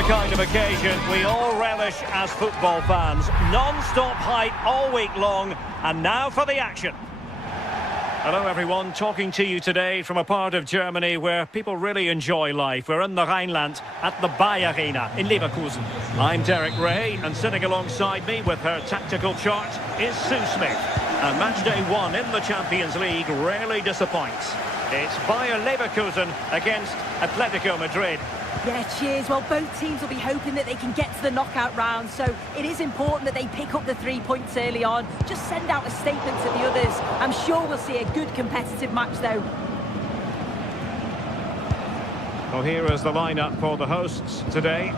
the kind of occasion we all relish as football fans. Non-stop hype all week long, and now for the action. Hello everyone, talking to you today from a part of Germany where people really enjoy life. We're in the Rhineland at the Bayer Arena in Leverkusen. I'm Derek Ray, and sitting alongside me with her tactical chart is Sue Smith. And match day 1 in the Champions League rarely disappoints. It's Bayer Leverkusen against Atletico Madrid. Yeah, cheers. Well, both teams will be hoping that they can get to the knockout round, so it is important that they pick up the 3 points early on. Just send out a statement to the others. I'm sure we'll see a good competitive match, though. Well, here is the lineup for the hosts today.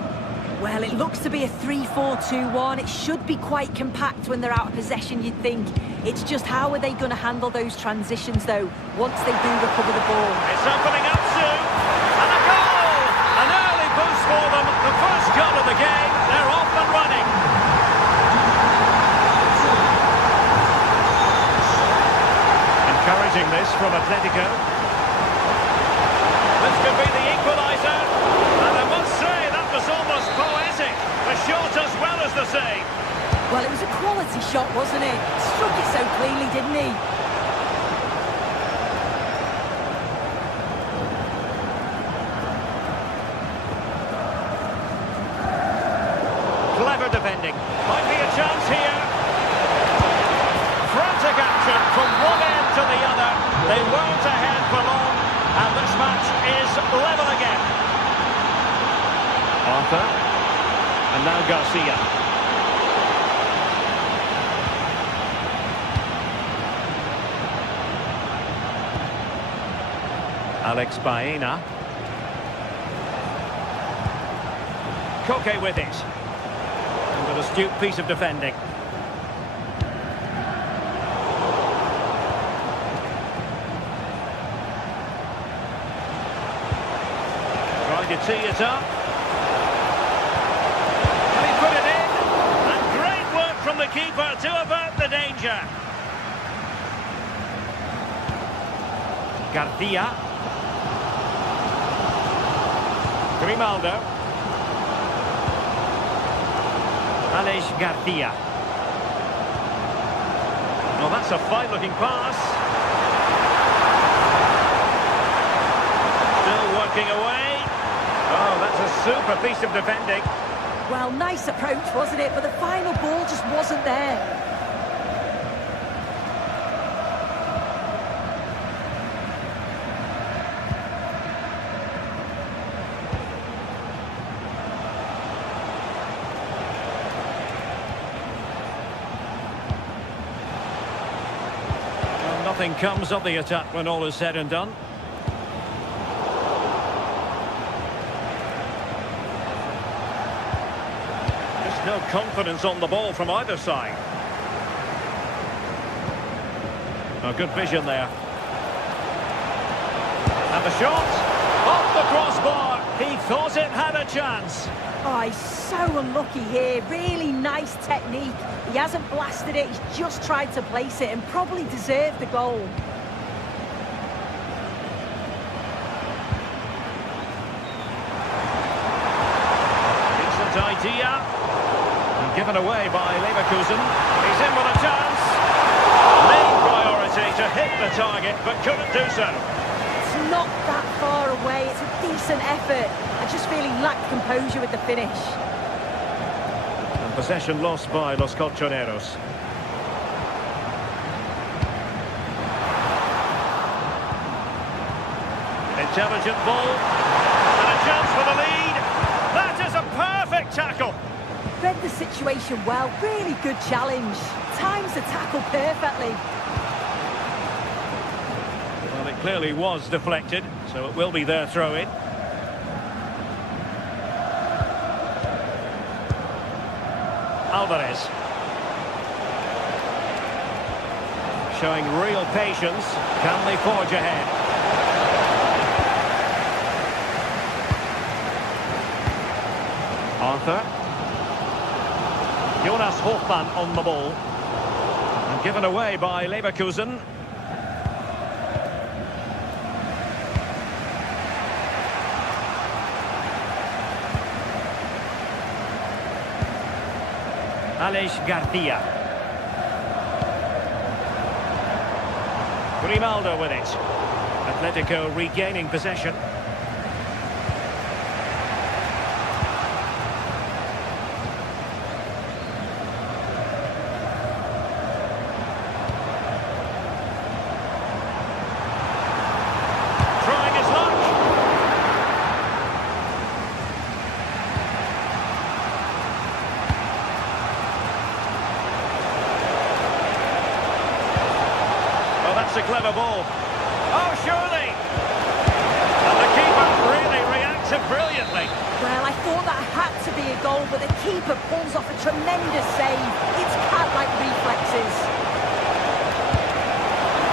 Well, it looks to be a 3-4-2-1. It should be quite compact when they're out of possession, you'd think. It's just how are they going to handle those transitions, though, once they do recover the ball. It's opening up soon, and a goal! An early boost for them, the first goal of the game. They're off and running. Encouraging this from Atletico. This could be the equaliser, and I must say that was almost poetic. The shot as well as the save. Well, it was a quality shot, wasn't it? Struck it so cleanly, didn't he? Clever defending. Might be a chance here. Frantic action from one end to the other. They weren't ahead for long, and this match is level again. Arthur. And now Garcia. Alex Baena. Koke with it. And an astute piece of defending. Trying to tee it up. And he put it in. And great work from the keeper to avert the danger. Garcia. Grimaldo. Alex Garcia. Well, that's a fine-looking pass. Still working away. Oh, that's a super piece of defending. Well, nice approach, wasn't it? But the final ball just wasn't there. Nothing comes of the attack when all is said and done. Just no confidence on the ball from either side. Oh, good vision there. And the shot off the crossbar. He thought it had a chance. Oh, he's so unlucky here. Really nice technique. He hasn't blasted it, he's just tried to place it and probably deserved the goal. Decent idea. And given away by Leverkusen. He's in with a chance. Main priority to hit the target, but couldn't do so. It's not that far away, it's a decent effort. I just feel he lacked composure with the finish. Possession lost by Los Colchoneros. Intelligent ball. And a chance for the lead. That is a perfect tackle. Read the situation well. Really good challenge. Times the tackle perfectly. Well, it clearly was deflected, so it will be their throw-in. Alvarez. Showing real patience. Can they forge ahead? Arthur. Jonas Hofmann on the ball. And given away by Leverkusen. Garcia. Grimaldo with it. Atletico regaining possession. Trying his luck. Oh, that's a clever ball. Oh, surely! And the keeper really reacted brilliantly. Well, I thought that had to be a goal, but the keeper pulls off a tremendous save. It's cat-like reflexes.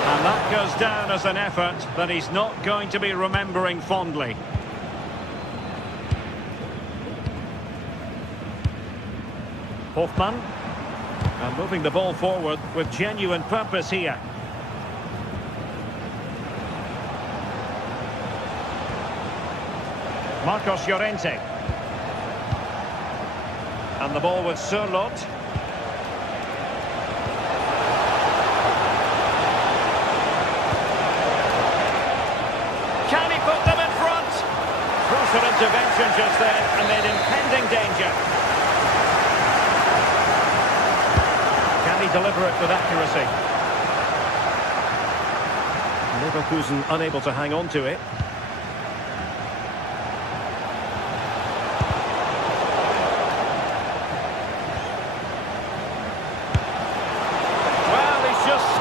And that goes down as an effort that he's not going to be remembering fondly. Hoffmann. And moving the ball forward with genuine purpose here. Marcos Llorente. And the ball with Sørloth. Can he put them in front? Crucial intervention just then amid impending danger. Can he deliver it with accuracy? Leverkusen unable to hang on to it.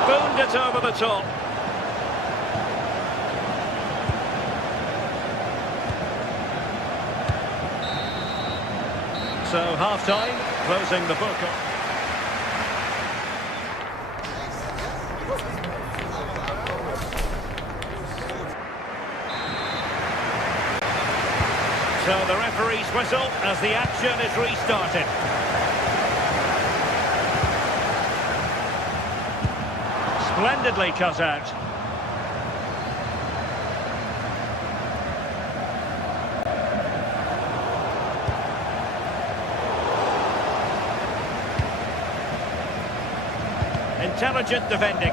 Spooned it over the top. So half-time, closing the book. So the referee's whistle as the action is restarted. Splendidly cut out. Intelligent defending.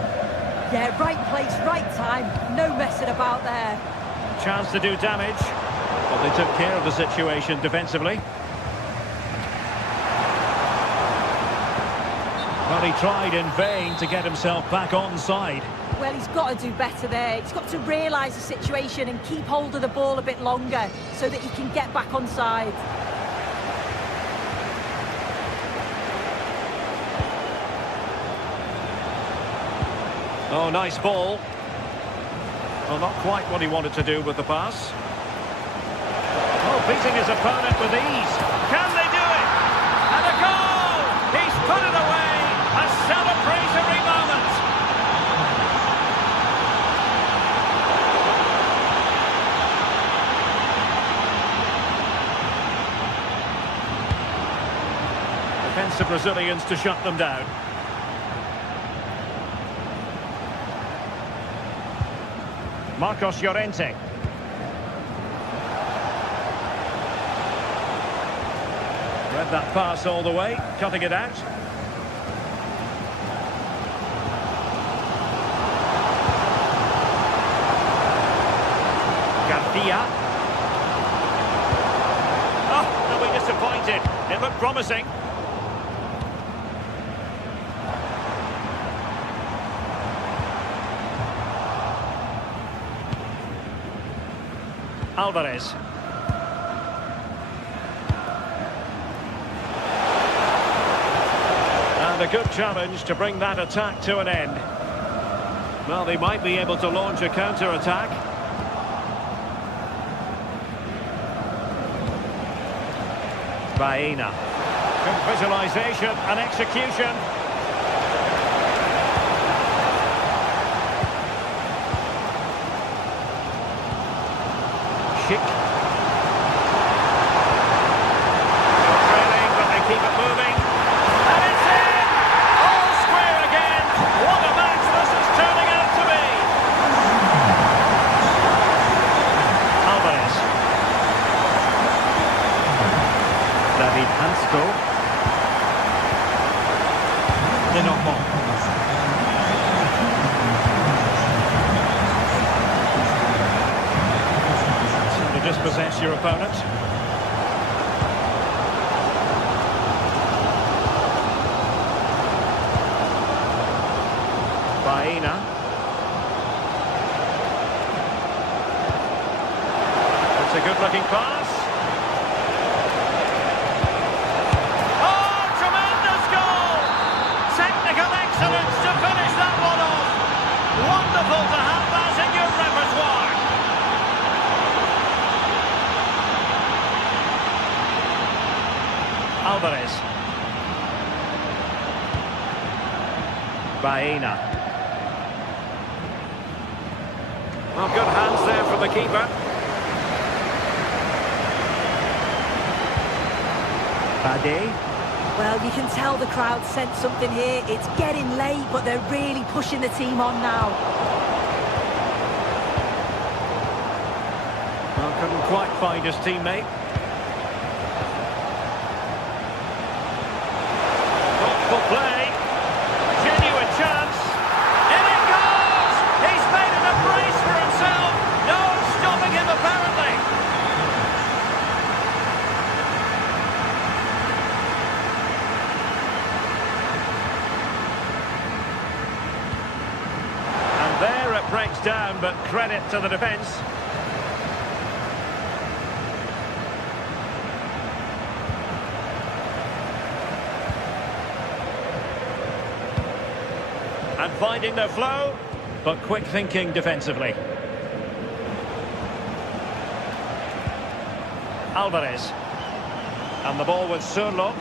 Yeah, right place, right time. No messing about there. Chance to do damage. Well, they took care of the situation defensively. Well, he tried in vain to get himself back onside. Well, he's got to do better there. He's got to realise the situation and keep hold of the ball a bit longer so that he can get back onside. Oh, nice ball. Well, not quite what he wanted to do with the pass. Oh, beating his opponent with ease. Can they do it? And a goal! He's put it away! A celebratory moment! Defensive Brazilians to shut them down. Marcos Llorente. Read that pass all the way, cutting it out. Garcia. Oh, they'll be disappointed. It looked promising. Alvarez. And a good challenge to bring that attack to an end. Well, they might be able to launch a counter-attack. Baena. Good visualisation and execution. Schick. Trailing, but they keep it moving. And it's in! All square again. What a match this is turning out to be. Alvarez. David Hansco. they knock on. So to dispossess your opponent. Baena. It's a good-looking pass. Oh, tremendous goal! Technical excellence to finish that one off. Wonderful to have that in your repertoire. Alvarez. Baena. Well, good hands there from the keeper. Bade. Well, you can tell the crowd sense something here. It's getting late, but they're really pushing the team on now. Well, couldn't quite find his teammate. Thoughtful play. Genuine chance. In it goes! He's made it a brace for himself. No stopping him, apparently. And there it breaks down, but credit to the defence. And finding their flow, but quick thinking defensively. Alvarez. And the ball with Surlot.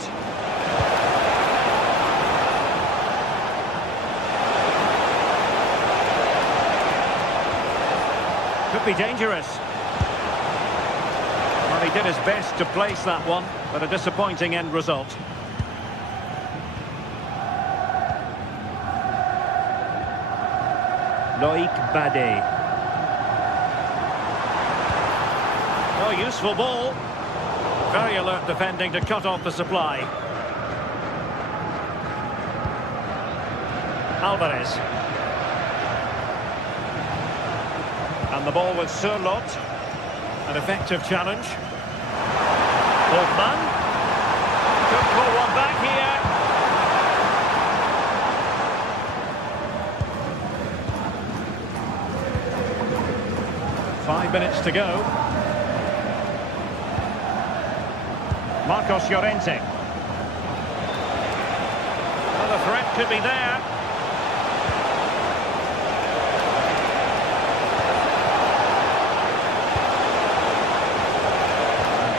Could be dangerous. Well, he did his best to place that one, but a disappointing end result. Bade. Oh, useful ball. Very alert defending to cut off the supply. Alvarez. And the ball with Surlot. An effective challenge. Hoffman. Could pull one back here. 5 minutes to go. Marcos Llorente. Well, the threat could be there.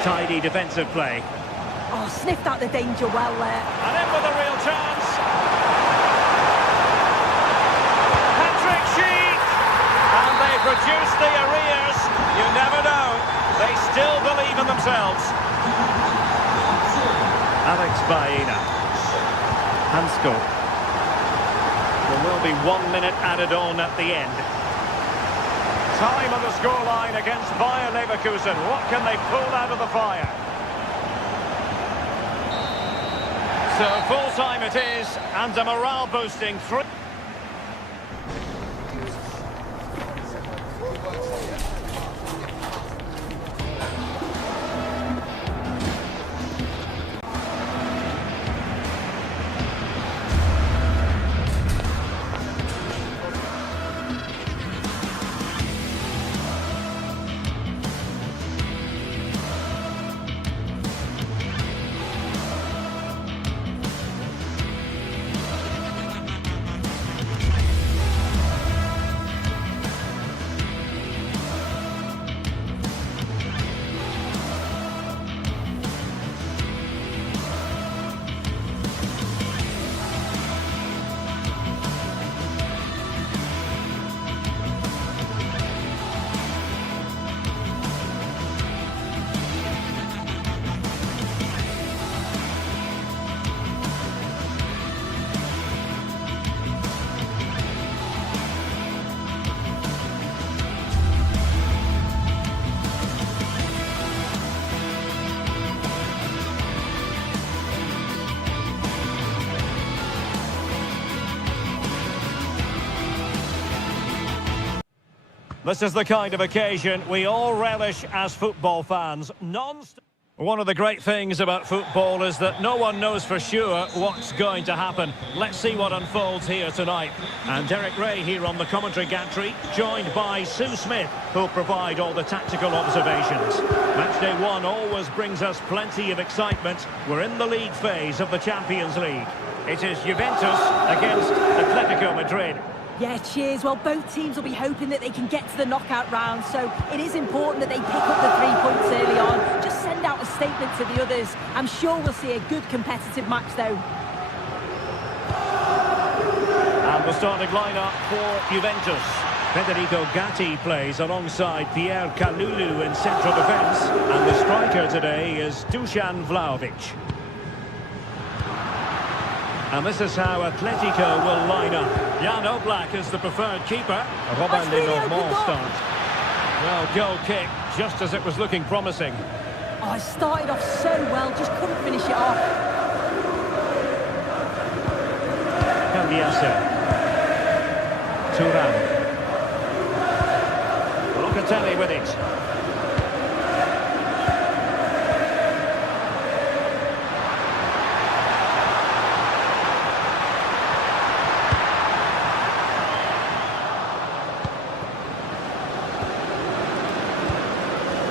Tidy defensive play. Oh, sniffed out the danger well there. And in with a real chance. Patrick Schick. And they've reduced the arrears. You never know. They still believe in themselves. Alex Baena. Hansko. There will be 1 minute added on at the end. Time on the scoreline against Bayer Leverkusen. What can they pull out of the fire? So full time it is, and a morale boosting 3. This is the kind of occasion we all relish as football fans. One of the great things about football is that no one knows for sure what's going to happen. Let's see what unfolds here tonight. And Derek Ray here on the commentary gantry, joined by Sue Smith, who'll provide all the tactical observations. Matchday 1 always brings us plenty of excitement. We're in the league phase of the Champions League. It is Juventus against Atletico Madrid. Yeah, cheers. Well, both teams will be hoping that they can get to the knockout round, so it is important that they pick up the 3 points early on. Just send out a statement to the others. I'm sure we'll see a good competitive match, though. And the starting lineup for Juventus. Federico Gatti plays alongside Pierre Kalulu in central defence, and the striker today is Dusan Vlahovic. And this is how Atletico will line up. Jan Oblak is the preferred keeper. Robin Lenormand starts. Well, goal kick, just as it was looking promising. Oh, it started off so well, just couldn't finish it off. Cambiasso. Turan. Locatelli with it.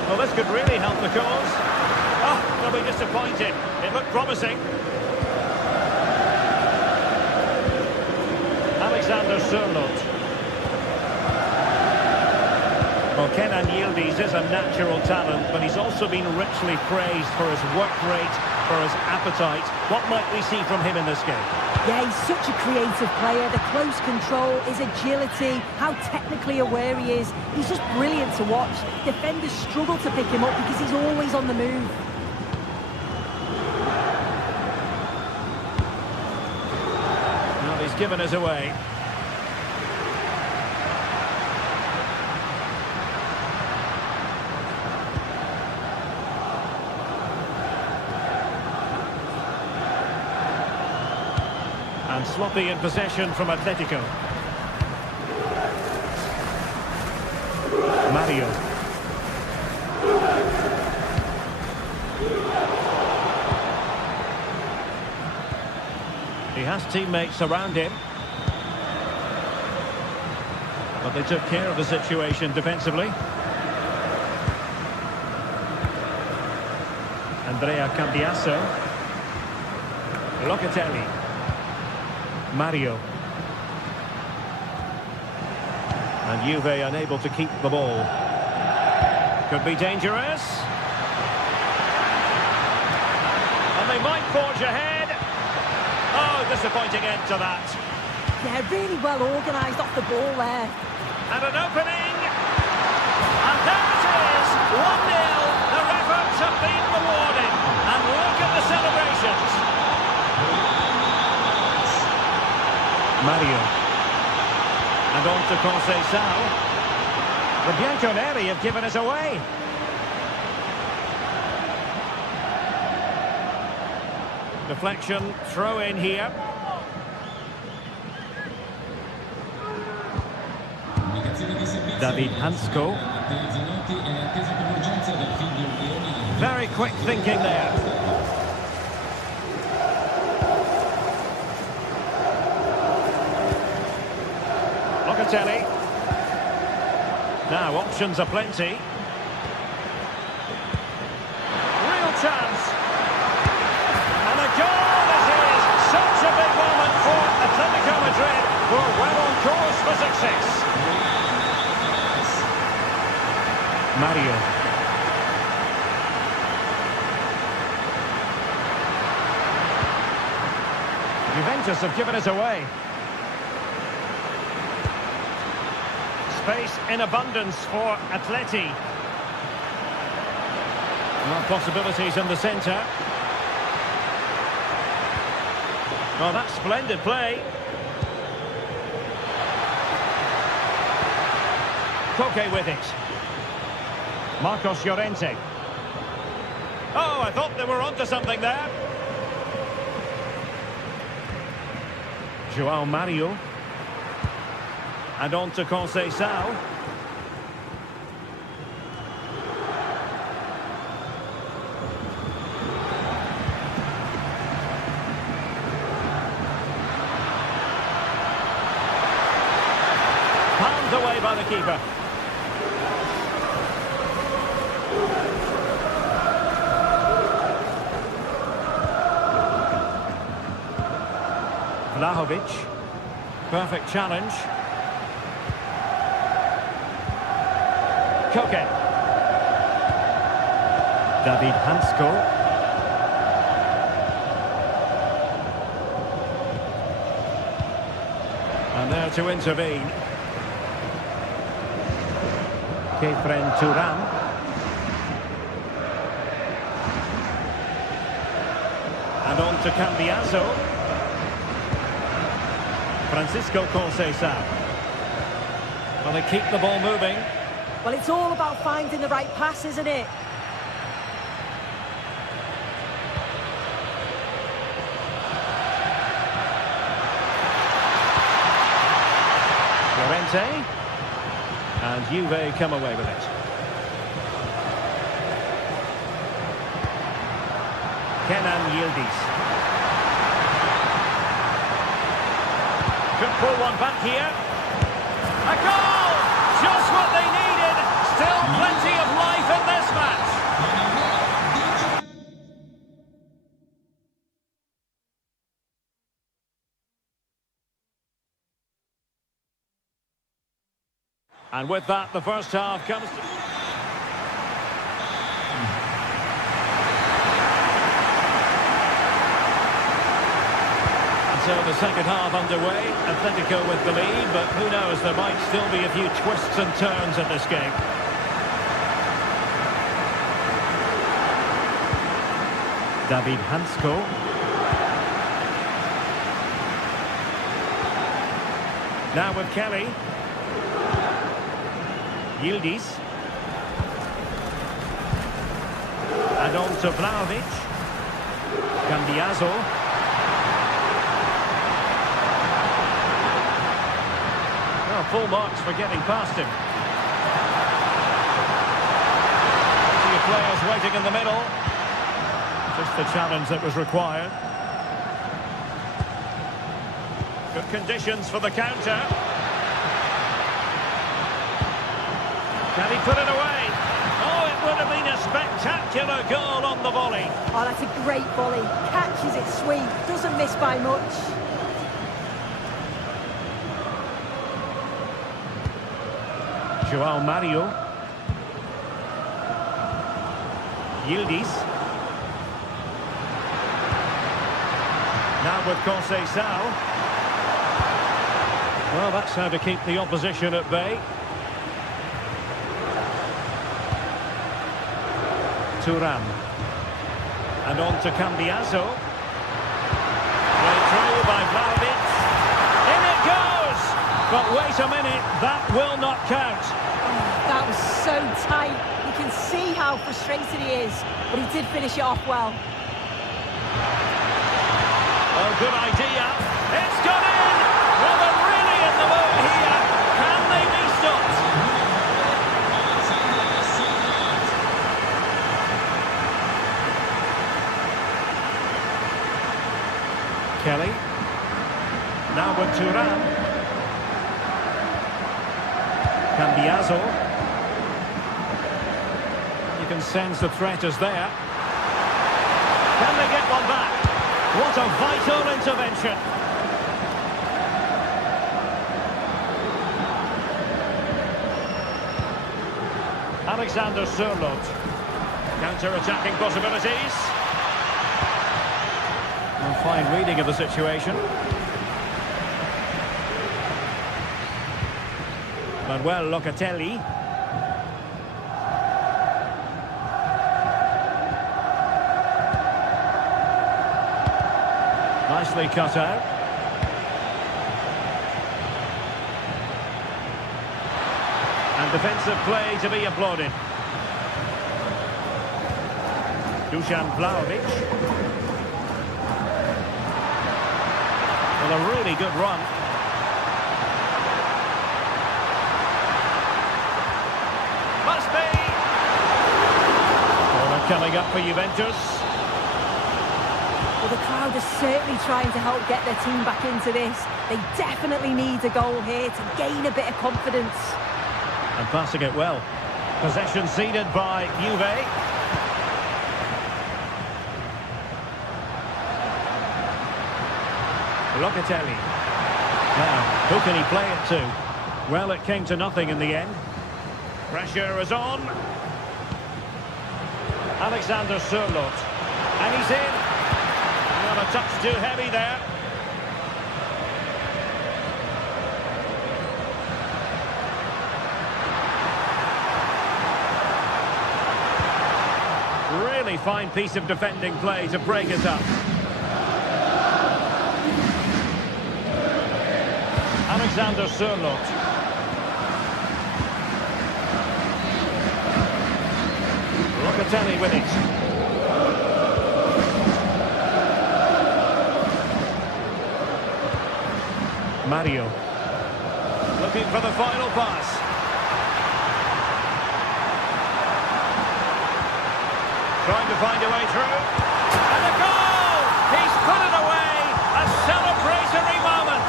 Well, this could really help the cause. Oh, they'll be disappointed. It looked promising. Alexander Sørloth. Well, Kenan Yildiz is a natural talent, but he's also been richly praised for his work rate, for his appetite. What might we see from him in this game? Yeah, he's such a creative player. The close control, his agility, how technically aware he is. He's just brilliant to watch. Defenders struggle to pick him up because he's always on the move. Well, he's given us away. And sloppy in possession from Atletico. Mario. He has teammates around him. But they took care of the situation defensively. Andrea Cambiasso. Locatelli. Mario. And Juve unable to keep the ball. Could be dangerous. And they might forge ahead. Oh, disappointing end to that. Yeah, really well organised off the ball there. And an opening. And there it is. 1-0. Their efforts have been rewarded. And look at the celebrations. Mario. And on to Conceição. The Bianconeri have given us away. Deflection, throw in here. David Hansko. Very quick thinking there. Locatelli. Now options are plenty. Real chance. And a goal this is. Such a big moment for Atletico Madrid, who are well on course for success. Mario. Juventus have given us away. Space in abundance for Atleti. More possibilities in the centre. Oh, that's splendid play. Koke with it. Marcos Llorente. Oh, I thought they were onto something there. João Mario. And on to Conceição. away by the keeper. Vlahovic. Perfect challenge. Koke. David Hansko. And there to intervene. Kefren Turan. And on to Cambiaso. Francisco Conceição. Well, they keep the ball moving. Well, it's all about finding the right pass, isn't it? Llorente. And Juve come away with it. Kenan Yildiz. Could pull one back here. A goal! Just what they needed. Still plenty of life in this match. And with that, the first half comes to... So the second half underway, Atletico with the lead, but who knows, there might still be a few twists and turns in this game. David Hansko. Now with Kelly. Yildiz. And on to Vlahovic. Cambiaso. Full marks for getting past him. Plenty of players waiting in the middle. Just the challenge that was required. Good conditions for the counter. Can he put it away? Oh, it would have been a spectacular goal on the volley. Oh, that's a great volley. Catches it sweet. Doesn't miss by much. João Mario. Yildiz. Now with Conceição. Well, that's how to keep the opposition at bay. Turan. And on to Cambiaso. Played through by Vlahovic. In it goes! But wait a minute, that will not count. That was so tight. You can see how frustrated he is, but he did finish it off well. Oh, good idea. It's gone in! Well, they're really in the mood here. Can they be stopped? Kelly. Now with Turan. Cambiaso. You can sense the threat is there. Can they get one back? What a vital intervention. Alexander Sørloth. Counter-attacking possibilities. A fine reading of the situation. Manuel Locatelli. Nicely cut out. And defensive play to be applauded. Dusan Vlahovic. Well, a really good run. Must be! Corner coming up for Juventus. Well, the crowd are certainly trying to help get their team back into this. They definitely need a goal here to gain a bit of confidence. And passing it well. Possession ceded by Juve. Locatelli. Now, who can he play it to? Well, it came to nothing in the end. Pressure is on. Alexander Sørloth. And he's in. Not a touch too heavy there. Really fine piece of defending play to break it up. Alexander Sørloth. Locatelli with it. Mario. Looking for the final pass. Trying to find a way through. And a goal! He's put it away! A celebratory moment!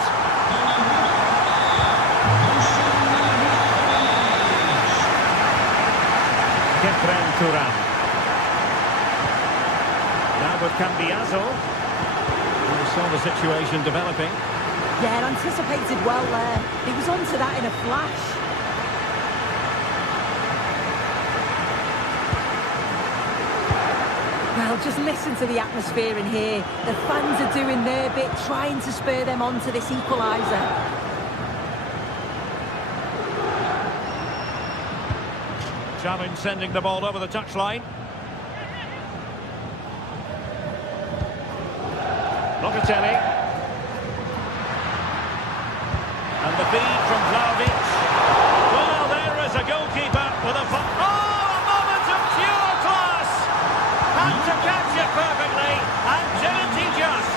Turan. Now with Cambiaso. We saw the situation developing. Yeah, anticipated well there. He was onto that in a flash. Well, just listen to the atmosphere in here. The fans are doing their bit, trying to spur them on to this equaliser. Challenge sending the ball over the touchline. Locatelli. And the feed from Vlahovic. Well, there is a goalkeeper with a... Oh, a moment of pure class! Had to catch it perfectly, and didn't he just?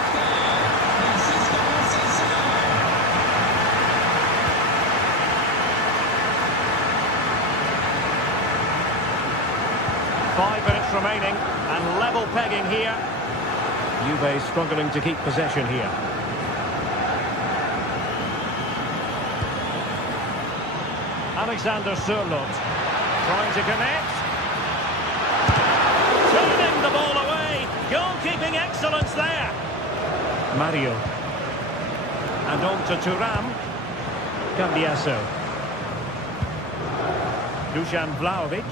Five minutes remaining, and level pegging here. Juve struggling to keep possession here. Alexander Sørloth trying to connect. Turning the ball away. Goalkeeping excellence there. Mario. And on to Thuram. Cambiaso. Dusan Vlahovic.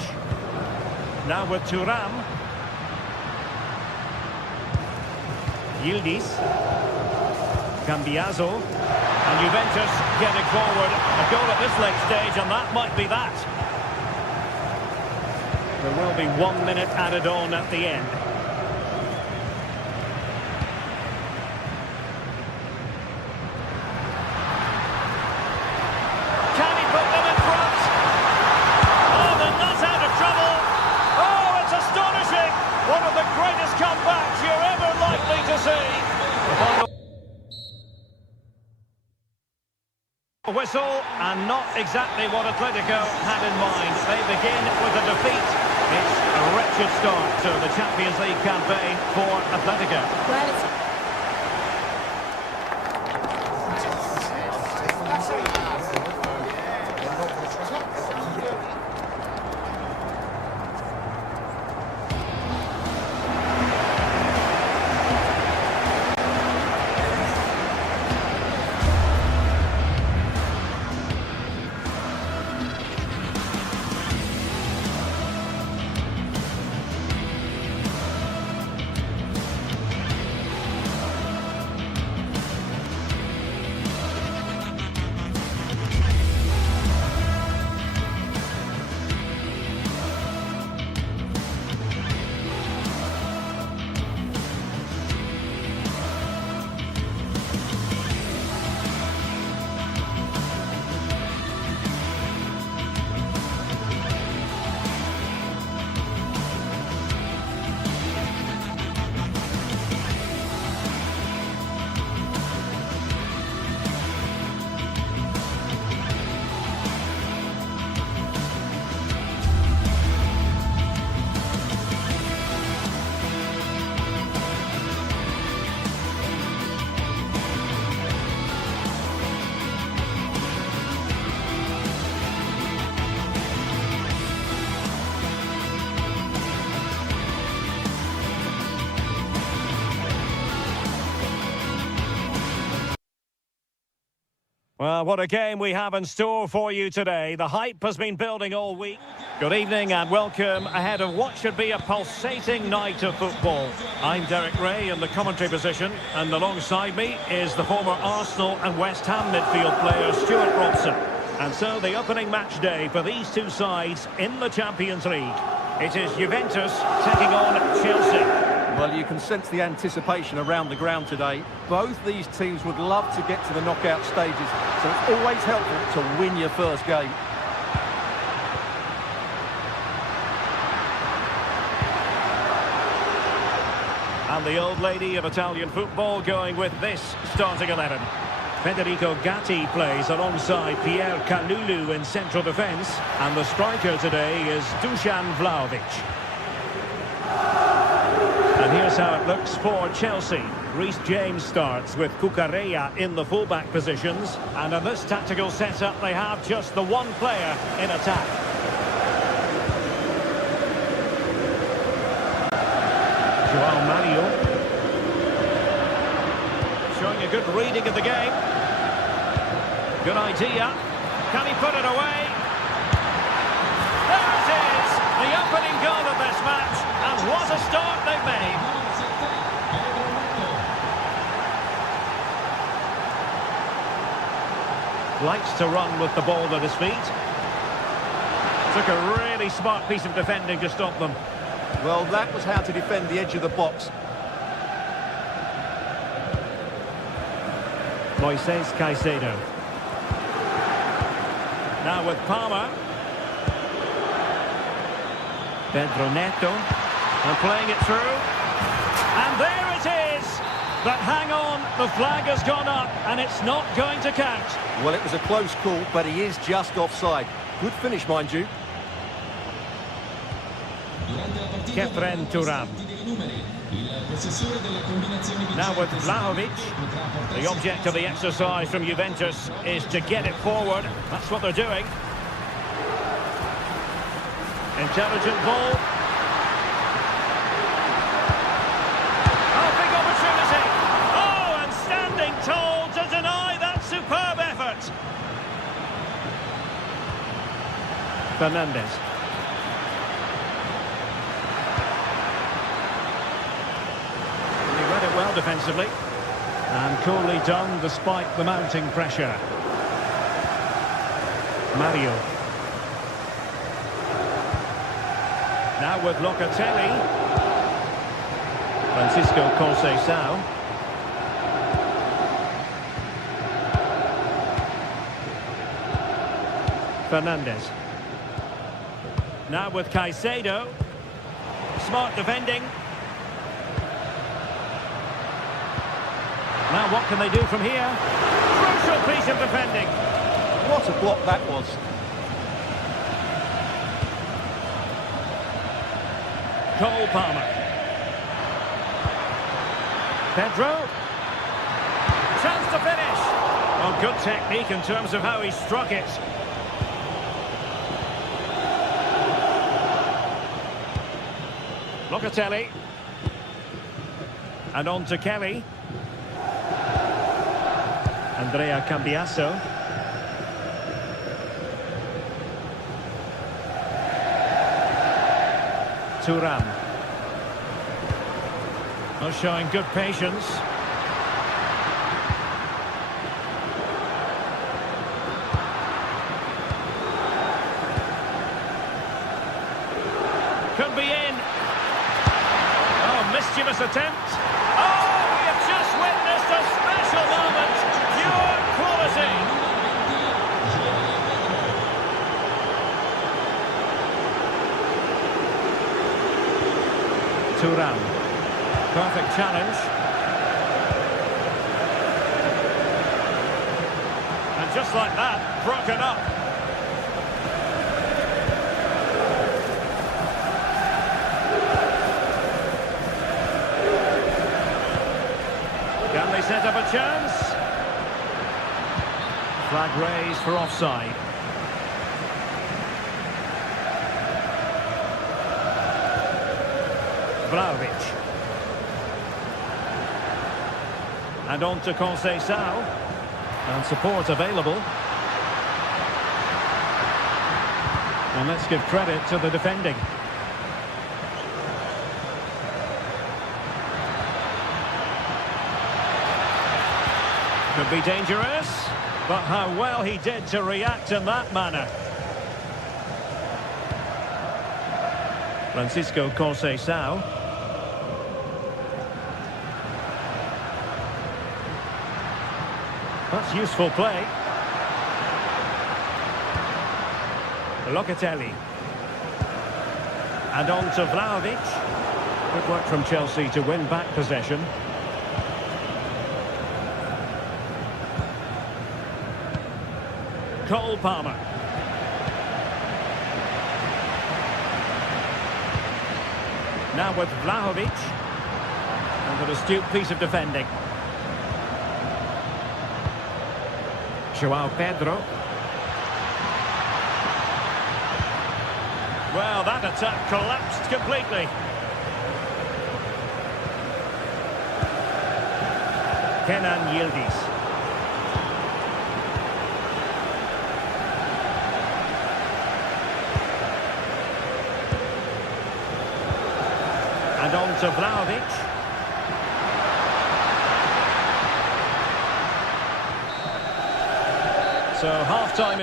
Now with Thuram. Yildiz. Cambiaso. And Juventus getting forward. A goal at this late stage, and that might be that. There will be 1 minute added on at the end. Can he put them in front? Oh, they're not out of trouble. Oh, it's astonishing. One of the greatest comebacks you're ever likely to see. The final whistle, and not exactly what Atletico had in mind. They begin with a defeat. It's a wretched start to the Champions League campaign for Atletico. Well, it's... Well, what a game we have in store for you today. The hype has been building all week. Good evening and welcome ahead of what should be a pulsating night of football. I'm Derek Ray in the commentary position, and alongside me is the former Arsenal and West Ham midfield player Stuart Robson. And so the opening match day for these two sides in the Champions League. It is Juventus taking on Chelsea. Well, you can sense the anticipation around the ground today. Both these teams would love to get to the knockout stages, so it's always helpful to win your first game. And the old lady of Italian football going with this starting 11. Federico Gatti plays alongside Pierre Kalulu in central defence, and the striker today is Dusan Vlahovic. And here's how it looks for Chelsea. Reece James starts with Cucurella in the fullback positions. And in this tactical setup, they have just the one player in attack. João Mario. Showing a good reading of the game. Good idea. Can he put it away? There it is! The opening goal of this match. And what a start they've made. Likes to run with the ball at his feet. Took a really smart piece of defending to stop them. Well, that was how to defend the edge of the box. Moises Caicedo. Now with Palmer. Pedro Neto. And playing it through. And there it is! But hang on, the flag has gone up and it's not going to count. Well, it was a close call, but he is just offside. Good finish, mind you. Kefren Turam. Now with Vlahovic. The object of the exercise from Juventus is to get it forward. That's what they're doing. Intelligent ball. Oh, big opportunity. Oh, and standing tall to deny that superb effort. Fernandes. He read it well defensively. And coolly done despite the mounting pressure. Mario. Now with Locatelli. Francisco Conceição. Fernandes. Now with Caicedo. Smart defending. Now what can they do from here? Crucial piece of defending. What a block that was. Cole Palmer. Pedro. Chance to finish. Oh, good technique in terms of how he struck it. Locatelli. And on to Kelly. Andrea Cambiasso. Thuram. Oh, showing good patience. Could be in. Oh, mischievous attempt. Oh, we have just witnessed a special moment. Pure quality. Thuram. Perfect challenge. And just like that, broken up. Can they set up a chance? Flag raised for offside. Vlahovic. And on to Conceição. And support available. And let's give credit to the defending. Could be dangerous, but how well he did to react in that manner. Francisco Conceição. That's useful play. Locatelli. And on to Vlahovic. Good work from Chelsea to win back possession. Cole Palmer. Now with Vlahovic. And an astute piece of defending. João Pedro. Well, that attack collapsed completely. Kenan Yildiz. And on to Vlahovic. So half-time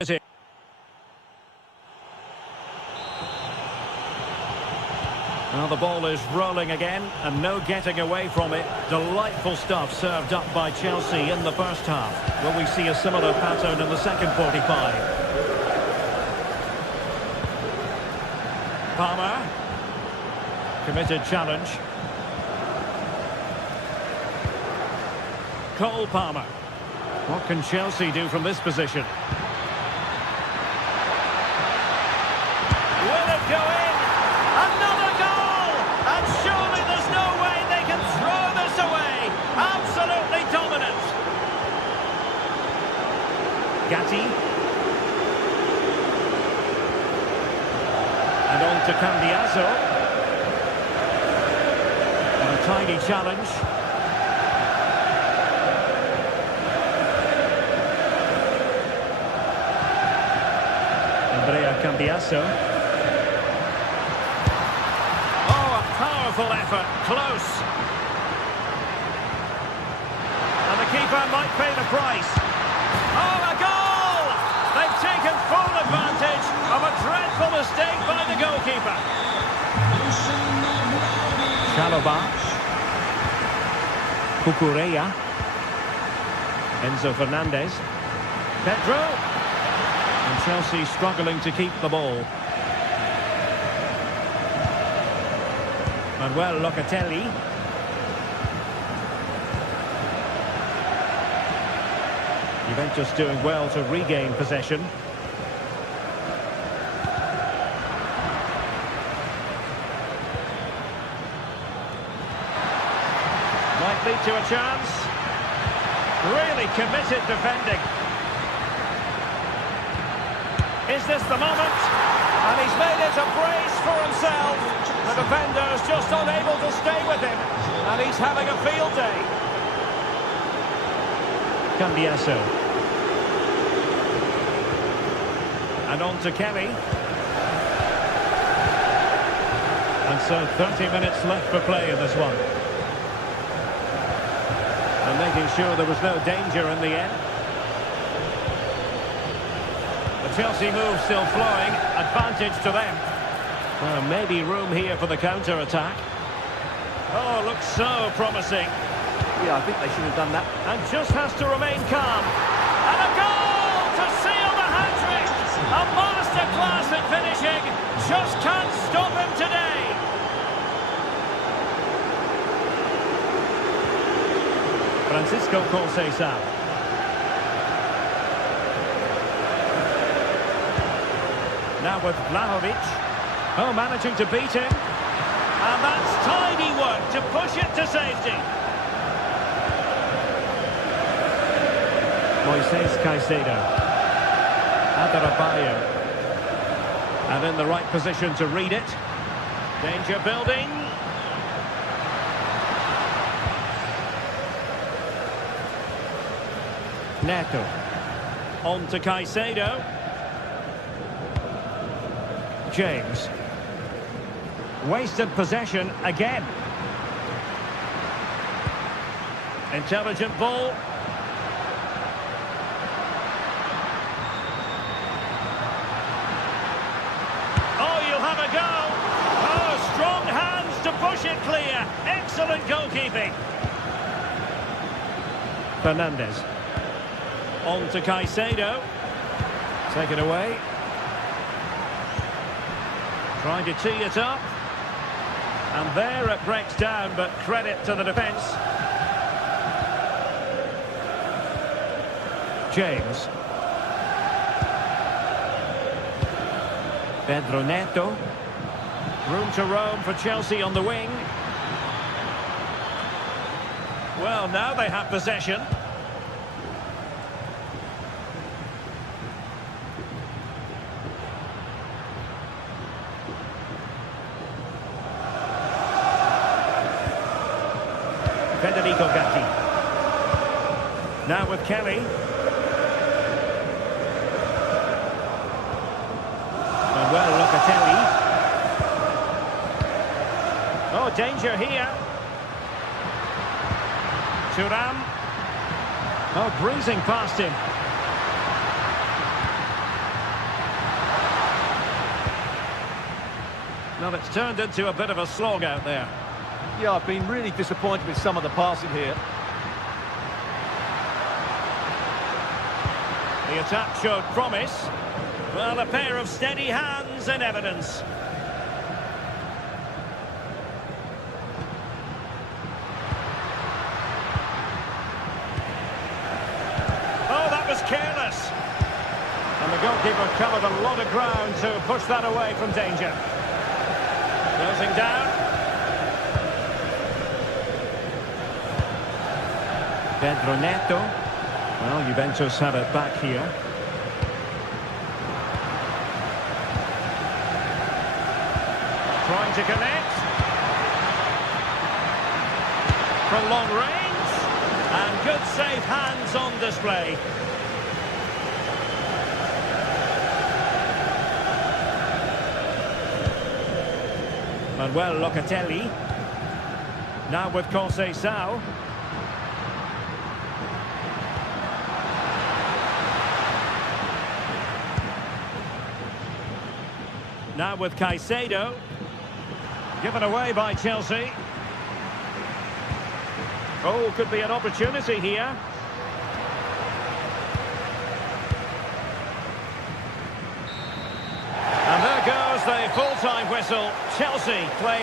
is it. Now the ball is rolling again and no getting away from it. Delightful stuff served up by Chelsea in the first half. Will we see a similar pattern in the second 45? Palmer. Committed challenge. Cole Palmer. What can Chelsea do from this position? Will it go in? Another goal! And surely there's no way they can throw this away. Absolutely dominant. Gatti. And on to Cambiaso. And a tiny challenge. Cambiaso. Oh, a powerful effort, close. And the keeper might pay the price. Oh, a goal! They've taken full advantage of a dreadful mistake by the goalkeeper. Chalobah. Cucurella. Enzo Fernandez. Pedro. And Chelsea struggling to keep the ball. Manuel Locatelli. Juventus doing well to regain possession. Might lead to a chance. Really committed defending. Is this the moment? And he's made it a brace for himself. The defender's just unable to stay with him. And he's having a field day. Cambiaso. And on to Kelly. And so 30 minutes left for play in this one. And making sure there was no danger in the end. Chelsea move still flowing, advantage to them. Well, maybe room here for the counter-attack. Oh, looks so promising. Yeah, I think they should have done that. And just has to remain calm. And a goal to seal the hat-trick! A masterclass at finishing. Just can't stop him today. Francisco Conceição. Now with Vlahovic. Oh, managing to beat him. And that's tidy work to push it to safety. Moises Caicedo. Adarabioyo. And in the right position to read it. Danger building. Neto. On to Caicedo. James. Wasted possession again. Intelligent ball. Oh, you'll have a go. Oh, strong hands to push it clear. Excellent goalkeeping. Fernandez. On to Caicedo. Taken away. Trying to tee it up. And there it breaks down, but credit to the defence. James. Pedro Neto. Room to roam for Chelsea on the wing. Well, now they have possession. Federico Gatti. Now with Kelly. And well, Locatelli. Oh, danger here. Thuram. Oh, breezing past him. Well, it's turned into a bit of a slog out there. Yeah, I've been really disappointed with some of the passing here. The attack showed promise. Well, a pair of steady hands in evidence. Oh, that was careless. And the goalkeeper covered a lot of ground to push that away from danger. Closing down. Pedro Neto. Well, Juventus have it back here. Trying to connect. From long range. And good safe hands on display. Manuel Locatelli. Now with Conceição. Now with Caicedo. Given away by Chelsea. Oh, could be an opportunity here. And there goes the full-time whistle. Chelsea play.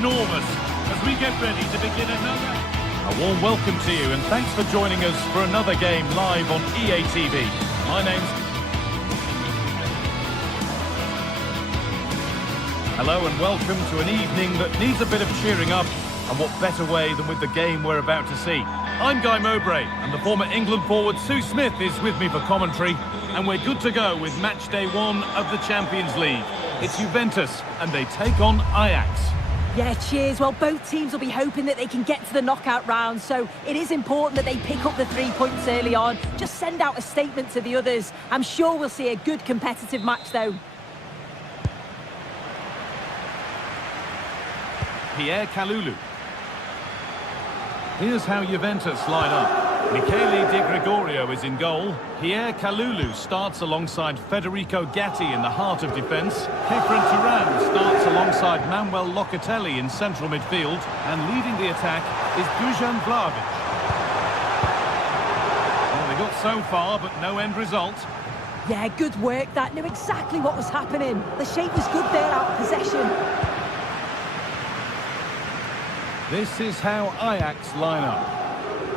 enormous as we get ready to begin another. A warm welcome to you and thanks for joining us for another game live on EA TV. My name's... Hello and welcome to an evening that needs a bit of cheering up, and what better way than with the game we're about to see. I'm Guy Mowbray and the former England forward Sue Smith is with me for commentary, and we're good to go with match day 1 of the Champions League. It's Juventus and they take on Ajax. Yeah, cheers. Well, both teams will be hoping that they can get to the knockout round, so it is important that they pick up the 3 points early on. Just send out a statement to the others. I'm sure we'll see a good competitive match though. Pierre Kalulu. Here's how Juventus line up. Michele Di Gregorio is in goal. Pierre Kalulu starts alongside Federico Gatti in the heart of defence. Khéphren Thuram starts alongside Manuel Locatelli in central midfield. And leading the attack is Dusan Vlahovic. Well, they got so far, but no end result. Yeah, good work. That knew exactly what was happening. The shape was good there out of possession. This is how Ajax line up.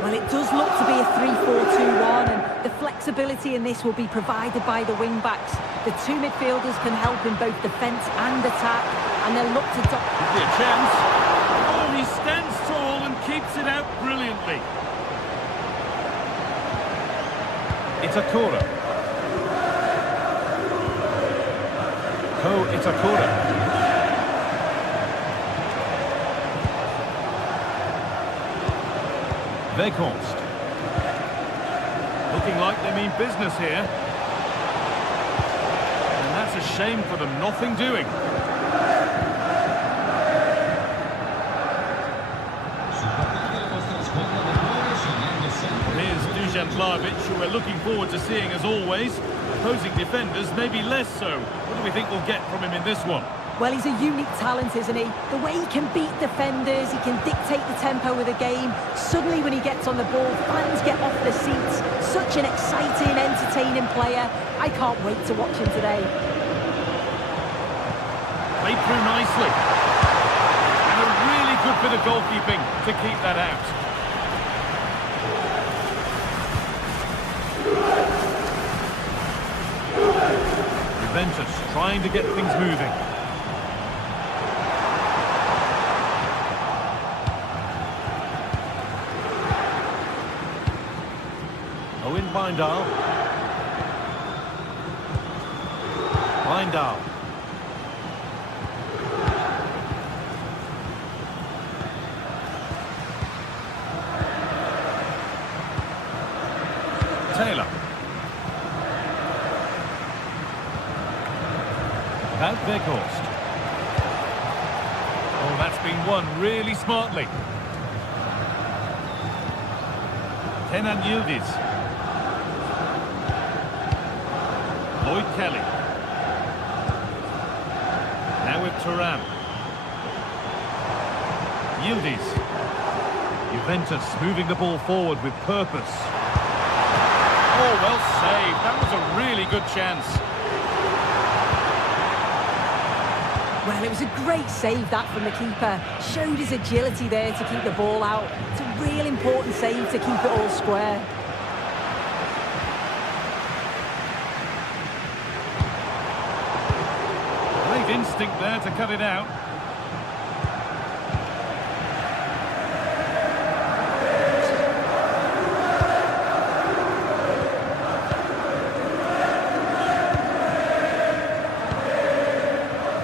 Well, it does look to be a 3-4-2-1, and the flexibility in this will be provided by the wing-backs. The 2 midfielders can help in both defence and attack, and they'll look to... Could be a chance. Oh, he stands tall and keeps it out brilliantly. Itakura. Itakura. Weghorst. Looking like they mean business here. And that's a shame for them, nothing doing. Here's Dusan Vlahovic, who we're looking forward to seeing as always. Opposing defenders, maybe less so. What do we think we'll get from him in this one? Well, he's a unique talent, isn't he? The way he can beat defenders, he can dictate the tempo of the game. Suddenly, when he gets on the ball, fans get off their seats. Such an exciting, entertaining player. I can't wait to watch him today. Played through nicely. And a really good bit of goalkeeping to keep that out. Juventus trying to get things moving. Wijndal. Taylor. Van Weghorst. Oh, that's been won really smartly. Kenan Yildiz. Lloyd Kelly. Now with Thuram. Yildiz. Juventus moving the ball forward with purpose. Oh, well saved. That was a really good chance. Well, it was a great save, that, from the keeper. Showed his agility there to keep the ball out. It's a real important save to keep it all square. Instinct there to cut it out.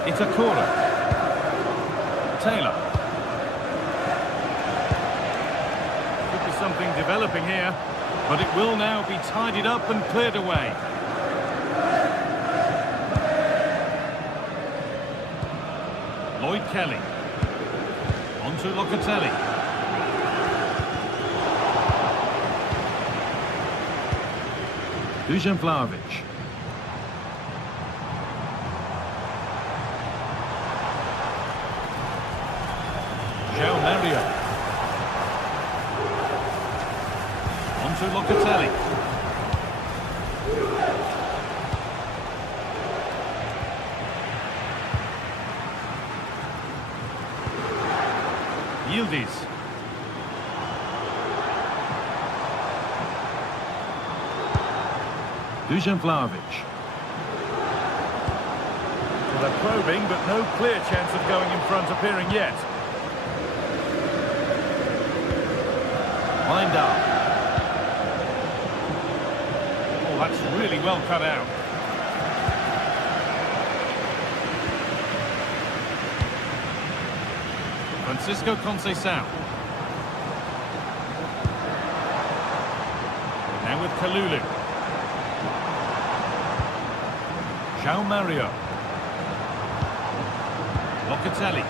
Itakura. Taylor. Could be something developing here, but it will now be tidied up and cleared away. Lloyd Kelly. On to Locatelli. Dusan Vlahovic. João Mario. On to Locatelli. Yildiz. Dusan Vlahovic. Well, they're probing, but no clear chance of going in front appearing yet. Lindahl. Oh, that's really well cut out. Francisco Conceição. Now with Kalulu. João Mario. Locatelli.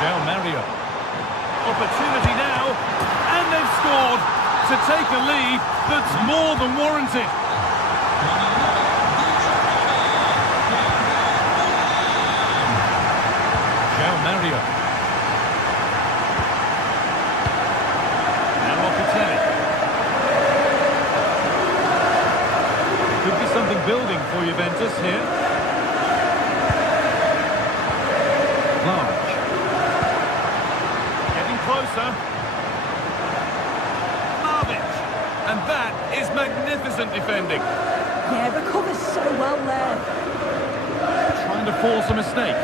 João Mario. Opportunity now, and they've scored to take a lead that's more than warranted. João Mario. Now Locatelli. Could be something building for Juventus here. Vlahovic. Getting closer. Vlahovic. And that is magnificent defending. Yeah, recovers so well there. Trying to force a mistake.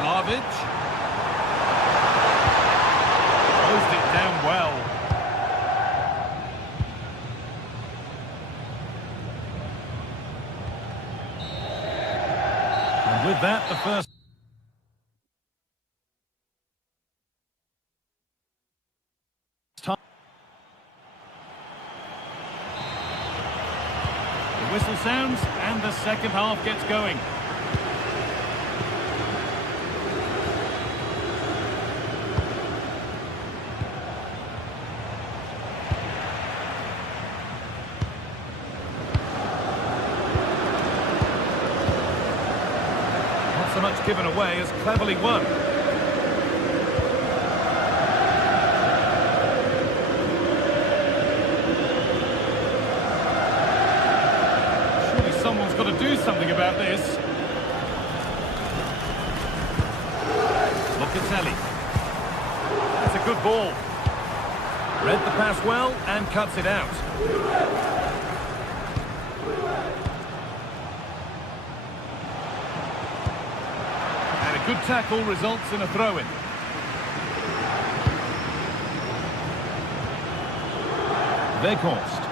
Vlahovic. Closed it down well. And with that, the first time. The whistle sounds and the second half gets going. So much given away as cleverly won. Surely someone's got to do something about this. Locatelli. That's a good ball. Read the pass well and cuts it out. Good tackle results in a throw-in. Weghorst.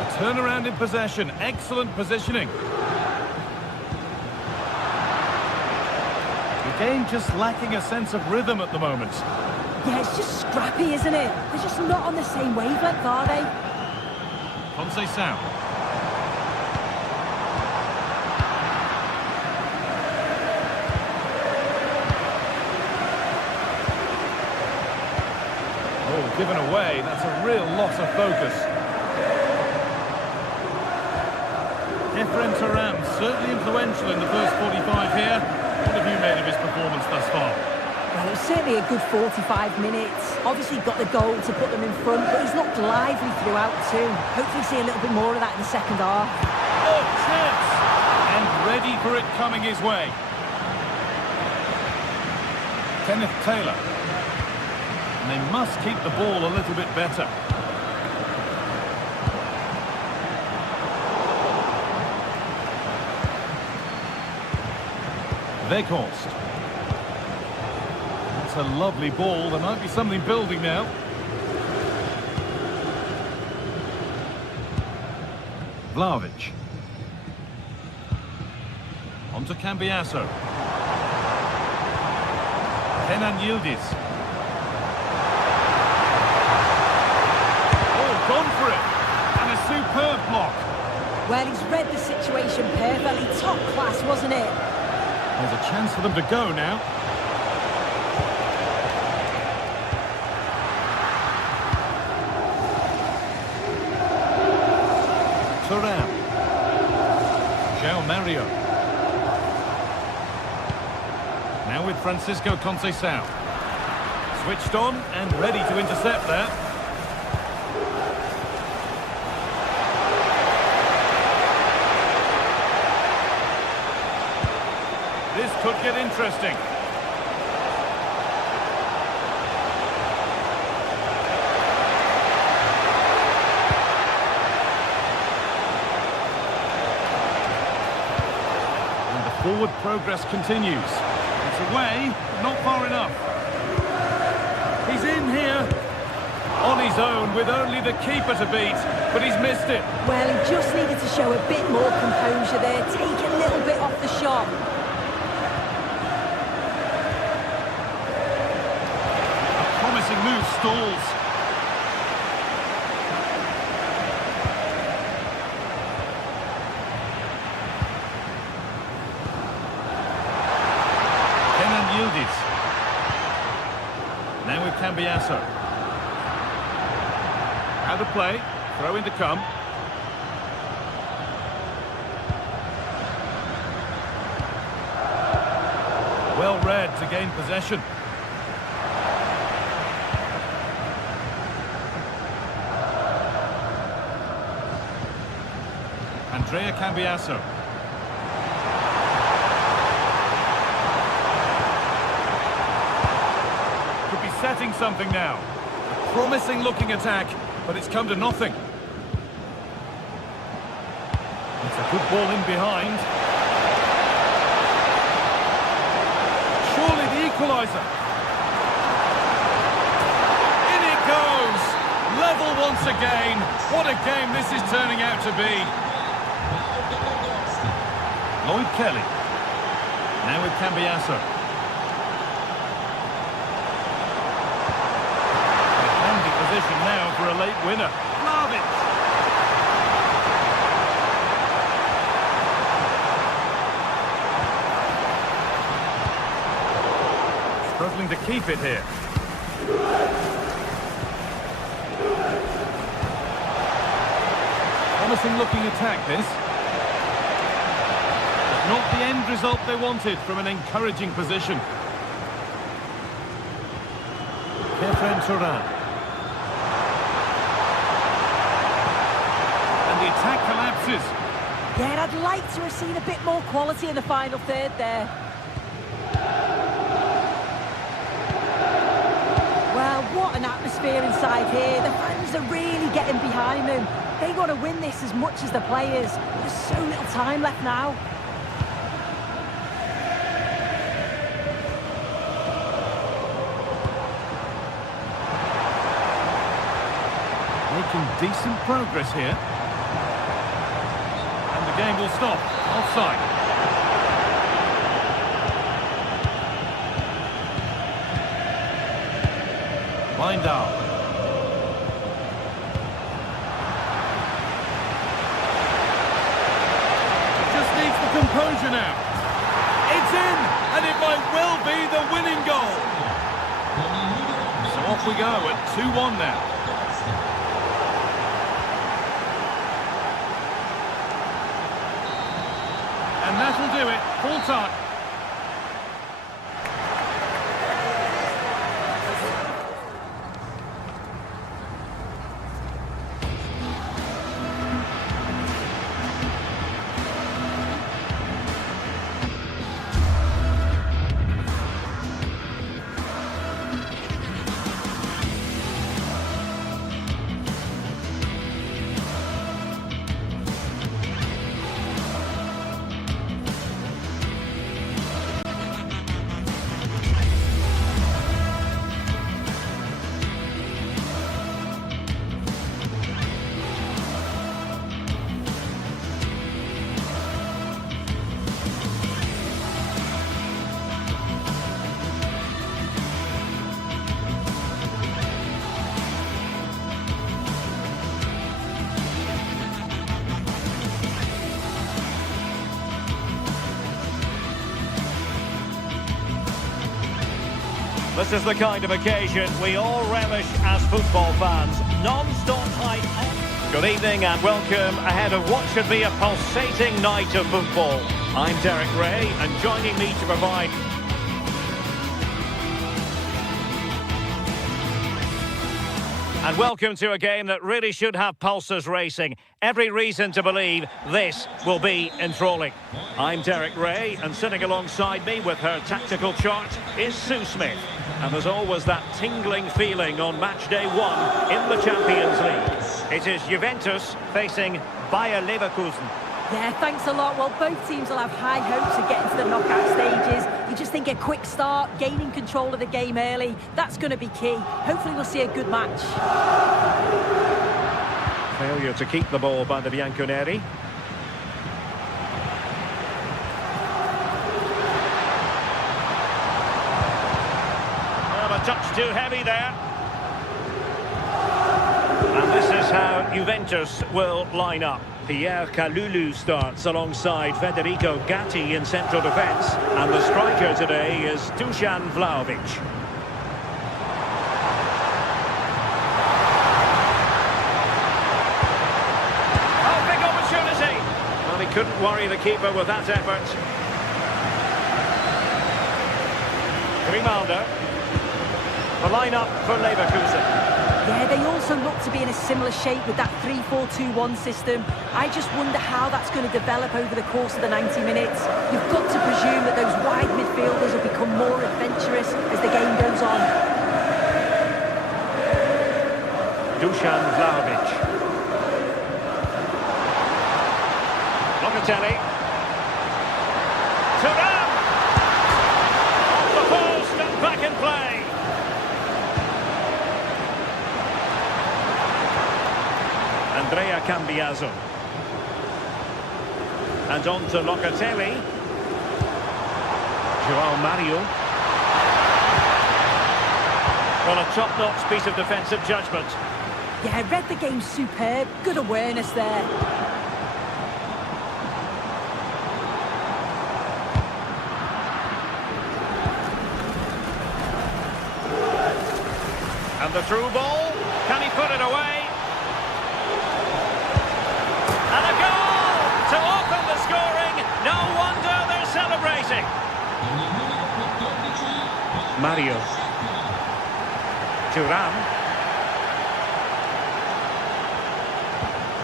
A turnaround in possession. Excellent positioning. The game just lacking a sense of rhythm at the moment. Yeah, it's just scrappy, isn't it? They're just not on the same wavelength, are they? Conceição. Oh, given away, that's a real loss of focus. Efren Turan, certainly influential in the first 45 here. What have you made of his performance thus far? Well, it was certainly a good 45 minutes. Obviously got the goal to put them in front, but he's looked lively throughout too. Hopefully see a little bit more of that in the second half. Oh, chance! And ready for it coming his way. Kenneth Taylor. And they must keep the ball a little bit better. Weghorst. That's a lovely ball. There might be something building now. Vlahovic. On to Cambiasso. Kenan Yildiz. Gone for it, and a superb block. Well, he's read the situation perfectly. Top class, wasn't it? There's a chance for them to go now. Turan. João Mario. Now with Francisco Conceição. Switched on and ready to intercept there. could get interesting. And the forward progress continues. It's away, not far enough. He's in here. On his own with only the keeper to beat, but he's missed it. Well, he just needed to show a bit more composure there, take a little bit off the shot. A promising move stalls. Kenan Yildiz. Now with Cambiasso. Out of play, throw in to come. Well read to gain possession. Andrea Cambiasso. Could be setting something now. A promising looking attack. But it's come to nothing. It's a good ball in behind. Surely the equaliser. In it goes. Level once again. What a game this is turning out to be. Lloyd Kelly. Now with Cambiasso. Position now for a late winner. Vlahovic. Struggling to keep it here. Promising looking attack this. Not the end result they wanted from an encouraging position. Kefren Turan. The attack collapses. Yeah, I'd like to have seen a bit more quality in the final third there. Well, what an atmosphere inside here. The fans are really getting behind them. They want to win this as much as the players. There's so little time left now. Making decent progress here. The game will stop. Offside. Lindahl. Just needs the composure now. It's in, and it might well be the winning goal. So off we go at 2-1 now. And that'll do it. Full time. This is the kind of occasion we all relish as football fans. Non-stop hype. Good evening and welcome ahead of what should be a pulsating night of football. I'm Derek Ray, and joining me to provide And welcome to a game that really should have pulses racing. Every reason to believe this will be enthralling. I'm Derek Ray, and sitting alongside me with her tactical chart is Sue Smith. And there's always that tingling feeling on match day 1 in the Champions League. It is Juventus facing Bayer Leverkusen. Yeah, thanks a lot. Well, both teams will have high hopes of getting to the knockout stages. You just think a quick start, gaining control of the game early, that's going to be key. Hopefully we'll see a good match. Failure to keep the ball by the Bianconeri. Well, a touch too heavy there. And this is how Juventus will line up. Pierre Kalulu starts alongside Federico Gatti in central defence. And the striker today is Dusan Vlahovic. Oh, big opportunity! Well, he couldn't worry the keeper with that effort. Grimaldo. The line-up for Leverkusen. Yeah, they also look to be in a similar shape with that 3-4-2-1 system. I just wonder how that's going to develop over the course of the 90 minutes. You've got to presume that those wide midfielders will become more adventurous as the game goes on. Dusan Vlahovic. Locatelli. Thuram! Off the post and back in play. Andrea Cambiaso. And on to Locatelli. Joao Mario. Well, a top-notch piece of defensive judgment. Yeah, I read the game superb. Good awareness there. And the through ball. Can he put it away? And a goal to open the scoring. No wonder they're celebrating. Mario. Thuram.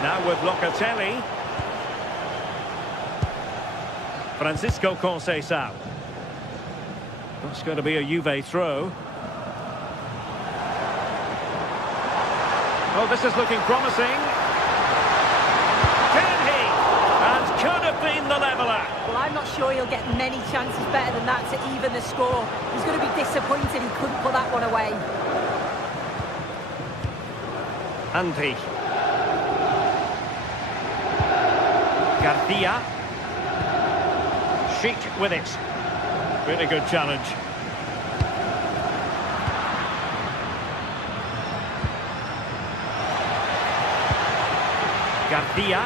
Now with Locatelli. Francisco Conceição. That's going to be a Juve throw. Oh, this is looking promising. Can he? And could have been the leveller. Well, I'm not sure he'll get many chances better than that to even the score. He's going to be disappointed he couldn't put that one away. Andri. Garcia. Sheik with it. Really good challenge. Garcia.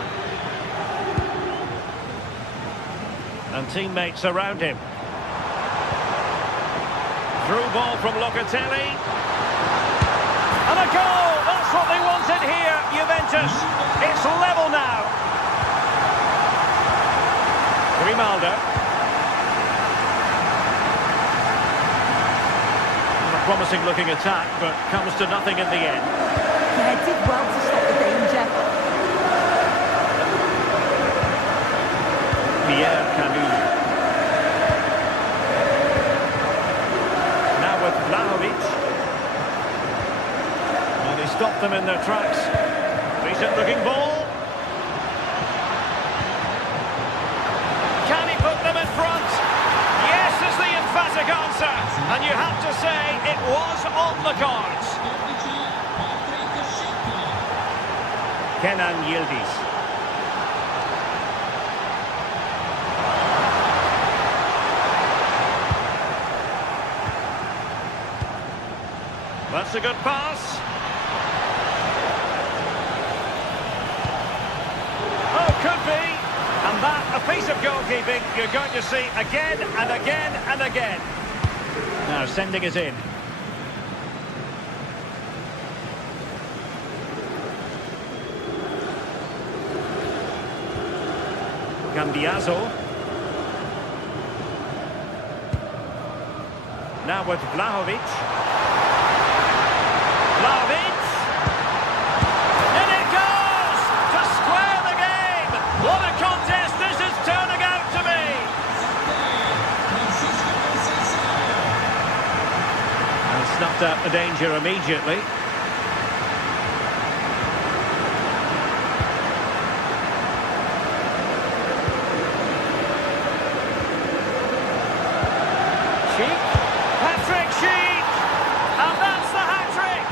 And teammates around him. Through ball from Locatelli. And a goal! That's what they wanted here, Juventus. It's level now. Grimaldo. A promising looking attack, but comes to nothing in the end. Yeah, did well to stop the danger. Pierre Kalulu. Now with Vlahovic. Well, they stopped them in their tracks. Decent looking ball. Can he put them in front? Yes is the emphatic answer. And you have to say it was on the cards. Kenan Yildiz. That's a good pass. Oh, could be. And that, a piece of goalkeeping you're going to see again and again and again. Now sending it in. Cambiaso. Now with Vlahovic. Vlahovic! What a contest this is turning out to be! And snuffed out the danger immediately. Patrick Sheik, and that's the hat-trick,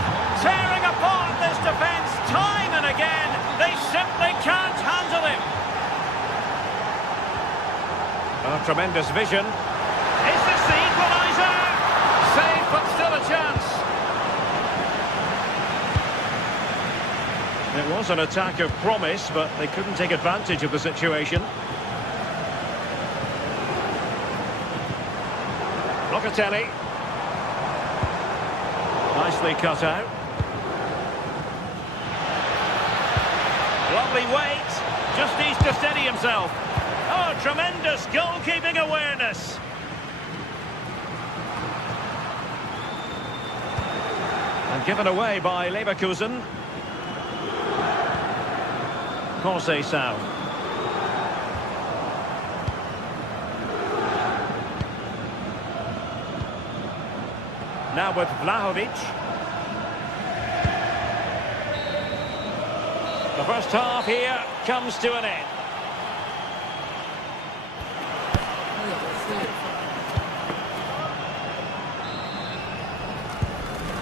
tearing apart this defence time and again. They simply can't handle him. Oh, tremendous vision. Is this the equaliser? Save, but still a chance. It was an attack of promise, but they couldn't take advantage of the situation. Locatelli. Nicely cut out. Lovely weight. Just needs to steady himself. Oh, tremendous goalkeeping awareness. And given away by Leverkusen. Conceição. Now with Vlahovic. The first half here comes to an end.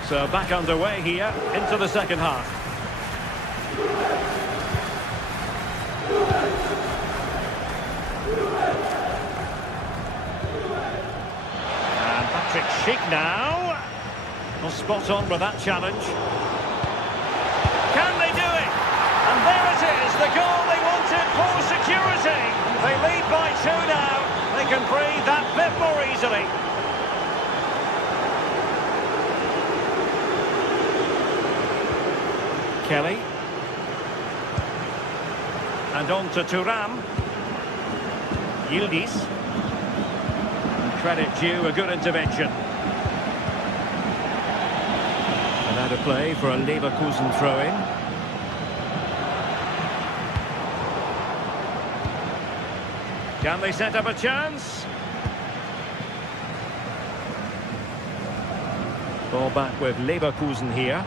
So back underway here into the second half. And Patrick Sheik now. Well, spot on with that challenge. Can they do it? And there it is, the goal they wanted for security. They lead by 2 now. They can breathe that bit more easily. Kelly. And on to Thuram. Yildiz. Credit due, a good intervention. And out of play for a Leverkusen throw-in. Can they set up a chance? Ball back with Leverkusen here.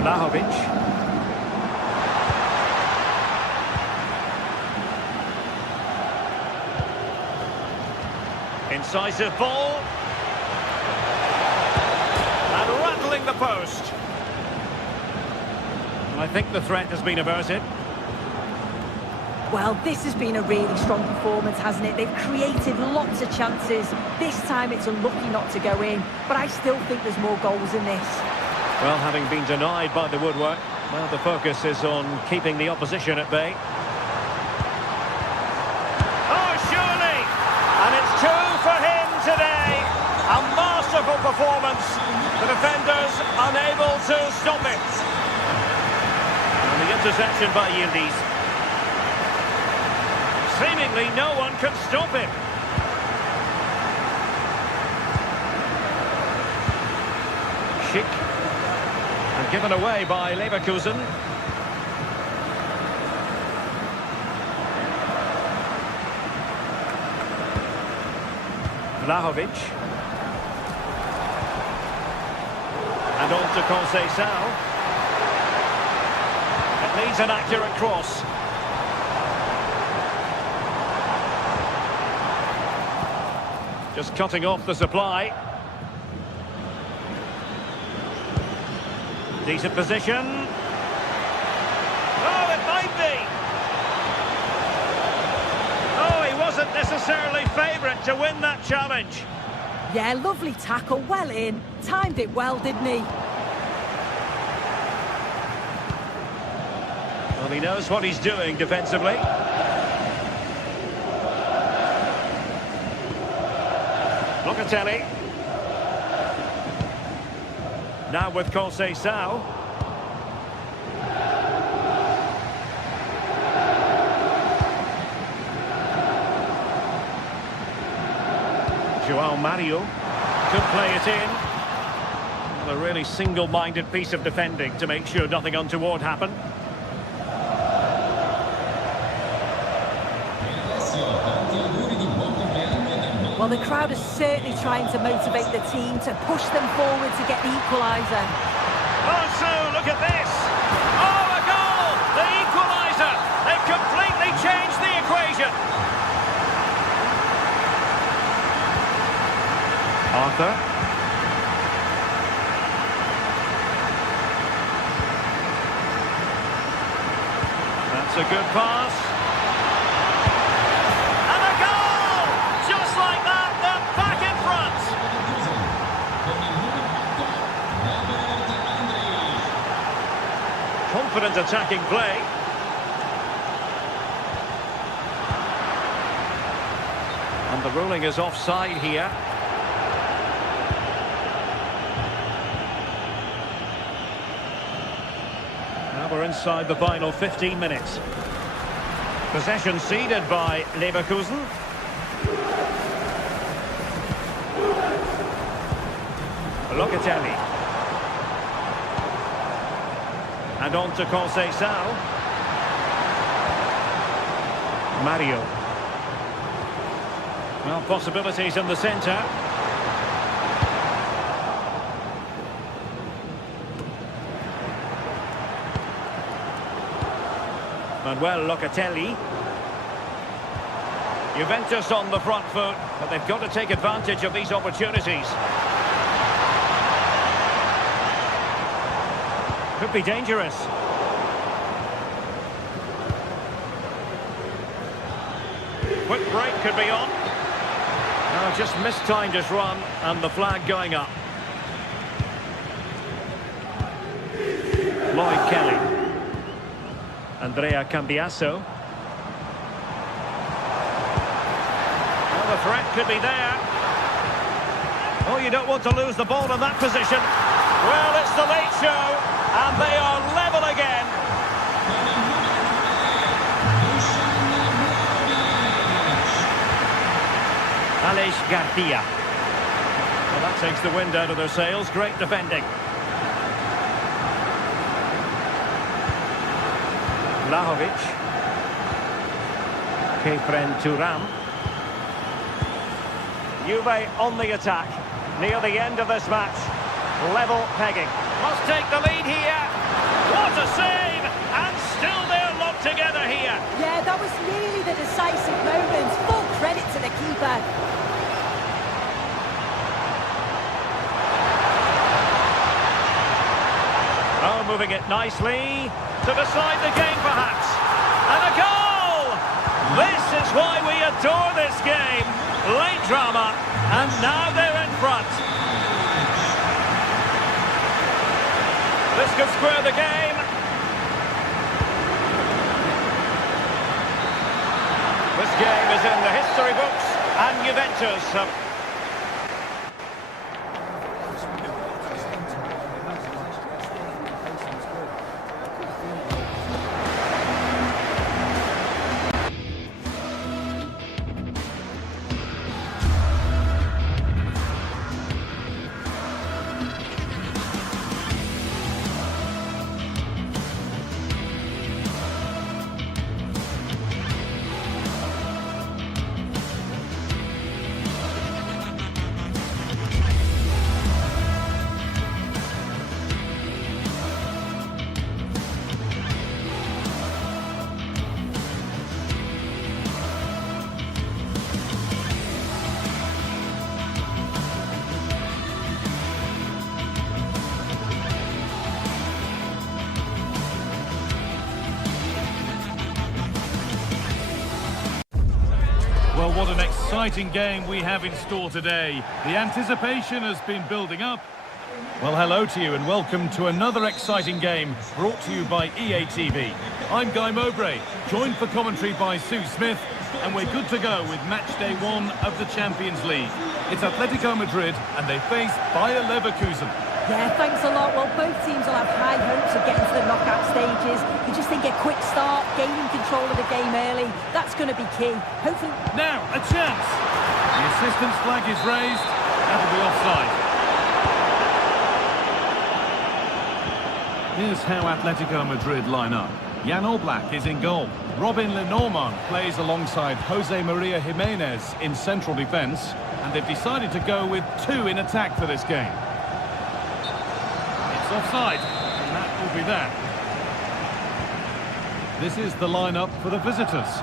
Vlahovic. Incisive ball. And rattling the post. I think the threat has been averted. Well, this has been a really strong performance, hasn't it? They've created lots of chances. This time it's unlucky not to go in, but I still think there's more goals in this. Well, having been denied by the woodwork, well, the focus is on keeping the opposition at bay. Oh, surely! And it's 2 for him today. A masterful performance. The defenders unable to stop it. And the interception by Yildiz. Seemingly no one can stop him. Sheik. And given away by Leverkusen. Vlahovic. And on to Conceição. It needs an accurate cross. Just cutting off the supply. Decent position. Oh, it might be. Oh, he wasn't necessarily favourite to win that challenge. Yeah, lovely tackle, well in. Timed it well, didn't he? Well, he knows what he's doing defensively. Locatelli. Now with Conceição. João Mario could play it in. A really single-minded piece of defending to make sure nothing untoward happened. Well, the crowd is certainly trying to motivate the team to push them forward to get the equaliser. Oh, so look at this. Oh, a goal! The equaliser! They've completely changed the equation. Arthur. That's a good pass. And a goal! Just like that, they're back in front. Confident attacking play. And the ruling is offside here. Now we're inside the final 15 minutes. Possession ceded by Leverkusen. Locatelli. And on to Conceição. Mario. Well, possibilities in the centre. Manuel Locatelli. Juventus on the front foot, but they've got to take advantage of these opportunities. Could be dangerous. Quick break could be on. No, just mistimed his run, and the flag going up. Lloyd Kelly. Andrea Cambiasso. Well, the threat could be there. Oh, you don't want to lose the ball in that position. Well, it's the late show, and they are level again. Aleix Garcia. Well, that takes the wind out of their sails. Great defending. Vlahovic. Kefren Turam. Juve on the attack. Near the end of this match. Level pegging. Must take the lead here. What a save! And still they're locked together here. Yeah, that was really the decisive moment. Full credit to the keeper. Oh, moving it nicely to decide the game, perhaps. And a goal! This is why we adore this game. Late drama, and now they're in front. This could square the game. This game is in the history books, and Juventus have... Well, what an exciting game we have in store today. The anticipation has been building up. Well, hello to you and welcome to another exciting game brought to you by EA TV. I'm Guy Mowbray, joined for commentary by Sue Smith, and we're good to go with match day 1 of the Champions League. It's Atletico Madrid and they face Bayer Leverkusen. Yeah, thanks a lot. Well, both teams will have high hopes of getting to the knockout stages. You just think a quick start, gaining control of the game early, that's going to be key. Hopefully... Now, a chance! The assistant's flag is raised, that'll be offside. Here's how Atletico Madrid line up. Jan Oblak is in goal. Robin Lenormand plays alongside Jose Maria Jimenez in central defence. And they've decided to go with two in attack for this game. It's offside, and that will be that. This is the lineup for the visitors.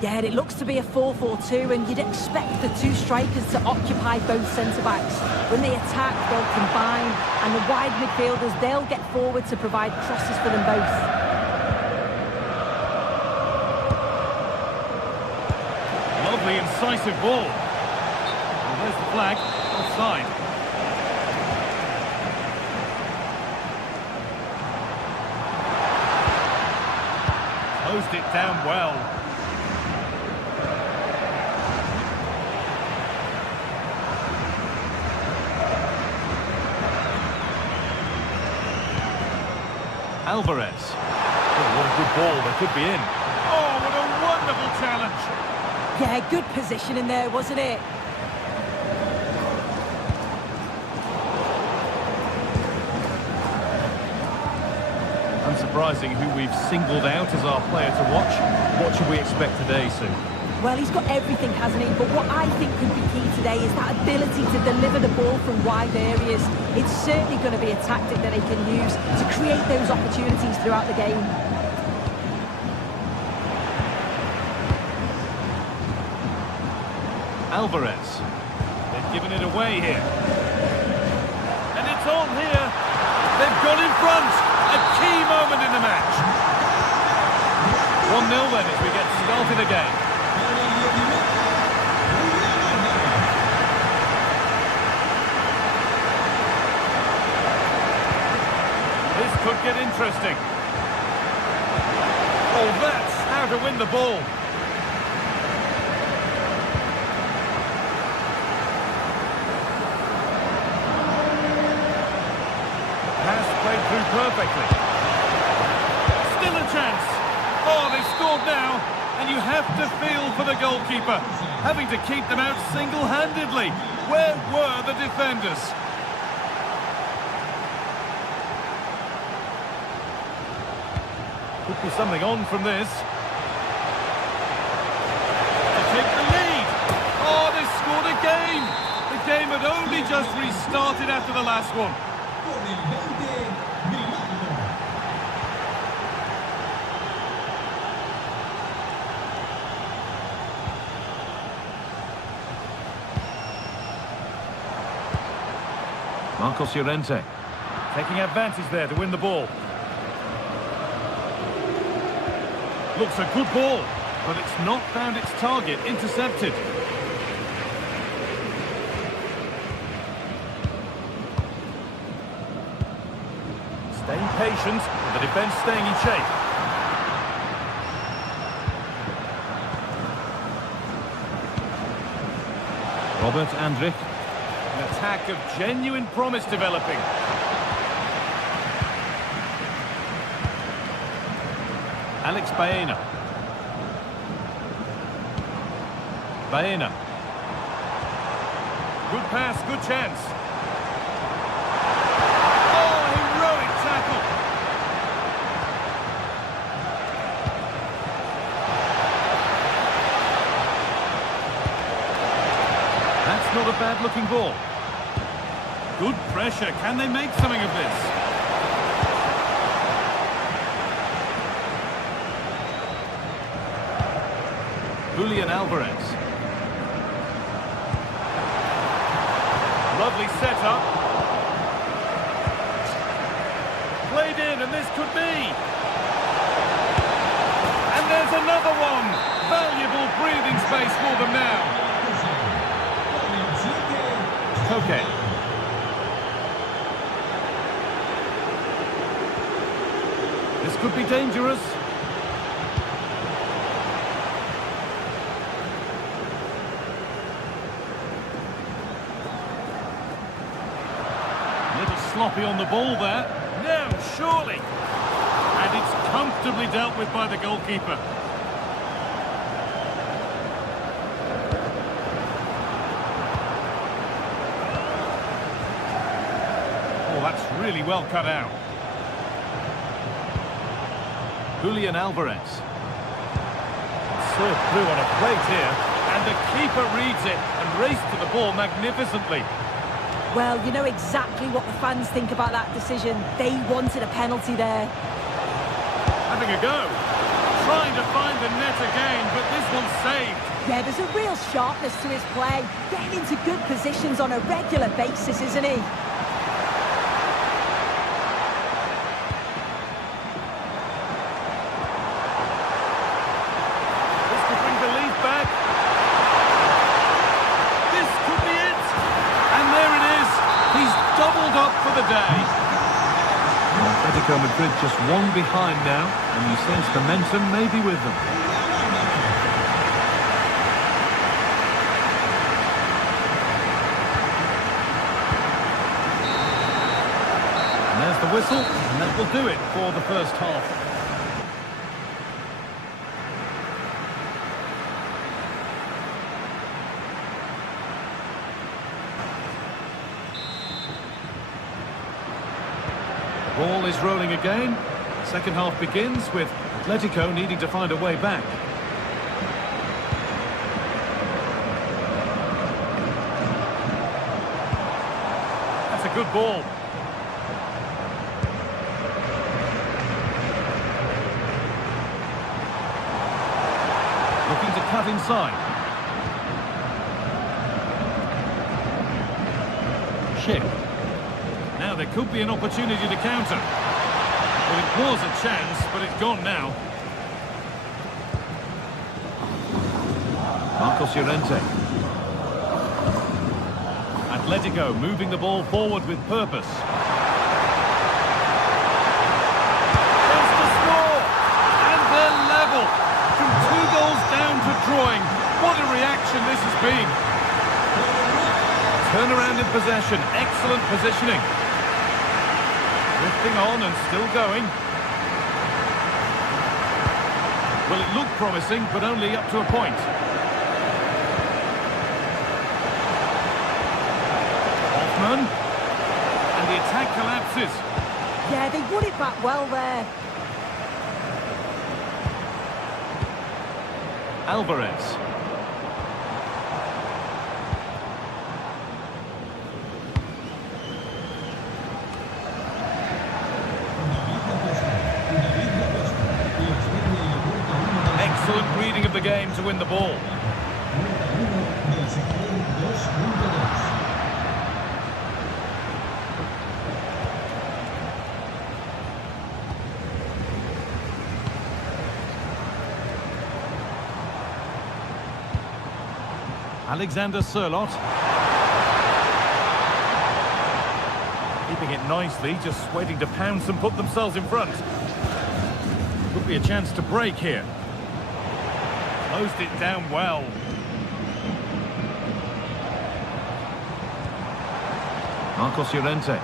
Yeah, it looks to be a 4-4-2, and you'd expect the two strikers to occupy both centre-backs. When they attack, they'll combine, and the wide midfielders, they'll get forward to provide crosses for them both. Lovely, incisive ball. Well, there's the flag. Offside. Closed it down well. Alvarez. Oh, what a good ball. They could be in. Oh, what a wonderful challenge. Yeah, good position in there, wasn't it? Unsurprising who we've singled out as our player to watch. What should we expect today, Sue? Well, he's got everything, hasn't he? But what I think could be key today is that ability to deliver the ball from wide areas. It's certainly going to be a tactic that he can use to create those opportunities throughout the game. Alvarez. They've given it away here. And it's on here. They've gone in front. A key moment in the match. 1-0 then as we get started again. This could get interesting. Oh, that's how to win the ball. Pass played through perfectly. Still a chance. Oh, they've scored now. And you have to feel for the goalkeeper, having to keep them out single-handedly. Where were the defenders? Could be something on from this. To take the lead. Oh, they scored again. The game had only just restarted after the last one. Marcos Llorente taking advantage there to win the ball. Looks a good ball, but it's not found its target. Intercepted. Staying patient, and the defence staying in shape. Robert Andrich. An attack of genuine promise developing. Alex Baena. Baena. Good pass, good chance. Oh, heroic tackle. That's not a bad-looking ball. Good pressure. Can they make something of this? Julian Alvarez. Lovely setup. Played in, and this could be. And there's another one. Valuable breathing space for them now. Okay. This could be dangerous. Sloppy on the ball there. No, surely. And it's comfortably dealt with by the goalkeeper. Oh, that's really well cut out. Julian Alvarez. Served through on a plate here, and the keeper reads it and raced to the ball magnificently. Well, you know exactly what the fans think about that decision. They wanted a penalty there. Having a go. Trying to find the net again, but this one's saved. Yeah, there's a real sharpness to his play. Getting into good positions on a regular basis, isn't he? This could bring belief back. This could be it. And there it is. He's doubled up for the day. Atletico Madrid just one behind now, and you sense momentum may be with them. And there's the whistle, and that will do it for the first half. Ball is rolling again. Second half begins with Atletico needing to find a way back. That's a good ball. Looking to cut inside. Ship. Now there could be an opportunity to counter. Well, it was a chance, but it's gone now. Marcos Llorente. Atletico moving the ball forward with purpose. Chance to score! And they're level! From 2 goals down to drawing. What a reaction this has been! Turnaround in possession. Excellent positioning. Drifting on and still going. Well, it looked promising, but only up to a point. Hoffman. And the attack collapses. Yeah, they won it back well there. Alvarez. Excellent reading of the game to win the ball. Alexander Sørloth. Keeping it nicely, just waiting to pounce and put themselves in front. Could be a chance to break here. Closed it down well. Marcos Llorente. Okay!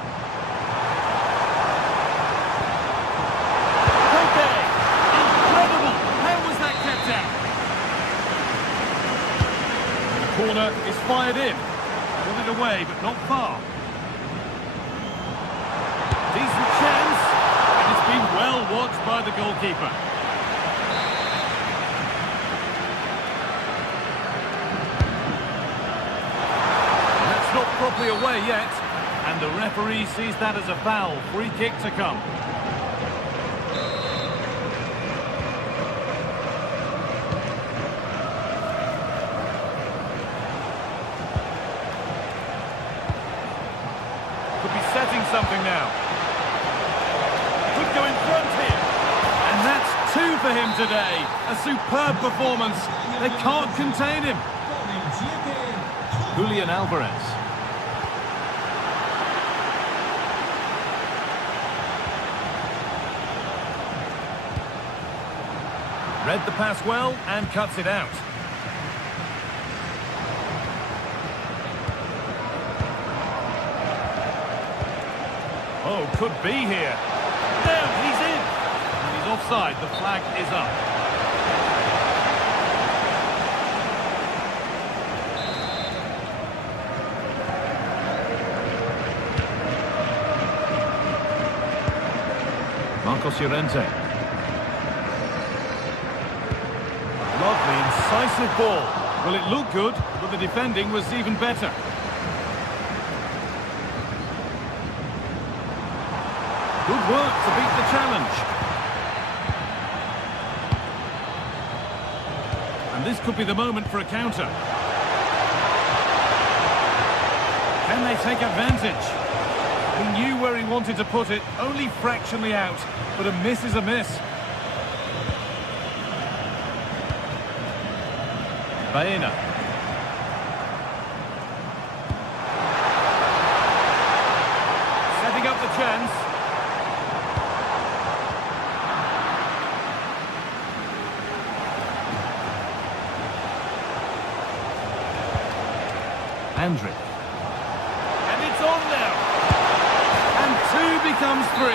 Incredible! How was that kept out? The corner is fired in. Put it away, but not far. Decent chance, and it's been well watched by the goalkeeper. Not properly away yet, and the referee sees that as a foul. Free kick to come. Could be setting something now. Could go in front here. And that's 2 for him today. A superb performance. They can't contain him. Julian Alvarez. Read the pass well and cuts it out. Oh, could be here. There, he's in. And he's offside. The flag is up. Marcos Llorente. decisive ball. Well, it looked good, but the defending was even better. Good work to beat the challenge. And this could be the moment for a counter. Can they take advantage? He knew where he wanted to put it, only fractionally out, but a miss is a miss. Baena. Setting up the chance. Andrick. And it's on now. And 2 becomes 3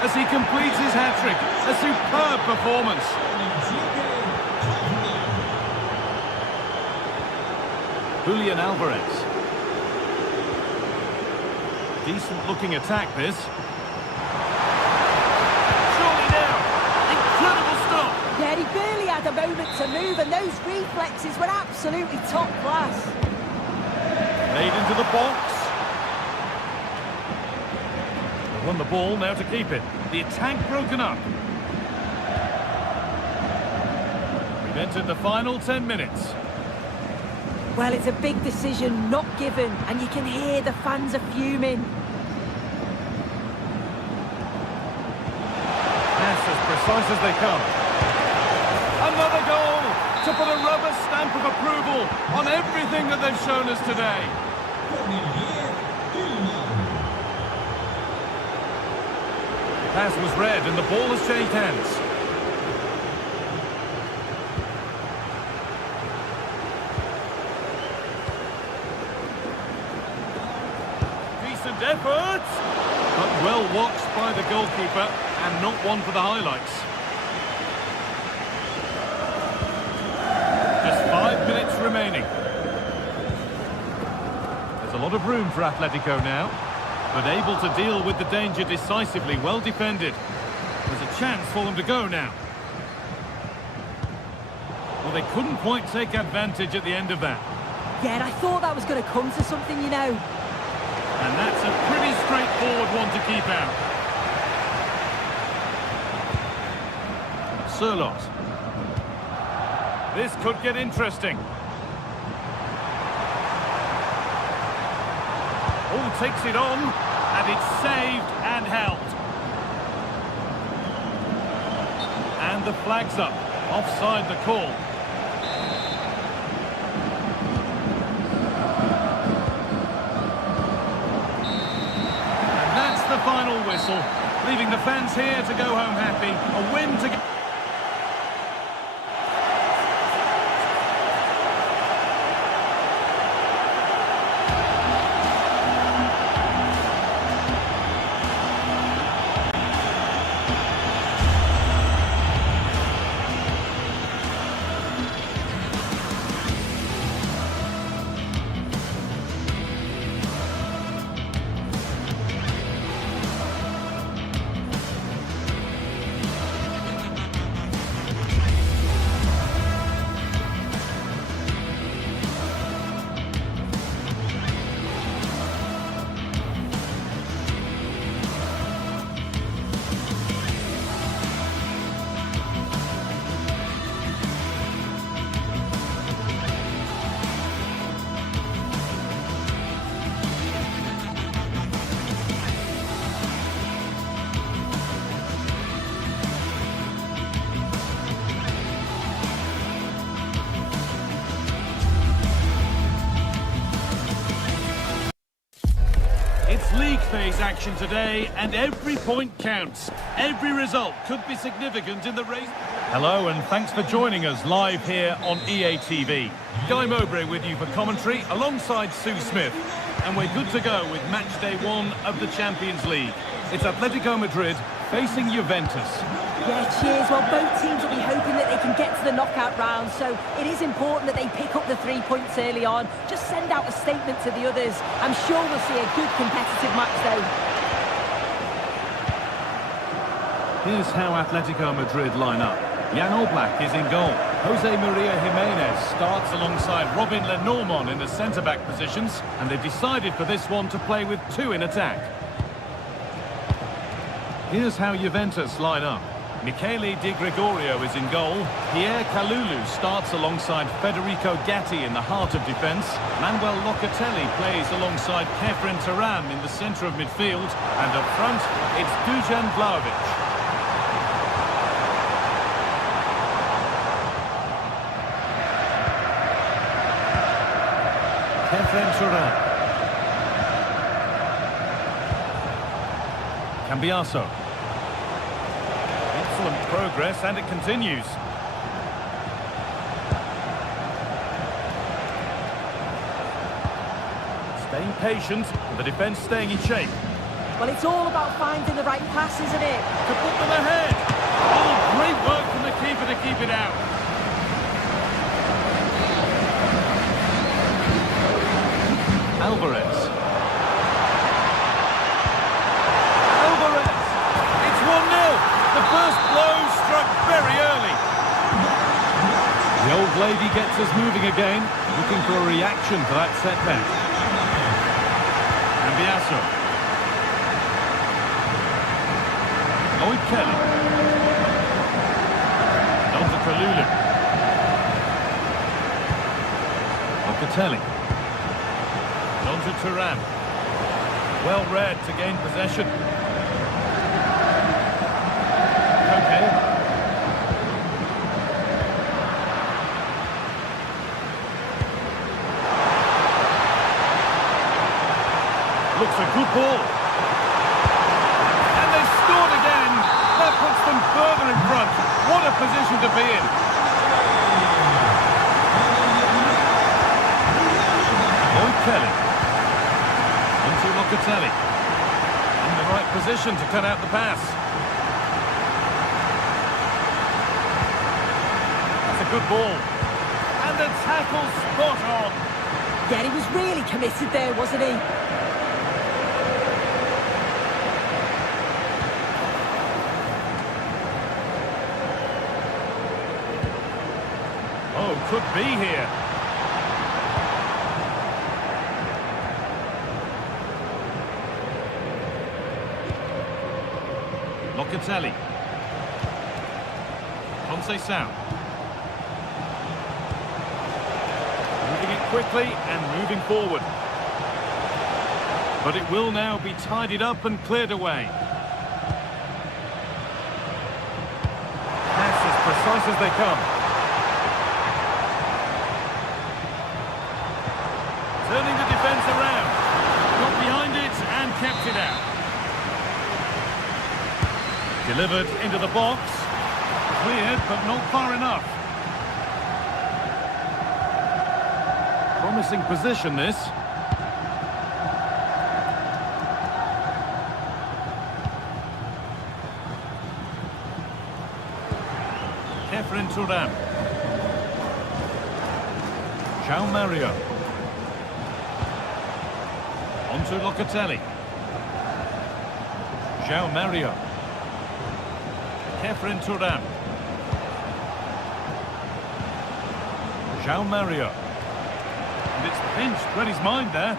as he completes his hat-trick. A superb performance. Julian Alvarez. Decent looking attack this. Surely now. Incredible stop. Yeah, he barely had a moment to move, and those reflexes were absolutely top class. Made into the box. They won the ball, now to keep it. The attack broken up. We've entered the final 10 minutes. Well, it's a big decision, not given, and you can hear the fans are fuming. That's as precise as they come. Another goal to put a rubber stamp of approval on everything that they've shown us today. Pass was read and the ball has changed hands. Decent effort, but well watched by the goalkeeper and not one for the highlights. Just 5 minutes remaining. There's a lot of room for Atletico now, but able to deal with the danger decisively, well defended. There's a chance for them to go now. Well, they couldn't quite take advantage at the end of that. Yeah, and I thought that was going to come to something, you know. And that's a pretty straightforward one to keep out. Sirlot. This could get interesting. Oh, takes it on, and it's saved and held. And the flag's up. Offside the call. And that's the final whistle, leaving the fans here to go home happy. A win to get... It's league phase action today, and every point counts. Every result could be significant in the race. Hello, and thanks for joining us live here on EA TV. Guy Mowbray with you for commentary, alongside Sue Smith. And we're good to go with match day 1 of the Champions League. It's Atletico Madrid facing Juventus. Yeah, cheers. Well, both teams will be hoping that they can get to the knockout round, so it is important that they pick up the 3 points early on. Just send out a statement to the others. I'm sure we'll see a good competitive match, though. Here's how Atletico Madrid line up. Jan Oblak is in goal. Jose Maria Jimenez starts alongside Robin Lenormand in the centre-back positions, and they've decided for this one to play with two in attack. Here's how Juventus line up. Michele Di Gregorio is in goal. Pierre Kalulu starts alongside Federico Gatti in the heart of defence. Manuel Locatelli plays alongside Kefren Turam in the centre of midfield. And up front, it's Dujan Vlahovic. Kefren Turam. Cambiaso. Excellent progress, and it continues. Staying patient, and the defence staying in shape. Well, it's all about finding the right pass, isn't it? To put them ahead. Oh, great work from the keeper to keep it out. Alvarez. It's 1-0. The first blow struck very early. The old lady gets us moving again, looking for a reaction to that setback. Cambiaso. Lloyd Kelly. On to Kalulu. Locatelli. On to Turam. Well read to gain possession. Okay. Looks a good ball. And they scored again. That puts them further in front. What a position to be in. Lloyd Kelly. Into Locatelli. In the right position to cut out the pass. Good ball. And the tackle spot on. Yeah, he was really committed there, wasn't he? Oh, could be here. Locatelli. Conceição. Quickly and moving forward. But it will now be tidied up and cleared away. That's as precise as they come. Turning the defence around. Got behind it and kept it out. Delivered into the box. Cleared, but not far enough. Promising position, this. Kefren Turam. João Mario. On to Locatelli. João Mario. Kefren Turam. João Mario. And it's pinched, read his mind there.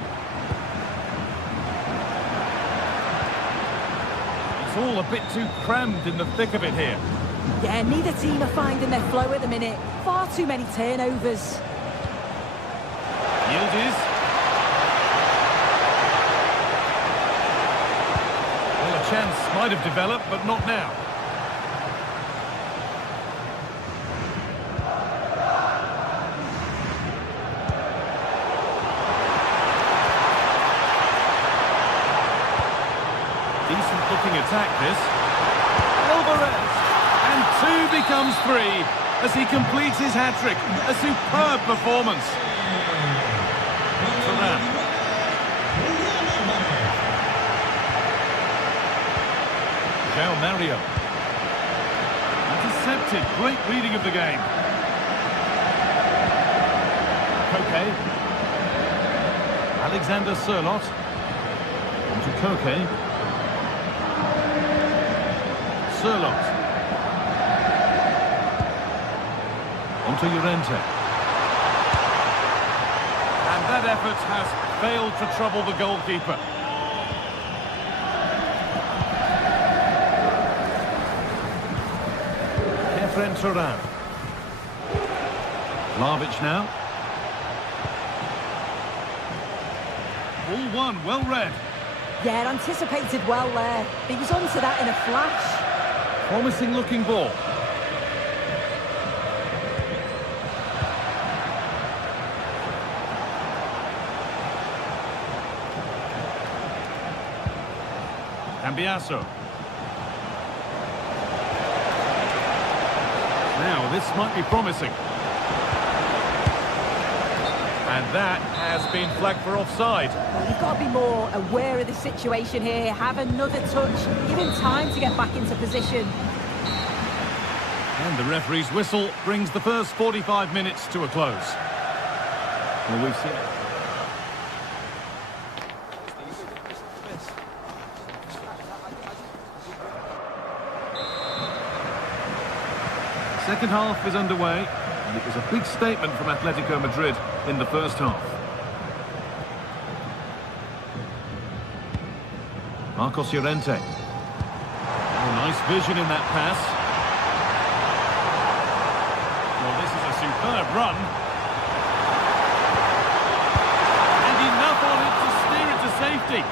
It's all a bit too crammed in the thick of it here. Yeah, neither team are finding their flow at the minute. Far too many turnovers. Yield is. Well, a chance might have developed, but not now. Decent-looking attack, this. Alvarez! And 2 becomes 3 as he completes his hat-trick. A superb performance. Turam. João Mario. Intercepted. Great reading of the game. Koke. Alexander Sørloth. On to Koke. Sørloth. Onto Llorente. And that effort has failed to trouble the goalkeeper. Efren Turan. Vlahovic now. Ball one, well read. Yeah, anticipated well there. He was onto that in a flash. Promising looking ball. Cambiasso. Now, this might be promising. And that has been flagged for offside. Well, you've got to be more aware of the situation here. Have another touch. Give him time to get back into position. And the referee's whistle brings the first 45 minutes to a close. Well, we've seen it. Second half is underway, and it was a big statement from Atletico Madrid in the first half. Marcos Llorente. Oh, nice vision in that pass. Well, this is a superb run. And enough on it to steer it to safety.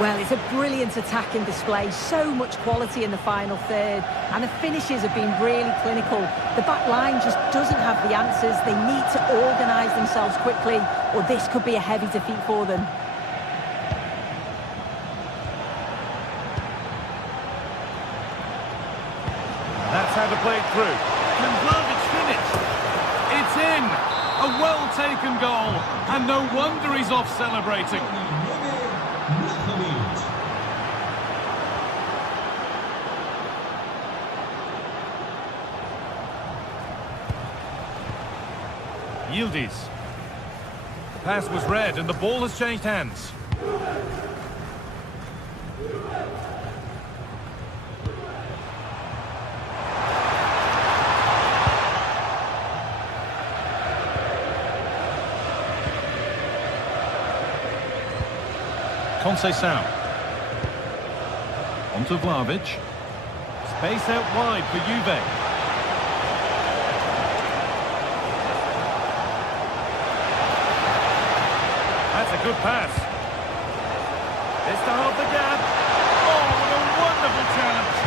Well, it's a brilliant attacking display. So much quality in the final third. And the finishes have been really clinical. The back line just doesn't have the answers. They need to organise themselves quickly, or this could be a heavy defeat for them. That's how to play it through. Can Vlahovic finish? It's in! A well-taken goal. And no wonder he's off celebrating. Yildiz. The pass was read and the ball has changed hands. Conceição. Onto Vlahovic. Space out wide for Juve. That's a good pass. It's to hold the gap. Oh, what a wonderful challenge.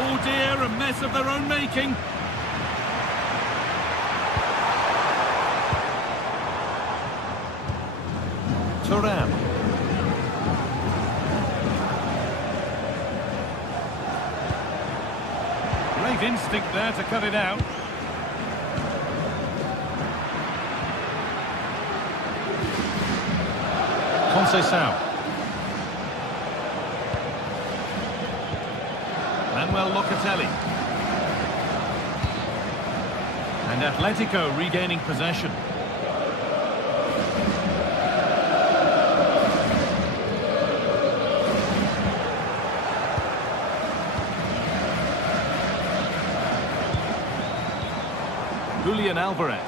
Oh dear, a mess of their own making. Turan. Great instinct there to cut it out. Conceição. Manuel Locatelli. And Atletico regaining possession. Julian Alvarez.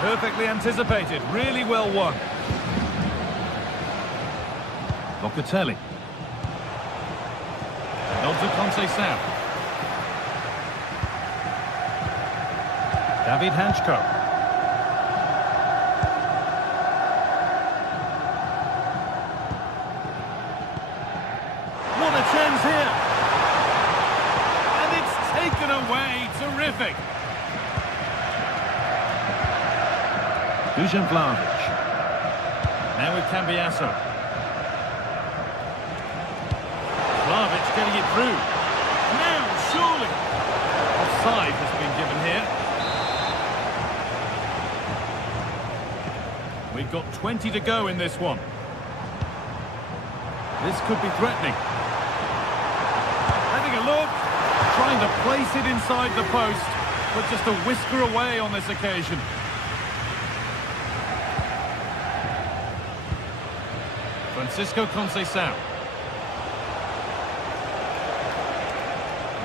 Perfectly anticipated, really well won. Locatelli. On to Conceição. David Hanchko. What a chance here! And it's taken away. Terrific. Dusan Vlahovic. Now with Cambiasso. Vlahovic getting it through. Now, surely. Offside has been given here. We've got 20 to go in this one. This could be threatening. Having a look. Trying to place it inside the post. but just a whisker away on this occasion. Francisco Conceição.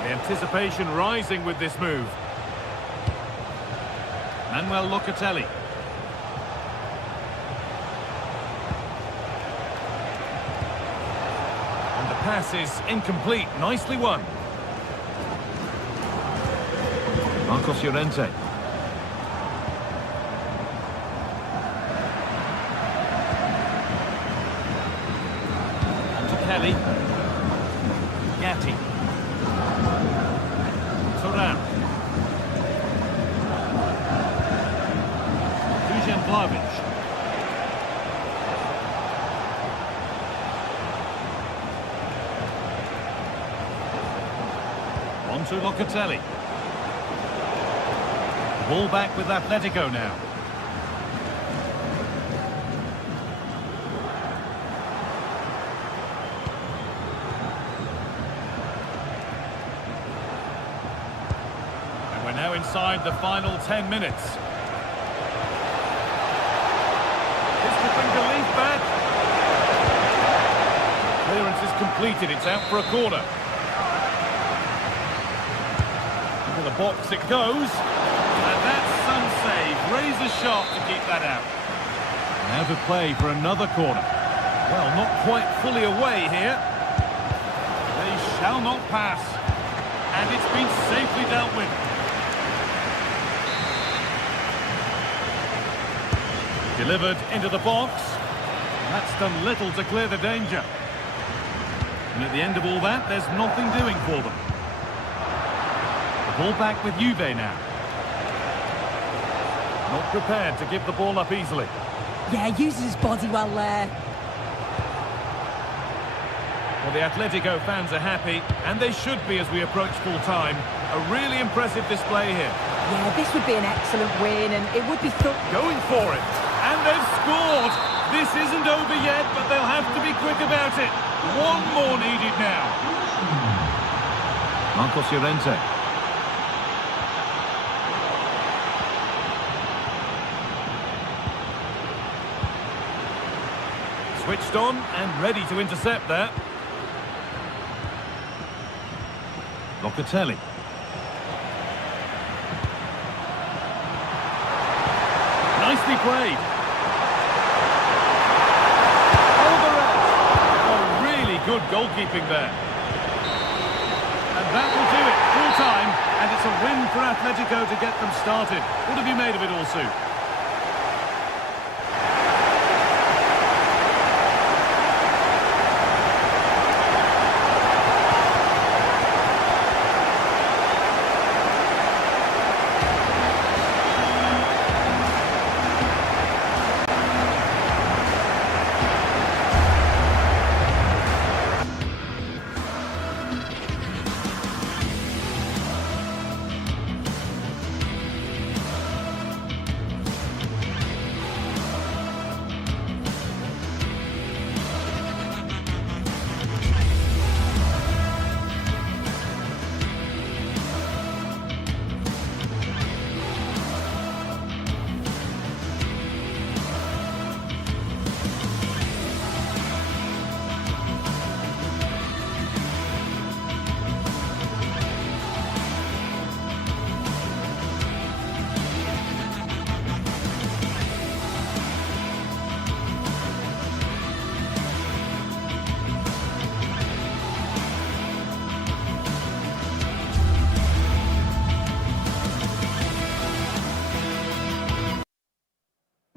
The anticipation rising with this move. Manuel Locatelli. And the pass is incomplete. Nicely won. Marcos Llorente. To Kelly. Gatti. Turan. Dusan Vlahovic. On to Locatelli. Ball back with Atletico now. And we're now inside the final 10 minutes. This could bring belief back. Clearance is completed. It's out for a corner. Into the box it goes. And that's some save. Razor sharp to keep that out. Now to play for another corner. Well, not quite fully away here. They shall not pass. And it's been safely dealt with. Delivered into the box. That's done little to clear the danger. And at the end of all that, there's nothing doing for them. The ball back with Juve now. Not prepared to give the ball up easily. Yeah, uses his body well there. Well, the Atletico fans are happy, and they should be as we approach full time. A really impressive display here. Yeah, this would be an excellent win, and it would be going for it. And they've scored. This isn't over yet, but they'll have to be quick about it. One more needed now. Marcos Llorente. Switched on and ready to intercept there. Locatelli. Nicely played. Oh, really good goalkeeping there. And that will do it. Full time, and it's a win for Atletico to get them started. What have you made of it all, Sue?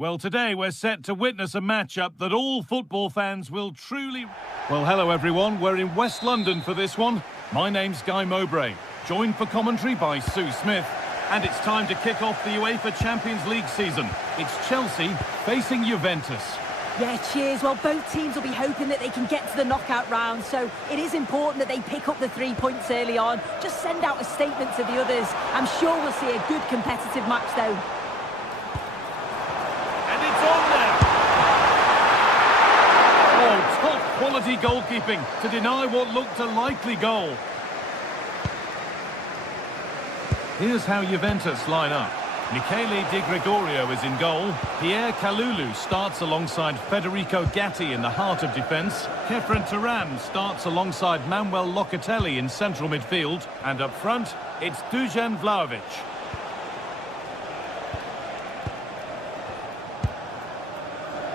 Well, today we're set to witness a matchup that all football fans will truly... Well, hello everyone, we're in West London for this one. My name's Guy Mowbray, joined for commentary by Sue Smith. And it's time to kick off the UEFA Champions League season. It's Chelsea facing Juventus. Yeah, cheers. Well, both teams will be hoping that they can get to the knockout round, so it is important that they pick up the 3 points early on. Just send out a statement to the others. I'm sure we'll see a good competitive match, though. And it's on now! Oh, top quality goalkeeping to deny what looked a likely goal. Here's how Juventus line up. Michele Di Gregorio is in goal. Pierre Kalulu starts alongside Federico Gatti in the heart of defence. Kefren Turam starts alongside Manuel Locatelli in central midfield. And up front, it's Dusan Vlahovic.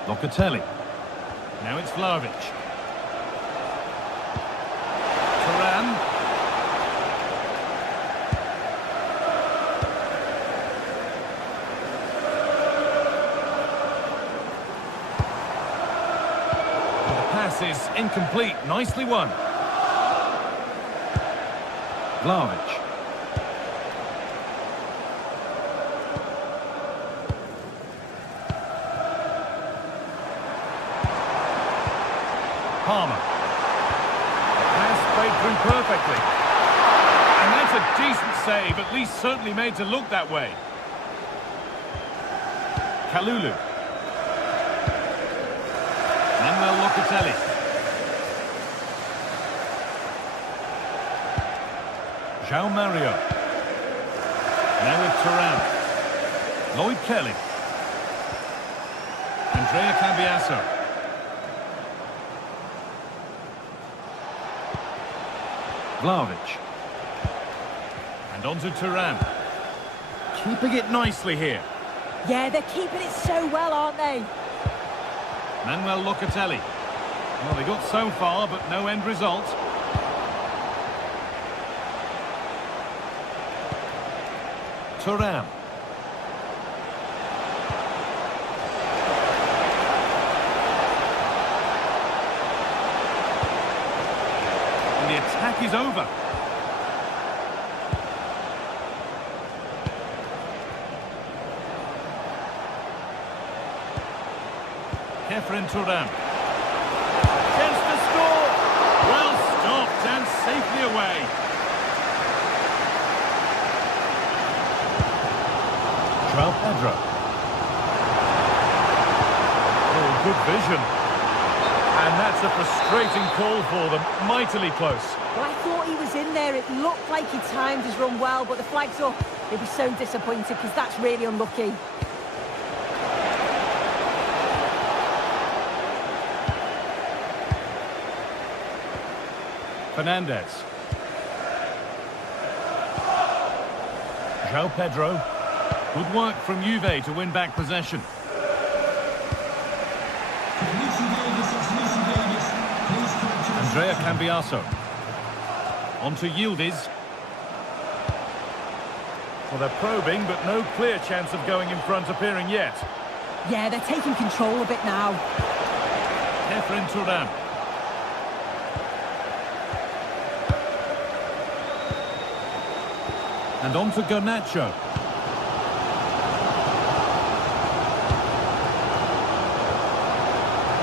Locatelli. Now it's Vlahovic. Turam. The pass is incomplete. Nicely won. Vlahovic. Palmer. Pass played through perfectly. And that's a decent save, at least certainly made to look that way. Kalulu. Manuel Locatelli. João Mario. Now with Turam. Lloyd Kelly. Andrea Cambiasso. Vlahovic. And on to Turam. Keeping it nicely here. Yeah, they're keeping it so well, aren't they? Manuel Locatelli. Well, they got so far, but no end result. Turam. The attack is over. Kefren Turam. Chance to score. Well stopped and safely away. João Pedro. Oh, good vision. And that's a frustrating call for them. Mightily close. Well, I thought he was in there. It looked like he timed his run well, but the flag's up. He'll be so disappointed because that's really unlucky. Fernandez. João Pedro. Good work from Juve to win back possession. Andrea Cambiasso. On to Yildiz. Well, they're probing, but no clear chance of going in front appearing yet. Yeah, they're taking control of it now. Kefren Turam. And on to Garnacho.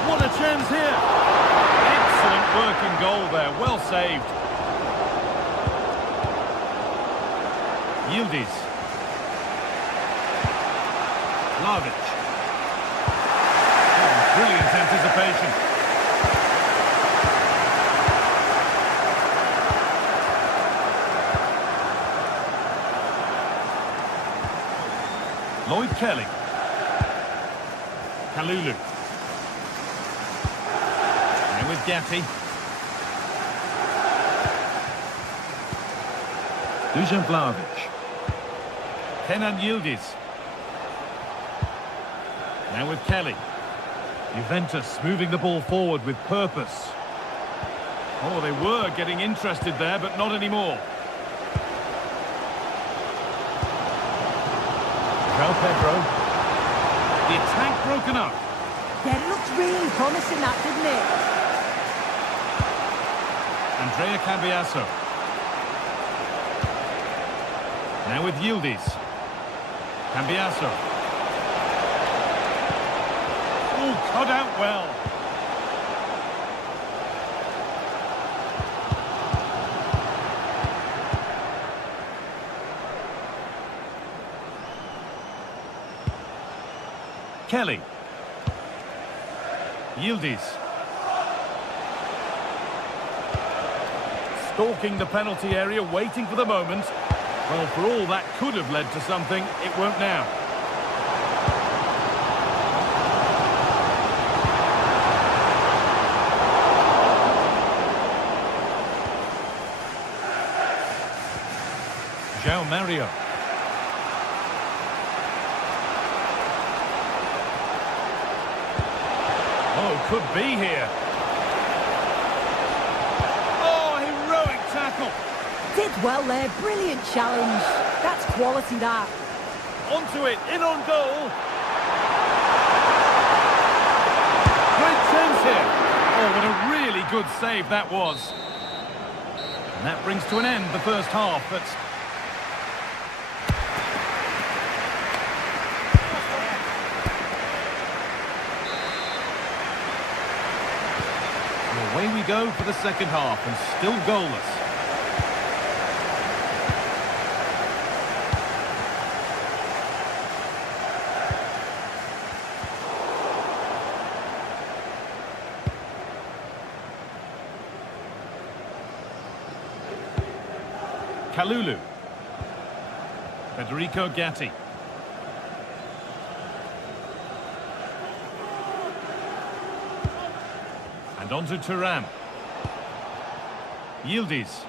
What a chance here! Excellent work in goal there, well saved. Yildiz. Vlahovic. Oh, brilliant anticipation. Lloyd Kelly. Kalulu. Now with Gatti. Dusan Vlahovic. Kenan Yildiz. Now with Kelly. Juventus moving the ball forward with purpose. Oh, they were getting interested there, but not anymore. João Pedro. The attack broken up. Yeah, it looked really promising, that, didn't it? Andrea Cambiasso. Now with Yildiz. Cambiasso. Oh, cut out well. Kelly. Yildiz. Stalking the penalty area, waiting for the moment. Well, for all that could have led to something, it won't now. Mario. Oh, could be here. Oh, heroic tackle. Did well there, brilliant challenge. That's quality, that. Onto it, in on goal. Great chance here. Oh, what a really good save that was. And that brings to an end the first half. That's away we go for the second half, and still goalless. Kalulu. Federico Gatti. And on to Thuram. Yildiz.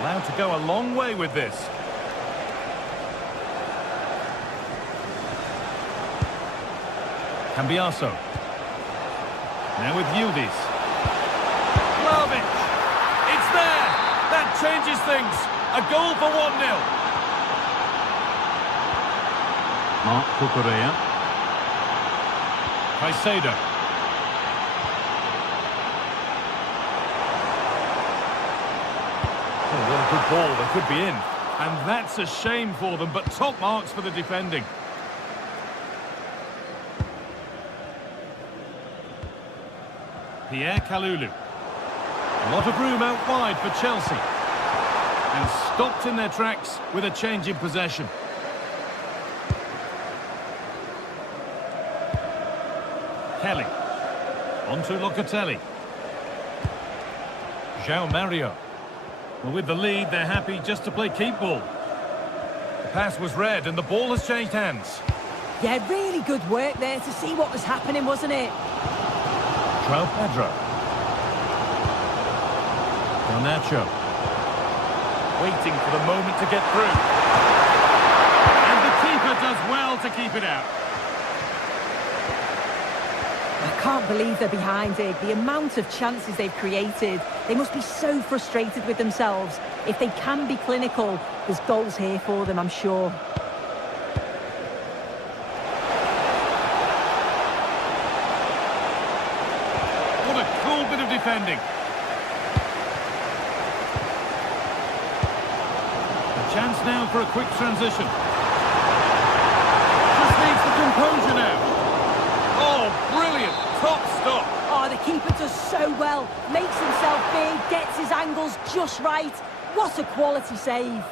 Allowed to go a long way with this. Cambiaso. Now with Yildiz. Vlahovic. It's there. That changes things. A goal for 1-0. Mark Cucurella. Caicedo. Oh, what a good ball. They could be in. And that's a shame for them, but top marks for the defending. Pierre Kalulu. A lot of room out wide for Chelsea. And stopped in their tracks with a change in possession. Kelly. On to Locatelli. João Mario. Well, with the lead, they're happy just to play keep ball. The pass was read and the ball has changed hands. Yeah, really good work there to see what was happening, wasn't it? João Pedro. Garnacho. Waiting for the moment to get through. And the keeper does well to keep it out. I can't believe they're behind it. The amount of chances they've created. They must be so frustrated with themselves. If they can be clinical, there's goals here for them, I'm sure. What a cool bit of defending. A chance now for a quick transition. Just needs the composure now. Oh, brilliant. Top stop. Oh, the keeper does so well. Makes himself big, gets his angles just right. What a quality save.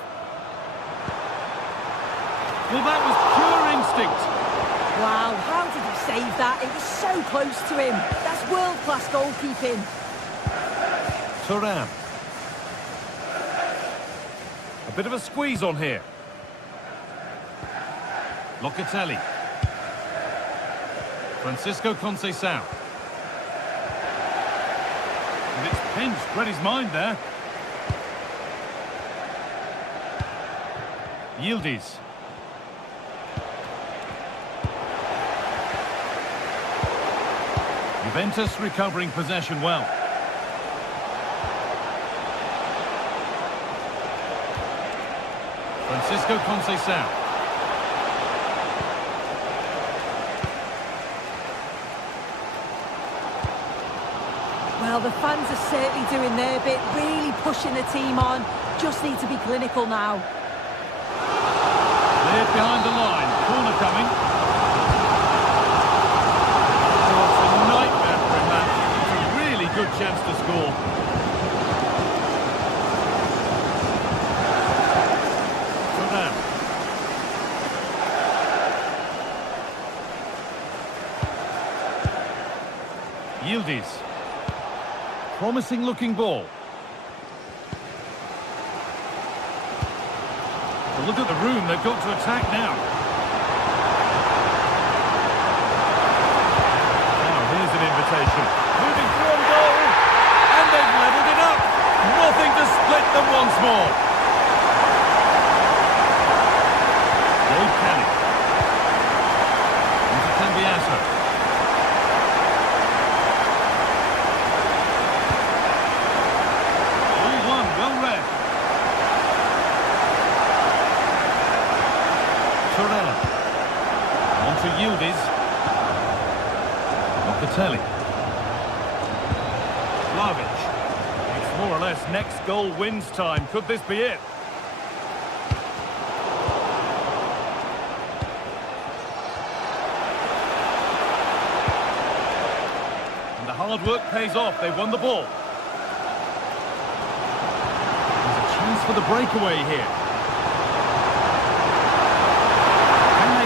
Well, that was pure instinct. Wow, how did he save that? It was so close to him. That's world-class goalkeeping. Thuram. A bit of a squeeze on here. Locatelli. Francisco Conceição. And it's pinched, read his mind there. Yildiz. Juventus recovering possession well. Francisco Conceição. Well, the fans are certainly doing their bit, really pushing the team on. Just need to be clinical now. Cleared behind the line. Corner coming. Oh, it's a nightmare for him, that. It's a really good chance to score. Thuram. Yildiz. promising looking ball. Well, look at the room they've got to attack now. Now here's an invitation. Moving through on goal. And they've levelled it up. Nothing to split them once more. Dave Canning. Into Cambiasso. 3-1, well read. Torreira. On to Yildiz. Locatelli. Vlahovic. It's more or less next goal wins time. Could this be it? And the hard work pays off. They've won the ball. There's a chance for the breakaway here.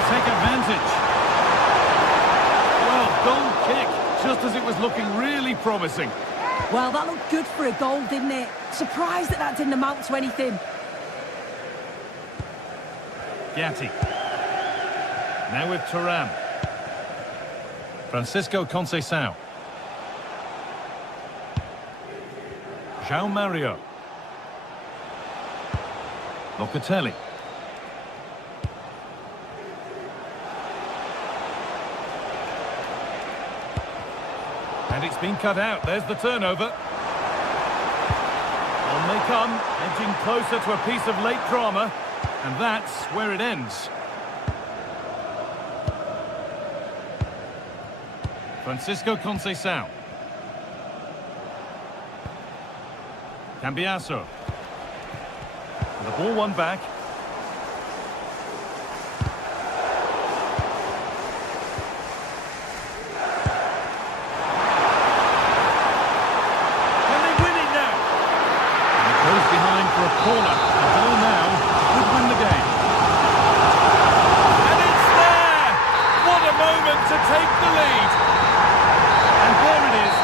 Take advantage. Well, goal kick, just as it was looking really promising. Well, that looked good for a goal, didn't it? Surprised that that didn't amount to anything. Gatti. Now with Thuram. Francisco Conceição. João Mario. Locatelli. And it's been cut out. There's the turnover. On they come, edging closer to a piece of late drama. And that's where it ends. Francisco Conceição. Cambiasso. The ball won back. Corner. The goal now would win the game. And it's there! What a moment to take the lead. And there it is.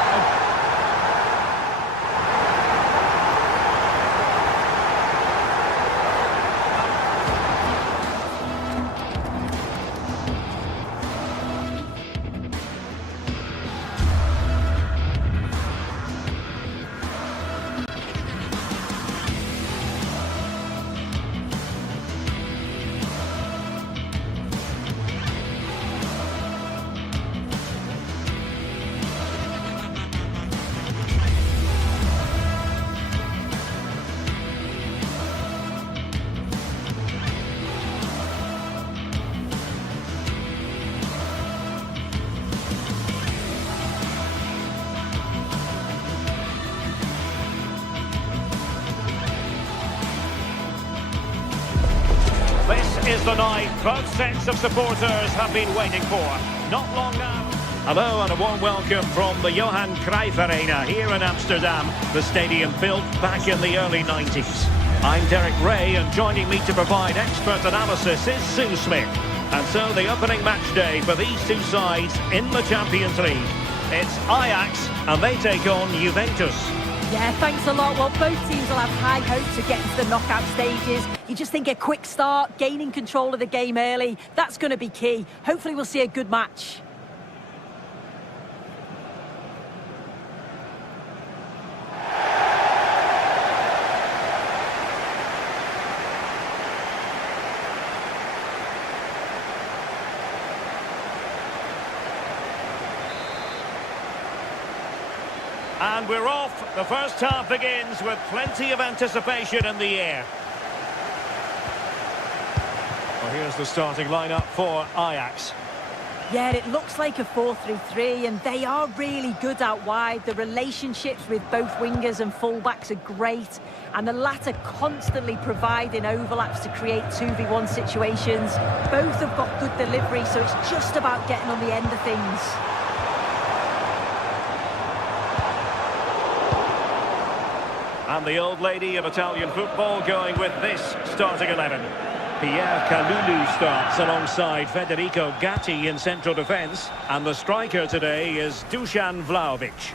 This is the night both sets of supporters have been waiting for. Not long now. Hello and a warm welcome from the Johan Cruyff Arena here in Amsterdam, the stadium built back in the early 90s. I'm Derek Ray, and joining me to provide expert analysis is Sue Smith. And so the opening match day for these two sides in the Champions League. It's Ajax and they take on Juventus. Yeah, thanks a lot. Well, both teams will have high hopes of getting to the knockout stages. You just think a quick start, gaining control of the game early, that's going to be key. Hopefully we'll see a good match. And we're off. The first half begins with plenty of anticipation in the air. Well, here's the starting lineup for Ajax. Yeah, it looks like a 4-3-3, and they are really good out wide. The relationships with both wingers and fullbacks are great, and the latter constantly providing overlaps to create 2v1 situations. Both have got good delivery, so it's just about getting on the end of things. And the old lady of Italian football going with this starting 11. Pierre Kalulu starts alongside Federico Gatti in central defence. And the striker today is Dusan Vlahovic.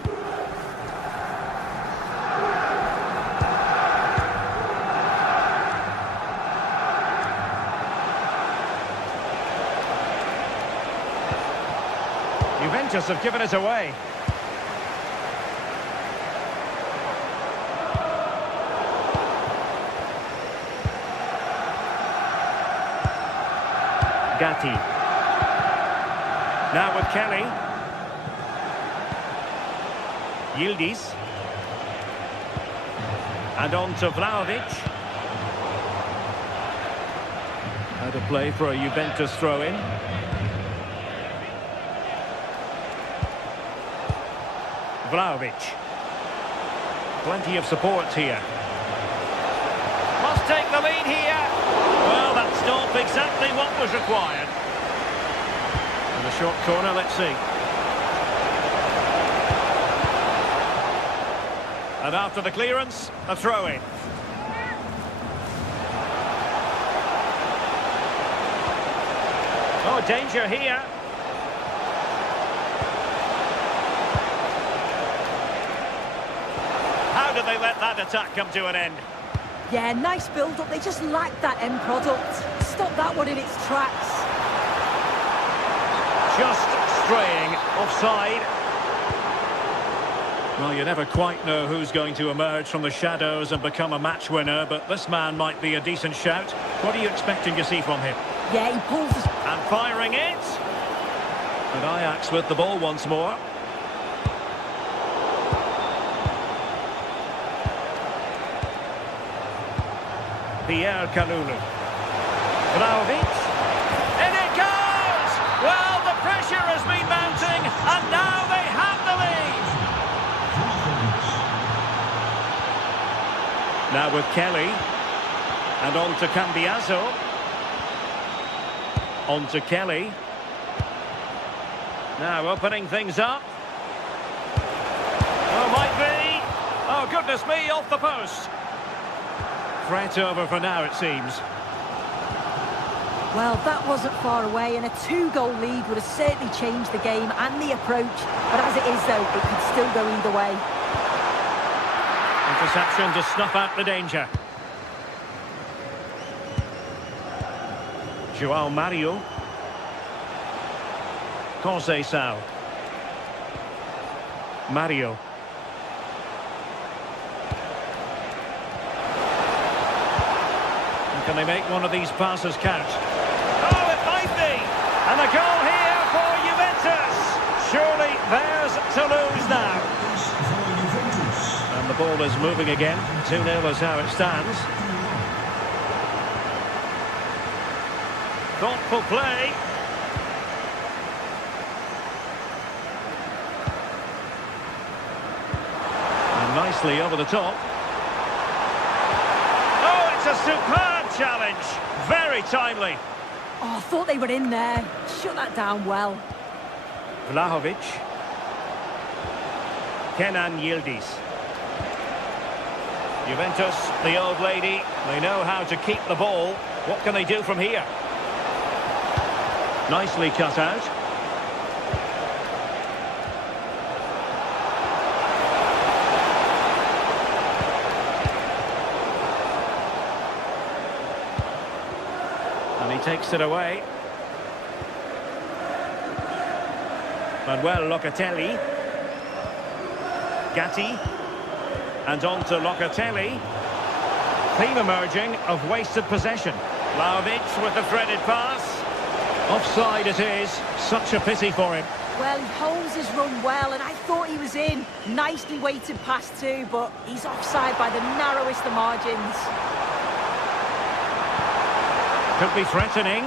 Juventus have given it away. Gatti. Now with Kelly. Yildiz. And on to Vlahovic. Out of play for a Juventus throw-in. Vlahovic. Plenty of support here. Must take the lead here. Well, that's not exactly what was required. And a short corner, let's see. And after the clearance, a throw-in. Oh, danger here. How did they let that attack come to an end? Yeah, nice build-up. They just lacked that end product. Stop that one in its tracks. Just straying offside. Well, you never quite know who's going to emerge from the shadows and become a match winner, but this man might be a decent shout. What are you expecting to see from him? Yeah, he pulls his... And firing it. And Ajax with the ball once more. Pierre Kalulu. Vlahovic. In it goes! Well, the pressure has been mounting, and now they have the lead. Now with Kelly. And on to Cambiaso. On to Kelly. Now opening things up. Oh, might be. Oh, goodness me, off the post. Threat over for now, it seems. Well, that wasn't far away, and a 2-goal lead would have certainly changed the game and the approach. But as it is, though, it could still go either way. Interception to snuff out the danger. João Mario. Conceição. Mario. Can they make one of these passes count? Oh, it might be! And a goal here for Juventus! Surely theirs to lose now. And the ball is moving again. 2-0 is how it stands. Thoughtful play. And nicely over the top. Oh, it's a superb challenge. Very timely. Oh, I thought they were in there. Shut that down well. Vlahovic. Kenan Yildiz. Juventus, the old lady, they know how to keep the ball. What can they do from here? Nicely cut out. And he takes it away. Manuel Locatelli. Gatti. And on to Locatelli. Theme emerging of wasted possession. Vlahovic with the threaded pass. Offside it is. Such a pity for him. Well, he holds his run well, and I thought he was in. Nicely weighted pass too, but he's offside by the narrowest of margins. Could be threatening.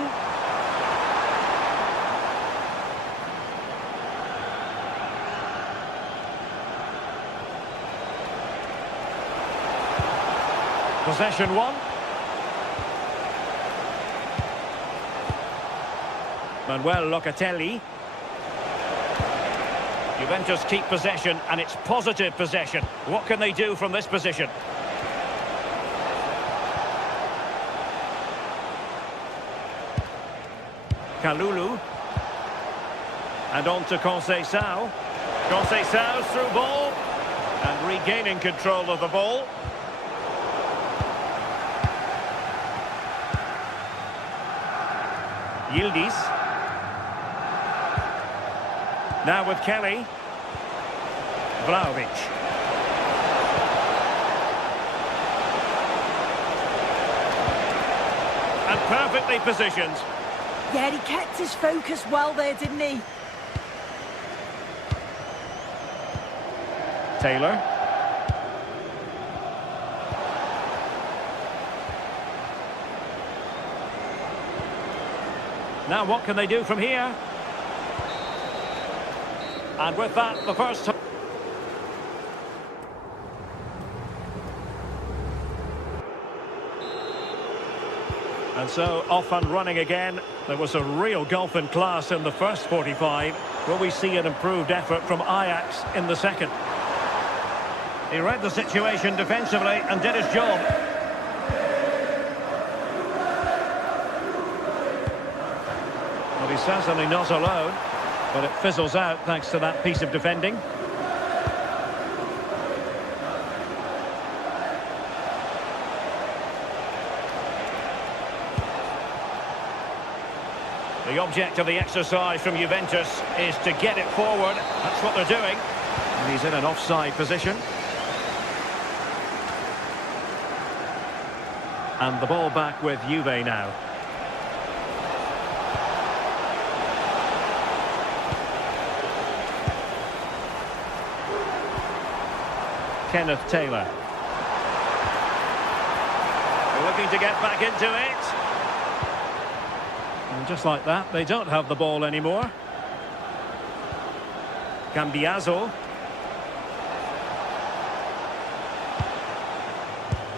Possession one. Manuel Locatelli. Juventus keep possession, and it's positive possession. What can they do from this position? Kalulu. And on to Conceição. Conceição's through ball. And regaining control of the ball. Yildiz. Now with Kelly. Vlahovic. And perfectly positioned. Yeah, he kept his focus well there, didn't he? Taylor. Now what can they do from here? And with that, the first time. And so off and running again. There was a real gulf in class in the first 45. Will we see an improved effort from Ajax in the second? He read the situation defensively and did his job. Well, he's certainly not alone, but it fizzles out thanks to that piece of defending. The object of the exercise from Juventus is to get it forward. That's what they're doing. And he's in an offside position. And the ball back with Juve now. Kenneth Taylor. They're looking to get back into it. And just like that, they don't have the ball anymore. Cambiaso.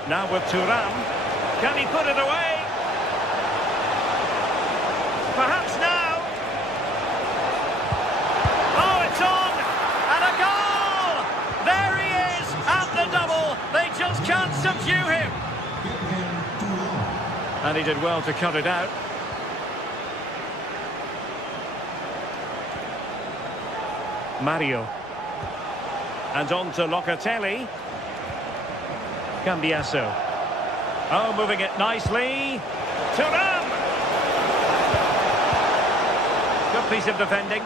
Now with Thuram. Can he put it away? Perhaps now. Oh, it's on! And a goal! There he is at the double. They just can't subdue him. And he did well to cut it out. Mario. And on to Locatelli. Cambiaso. Oh, moving it nicely. Thuram! Good piece of defending.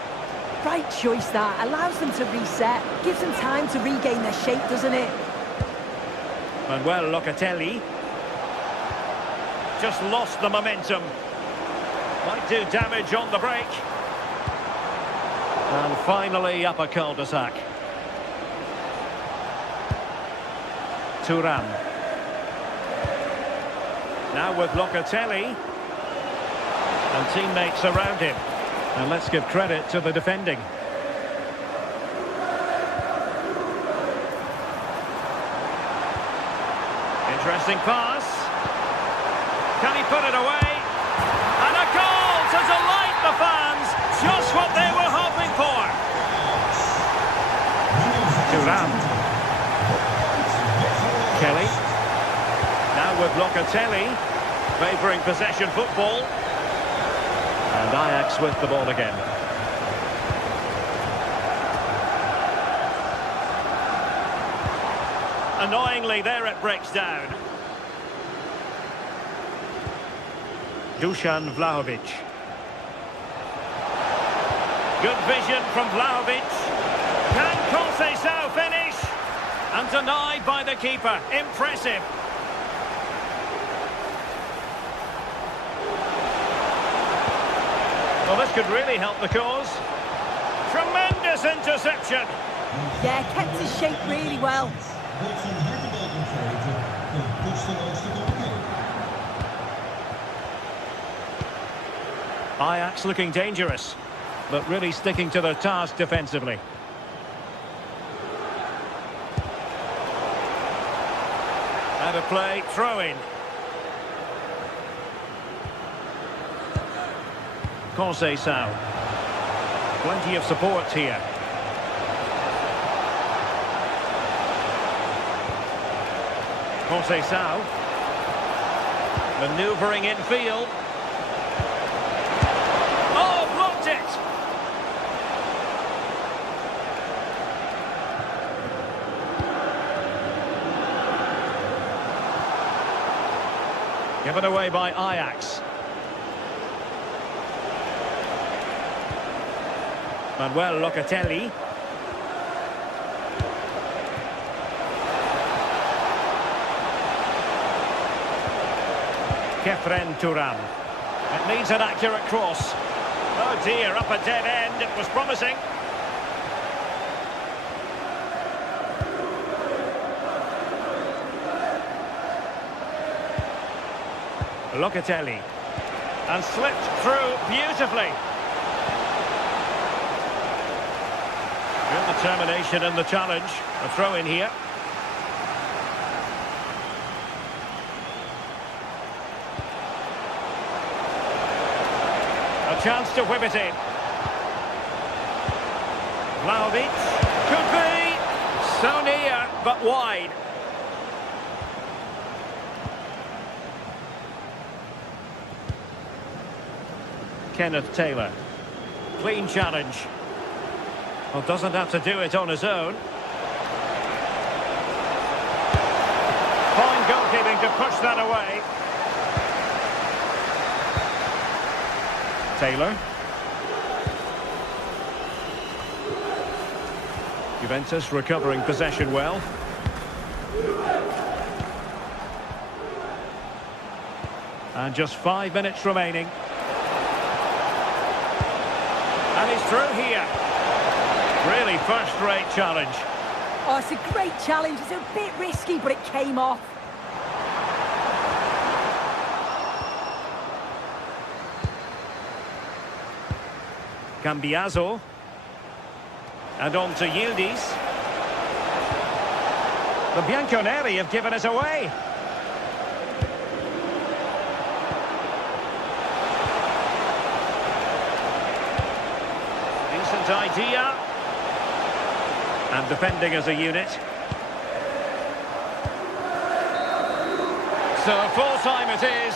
Right choice that. Allows them to reset. Gives them time to regain their shape, doesn't it? Manuel Locatelli. Just lost the momentum. Might do damage on the break. And finally up a cul-de-sac. Thuram. Now with Locatelli. And teammates around him. And let's give credit to the defending. Interesting pass. Can he put it away? And a goal to delight the fans. Just what they were hoping for. Thuram. Kelly. Now with Locatelli. Favouring possession football. And Ajax with the ball again. Annoyingly, there it breaks down. Dusan Vlahovic. Good vision from Vlahovic. Can Conceição finish? And denied by the keeper. Impressive. Well, this could really help the cause. Tremendous interception. Yeah, kept his shape really well. Ajax looking dangerous, but really sticking to their task defensively. Out of play, throw-in. Conceição. Plenty of support here. Conceição. Manoeuvring in field. Oh, blocked it! Given away by Ajax. Manuel Locatelli. Kefren Turan. It needs an accurate cross. Oh dear, up a dead end. It was promising. Locatelli. And slipped through beautifully. Good determination in the challenge. A throw in here. A chance to whip it in. Vlahovic. Could be. So near, but wide. Kenneth Taylor. Clean challenge. Well, doesn't have to do it on his own. Fine goalkeeping to push that away. Taylor. Juventus recovering possession well. And just 5 minutes remaining. And he's through here. Really first-rate challenge. Oh, it's a great challenge. It's a bit risky, but it came off. Cambiaso. And on to Yildiz. The Bianconeri have given it away. Decent idea. And defending as a unit. So full time it is.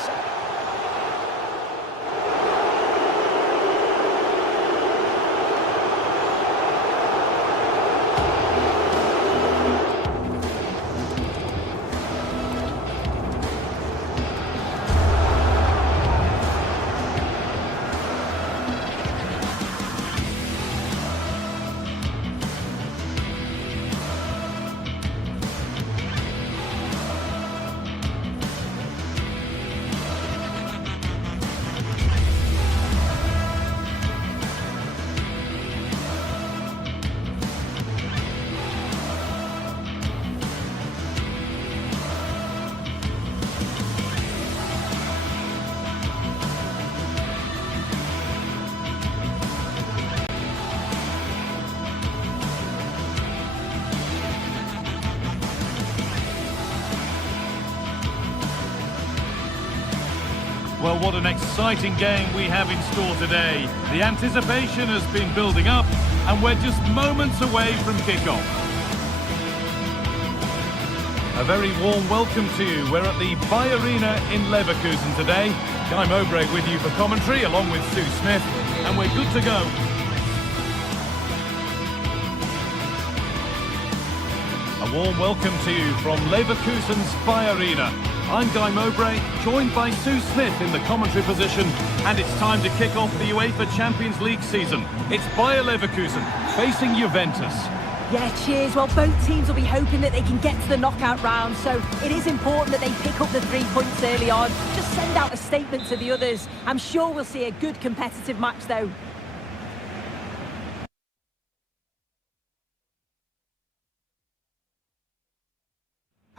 Well, what an exciting game we have in store today. The anticipation has been building up, and we're just moments away from kick-off. A very warm welcome to you. We're at the Bay Arena in Leverkusen today. Guy Mowbray with you for commentary, along with Sue Smith, and we're good to go. A warm welcome to you from Leverkusen's Bay Arena. I'm Guy Mowbray, joined by Sue Smith in the commentary position, and it's time to kick off the UEFA Champions League season. It's Bayer Leverkusen facing Juventus. Yeah, cheers. Well, both teams will be hoping that they can get to the knockout round, so it is important that they pick up the 3 points early on. Just send out a statement to the others. I'm sure we'll see a good competitive match, though.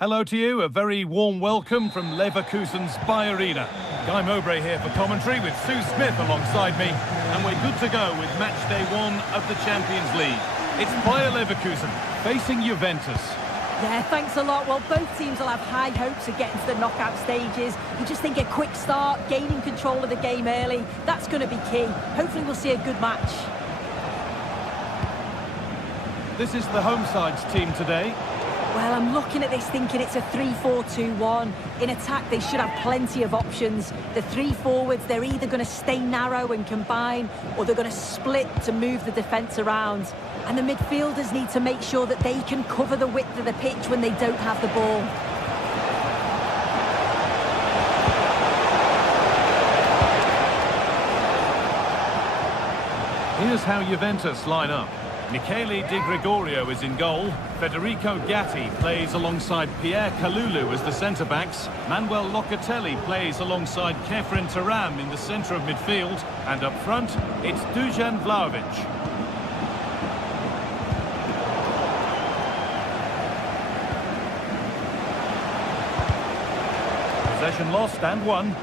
Hello to you, a very warm welcome from Leverkusen's Bay Arena. Guy Mowbray here for commentary with Sue Smith alongside me, and we're good to go with match day 1 of the Champions League. It's Bayer Leverkusen facing Juventus. Yeah, thanks a lot. Well, both teams will have high hopes of getting to the knockout stages. You just think a quick start, gaining control of the game early, that's going to be key. Hopefully we'll see a good match. This is the home side's team today. Well, I'm looking at this thinking it's a 3-4-2-1. In attack, they should have plenty of options. The 3 forwards, they're either going to stay narrow and combine, or they're going to split to move the defence around. And the midfielders need to make sure that they can cover the width of the pitch when they don't have the ball. Here's how Juventus line up. Michele Di Gregorio is in goal. Federico Gatti plays alongside Pierre Kalulu as the centre-backs. Manuel Locatelli plays alongside Kefren Turam in the centre of midfield. And up front, it's Dusan Vlahovic. Possession lost and won.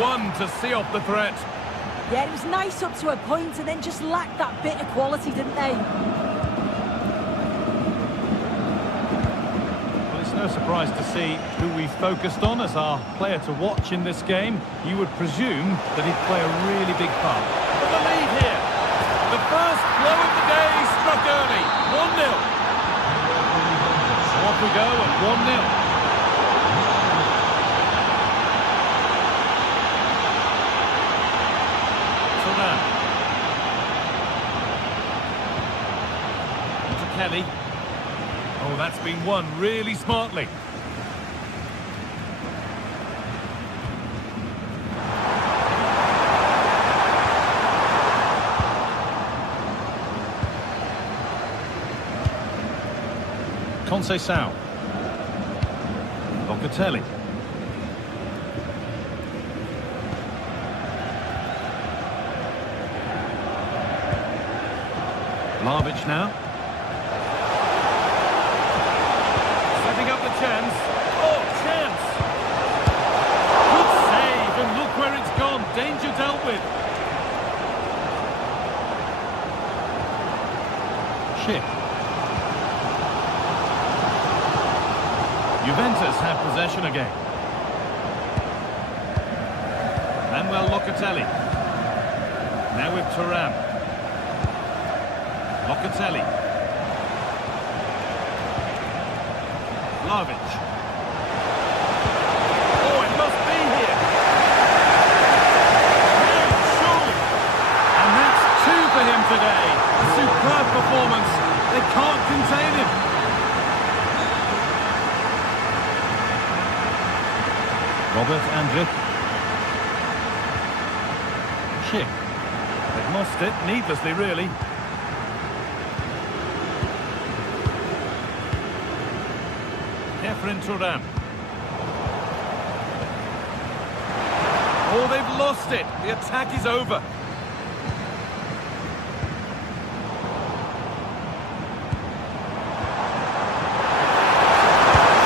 One to see off the threat. Yeah, it was nice up to a point and then just lacked that bit of quality, didn't they? Well, it's no surprise to see who we focused on as our player to watch in this game. You would presume that he'd play a really big part. But the lead here. The first blow of the day struck early. 1-0. So off we go at 1-0. Kelly. Oh, that's been won really smartly. Conceição. Locatelli. Vlahovic now. Chance. Oh, chance! Good save, and look where it's gone. Danger dealt with. Ship. Juventus have possession again. Manuel Locatelli. Now with Turam. Locatelli. Vlahovic. Oh, it must be here. Yeah, surely. And that's two for him today. A superb performance. They can't contain him. Robert Andrić. Schick. They've lost it needlessly, really. Kefren Turam. Oh, they've lost it. The attack is over.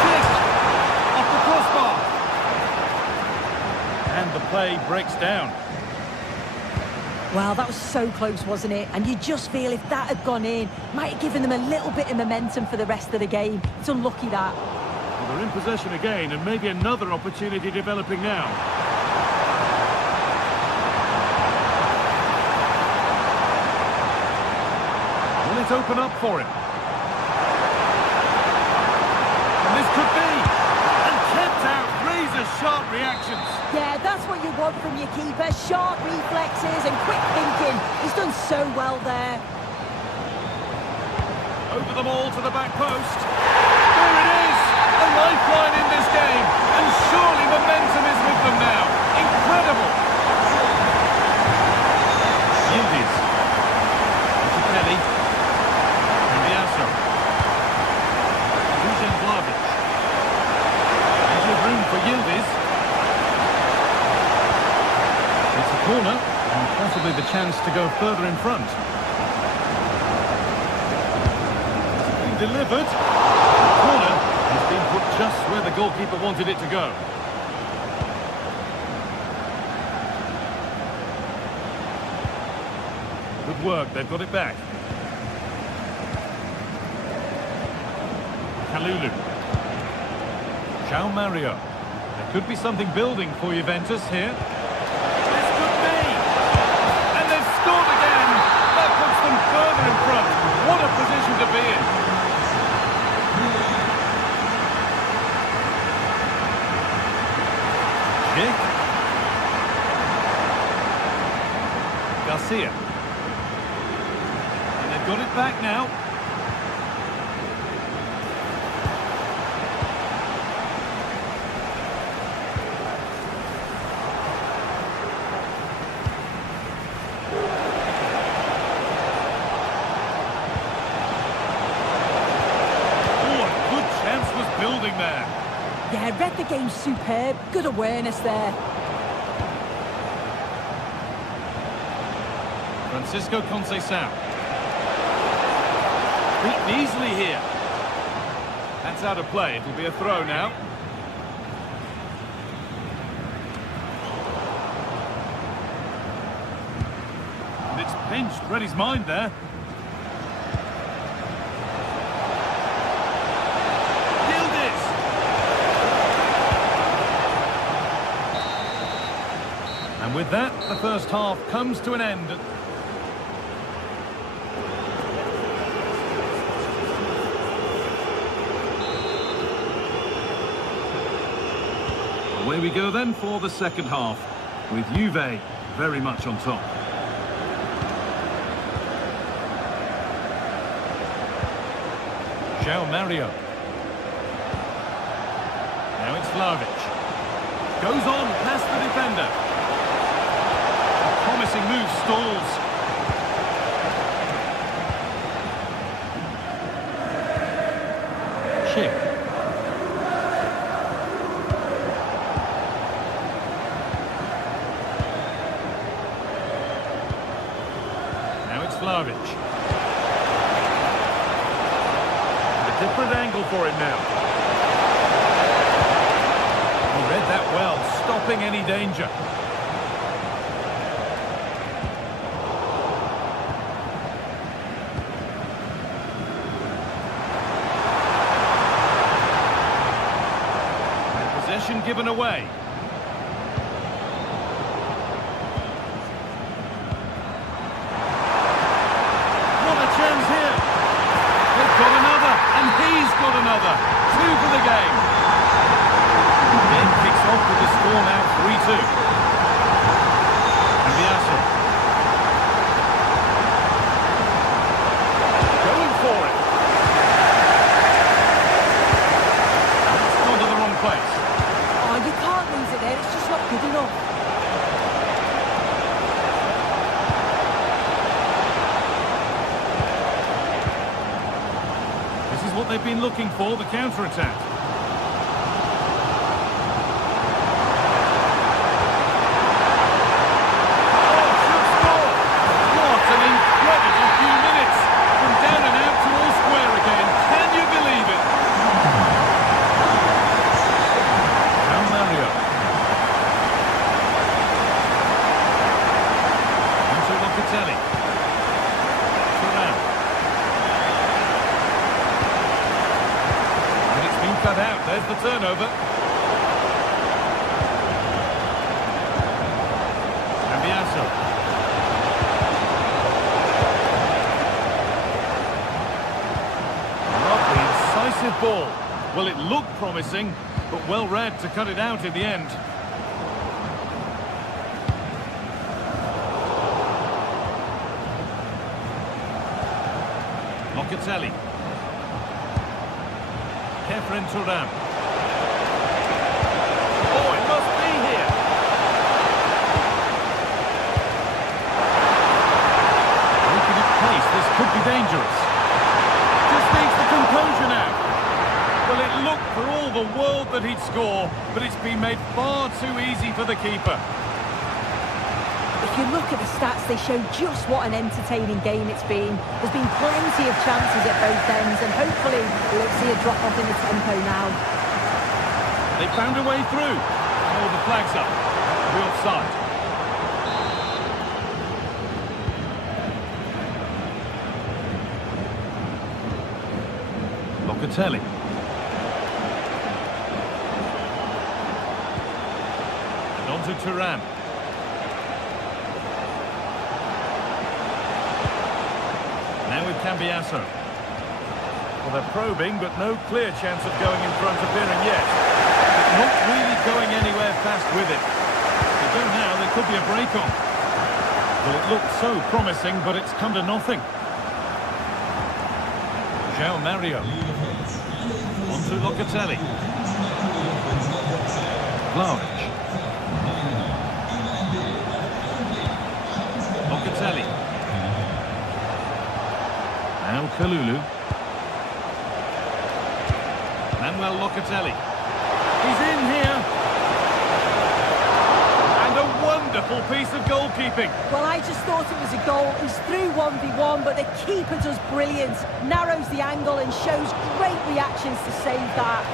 Schick. Off the crossbar. And the play breaks down. Well, that was so close, wasn't it? And you just feel if that had gone in, might have given them a little bit of momentum for the rest of the game. It's unlucky that. Well, they're in possession again, and maybe another opportunity developing now. Will it open up for him? And this could be! And kept out, razor-sharp reactions. Yeah, that's what you want from your keeper. Sharp reflexes and quick thinking. He's done so well there. Over them all to the back post. There it is! A lifeline in this game. And surely momentum is with them now. Incredible! Yildiz. Locatelli. Cambiaso. Dusan Vlahovic. Plenty of room for Yildiz. It's a corner, and possibly the chance to go further in front. It's been delivered. The corner has been put just where the goalkeeper wanted it to go. Good work, they've got it back. Kalulu. João Mario. There could be something building for Juventus here. This could be! And they've scored again! That puts them further in front. What a position to be in! Kick. Garcia. And they've got it back now. read the game superb. Good awareness there. Francisco Conceição. Beaten easily here. That's out of play. It'll be a throw now. And it's pinched. Read his mind there. And with that, the first half comes to an end. Away we go then for the second half, with Juve very much on top. João Mario. Now it's Vlahovic. Goes on past the defender. Promising move stalls. Chip. Now it's Vlahovic. A different angle for him now. He read that well, stopping any danger. Given away. What a chance here. They've got another, and he's got another. 2 for the game. Then kicks off with the score now 3-2. And Biaso. Going for it. It's gone to the wrong place. You can't lose it there, it's just not good enough. This is what they've been looking for, the counter-attack. Oh, should score! What an incredible few minutes! From down and out to all square again. Can you believe it? Cut out, there's the turnover. And Biaso. Lovely, incisive ball. Well, it looked promising, but well read to cut it out in the end. Locatelli. Kefren Turam. Oh, it must be here. Looking at pace, this could be dangerous. Just needs the composure now. Well, it looked for all the world that he'd score, but it's been made far too easy for the keeper. If you look at the stats, they show just what an entertaining game it's been. There's been plenty of chances at both ends, and hopefully we'll see a drop-off in the tempo now. They found a way through. Oh, the flag's up. We're offside. Locatelli. And on to Turan. Now with Cambiasso. Well, they're probing, but no clear chance of going in front appearing yet. But not really going anywhere fast with it. If they go now, there could be a break on. Well, it looked so promising, but it's come to nothing. João Mario. On to Locatelli. Vlahovic. Locatelli. Now Kalulu. Manuel Locatelli. He's in here. And a wonderful piece of goalkeeping. Well, I just thought it was a goal. He's through 1v1, but the keeper does brilliant. Narrows the angle and shows great reactions to save that.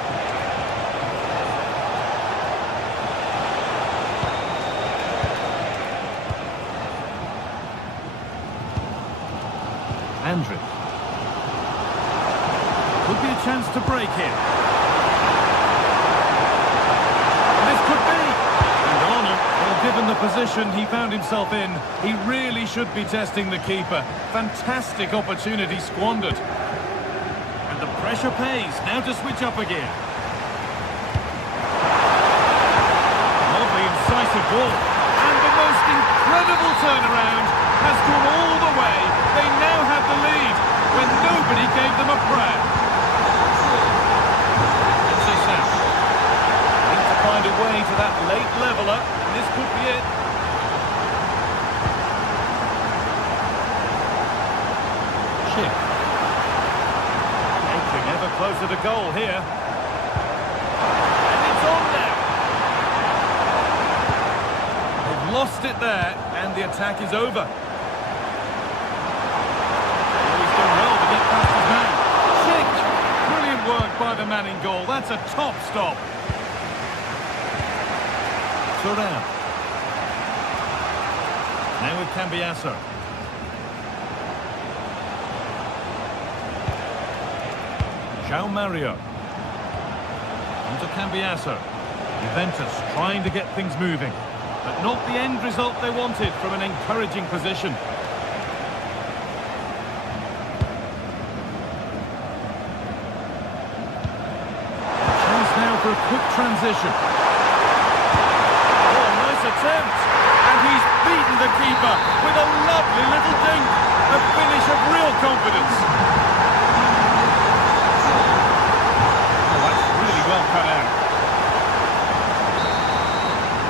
Andrew. Could be a chance to break here. This could be. And Honor, well, given the position he found himself in, he really should be testing the keeper. Fantastic opportunity squandered. And the pressure pays. Now to switch up again. Lovely incisive ball. And the most incredible turnaround has gone all the way. They now have the lead when nobody gave them a prayer. Let's see Sam. Need to find a way to that late leveller, and this could be it. Chip. Edging ever closer to goal here. And it's on now. They've lost it there, and the attack is over. By the man in goal, that's a top stop. Turan. Now with Cambiasso. João Mario. On to Cambiasso. Juventus trying to get things moving, but not the end result they wanted from an encouraging position. For a quick transition. Oh, nice attempt. And he's beaten the keeper with a lovely little dink. A finish of real confidence. Oh, that's really well cut out.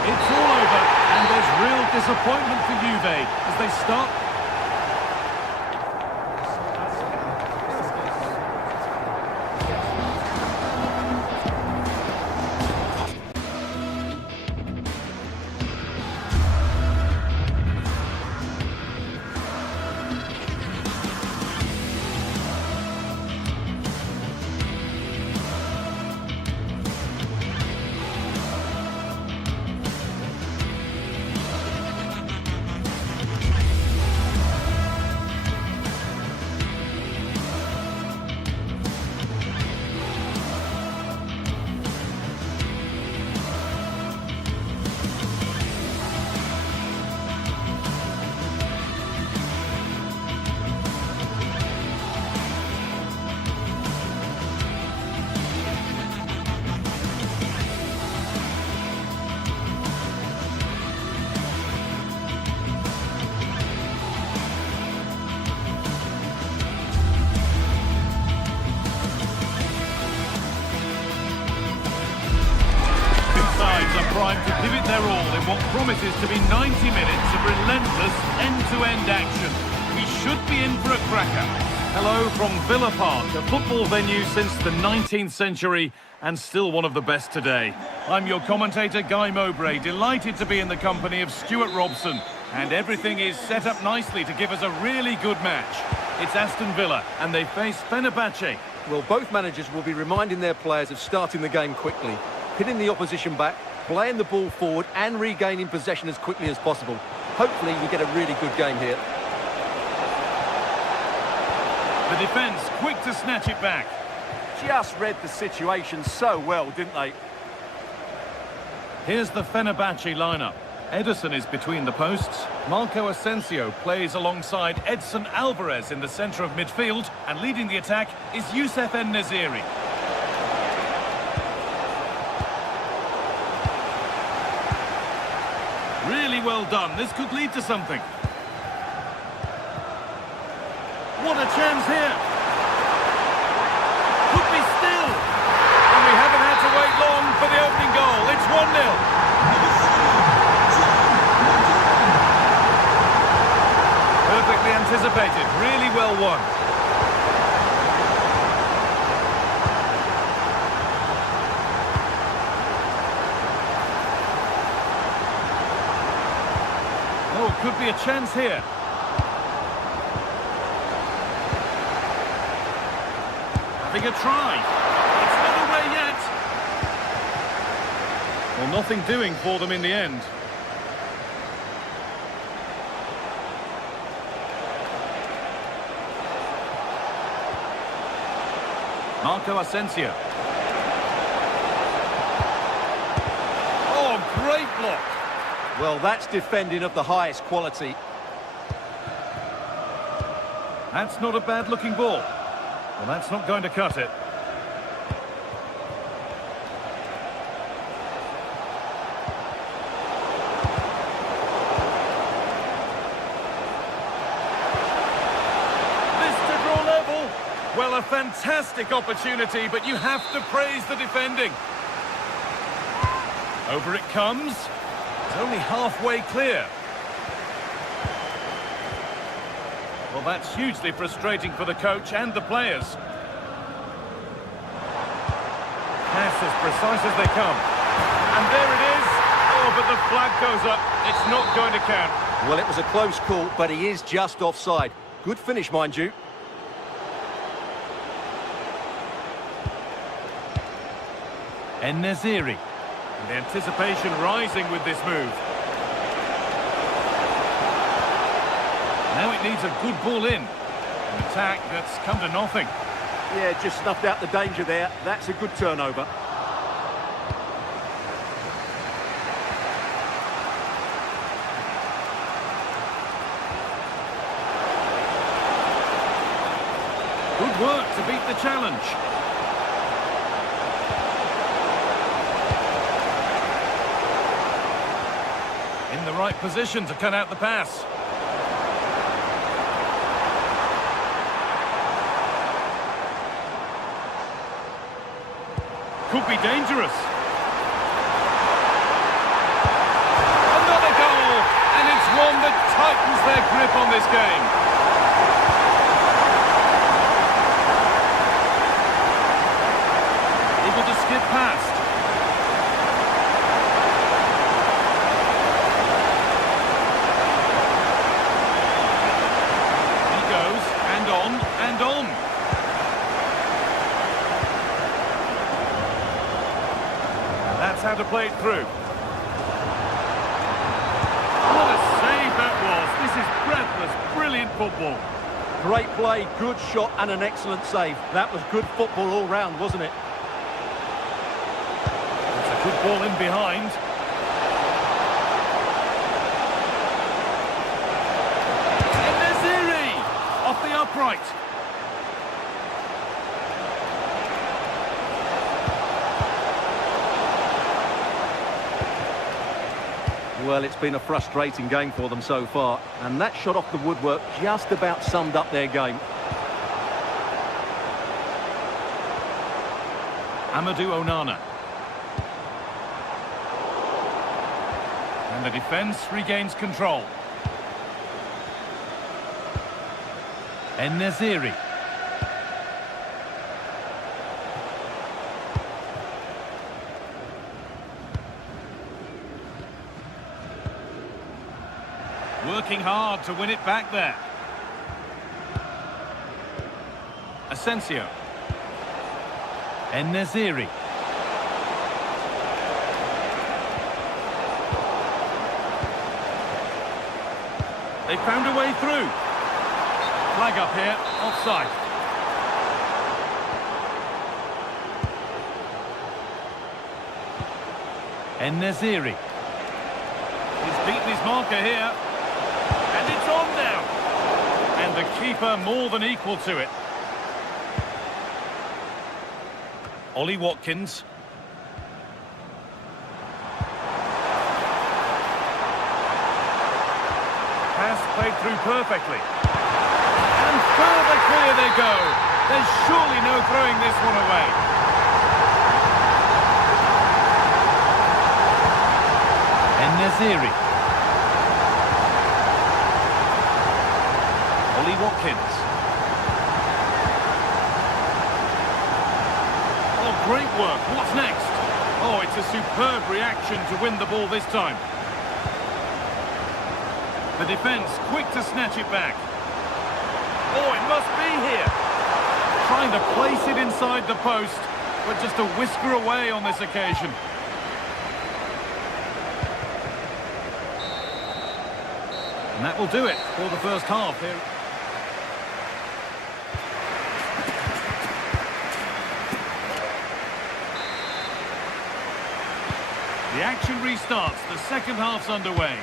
It's all over, and there's real disappointment for Juve as they start. Primed to give it their all in what promises to be 90 minutes of relentless end-to-end action. We should be in for a cracker. Hello from Villa Park, a football venue since the 19th century and still one of the best today. I'm your commentator, Guy Mowbray, delighted to be in the company of Stuart Robson. And everything is set up nicely to give us a really good match. It's Aston Villa and they face Fenerbahce. Well, both managers will be reminding their players of starting the game quickly, pinning the opposition back, playing the ball forward and regaining possession as quickly as possible. Hopefully we get a really good game here. The defence quick to snatch it back. Just read the situation so well, didn't they? Here's the Fenerbahce lineup. Ederson is between the posts. Marco Asensio plays alongside Edson Alvarez in the centre of midfield, and leading the attack is Youssef En-Nesyri. Really well done. This could lead to something. What a chance here. Could be still. And we haven't had to wait long for the opening goal. It's 1-0. Perfectly anticipated. Really well won. be a chance here. Having a try. It's not away yet. Well, nothing doing for them in the end. Marco Asensio. Oh, great block. Well, that's defending of the highest quality. That's not a bad-looking ball. Well, that's not going to cut it. This to draw level. Well, a fantastic opportunity, but you have to praise the defending. Over it comes. It's only halfway clear. Well, that's hugely frustrating for the coach and the players. Pass as precise as they come. And there it is. Oh, but the flag goes up. It's not going to count. Well, it was a close call, but he is just offside. Good finish, mind you. En-Nesyri. And the anticipation rising with this move. Now it needs a good ball in. An attack that's come to nothing. Yeah, just snuffed out the danger there. That's a good turnover. Good work to beat the challenge. In the right position to cut out the pass. Could be dangerous. Another goal, and it's one that tightens their grip on this game. Able to skip past. He goes, and on, and on. That's how to play it through. What a save that was. This is breathless, brilliant football. Great play, good shot and an excellent save. That was good football all round, wasn't it? It's a good ball in behind. En-Nesyri! Off the upright. Well, it's been a frustrating game for them so far, and that shot off the woodwork just about summed up their game. Amadou Onana. And the defence regains control. En-Nesyri. Working hard to win it back there. Asensio. En-Nesyri. They found a way through. Flag up here, offside. En-Nesyri. He's beaten his marker here. And it's on now. And the keeper more than equal to it. Ollie Watkins. Pass played through perfectly. And further clear they go. There's surely no throwing this one away. En-Nesyri. Ollie Watkins. Oh, great work. What's next? Oh, it's a superb reaction to win the ball this time. The defence quick to snatch it back. Oh, it must be here. Trying to place it inside the post, but just a whisker away on this occasion. And that will do it for the first half here. The action restarts. The second half's underway.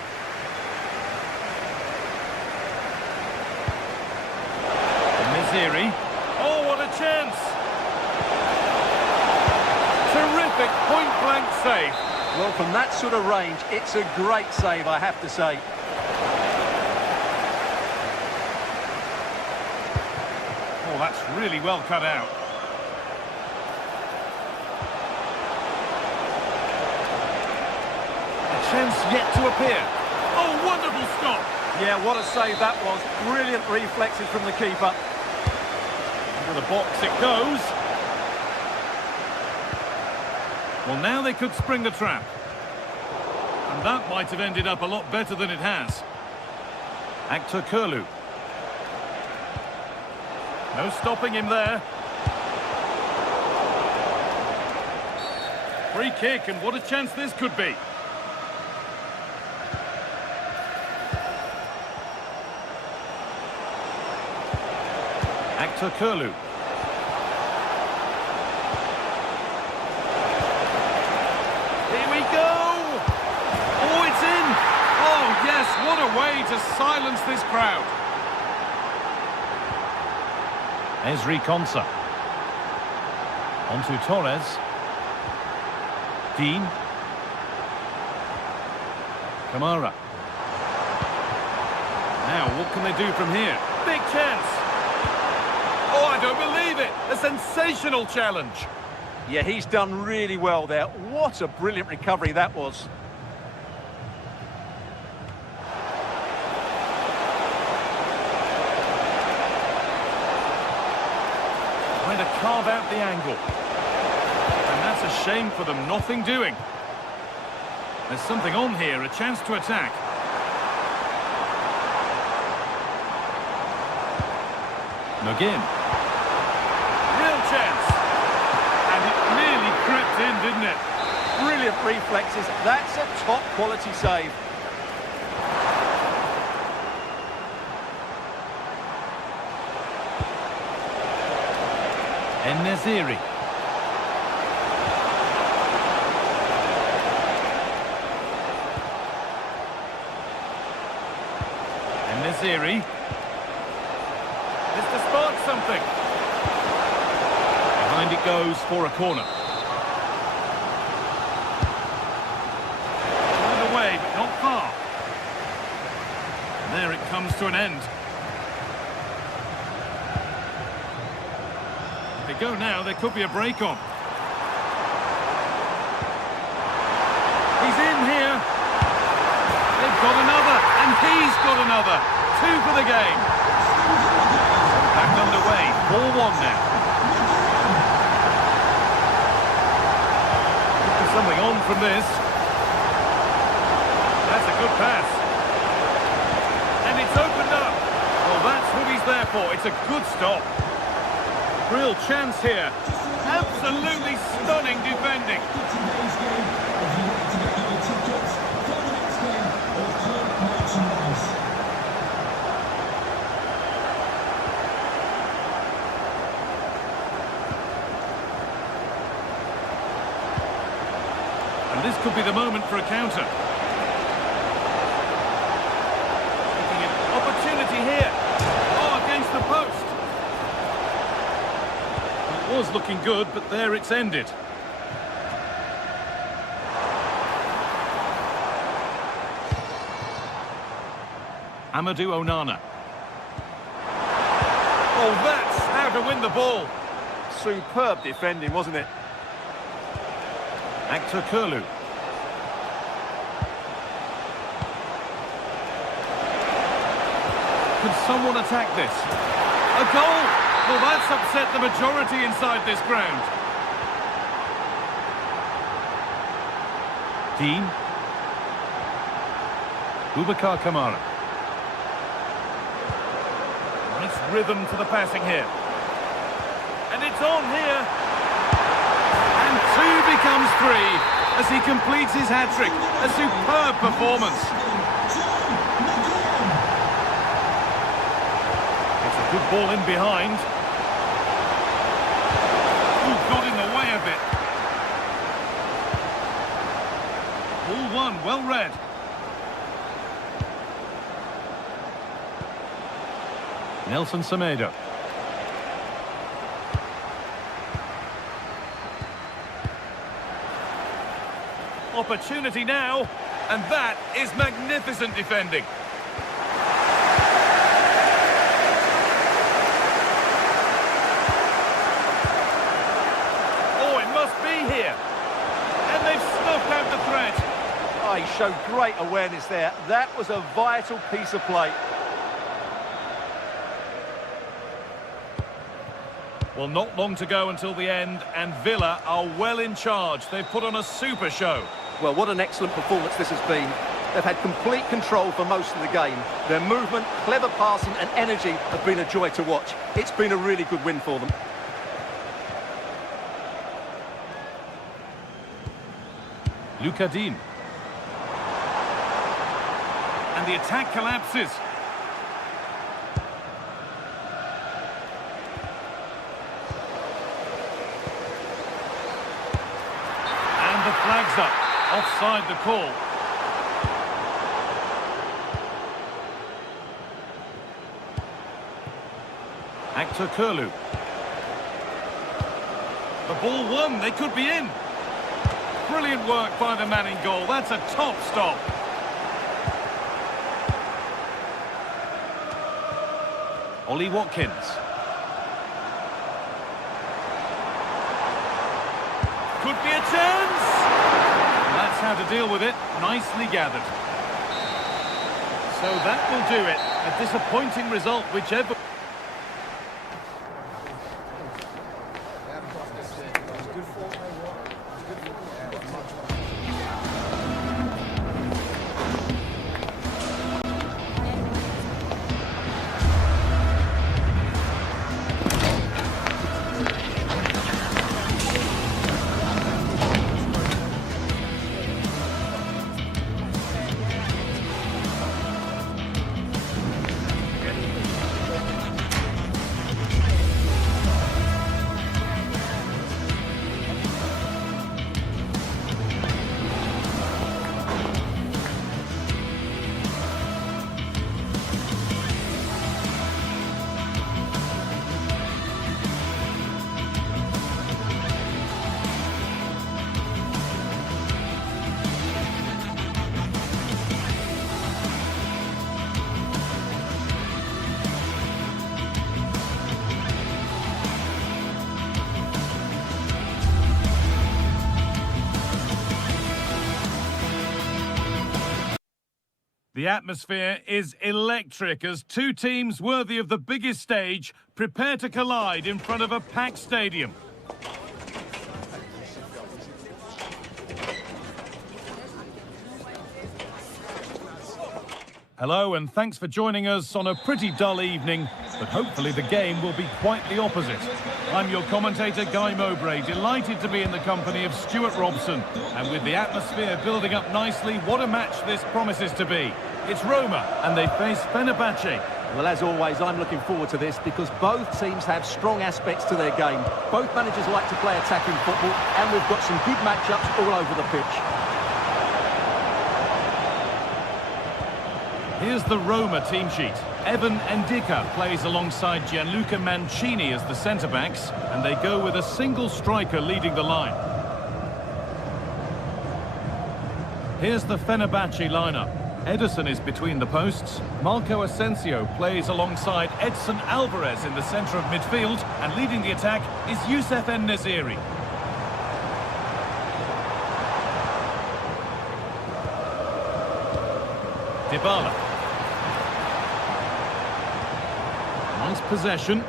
Miziri. Oh, what a chance! Terrific point-blank save. Well, from that sort of range, it's a great save, I have to say. Oh, that's really well cut out. A chance yet to appear. Oh, wonderful stop! Yeah, what a save that was. Brilliant reflexes from the keeper. Into the box it goes. Well, now they could spring the trap. And that might have ended up a lot better than it has. Actor Kurlu. No stopping him there. Free kick, and what a chance this could be. Actor Kurlu. Here we go! Oh, it's in! Oh, yes, what a way to silence this crowd. Ezri Konsa. Onto Torres. Dean. Kamara. Now, what can they do from here? Big chance! Oh, I don't believe it! A sensational challenge! Yeah, he's done really well there. What a brilliant recovery that was. Trying to carve out the angle. And that's a shame for them, nothing doing. There's something on here, a chance to attack. Nogin. Real chance. And it nearly crept in, didn't it? Brilliant reflexes. That's a top quality save. En-Nesyri. En-Nesyri. This to spark something. Behind it goes for a corner. Turned away, but not far. And there it comes to an end. If they go now, there could be a break on. He's in here. They've got another, and he's got another. 2 for the game. Back underway, 4-1 now. There's something on from this. That's a good pass. And it's opened up. Well, that's what he's there for. It's a good stop. Real chance here. Absolutely stunning defending. And this could be the moment for a counter. Taking an opportunity here. Oh, against the post. It was looking good, but there it's ended. Amadou Onana. Oh, that's how to win the ball. Superb defending, wasn't it? Actor Kurlu. Could someone attack this? A goal! Well, that's upset the majority inside this ground. Dean. Boubacar Kamara. rhythm to the passing here. And it's on here. And 2 becomes 3 as he completes his hat-trick. A superb performance. It's a good ball in behind. Ooh, got in the way a bit. Ball one, well read. Nelson Semedo. Opportunity now, and that is magnificent defending. Oh, it must be here. And they've snuffed out the threat. Oh, he showed great awareness there. That was a vital piece of play. Well, not long to go until the end, and Villa are well in charge. They've put on a super show. Well, what an excellent performance this has been. They've had complete control for most of the game. Their movement, clever passing and energy have been a joy to watch. It's been a really good win for them. Luca Dean. And the attack collapses. And the flag's up. Offside the call. Actor Kurlu. The ball won. They could be in. Brilliant work by the man in goal. That's a top stop. Ollie Watkins. Could be a chance. That's how to deal with it. Nicely gathered. So that will do it. A disappointing result, whichever. The atmosphere is electric as two teams worthy of the biggest stage prepare to collide in front of a packed stadium. Hello and thanks for joining us on a pretty dull evening, but hopefully the game will be quite the opposite. I'm your commentator Guy Mowbray, delighted to be in the company of Stuart Robson. And with the atmosphere building up nicely, what a match this promises to be. It's Roma and they face Fenerbahce. Well, as always, I'm looking forward to this because both teams have strong aspects to their game. Both managers like to play attacking football and we've got some good matchups all over the pitch. Here's the Roma team sheet. Evan Ndika plays alongside Gianluca Mancini as the centre-backs, and they go with a single striker leading the line. Here's the Fenerbahce lineup. Ederson is between the posts. Marco Asensio plays alongside Edson Alvarez in the centre of midfield, and leading the attack is Youssef En-Nesyri. Dybala. Nice possession.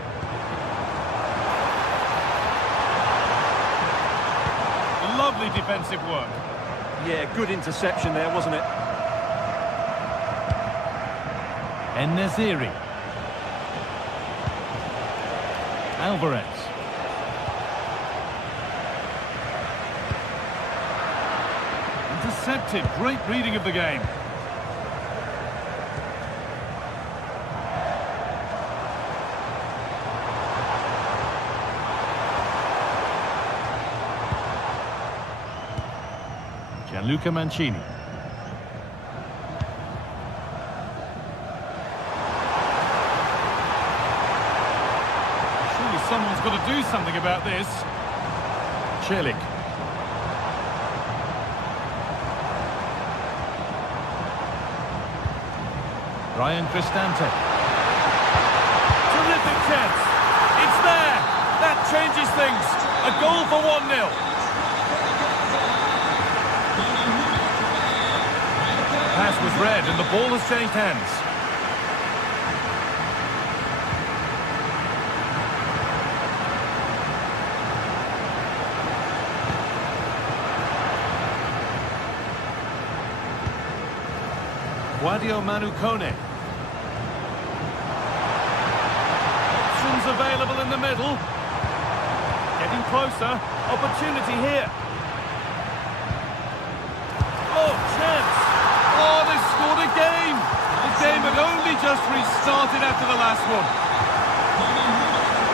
Lovely defensive work. Yeah, good interception there, wasn't it? En-Nesyri. Alvarez. Intercepted. Great reading of the game. Gianluca Mancini. Surely someone's got to do something about this. Celik. Ryan Cristante. Terrific chance. It's there. That changes things. A goal for 1-0. Pass was read and the ball has changed hands. Guadio Manu Kone. Options available in the middle. Getting closer. Opportunity here. Oh, chance. Oh, they scored again! The game had only just restarted after the last one.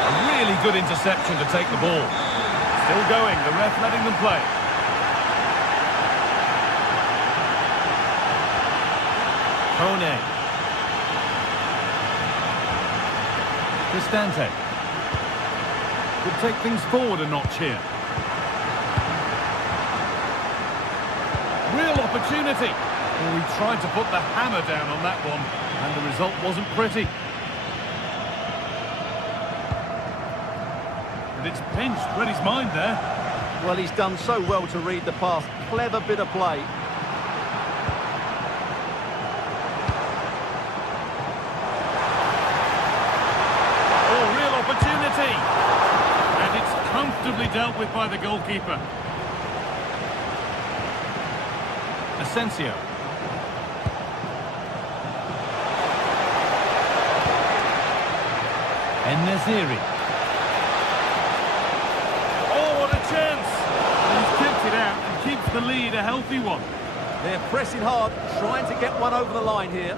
A really good interception to take the ball. Still going, the ref letting them play. Kone. Cristante. Could take things forward a notch here. Real opportunity. Well, he tried to put the hammer down on that one, and the result wasn't pretty. And it's pinched, read his mind there. Well, he's done so well to read the pass. Clever bit of play. Oh, real opportunity! And it's comfortably dealt with by the goalkeeper. Asensio. En-Nesyri. Oh, what a chance! He's kept it out and keeps the lead a healthy one. They're pressing hard, trying to get one over the line here.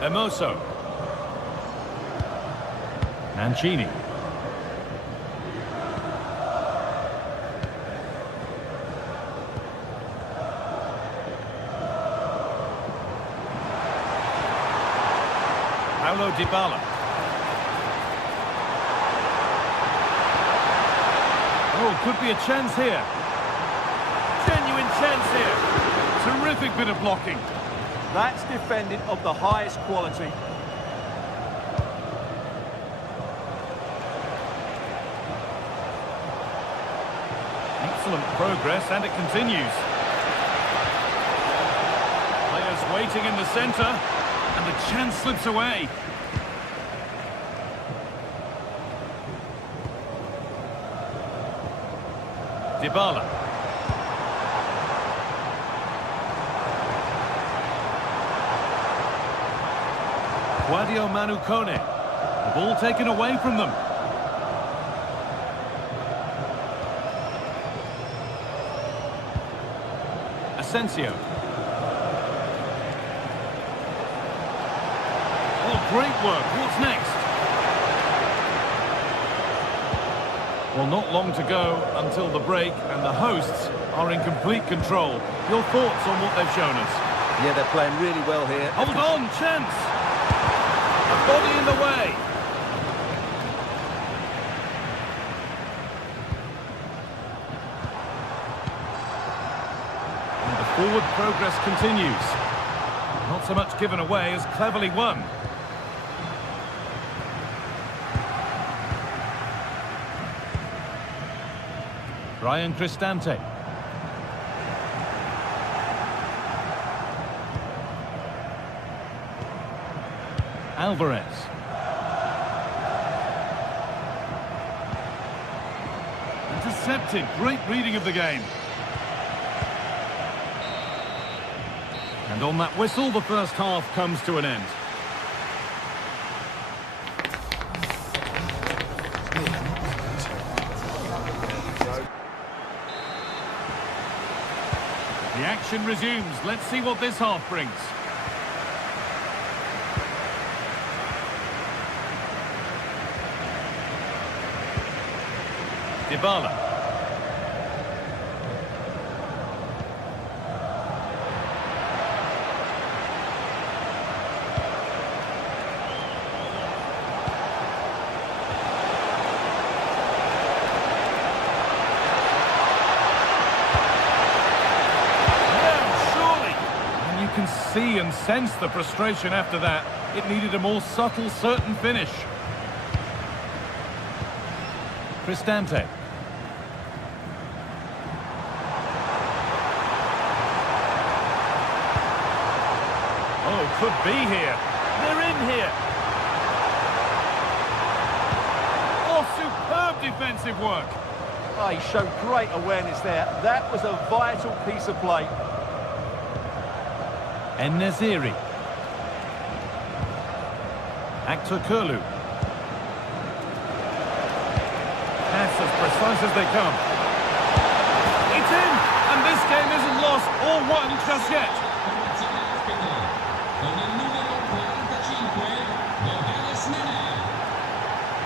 Hermoso. Mancini. Paulo Dybala. Oh, could be a chance here. Genuine chance here. Terrific bit of blocking. That's defending of the highest quality. Excellent progress, and it continues. Players waiting in the centre, and the chance slips away. Dybala. Guadio Manu Kone. The ball taken away from them. Asensio. Oh, great work. What's next? Well, not long to go until the break, and the hosts are in complete control. Your thoughts on what they've shown us? Yeah, they're playing really well here. Hold on, chance! A body in the way. And the forward progress continues. Not so much given away as cleverly won. Ryan Cristante. Alvarez. Intercepted. Great reading of the game. And on that whistle, the first half comes to an end. action resumes. Let's see what this half brings. Dybala. See and sense the frustration after that. It needed a more subtle, certain finish. Cristante. Oh, could be here. They're in here. Oh, superb defensive work. Oh, he showed great awareness there. That was a vital piece of play. En-Nesyri. Aktürkoğlu. Pass as precise as they come. It's in! And this game isn't lost or won just yet.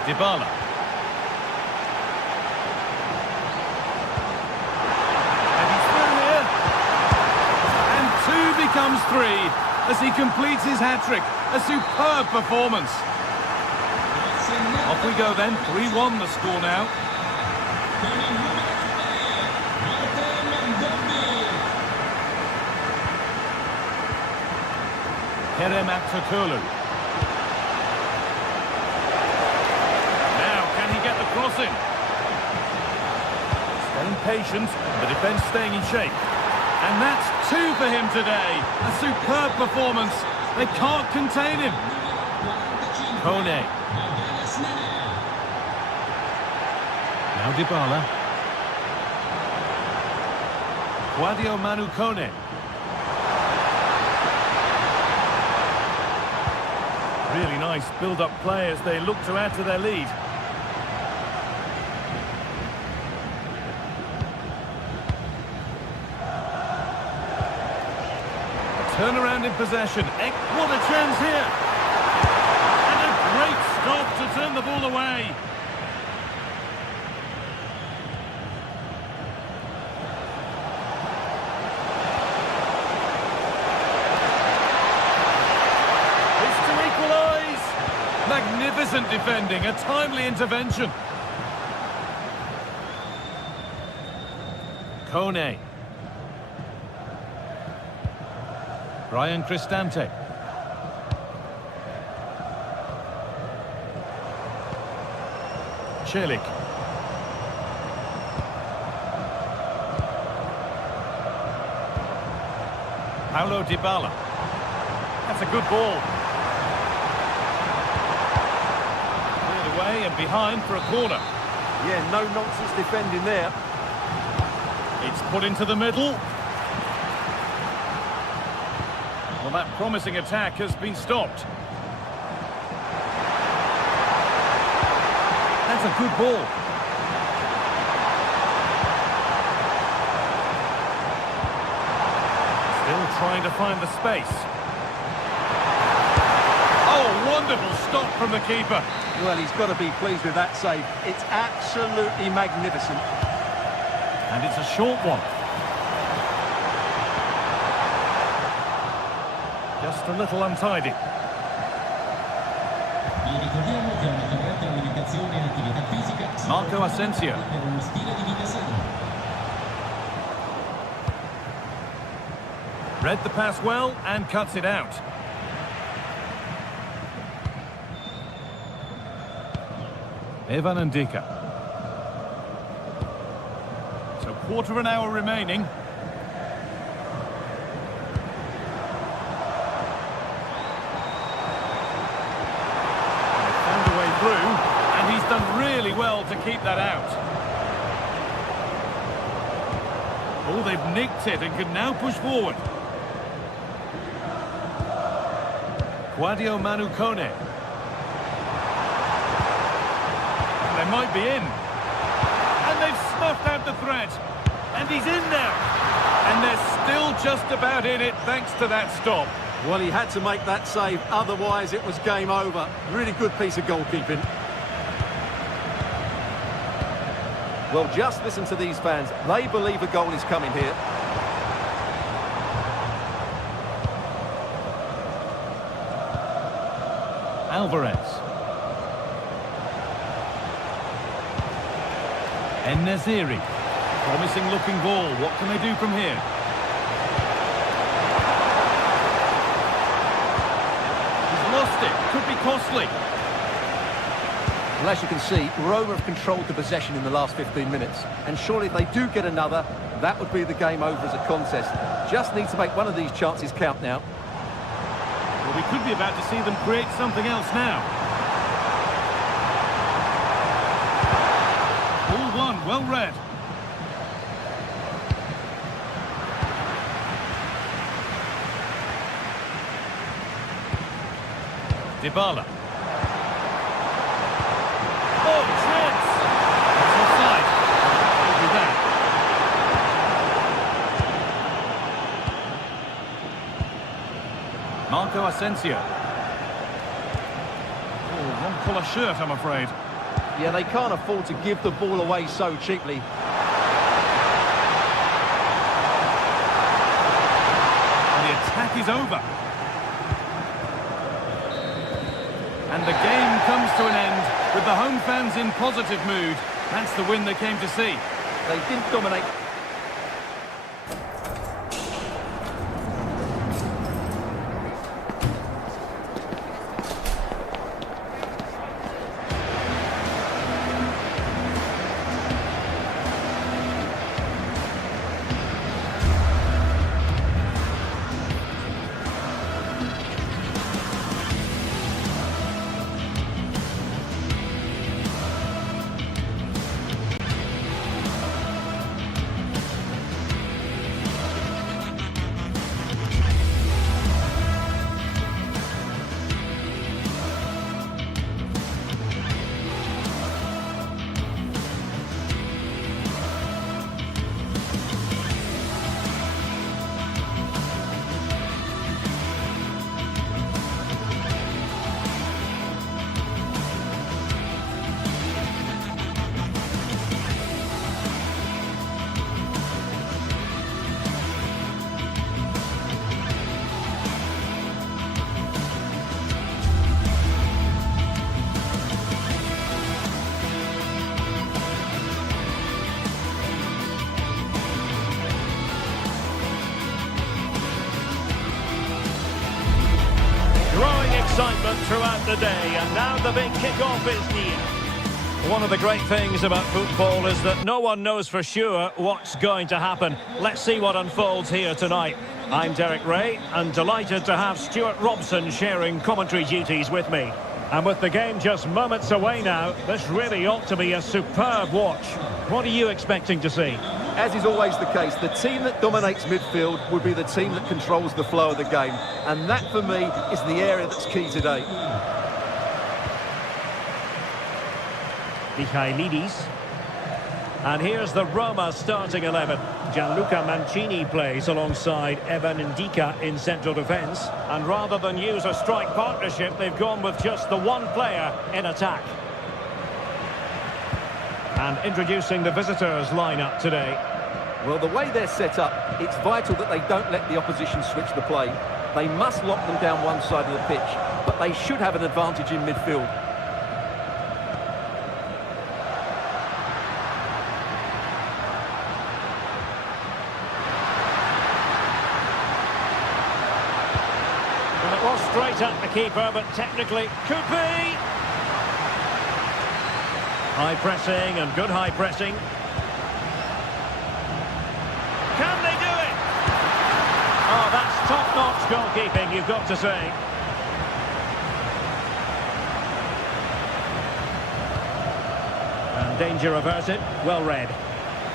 Dybala. Becomes 3 as he completes his hat-trick. A superb performance. Off we go then. 3-1 the score now. Kerem Aktürkoğlu. Now, can he get the crossing? Staying patient, the defence staying in shape. And that's 2 for him today. A superb performance. They can't contain him. Kone. Now Dybala. Sadio Manu Kone. Really nice build-up play as they look to add to their lead. Turnaround in possession. What a chance here. And a great stop to turn the ball away. It's to equalise. Magnificent defending. A timely intervention. Kone. Brian Cristante. Celik. Paulo Dybala. That's a good ball. Cleared away and behind for a corner. Yeah, no nonsense defending there. It's put into the middle. Well, that promising attack has been stopped. That's a good ball. Still trying to find the space. Oh, wonderful stop from the keeper. Well, he's got to be pleased with that save. It's absolutely magnificent. And it's a short one. Just a little untidy. Marco Asensio. Read the pass well and cuts it out. Evan Ndika. So quarter of an hour remaining. Through, and he's done really well to keep that out. Oh, they've nicked it and can now push forward. Sadio Manu Kone. They might be in. And they've snuffed out the threat. And he's in now. And they're still just about in it thanks to that stop. Well, he had to make that save, otherwise it was game over. Really good piece of goalkeeping. Well, just listen to these fans. They believe a goal is coming here. Alvarez. En-Nesyri. Promising looking ball. What can they do from here? He's lost it. Could be costly. Well, as you can see, Roma have controlled the possession in the last 15 minutes. And surely if they do get another, that would be the game over as a contest. Just need to make one of these chances count now. Well, we could be about to see them create something else now. All one, well read. Dybala. Oh, chance! It's offside. Look at that. Marco Asensio. Oh, wrong colour shirt, I'm afraid. Yeah, they can't afford to give the ball away so cheaply. And the attack is over. And the game comes to an end with the home fans in positive mood. That's the win they came to see. They didn't dominate. Excitement throughout the day, and now the big kick-off is near. One of the great things about football is that no one knows for sure what's going to happen. Let's see what unfolds here tonight. I'm Derek Ray, and delighted to have Stuart Robson sharing commentary duties with me. And with the game just moments away now, this really ought to be a superb watch. What are you expecting to see? As is always the case, the team that dominates midfield would be the team that controls the flow of the game. And that, for me, is the area that's key today. Michailidis. And here's the Roma starting 11. Gianluca Mancini plays alongside Evan Ndika in central defence. And rather than use a strike partnership, they've gone with just the one player in attack. And introducing the visitors lineup today. Well, the way they're set up, it's vital that they don't let the opposition switch the play. They must lock them down one side of the pitch, but they should have an advantage in midfield. Well, it was straight at the keeper, but technically could be. High pressing and good high pressing. Can they do it? Oh, that's top-notch goalkeeping, you've got to say. And danger averted, well read.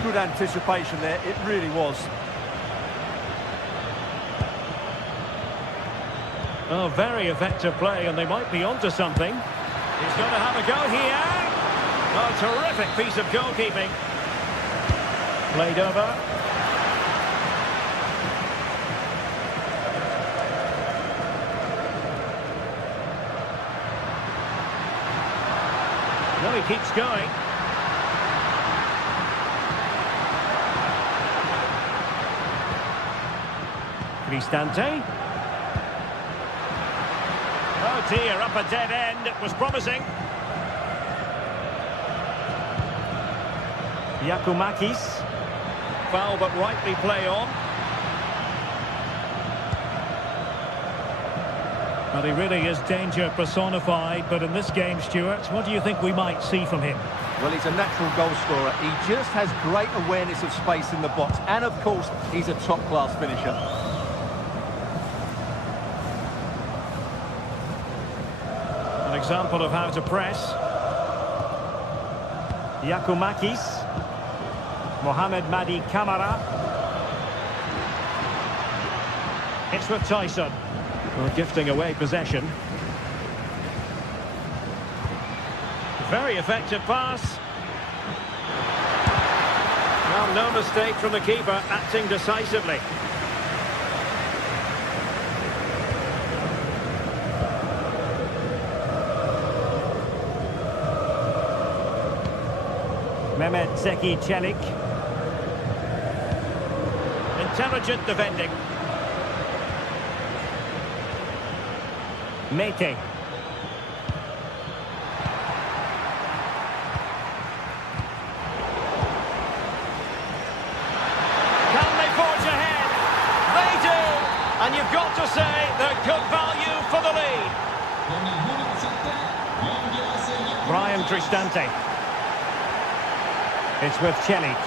Good anticipation there, it really was. Oh, very effective play, and they might be onto something. He's going to have a go here. Oh, terrific piece of goalkeeping. Played over. No, he keeps going. Cristante. Oh dear, up a dead end. It was promising. Giacomakis. Foul but rightly play on. Well, he really is danger personified, but in this game, Stuart, what do you think we might see from him? Well, he's a natural goal scorer. He just has great awareness of space in the box. And, of course, he's a top-class finisher. An example of how to press. Giacomakis. Mohamed Madi Camara. It's with Tyson. Well, gifting away possession. Very effective pass. Well, no mistake from the keeper, acting decisively. Mehmet Zeki Çelik. Intelligent defending. Mete. Can they forge ahead? They do! And you've got to say they're good value for the lead. Brian Cristante. It's with Çelik.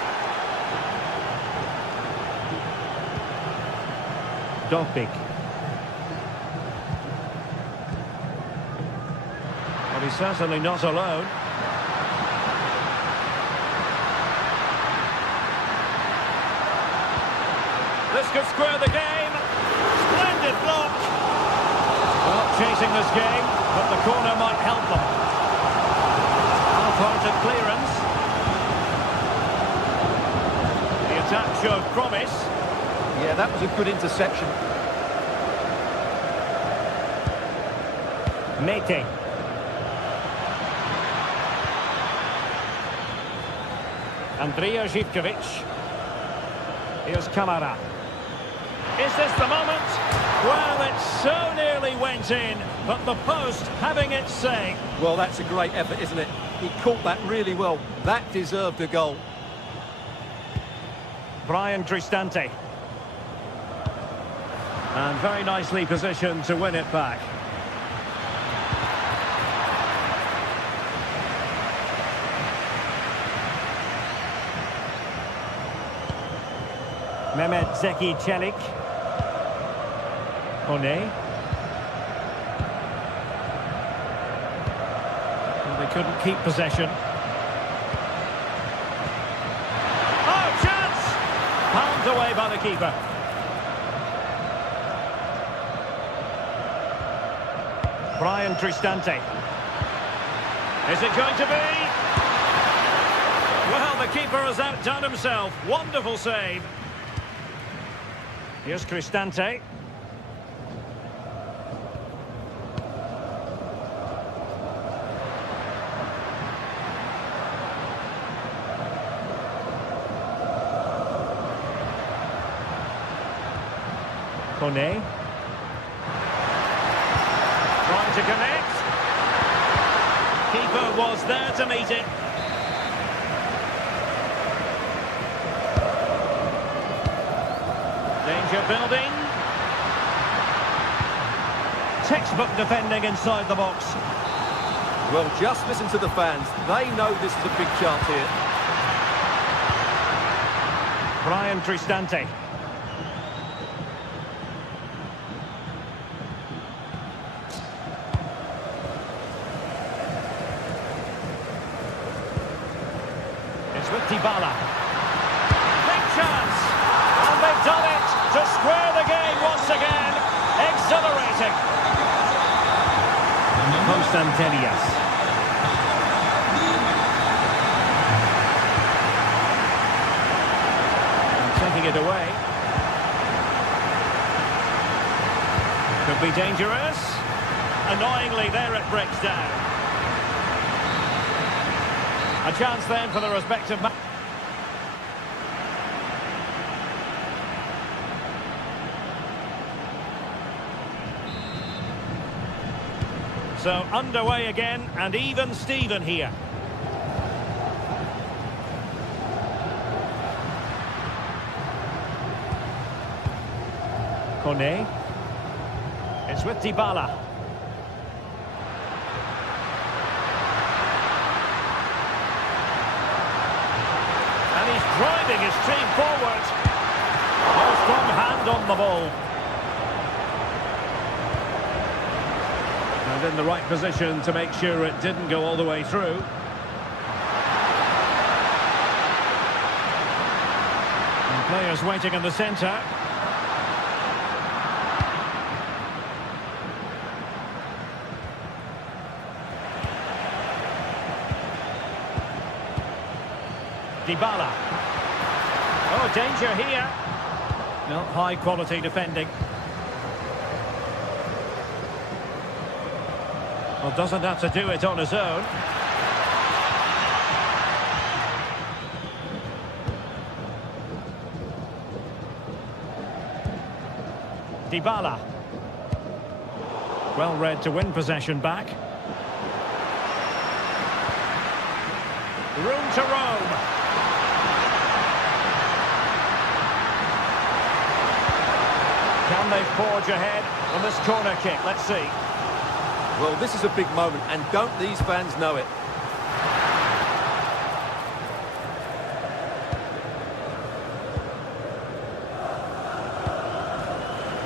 Dogbik. Well, he's certainly not alone. This could square the game. Splendid block. Well, chasing this game, but the corner might help them. Half-hearted clearance. The attack showed promise. Yeah, that was a good interception. Mete. Andrija Živković. Here's Camara. Is this the moment? Well, it so nearly went in, but the post having its say. Well, that's a great effort, isn't it? He caught that really well. That deserved a goal. Brian Cristante. And very nicely positioned to win it back. Mehmet Zeki Çelik. Kone. Well, they couldn't keep possession. Oh, chance! Pounded away by the keeper. Brian Cristante. Is it going to be? Well, the keeper has outdone himself. Wonderful save. Here's Cristante. Kone. Trying to connect. Keeper was there to meet it. Danger building. Textbook defending inside the box. Well, just listen to the fans. They know this is a big chance here. Brian Cristante. It's with Dybala. Big chance. And they've done it to square the game once again. Exhilarating. Constantelias. it away. Could be dangerous. Annoyingly, there it breaks down. A chance then for the respective match. So underway again, and even Steven here. Kone. It's with Dybala. And he's driving his team forward. A strong hand on the ball. And in the right position to make sure it didn't go all the way through. And players waiting in the centre. Dybala. Oh, danger here. No, high quality defending. Well, doesn't have to do it on his own. Dybala. Well read to win possession back. Room to roam. Can they forge ahead on this corner kick? Let's see. Well, this is a big moment, and don't these fans know it?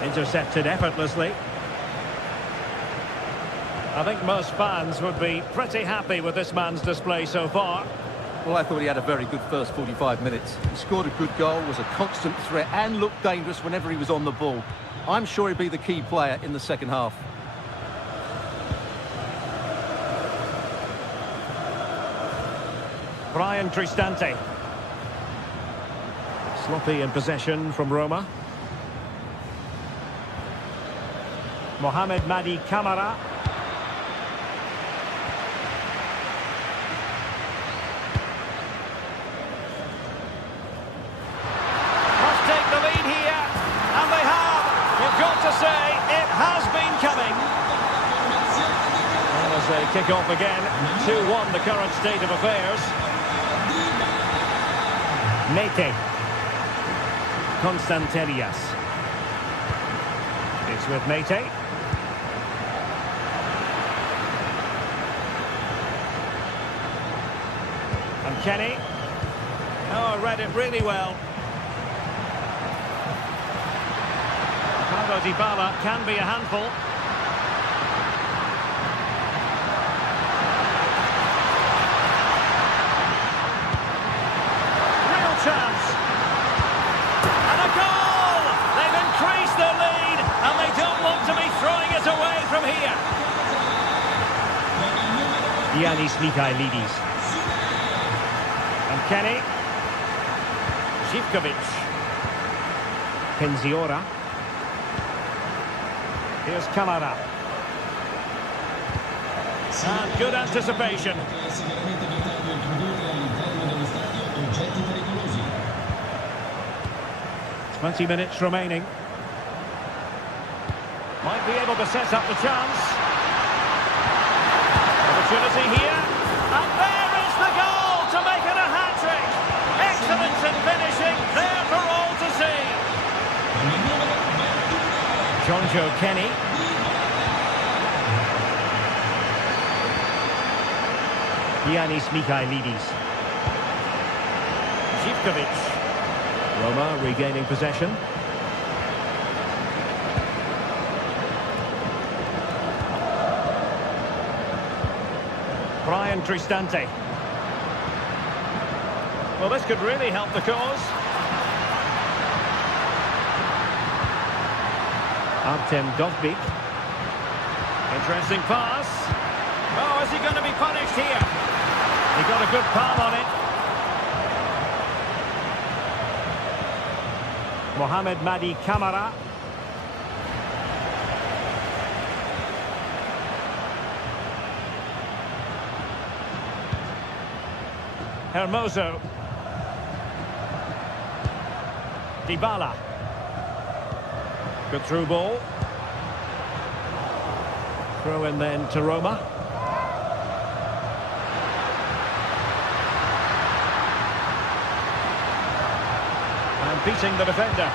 Intercepted effortlessly. I think most fans would be pretty happy with this man's display so far. Well, I thought he had a very good first 45 minutes. He scored a good goal, was a constant threat, and looked dangerous whenever he was on the ball. I'm sure he'll be the key player in the second half. Brian Cristante. Sloppy in possession from Roma. Mohamed Madi Camara. Must take the lead here, and they have. You've got to say, it has been coming. And as they kick off again, 2-1 the current state of affairs. Mete. Constanterias. It's with Mete. And Kenny. Oh, read it really well. Paulo Dybala can be a handful. Chance. And a goal! They've increased their lead, and they don't want to be throwing it away from here. Giannis Michailidis. And Kenny. Zivkovic. Penziora. Here's Camara. And good anticipation. 20 minutes remaining. Might be able to set up the chance. Opportunity here. And there is the goal to make it a hat-trick. Excellence in finishing, there for all to see. Jonjo Kenny. Giannis Michailidis. Zivkovic. Roma regaining possession. Brian Cristante. Well, this could really help the cause. Artem Dovbyk. Interesting pass. Oh, is he going to be punished here? He got a good palm on it. Mohamed Madi Camara. Hermoso. Dybala. Good through ball. Throw in then to Roma. And beating the defender.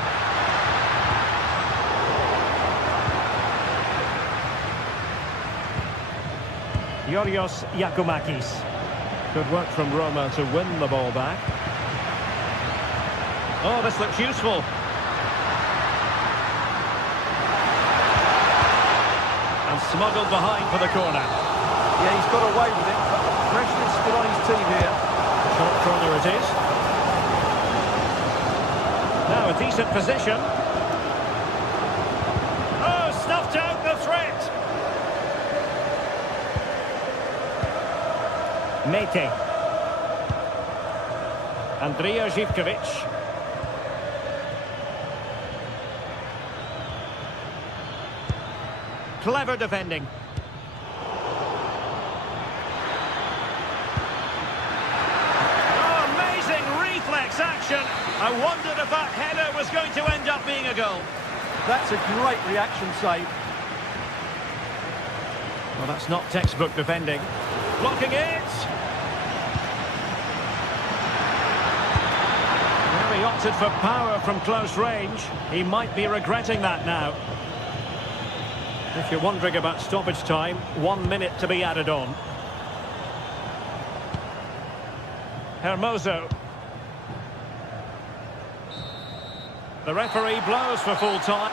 Yorios Yakumakis. Good work from Roma to win the ball back. Oh, this looks useful. And smuggled behind for the corner. Yeah, he's got away with it. Pressure is still on his team here. Short corner it is. Now a decent position. Oh, snuffed out the threat. Mete. Andrija Živković. Clever defending. Oh, amazing reflex action. I wondered if that header was going to end up being a goal. That's a great reaction save. Well, that's not textbook defending. Blocking it. Well, he opted for power from close range. He might be regretting that now. If you're wondering about stoppage time, 1 minute to be added on. Hermoso. The referee blows for full time.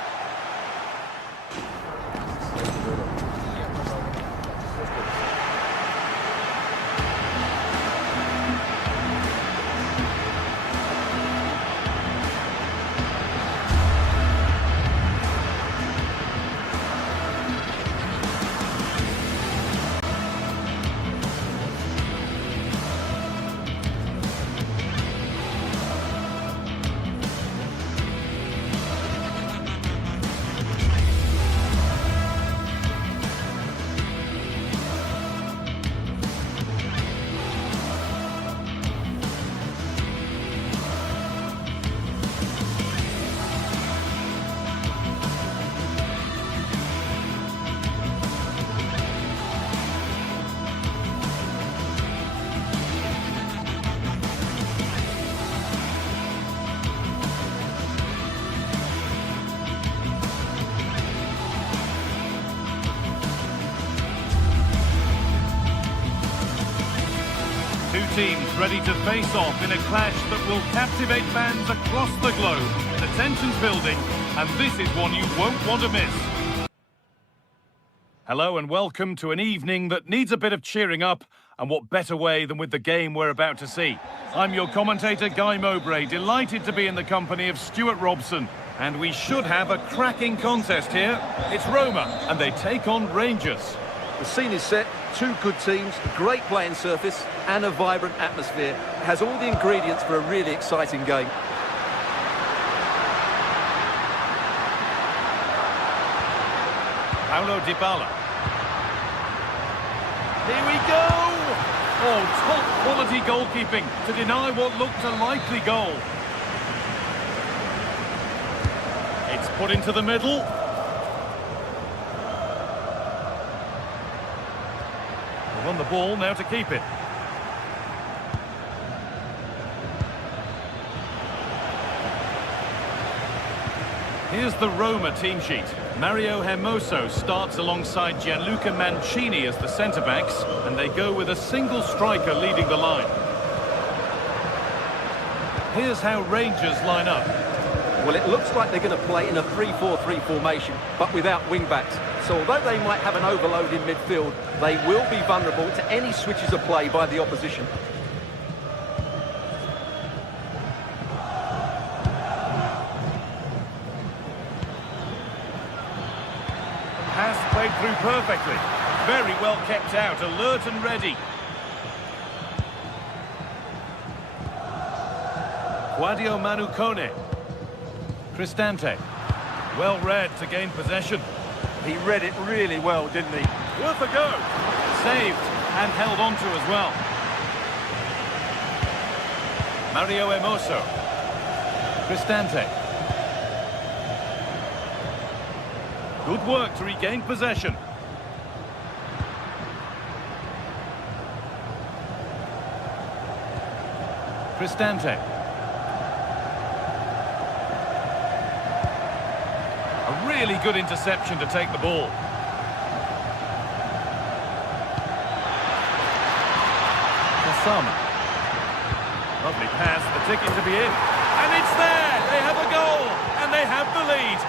Two teams ready to face off in a clash that will captivate fans across the globe. The tension's building, and this is one you won't want to miss. Hello and welcome to an evening that needs a bit of cheering up, and what better way than with the game we're about to see. I'm your commentator, Guy Mowbray, delighted to be in the company of Stuart Robson. And we should have a cracking contest here. It's Roma, and they take on Rangers. The scene is set, two good teams, a great playing surface and a vibrant atmosphere. It has all the ingredients for a really exciting game. Paulo Dybala. Here we go! Oh, top quality goalkeeping to deny what looked a likely goal. It's put into the middle. On the ball now to keep it. Here's the Roma team sheet. Mario Hermoso starts alongside Gianluca Mancini as the centre-backs, and they go with a single striker leading the line. Here's how Rangers line up. Well, it looks like they're going to play in a 3-4-3 formation, but without wing-backs. So although they might have an overload in midfield, they will be vulnerable to any switches of play by the opposition. Pass played through perfectly. Very well kept out, alert and ready. Guadio Manu Kone. Cristante. Well read to gain possession. He read it really well, didn't he? Worth a go. Saved and held on to as well. Mario Hermoso. Cristante. Good work to regain possession. Cristante. A really good interception to take the ball. Osama. Lovely pass, the ticket to be in. And it's there! They have a goal! And they have the lead.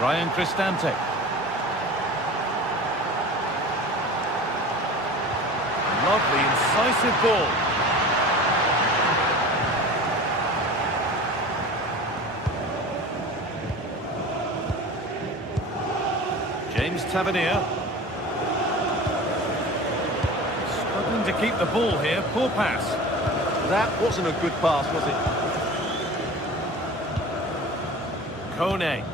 Ryan Cristante. Lovely, incisive ball. James Tavernier. Struggling to keep the ball here. Poor pass. That wasn't a good pass, was it? Kone.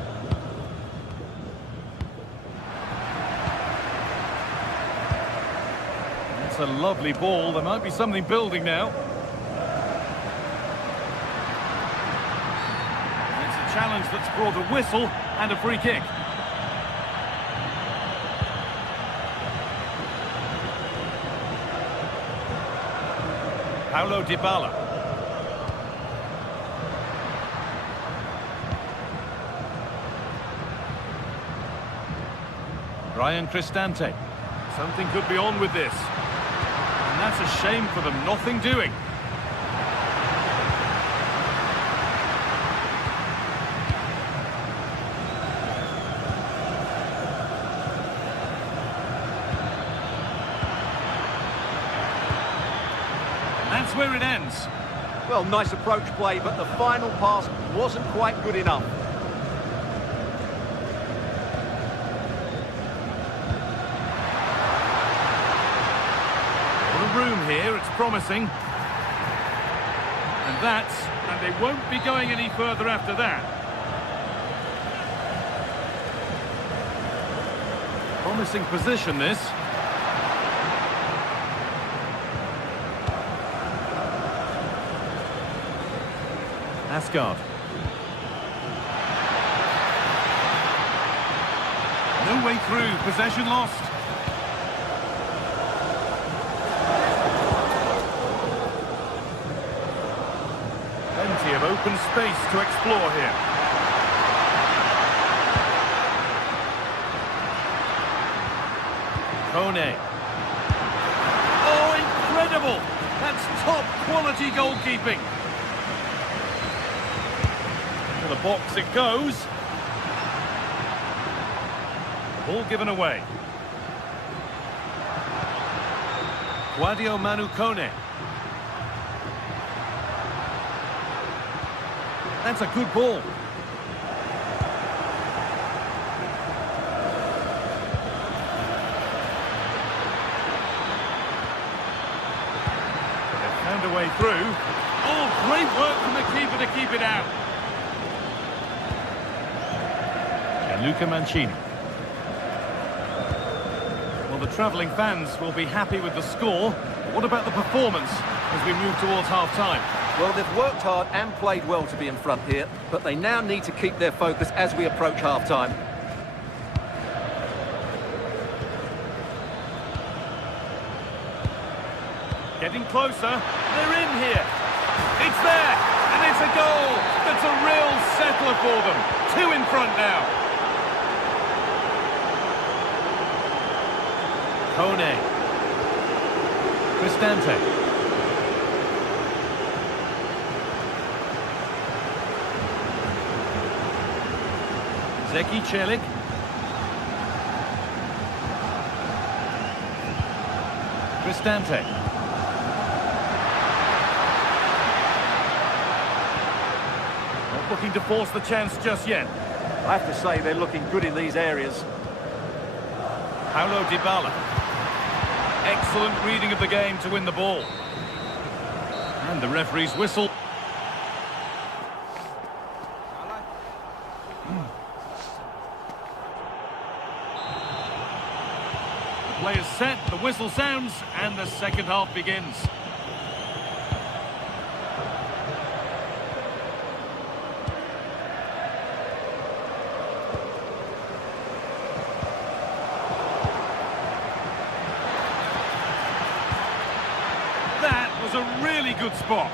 That's a lovely ball. There might be something building now. It's a challenge that's brought a whistle and a free kick. Paulo Dybala. Ryan Cristante. Something could be on with this. And that's a shame for them. Nothing doing. That's where it ends. Well, nice approach play, but the final pass wasn't quite good enough. Room here, it's promising. And they won't be going any further after that. Promising position, this. Asgard. No way through, possession lost. Plenty of open space to explore here. Kone. Oh, incredible! That's top quality goalkeeping. To the box it goes. Ball given away. Guadio Manu Kone. That's a good ball. They've found a way through. Oh, great work from the keeper to keep it out. Gianluca Mancini. Well, the travelling fans will be happy with the score. What about the performance as we move towards half-time? Well, they've worked hard and played well to be in front here, but they now need to keep their focus as we approach half-time. Getting closer. They're in here. It's there, and it's a goal. That's a real settler for them. 2 in front now. Kone. Cristante. Zeki Celik. Cristante. Not looking to force the chance just yet. I have to say they're looking good in these areas. Paulo Dybala. Excellent reading of the game to win the ball. And the referee's whistle. Players set, the whistle sounds, and the second half begins. That was a really good spot.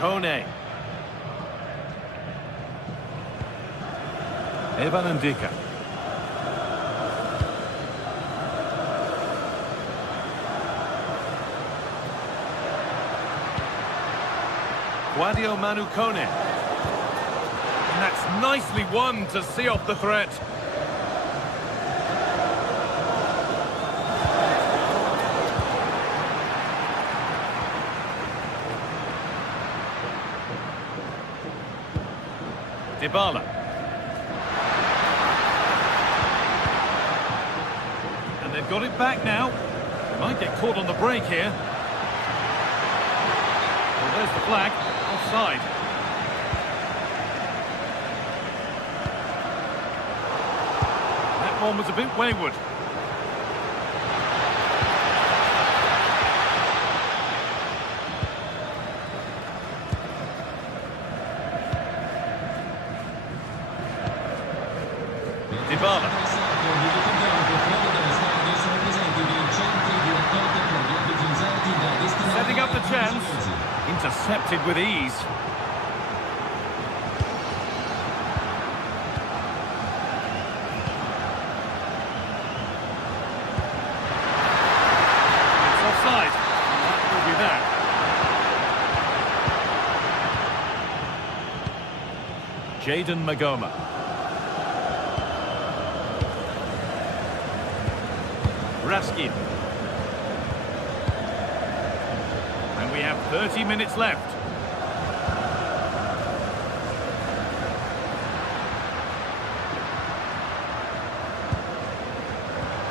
Kone. Evan Ndika. Guadio Manu Kone. And that's nicely won to see off the threat. Dybala. And they've got it back now. Might get caught on the break here. Well, there's the flag. Offside. That one was a bit wayward. Dybala. Setting up the chance. Intercepted with ease. It's offside. That will be that. Jayden Magoma. Raskin. And we have 30 minutes left.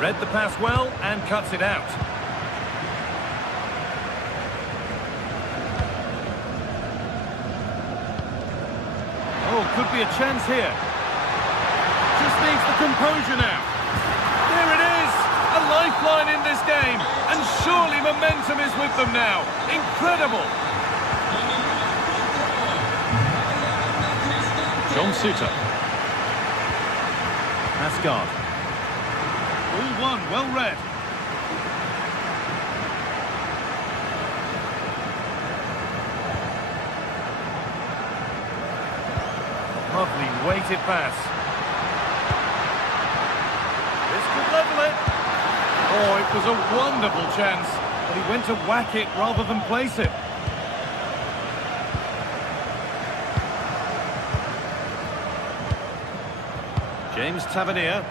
Read the pass well and cuts it out. Oh, could be a chance here. Just needs the composure now. There it is! A lifeline in this game, and surely momentum is with them now. Incredible! John Suter. Asgard. All one, well read. Lovely weighted pass. This could level it. Oh, it was a wonderful chance, but he went to whack it rather than place it. James Tavernier.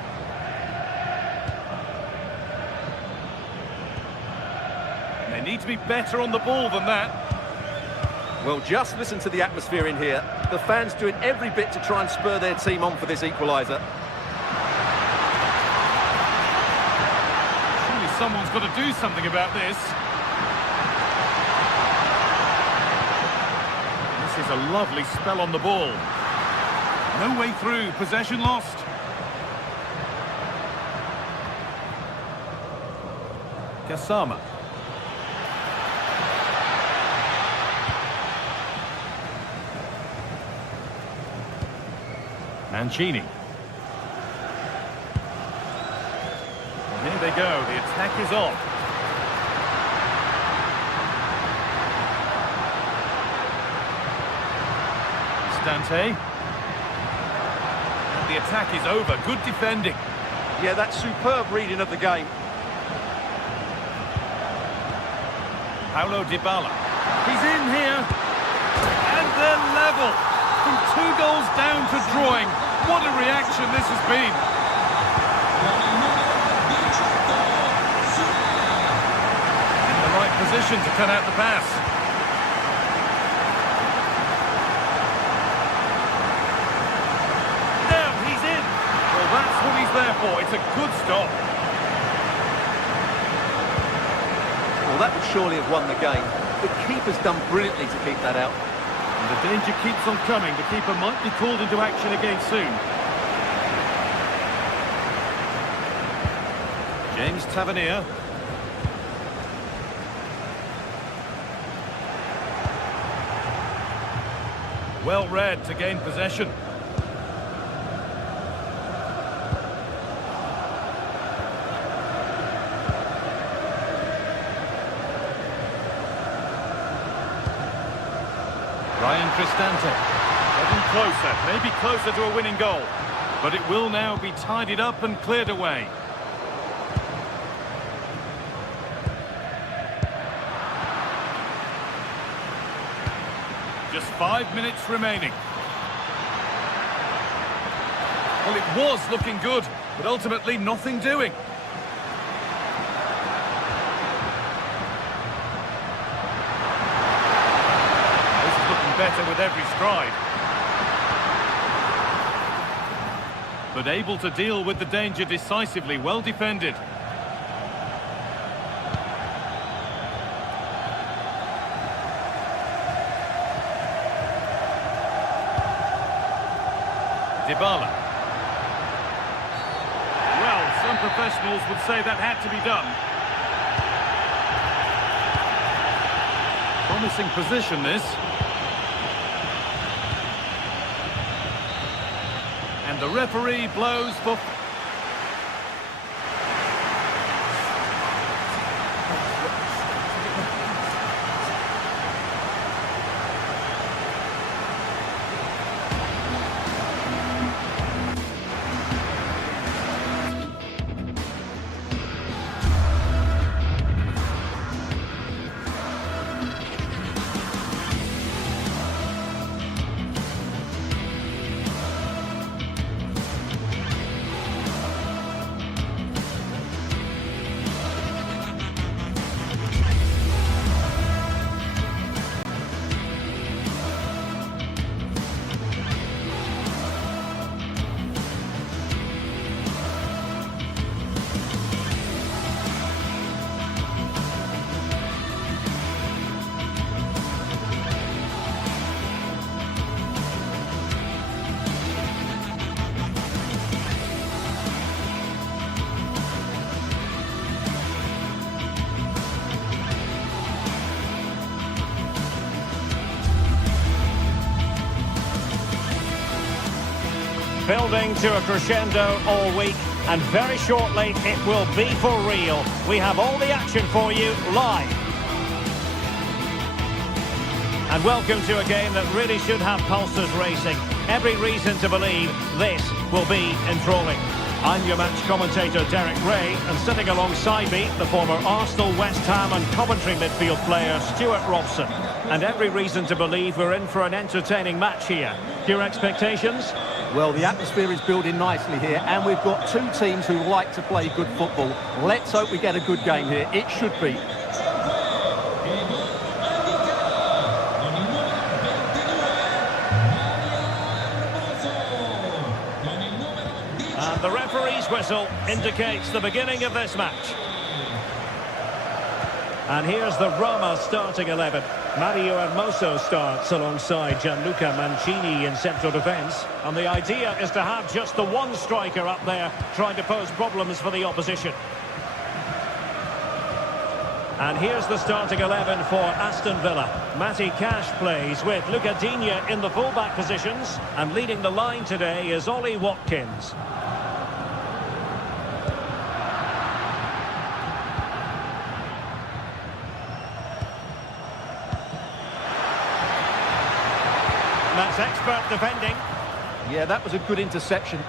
They need to be better on the ball than that. Well, just listen to the atmosphere in here. The fans doing every bit to try and spur their team on for this equaliser. Someone's got to do something about this. This is a lovely spell on the ball. No way through, possession lost. Gassama. Mancini. Here they go, the attack is on. Stante. And the attack is over, good defending. Yeah, that's superb reading of the game. Paulo Dybala. He's in here. And they're level. From 2 goals down to drawing. What a reaction this has been. Position to cut out the pass. Now he's in. Well, that's what he's there for. It's a good stop. Well, that would surely have won the game. The keeper's done brilliantly to keep that out. And the danger keeps on coming. The keeper might be called into action again soon. James Tavernier. Well read to gain possession. Ryan Cristante getting closer, maybe closer to a winning goal. But it will now be tidied up and cleared away. Just 5 minutes remaining. Well, it was looking good, but ultimately nothing doing. This is looking better with every stride. But able to deal with the danger decisively, well defended. Dybala. Well, some professionals would say that had to be done. Promising position, this. And the referee blows for... Building to a crescendo all week, and very shortly it will be for real. We have all the action for you live. And welcome to a game that really should have pulses racing. Every reason to believe this will be enthralling. I'm your match commentator Derek Ray, and sitting alongside me, the former Arsenal, West Ham and Coventry midfield player Stuart Robson. And every reason to believe we're in for an entertaining match here. Your expectations? Well, the atmosphere is building nicely here, and we've got two teams who like to play good football. Let's hope we get a good game here. It should be. And the referee's whistle indicates the beginning of this match. And here's the Roma starting 11. Mario Hermoso starts alongside Gianluca Mancini in central defence. And the idea is to have just the one striker up there trying to pose problems for the opposition. And here's the starting 11 for Aston Villa. Matty Cash plays with Luca Digne in the full-back positions. And leading the line today is Ollie Watkins. That's expert defending. Yeah, that was a good interception.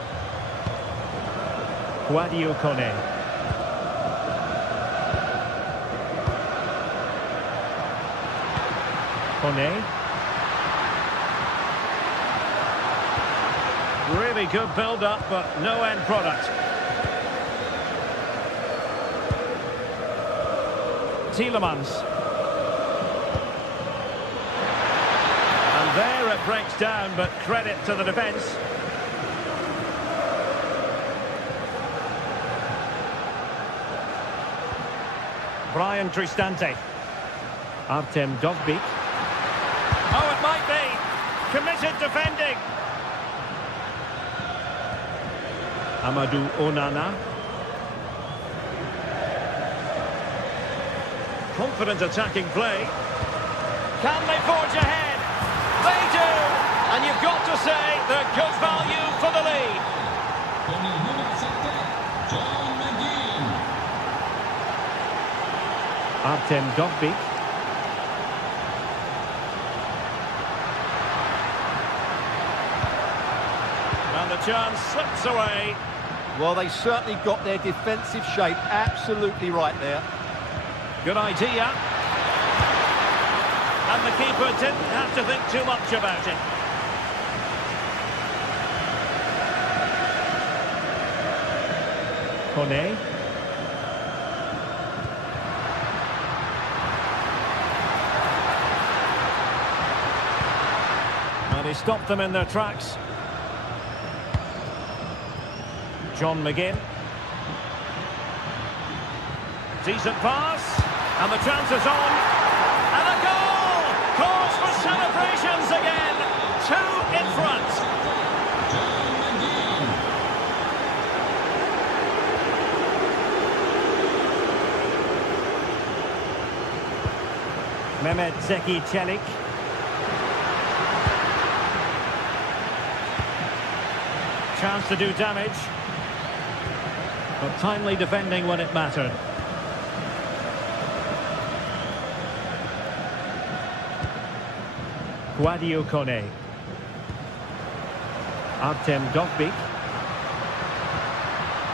Guadio Kone. Kone. Really good build-up, but no end product. Tielemans. There it breaks down, but credit to the defence. Brian Cristante. Artem Dovbyk. Oh, it might be. Committed defending. Amadou Onana. Confident attacking play. Can they forge ahead? They do! And you've got to say they're good value for the lead. Artem Dovbyk. And the chance slips away. Well, they certainly got their defensive shape absolutely right there. Good idea. And the keeper didn't have to think too much about it. Kone. Well, he stopped them in their tracks. John McGinn. Decent pass. And the chance is on. And a goal! Cause for celebrations again. 2 in front. Mehmet Zeki Çelik. Chance to do damage. But timely defending when it mattered. Guadio Kone. Artem Dovbyk.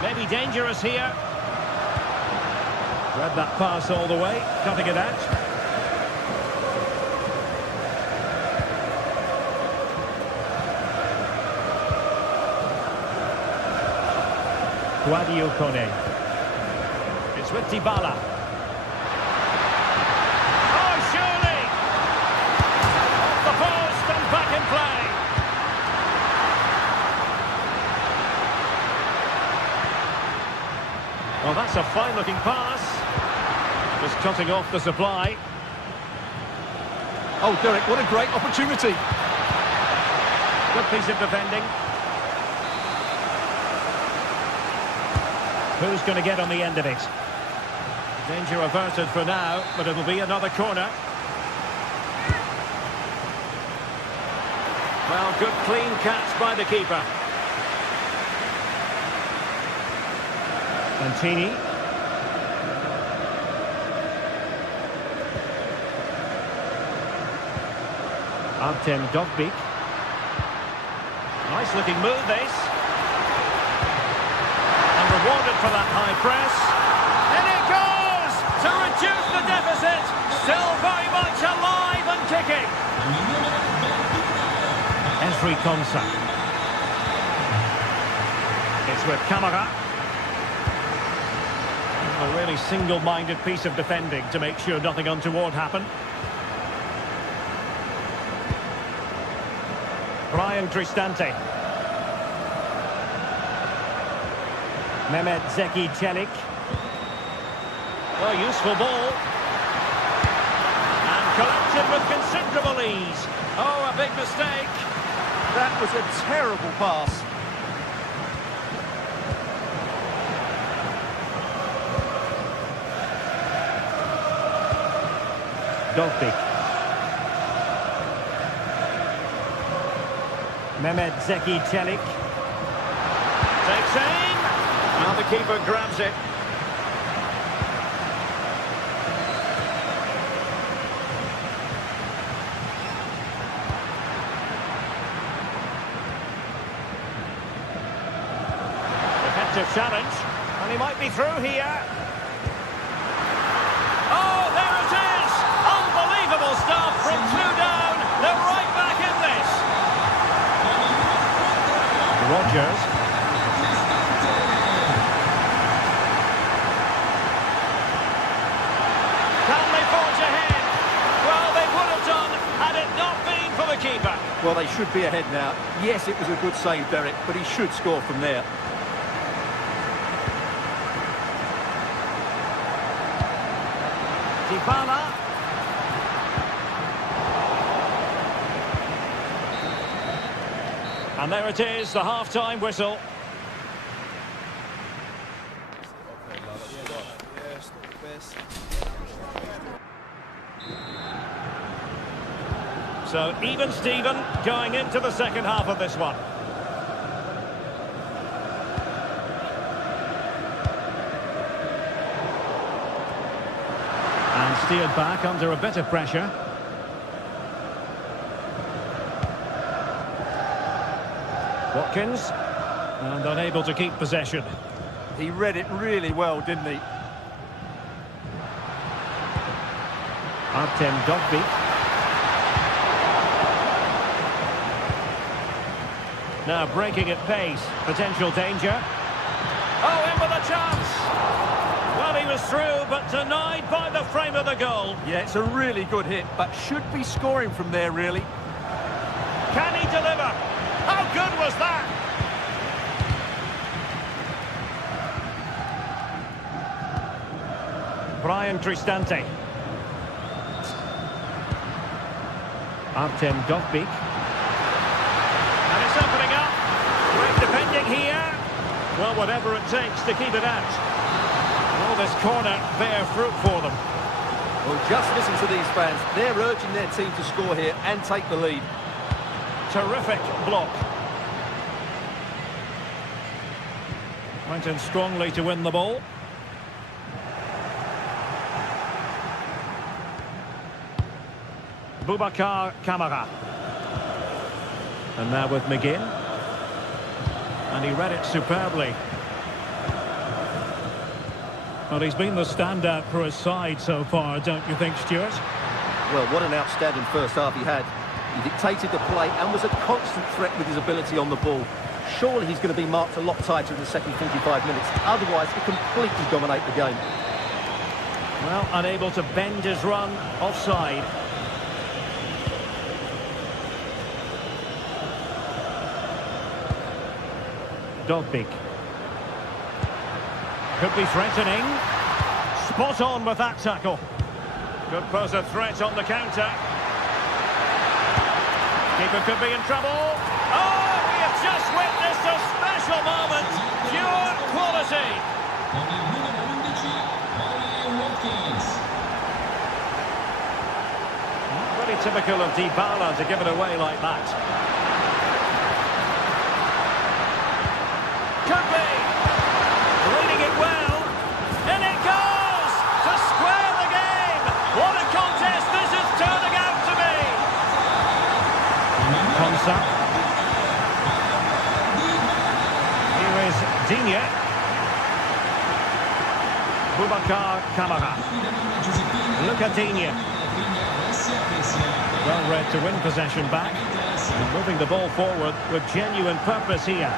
Maybe dangerous here. Read that pass all the way, cutting it out. Guadio Kone. It's with Dybala. Oh, surely! Off the post and back in play. Well, that's a fine-looking pass. Just cutting off the supply. Oh, Derek, what a great opportunity. Good piece of defending. Who's going to get on the end of it? Danger averted for now, but it'll be another corner. Well, good clean catch by the keeper. Mantini. Artem Dovbyk. Nice looking move, this. And rewarded for that high press. And it goes to reduce the deficit. Still very much alive and kicking. Esri Konsa. It's with Camara. A really single-minded piece of defending to make sure nothing untoward happened. Brian Cristante. Mehmet Zeki Çelik. A useful ball. And collected with considerable ease. Oh, a big mistake. That was a terrible pass. Dovbyk. Mehmet Zeki Çelik. Takes aim. Now the keeper grabs it. Effective challenge. And he might be through here. Oh, there it is! Unbelievable stuff from 2 down. They're right back in this. Rogers. Can they forge ahead? Well, they would have done had it not been for the keeper. Well, they should be ahead now. Yes, it was a good save, Derek, but he should score from there. Dybala. And there it is, the half-time whistle. So even Steven going into the second half of this one. And steered back under a bit of pressure. Watkins, and unable to keep possession. He read it really well, didn't he? Artem Dovbyk. Now breaking at pace, potential danger. Oh, in with a chance! Well, he was through, but denied by the frame of the goal. Yeah, it's a really good hit, but should be scoring from there, really. Can he deliver? How good was that? Brian Cristante. Artem Dovbyk. And it's opening up. Great defending here. Well, whatever it takes to keep it out. Oh, this corner bear fruit for them. Well, just listen to these fans. They're urging their team to score here and take the lead. Terrific block. Went in strongly to win the ball. Boubacar Kamara. And now with McGinn. And he read it superbly. Well, he's been the standout for his side so far, don't you think, Stuart? Well, what an outstanding first half he had. He dictated the play and was a constant threat with his ability on the ball. Surely he's going to be marked a lot tighter in the second 45 minutes. Otherwise, he'll completely dominate the game. Well, unable to bend his run offside. Dovbyk. Could be threatening. Spot on with that tackle. Could pose a threat on the counter. Keeper could be in trouble. Oh, we have just witnessed a special moment. Pure quality. Very typical of Dybala to give it away like that. Could be. Reading it well. And it goes to square the game. What a contest this is turning out to be. Konsa. Here is Digne. Boubacar Kamara. Look at Digne. Well read to win possession back. And moving the ball forward with genuine purpose here.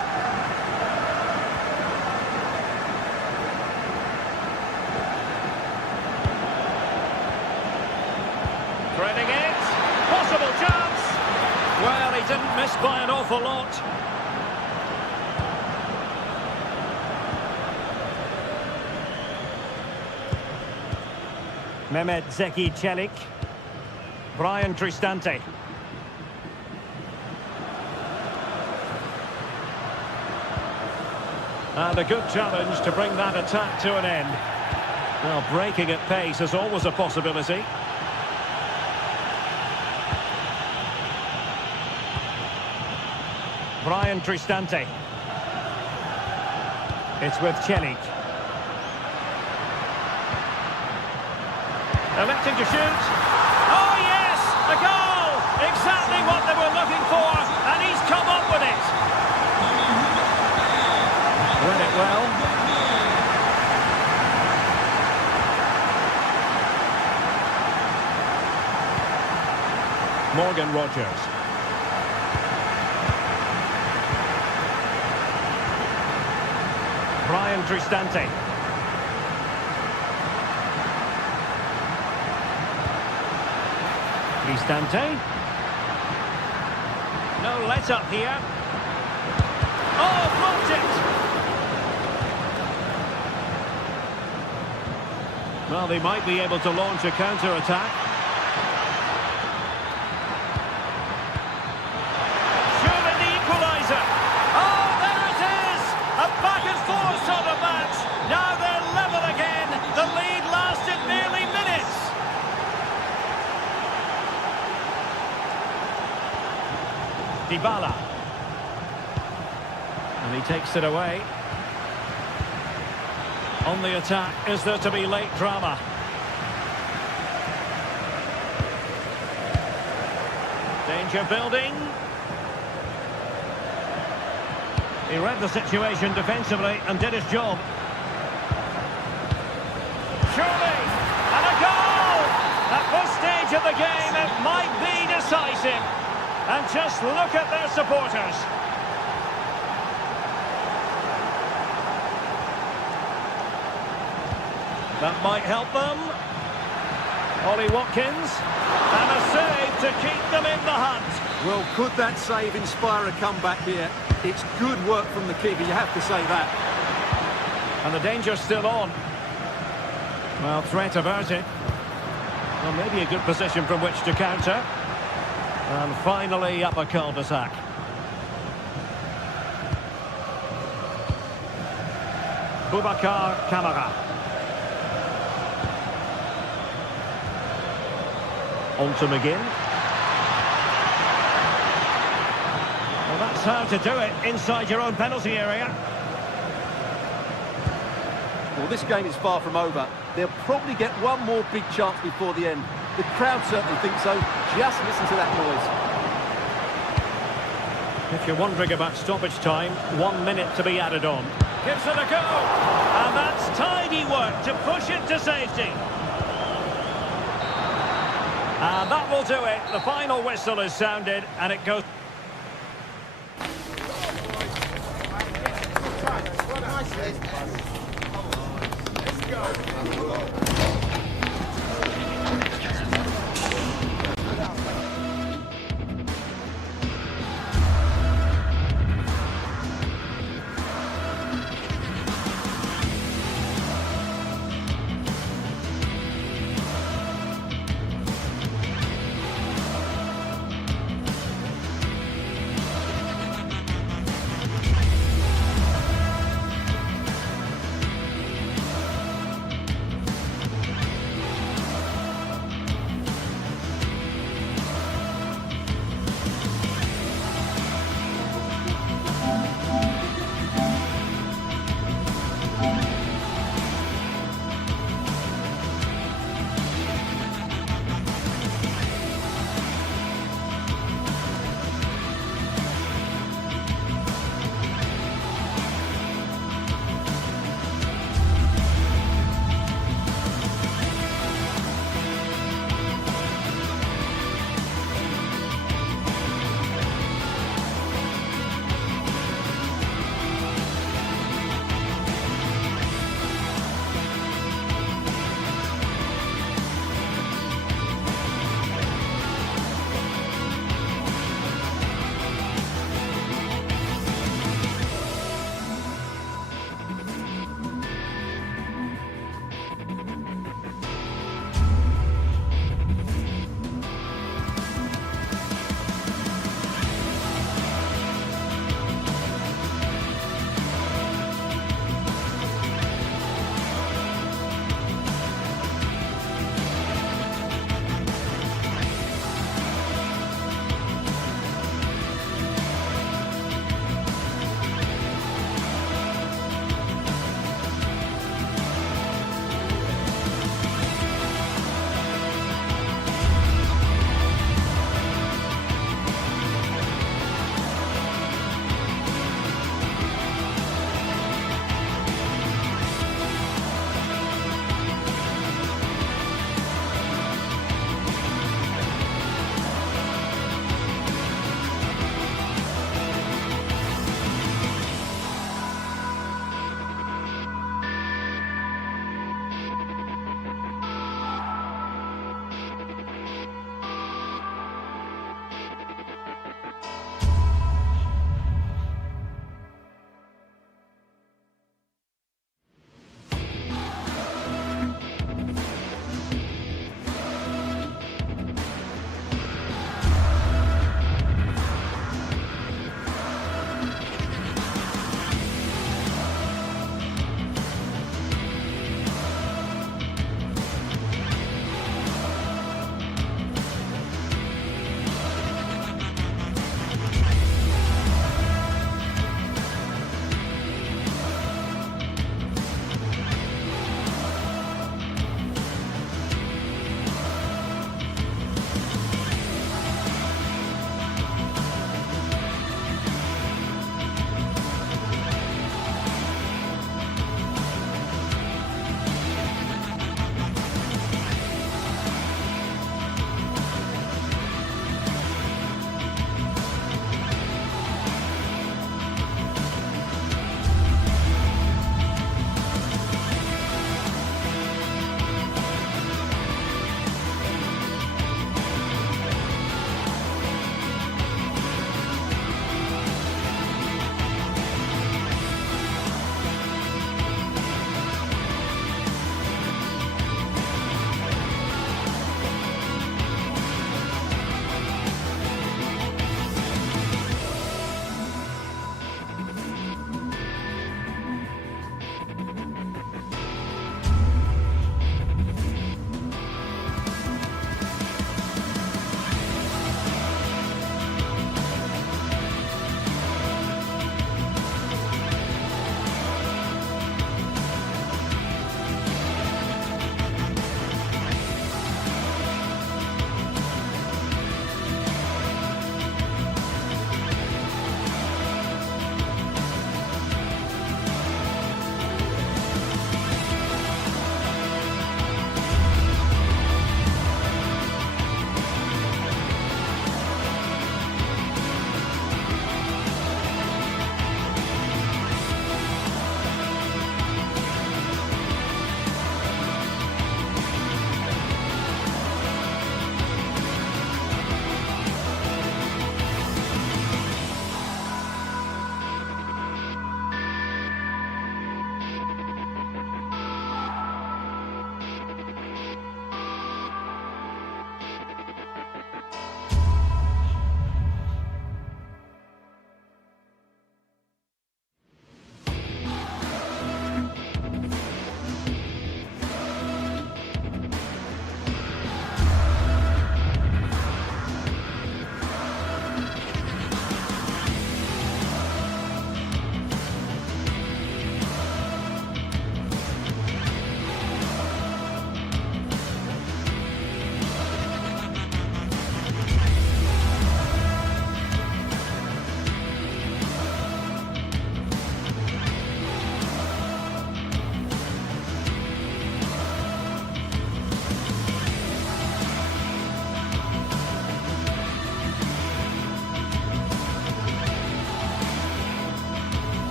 Threading it. Possible chance. Well, he didn't miss by an awful lot. Mehmet Zeki Çelik. Brian Cristante. And a good challenge to bring that attack to an end. Well, breaking at pace is always a possibility. Brian Cristante. It's with Çelik. Electing to shoot. Oh yes, a goal! Exactly what they were looking for, and he's come up with it. Read it well. Morgan Rogers. Brian Cristante. Cristante. No let up here. Oh, blocked it! Well, they might be able to launch a counter-attack. Surely the equaliser. Oh, there it is! A back-and-forth sort of match. Now they're level again. The lead lasted merely minutes. Dybala. And he takes it away. On the attack, is there to be late drama? Danger building. He read the situation defensively and did his job. Surely, and a goal! At this stage of the game, it might be decisive. And just look at their supporters. That might help them. Ollie Watkins. And a save to keep them in the hunt. Well, could that save inspire a comeback here? It's good work from the keeper, you have to say that. And the danger's still on. Well, threat averted. Well, maybe a good position from which to counter. And finally up a cul-de-sac. Boubacar Kamara. On to McGinn. Well, that's how to do it inside your own penalty area. Well, this game is far from over. They'll probably get one more big chance before the end. The crowd certainly think so. Just listen to that noise. If you're wondering about stoppage time, 1 minute to be added on. Gives it a go! And that's tidy work to push it to safety. And that will do it. The final whistle is sounded and it goes...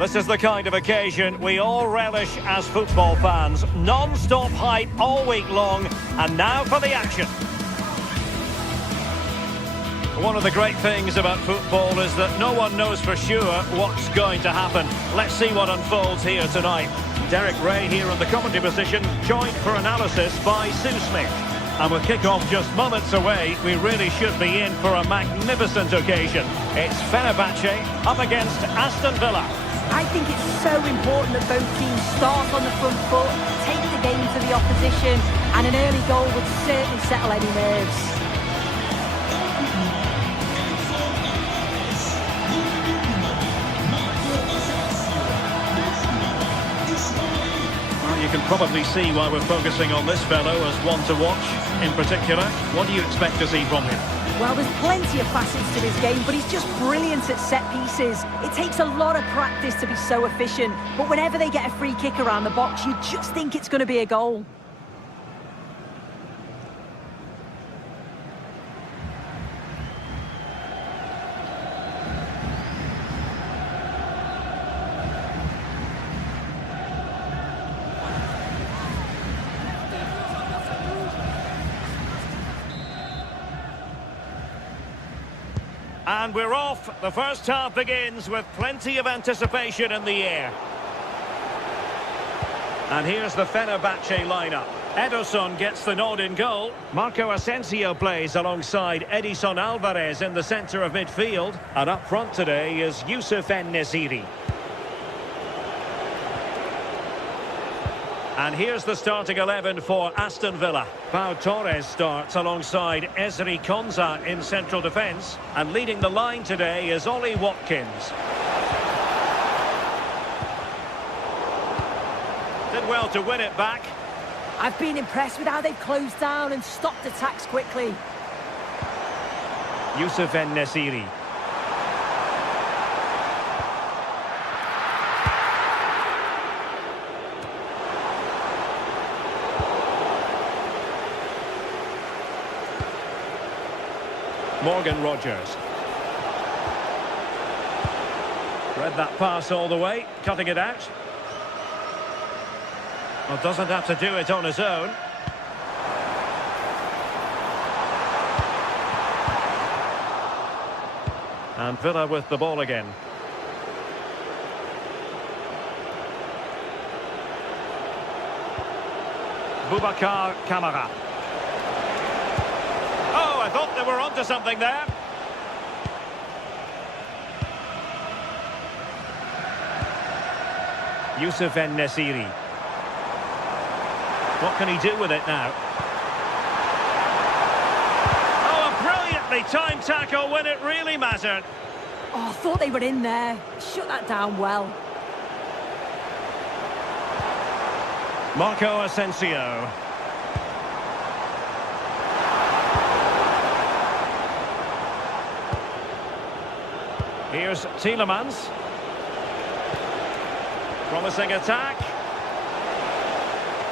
This is the kind of occasion we all relish as football fans. Non-stop hype all week long, and now for the action. One of the great things about football is that no one knows for sure what's going to happen. Let's see what unfolds here tonight. Derek Ray here in the commentary position, joined for analysis by Sue Smith. And with kick-off just moments away, we really should be in for a magnificent occasion. It's Fenerbahce up against Aston Villa. I think it's so important that both teams start on the front foot, take the game to the opposition, and an early goal would certainly settle any nerves. You can probably see why we're focusing on this fellow as one to watch. In particular, what do you expect to see from him? Well, there's plenty of facets to his game, but he's just brilliant at set pieces. It takes a lot of practice to be so efficient, but whenever they get a free kick around the box, you just think it's going to be a goal. And we're off. The first half begins with plenty of anticipation in the air. And here's the Fenerbahce lineup. Ederson gets the nod in goal. Marco Asensio plays alongside Edison Alvarez in the centre of midfield. And up front today is Youssef En-Nesyri. And here's the starting 11 for Aston Villa. Pau Torres starts alongside Ezri Konsa in central defence. And leading the line today is Ollie Watkins. Did well to win it back. I've been impressed with how they've closed down and stopped attacks quickly. Youssef En-Nesyri. Morgan Rogers. Read that pass all the way, cutting it out. Well, doesn't have to do it on his own. And Villa with the ball again. Boubacar Kamara. Oh, I thought they were onto something there. Youssef En-Nesyri. What can he do with it now? Oh, a brilliantly timed tackle when it really mattered. Oh, I thought they were in there. Shut that down well. Marco Asensio. Here's Tielemans. Promising attack.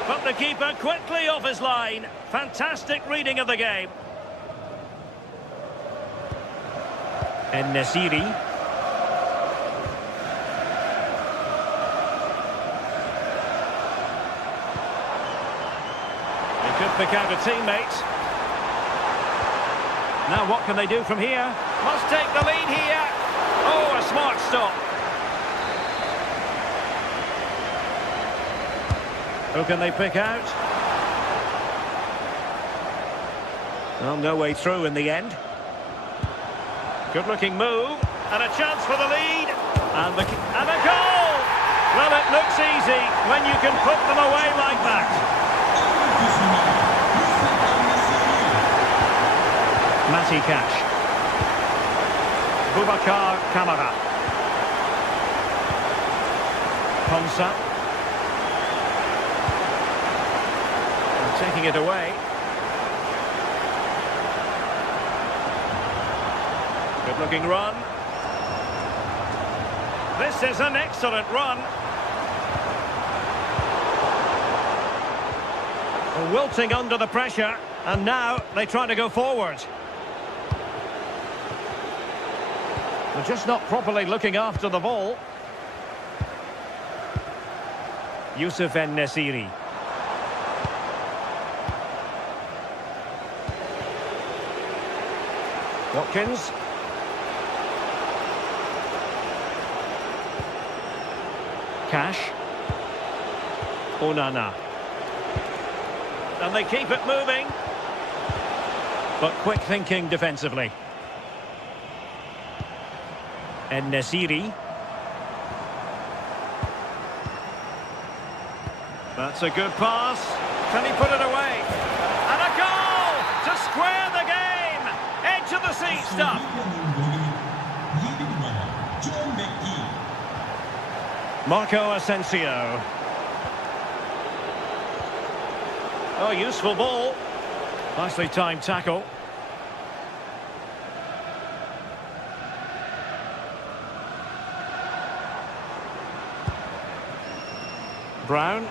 But the keeper quickly off his line. Fantastic reading of the game. En-Nesyri. They could pick out a teammate. Now what can they do from here? Must take the lead here. Oh, a smart stop. Who can they pick out? Well, no way through in the end. Good-looking move, and a chance for the lead, and a goal! Well, it looks easy when you can put them away like that. Matty Cash. Boubacar Kamara. Konsa. Taking it away. Good looking run. This is an excellent run. Wilting under the pressure, and now they try to go forward. They're just not properly looking after the ball. Youssef En-Nesyri. Watkins. Cash. Onana. And they keep it moving. But quick thinking defensively. En-Nesyri. That's a good pass. Can he put it away? And a goal to square the game. Edge of the seat stuff. Marco Asensio. Oh, useful ball. Nicely timed tackle. Brown.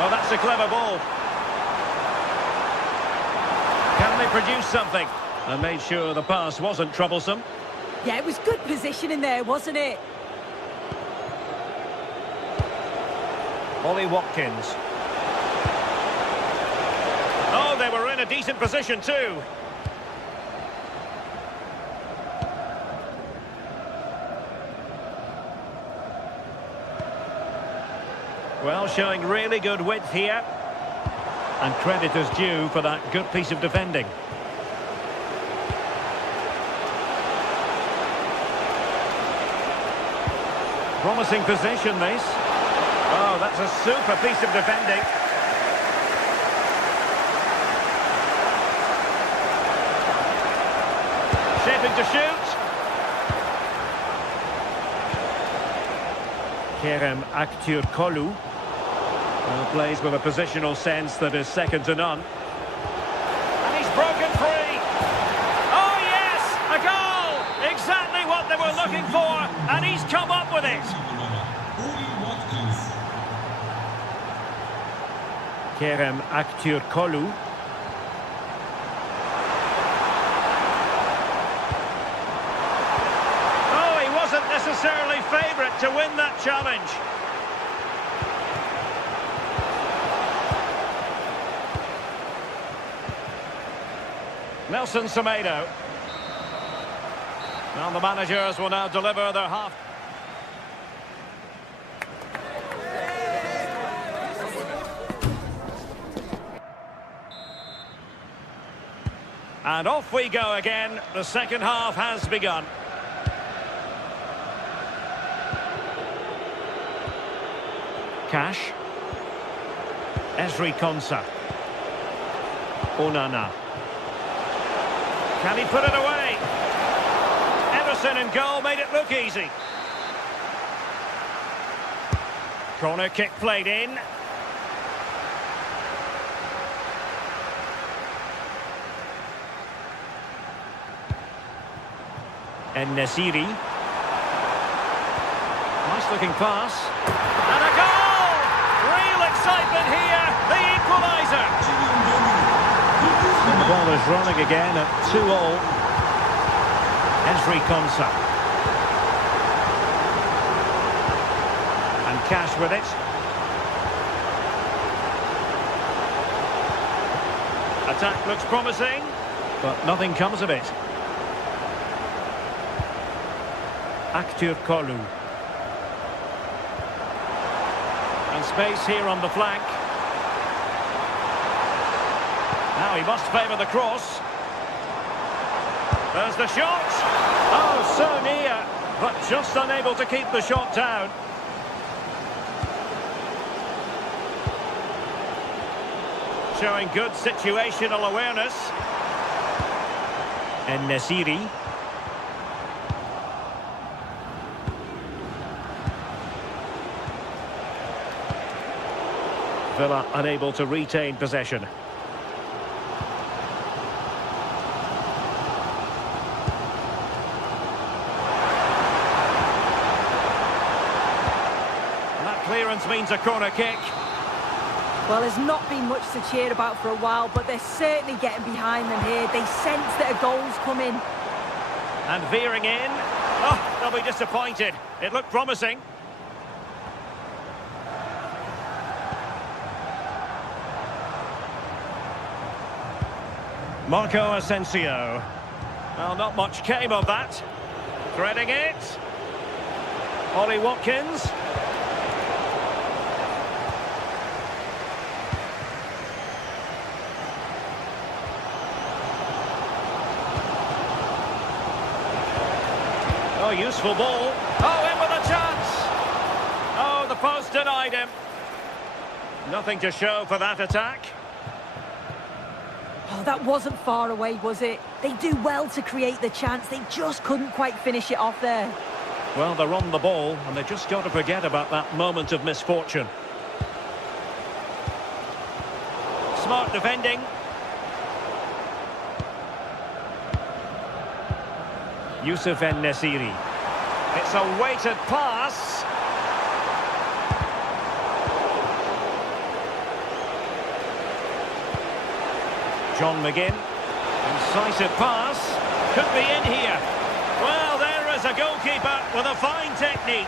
Oh, that's a clever ball. Can they produce something? And made sure the pass wasn't troublesome. Yeah, it was good positioning there, wasn't it? Ollie Watkins. Oh, they were in a decent position too. Well, showing really good width here. And credit is due for that good piece of defending. Promising position, this. Oh, that's a super piece of defending. Shaping to shoot. Kerem Aktürkoğlu plays with a positional sense that is second to none. And he's broken free. Oh, yes! A goal! Exactly what they were looking for, and he's come up with it. Kerem Aktürkoğlu. Oh, he wasn't necessarily favourite to win that challenge. Nelson Semedo. Well, the managers will now deliver their half. And off we go again. The second half has begun. Cash. Ezri Konsa. Onana. Can he put it away? Everson in goal made it look easy. Corner kick played in. En-Nesyri. Nice looking pass. And a goal! Real excitement here. The equaliser. And the ball is running again at 2-2. Ezri Konsa. And Cash with it. Attack looks promising, but nothing comes of it. Aktürkoğlu. And space here on the flank. Now he must favour the cross. There's the shot. Oh, so near, but just unable to keep the shot down. Showing good situational awareness. En-Nesyri. Villa unable to retain possession. Clearance means a corner kick. Well, there's not been much to cheer about for a while, but they're certainly getting behind them here. They sense that a goal's coming. And veering in. Oh, they'll be disappointed. It looked promising. Marco Asensio. Well, not much came of that. Threading it. Ollie Watkins. Oh, useful ball. Oh, in with a chance. Oh, the post denied him. Nothing to show for that attack. Oh, that wasn't far away, was it? They do well to create the chance. They just couldn't quite finish it off there. Well, they're on the ball, and they've just got to forget about that moment of misfortune. Smart defending. Youssef En-Nesyri. It's a weighted pass. John McGinn. Incisive pass. Could be in here. Well, there is a goalkeeper with a fine technique.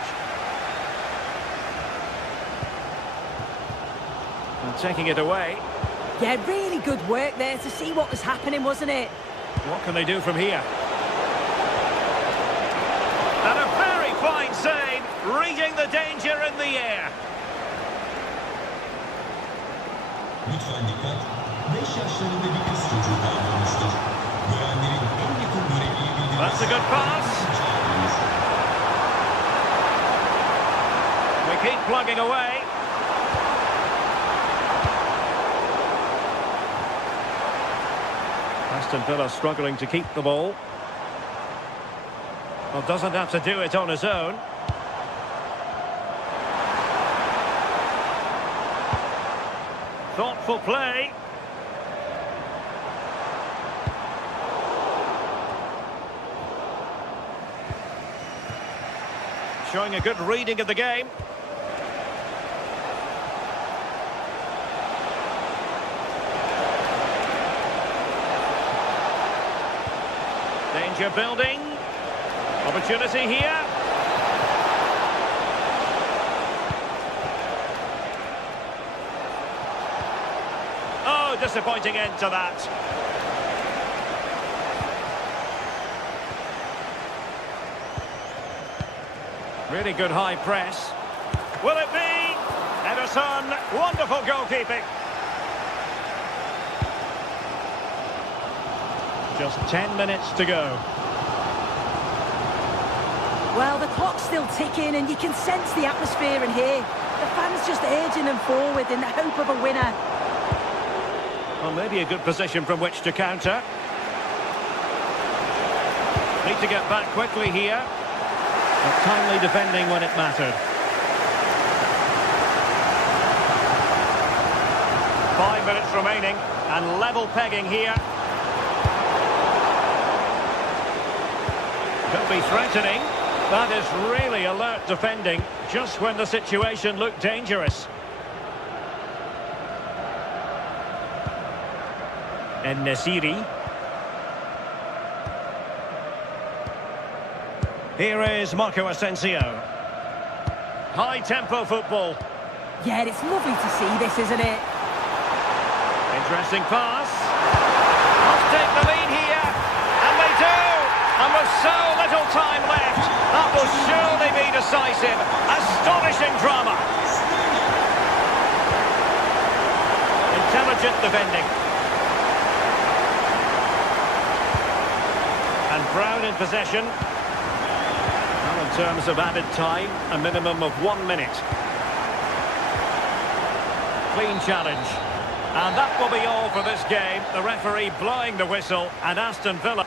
And taking it away. Yeah, really good work there to see what was happening, wasn't it? What can they do from here? And a very fine save, reading the danger in the air. Lütfen dikkat. 5 yaşlarında bir kız çocuğu kaybolmuştur. Görenlerin en yakın görevliye bildirilmesi... That's a good pass. We keep plugging away. Aston Villa struggling to keep the ball. Well, doesn't have to do it on his own. Thoughtful play. Showing a good reading of the game. Danger building. Opportunity here. Oh, disappointing end to that. Really good high press. Will it be? Ederson, wonderful goalkeeping. Just 10 minutes to go. Well, the clock's still ticking and you can sense the atmosphere in here. The fans just urging them forward in the hope of a winner. Well, maybe a good position from which to counter. Need to get back quickly here. But timely defending when it mattered. 5 minutes remaining and level pegging here. Could be threatening. That is really alert defending just when the situation looked dangerous. En-Nesyri. Here is Marco Asensio. High-tempo football. Yeah, it's lovely to see this, isn't it? Interesting pass. Must take the lead here. And they do. And with so little time left, that will surely be decisive. Astonishing drama. Intelligent defending. And Brown in possession. Well, in terms of added time, a minimum of 1 minute. Clean challenge. And that will be all for this game. The referee blowing the whistle, and Aston Villa.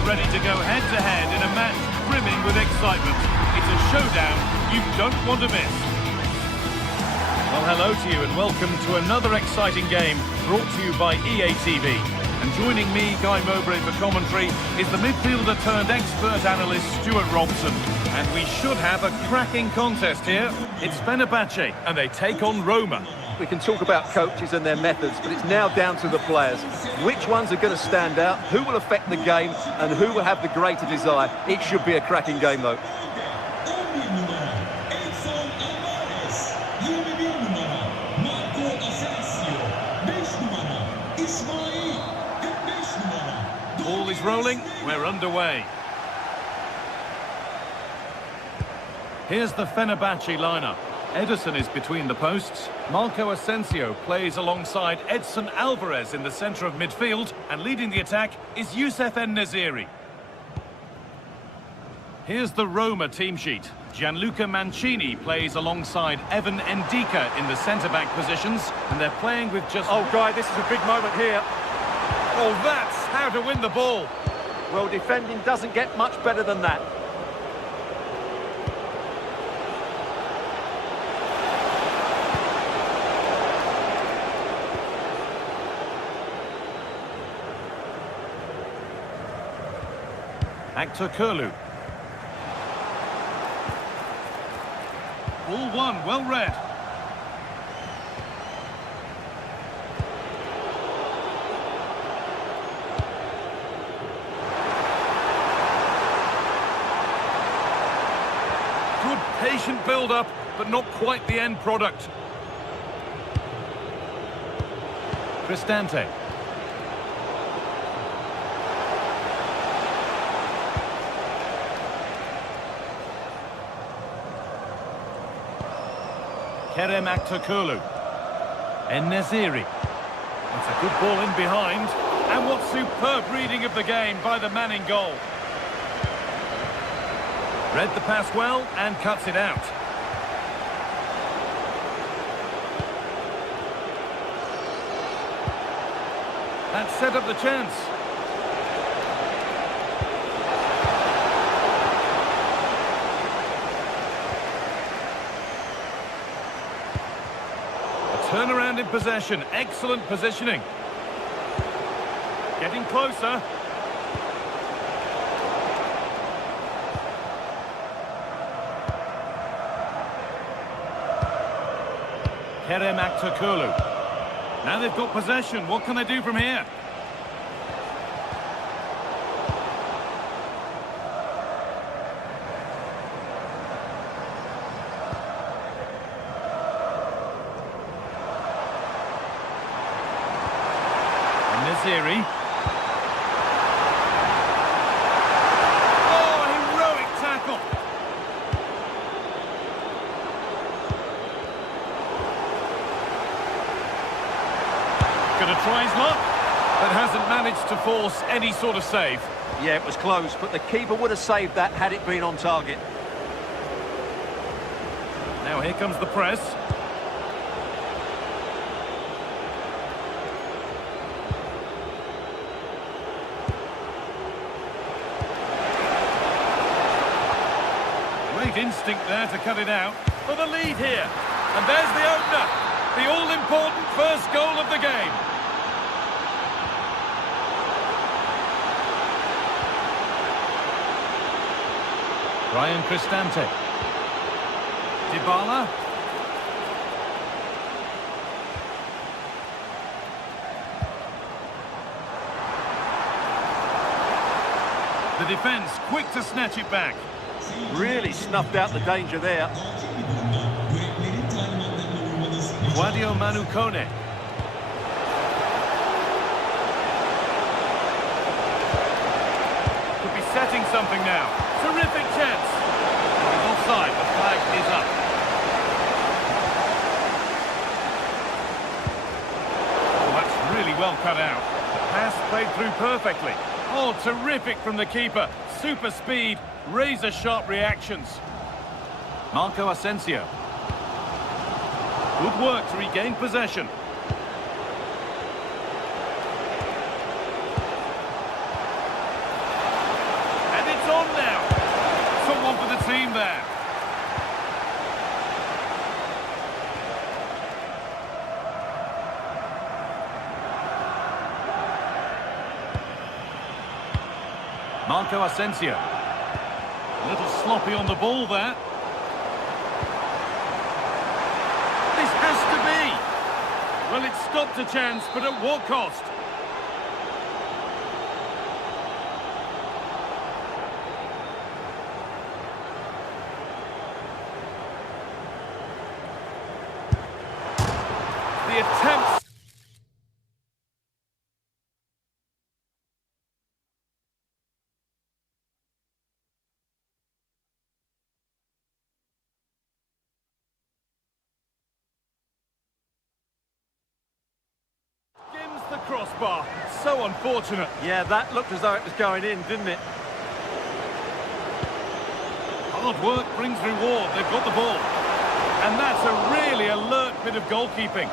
are ready to go head-to-head in a match brimming with excitement. It's a showdown you don't want to miss. Well, hello to you and welcome to another exciting game brought to you by EA TV. And joining me, Guy Mowbray, for commentary is the midfielder-turned-expert analyst Stuart Robson. And we should have a cracking contest here. It's Fenerbahce and they take on Roma. We can talk about coaches and their methods, but it's now down to the players. Which ones are going to stand out, who will affect the game, and who will have the greater desire. It should be a cracking game, though. Ball is rolling, we're underway. Here's the Fenerbahce lineup. Ederson is between the posts. Marco Asensio plays alongside Edson Alvarez in the centre of midfield, and leading the attack is Youssef En-Nesyri. Here's the Roma team sheet. Gianluca Mancini plays alongside Evan Ndika in the centre-back positions, and they're playing with just... Oh, Guy, this is a big moment here. Oh, that's how to win the ball. Well, defending doesn't get much better than that. Aktürkoğlu. Ball one, well read. Good patient build-up, but not quite the end product. Cristante. Kerem Aktürkoğlu. En-Nesyri. That's a good ball in behind. And what superb reading of the game by the man in goal. Read the pass well and cuts it out. That set up the chance. Turnaround in possession, excellent positioning. Getting closer. Kerem Aktürkoğlu. Now they've got possession, what can they do from here? En-Nesyri. Oh, heroic tackle. Gonna try his luck, but hasn't managed to force any sort of save. Yeah, it was close, but the keeper would have saved that had it been on target. Now here comes the press. Great instinct there to cut it out for the lead here. And there's the opener, the all-important first goal of the game. Ryan Cristante. Dybala. The defence quick to snatch it back. Really snuffed out the danger there. Guadio Manu Kone. Could be setting something now. Terrific chance. Offside, the flag is up. Oh, that's really well cut out. The pass played through perfectly. Oh, terrific from the keeper. Super speed, razor-sharp reactions. Marco Asensio. Good work to regain possession. Marco Asensio. A little sloppy on the ball there. This has to be. Well, it stopped a chance, but at what cost? The attempt. Skims the crossbar. So unfortunate. Yeah, that looked as though it was going in, didn't it? Hard work brings reward. They've got the ball. And that's a really alert bit of goalkeeping.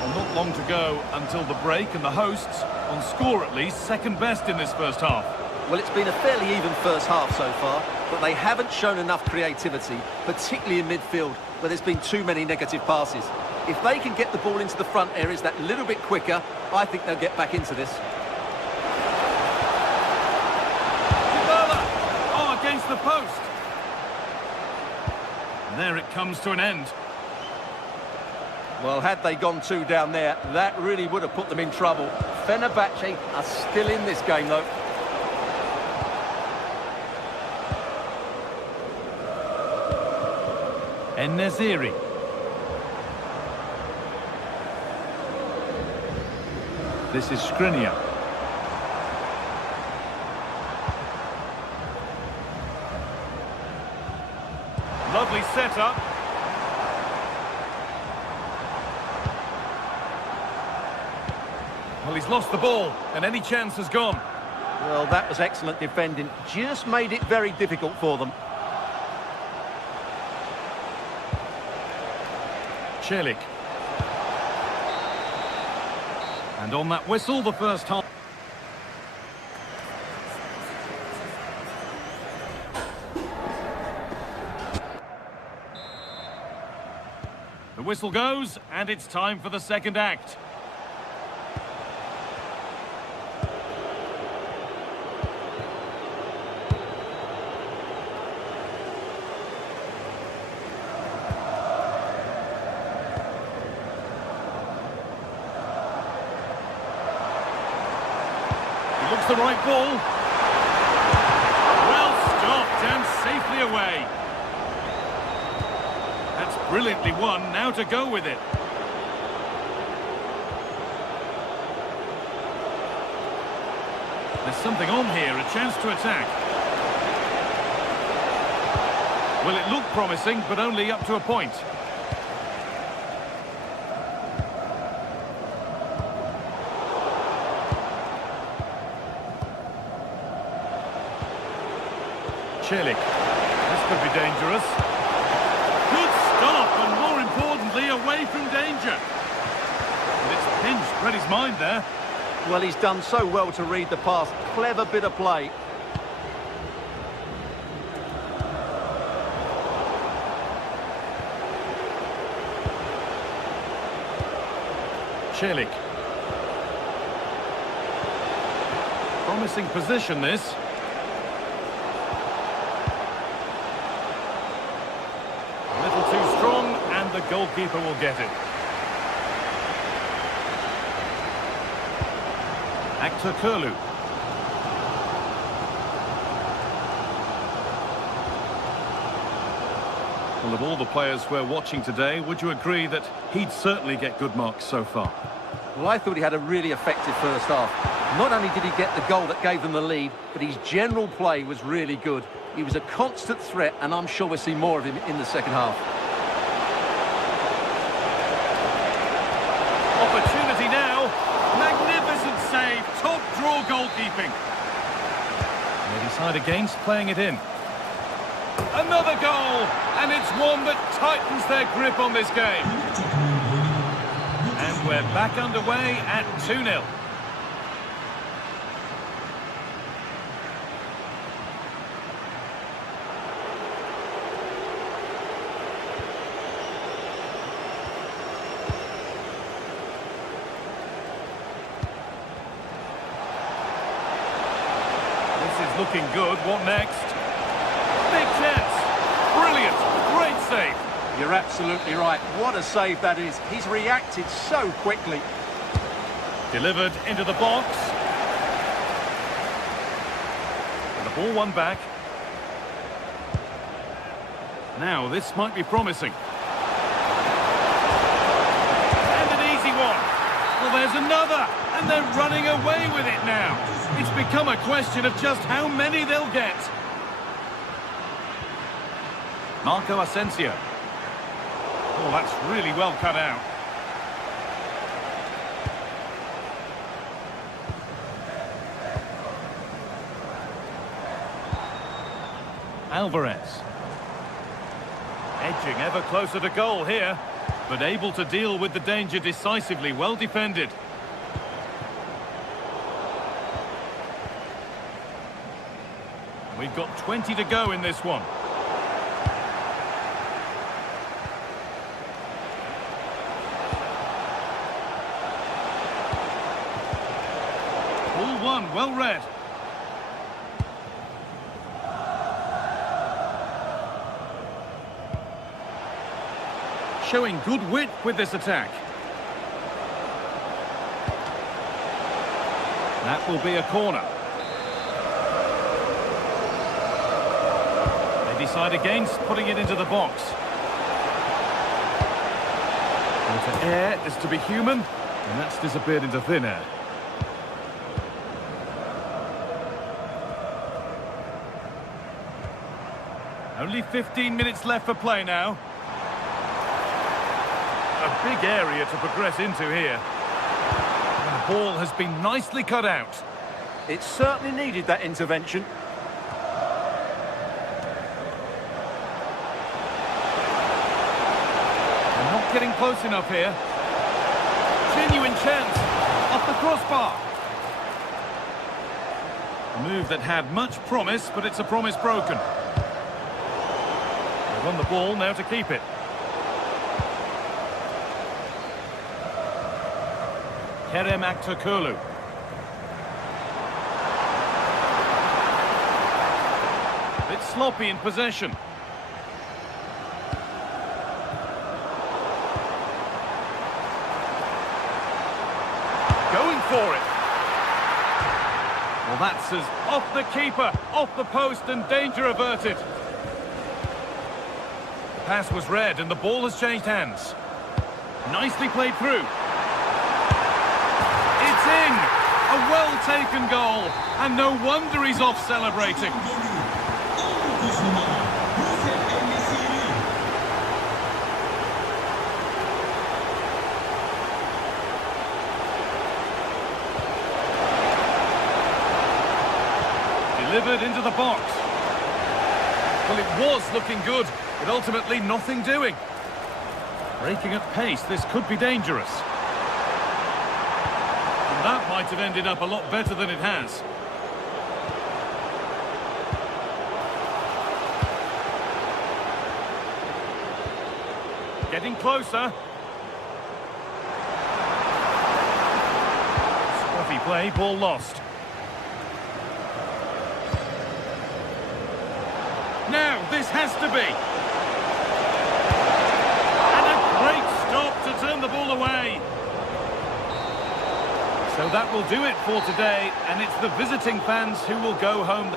Well, not long to go until the break, and the hosts, on score at least, second best in this first half. Well, it's been a fairly even first half so far, but they haven't shown enough creativity, particularly in midfield, where there's been too many negative passes. If they can get the ball into the front areas that little bit quicker, I think they'll get back into this. Oh, against the post. And there it comes to an end. Well, had they gone 2 down there, that really would have put them in trouble. Fenerbahce are still in this game, though. En-Nesyri. This is Skriniar. Lovely setup. Well, he's lost the ball, and any chance has gone. Well, that was excellent defending. Just made it very difficult for them. Celik. And on that whistle, the first half. The whistle goes, and it's time for the second act. Looks the right ball. Well stopped and safely away. That's brilliantly won. Now to go with it. There's something on here, a chance to attack. Well, it looked promising, but only up to a point. Celik. This could be dangerous. Good stop, and more importantly, away from danger. And it's pinched Reddy's mind there. Well, he's done so well to read the pass. Clever bit of play. Celik. Promising position, this. A little too strong, and the goalkeeper will get it. Actor Kurlu. Well, of all the players we're watching today, would you agree that he'd certainly get good marks so far? Well, I thought he had a really effective first half. Not only did he get the goal that gave them the lead, but his general play was really good. He was a constant threat, and I'm sure we'll see more of him in the second half. Opportunity now. Magnificent save. Top draw goalkeeping. They decide against playing it in. Another goal, and it's one that tightens their grip on this game. And we're back underway at 2-0. is looking good. What next? Big chance. Brilliant. Great save. You're absolutely right. What a save that is. He's reacted so quickly. Delivered into the box. And the ball won back. Now, this might be promising. And an easy one. Well, there's another. And they're running away with it now. It's become a question of just how many they'll get. Marco Asensio. Oh, that's really well cut out. Alvarez. Edging ever closer to goal here, but able to deal with the danger decisively. Well defended. We've got 20 to go in this one. Ball one, well read. Showing good wit with this attack. That will be a corner. They decide against putting it into the box. And to err is to be human, and that's disappeared into thin air. Only 15 minutes left for play now. A big area to progress into here. And the ball has been nicely cut out. It certainly needed that intervention. They're not getting close enough here. Genuine chance. Off the crossbar. A move that had much promise, but it's a promise broken. They've won the ball, now to keep it. Kerem Aktürkoğlu. A bit sloppy in possession. Going for it. Well, that's as off the keeper, off the post, and danger averted. The pass was read and the ball has changed hands. Nicely played through. It's in! A well-taken goal, and no wonder he's off celebrating. Delivered into the box. Well, it was looking good, but ultimately nothing doing. Breaking at pace, this could be dangerous. That might have ended up a lot better than it has. Getting closer. Scruffy play, ball lost. Now, this has to be. And a great stop to turn the ball away. So that will do it for today, and it's the visiting fans who will go home.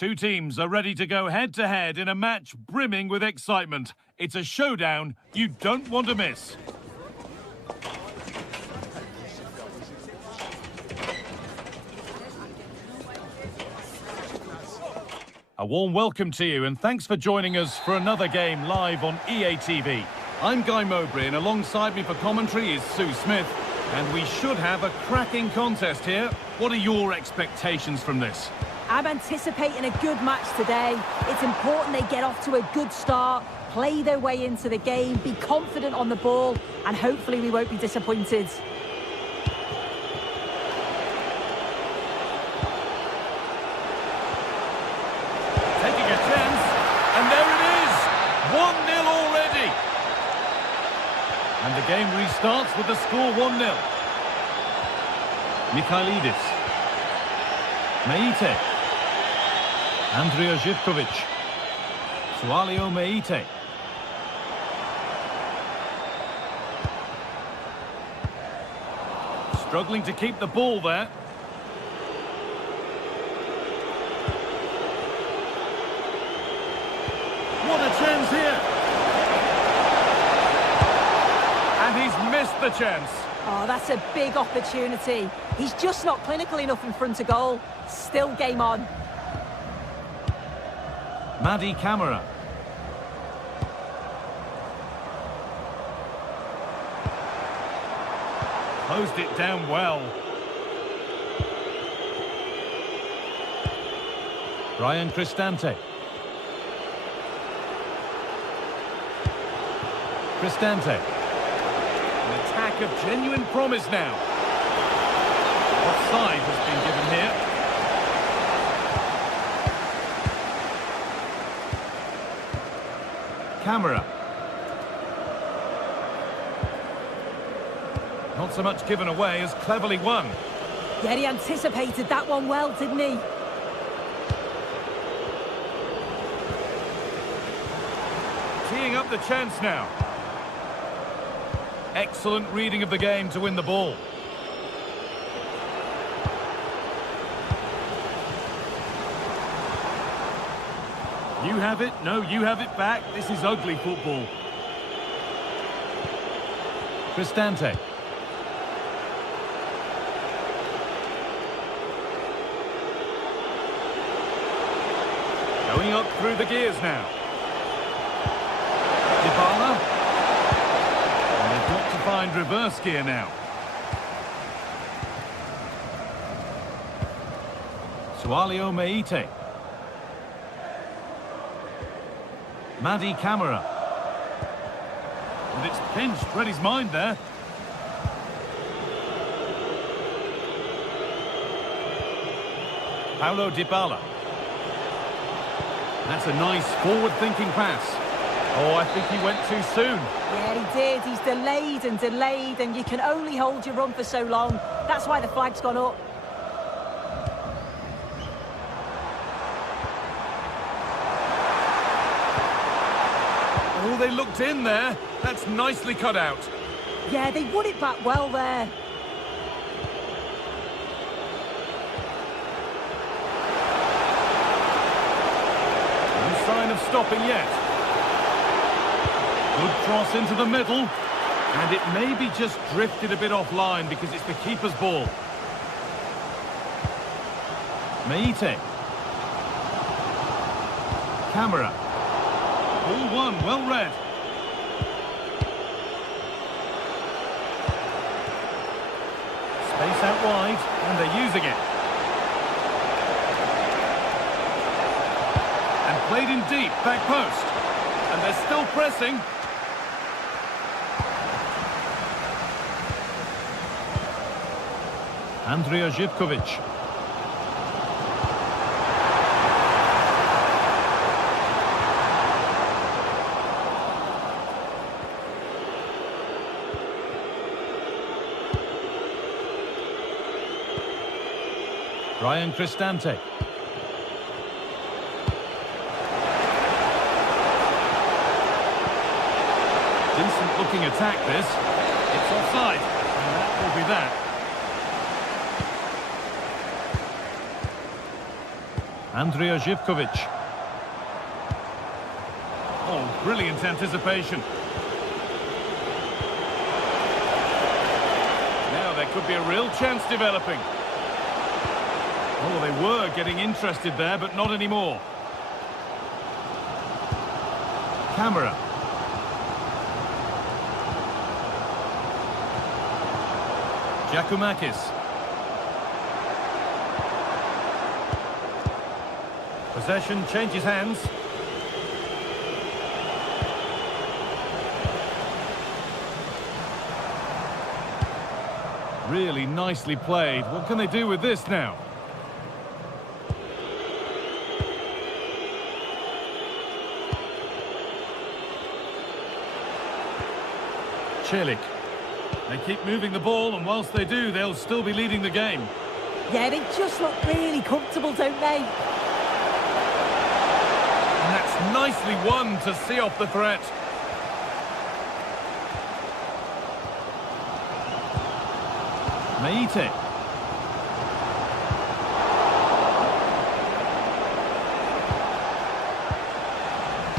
Two teams are ready to go head-to-head in a match brimming with excitement. It's a showdown you don't want to miss. A warm welcome to you and thanks for joining us for another game live on EA TV. I'm Guy Mowbray and alongside me for commentary is Sue Smith. And we should have a cracking contest here. What are your expectations from this? I'm anticipating a good match today. It's important they get off to a good start, play their way into the game, be confident on the ball, and hopefully we won't be disappointed. Taking a chance, and there it is! 1-0 already! And the game restarts with the score 1-0. Mikhailidis. Meite. Andrea Živković. Sualio Meite. Struggling to keep the ball there. What a chance here! And he's missed the chance. Oh, that's a big opportunity. He's just not clinical enough in front of goal. Still game on. Madi Camara. Closed it down well. Brian Cristante. Cristante. An attack of genuine promise now. Offside has been given here. Camera. Not so much given away as cleverly won. Yeah, he anticipated that one well, didn't he? Teeing up the chance now. Excellent reading of the game to win the ball. You have it, no, you have it back. This is ugly football. Cristante. Going up through the gears now. Dybala. And they've got to find reverse gear now. Sualio Meite. Madi Camara. And it's pinched, read his mind there. Paulo Dybala. That's a nice forward-thinking pass. Oh, I think he went too soon. Yeah, he did. He's delayed, and you can only hold your run for so long. That's why the flag's gone up. Oh, they looked in there. That's nicely cut out. Yeah, they won it back well there. No sign of stopping yet. Good cross into the middle. And it maybe just drifted a bit offline because it's the keeper's ball. Meite. Camara. Ball one, well read. Space out wide, and they're using it. And played in deep, back post. And they're still pressing. Andrea Živković. Brian Cristante. Decent looking attack this. It's offside. And that will be that. Andrija Živković. Oh, brilliant anticipation. Now there could be a real chance developing. Oh, they were getting interested there, but not anymore. Camera. Giacomakis. Possession changes hands. Really nicely played. What can they do with this now? Celik. They keep moving the ball, and whilst they do, they'll still be leading the game. Yeah, they just look really comfortable, don't they? And that's nicely won to see off the threat. Meite.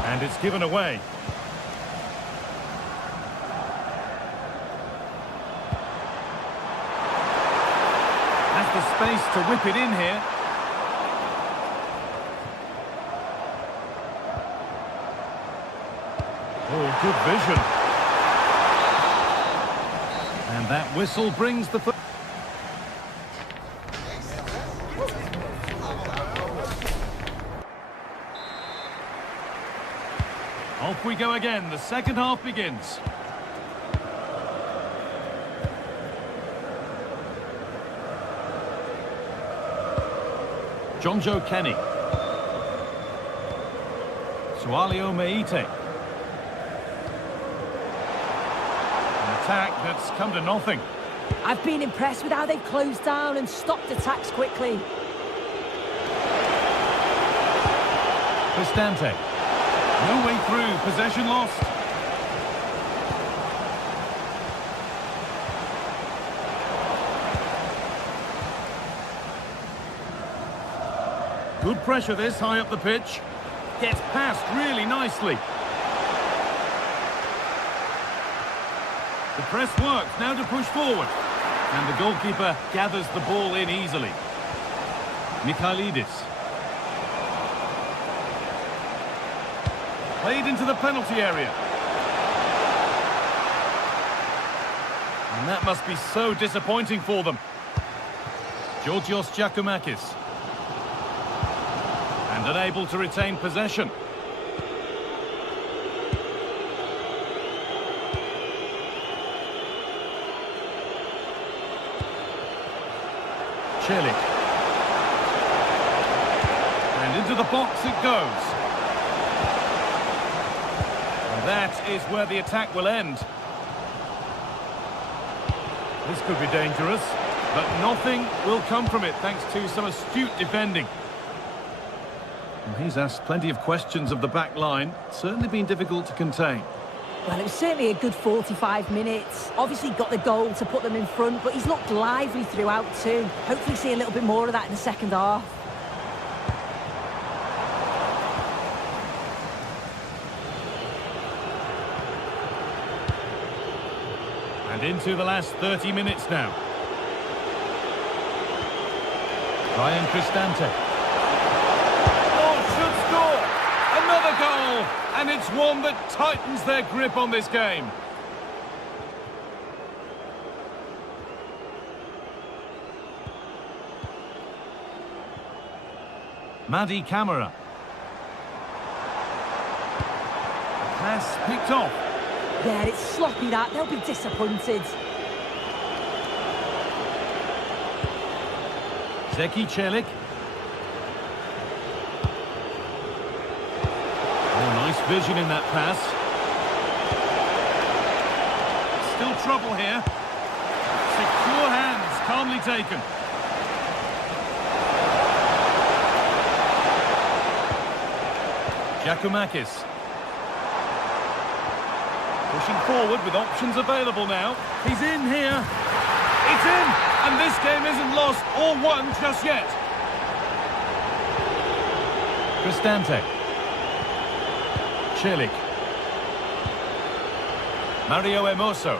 And it's given away. Has the space to whip it in here. Oh, good vision. And that whistle brings the... Off we go again. The second half begins. Jonjo Kenny. Sualio Meite. An attack that's come to nothing. I've been impressed with how they've closed down and stopped attacks quickly. Cristante. No way through. Possession lost. Good pressure this, high up the pitch. Gets past really nicely. The press works, now to push forward. And the goalkeeper gathers the ball in easily. Michailidis. Played into the penalty area. And that must be so disappointing for them. Georgios Giacomakis. And unable to retain possession. Celik. And into the box it goes. And that is where the attack will end. This could be dangerous, but nothing will come from it thanks to some astute defending. He's asked plenty of questions of the back line. Certainly been difficult to contain. Well, it was certainly a good 45 minutes. Obviously got the goal to put them in front, but he's looked lively throughout too. Hopefully see a little bit more of that in the second half. And into the last 30 minutes now. Ryan Cristante. Another goal, and it's one that tightens their grip on this game. Madi Camara. Pass picked off. Yeah, it's sloppy that. They'll be disappointed. Zeki Celik. Nice vision in that pass. Still trouble here. Secure hands, calmly taken. Giacomakis. Pushing forward with options available now. He's in here. It's in! And this game isn't lost or won just yet. Cristante. Celik. Mario Hermoso.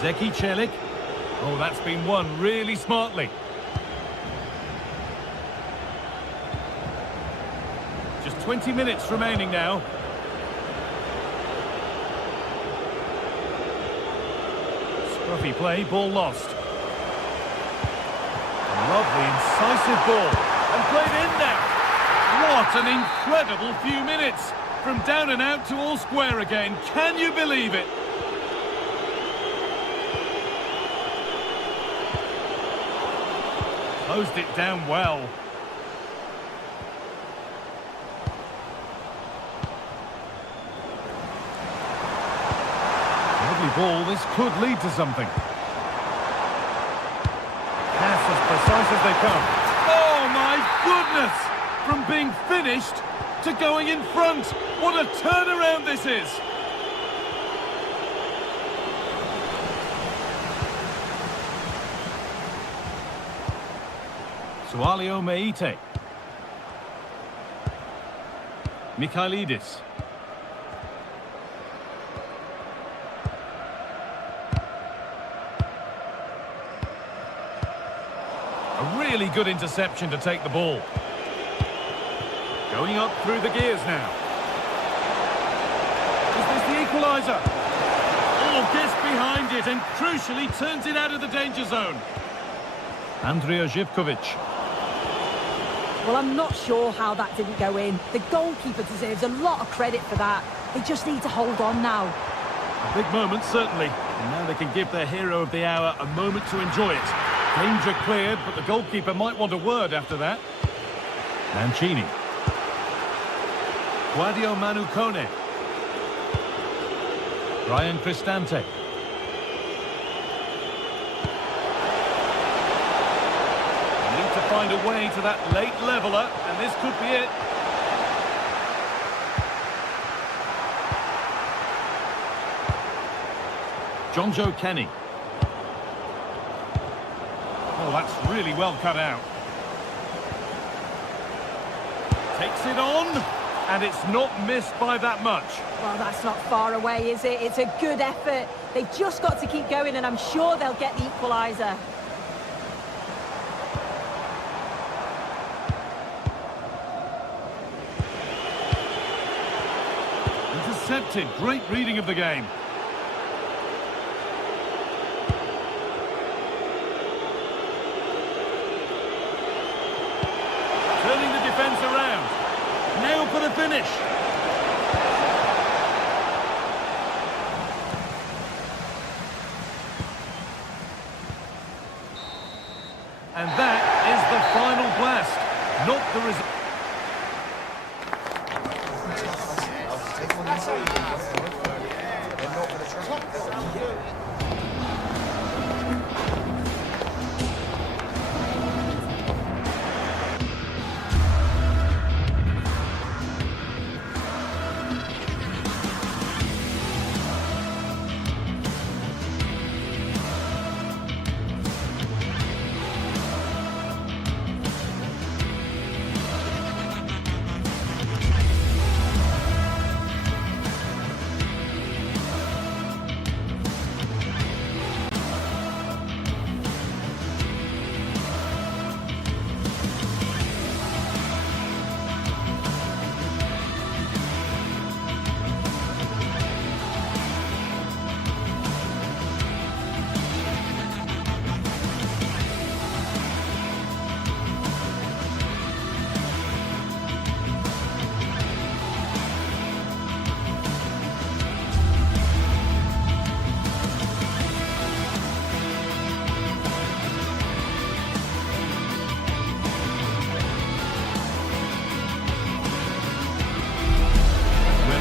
Zeki Celik. Oh, that's been won really smartly. Just 20 minutes remaining now. Scruffy play, ball lost. A lovely, incisive ball. And played in now. What an incredible few minutes. From down and out to all square again. Can you believe it? Closed it down well. Lovely ball. This could lead to something. Pass as precise as they come. Oh my goodness! From being finished to going in front. What a turnaround this is! Sualio Meite. Mikhailidis. A really good interception to take the ball. Going up through the gears now. Is this the equaliser? Oh, gets behind it and crucially turns it out of the danger zone. Andrija Živković. Well, I'm not sure how that didn't go in. The goalkeeper deserves a lot of credit for that. They just need to hold on now. A big moment, certainly. And now they can give their hero of the hour a moment to enjoy it. Danger cleared, but the goalkeeper might want a word after that. Mancini. Guadio Manucone. Brian Cristante. Need to find a way to that late leveller, and this could be it. Jonjo Kenny. Oh, that's really well cut out. Takes it on, and it's not missed by that much. Well, that's not far away, is it? It's a good effort. They've just got to keep going, and I'm sure they'll get the equaliser. Intercepted. Great reading of the game. Turning the defence around. Now for the finish. And that is the final blast. Not the result.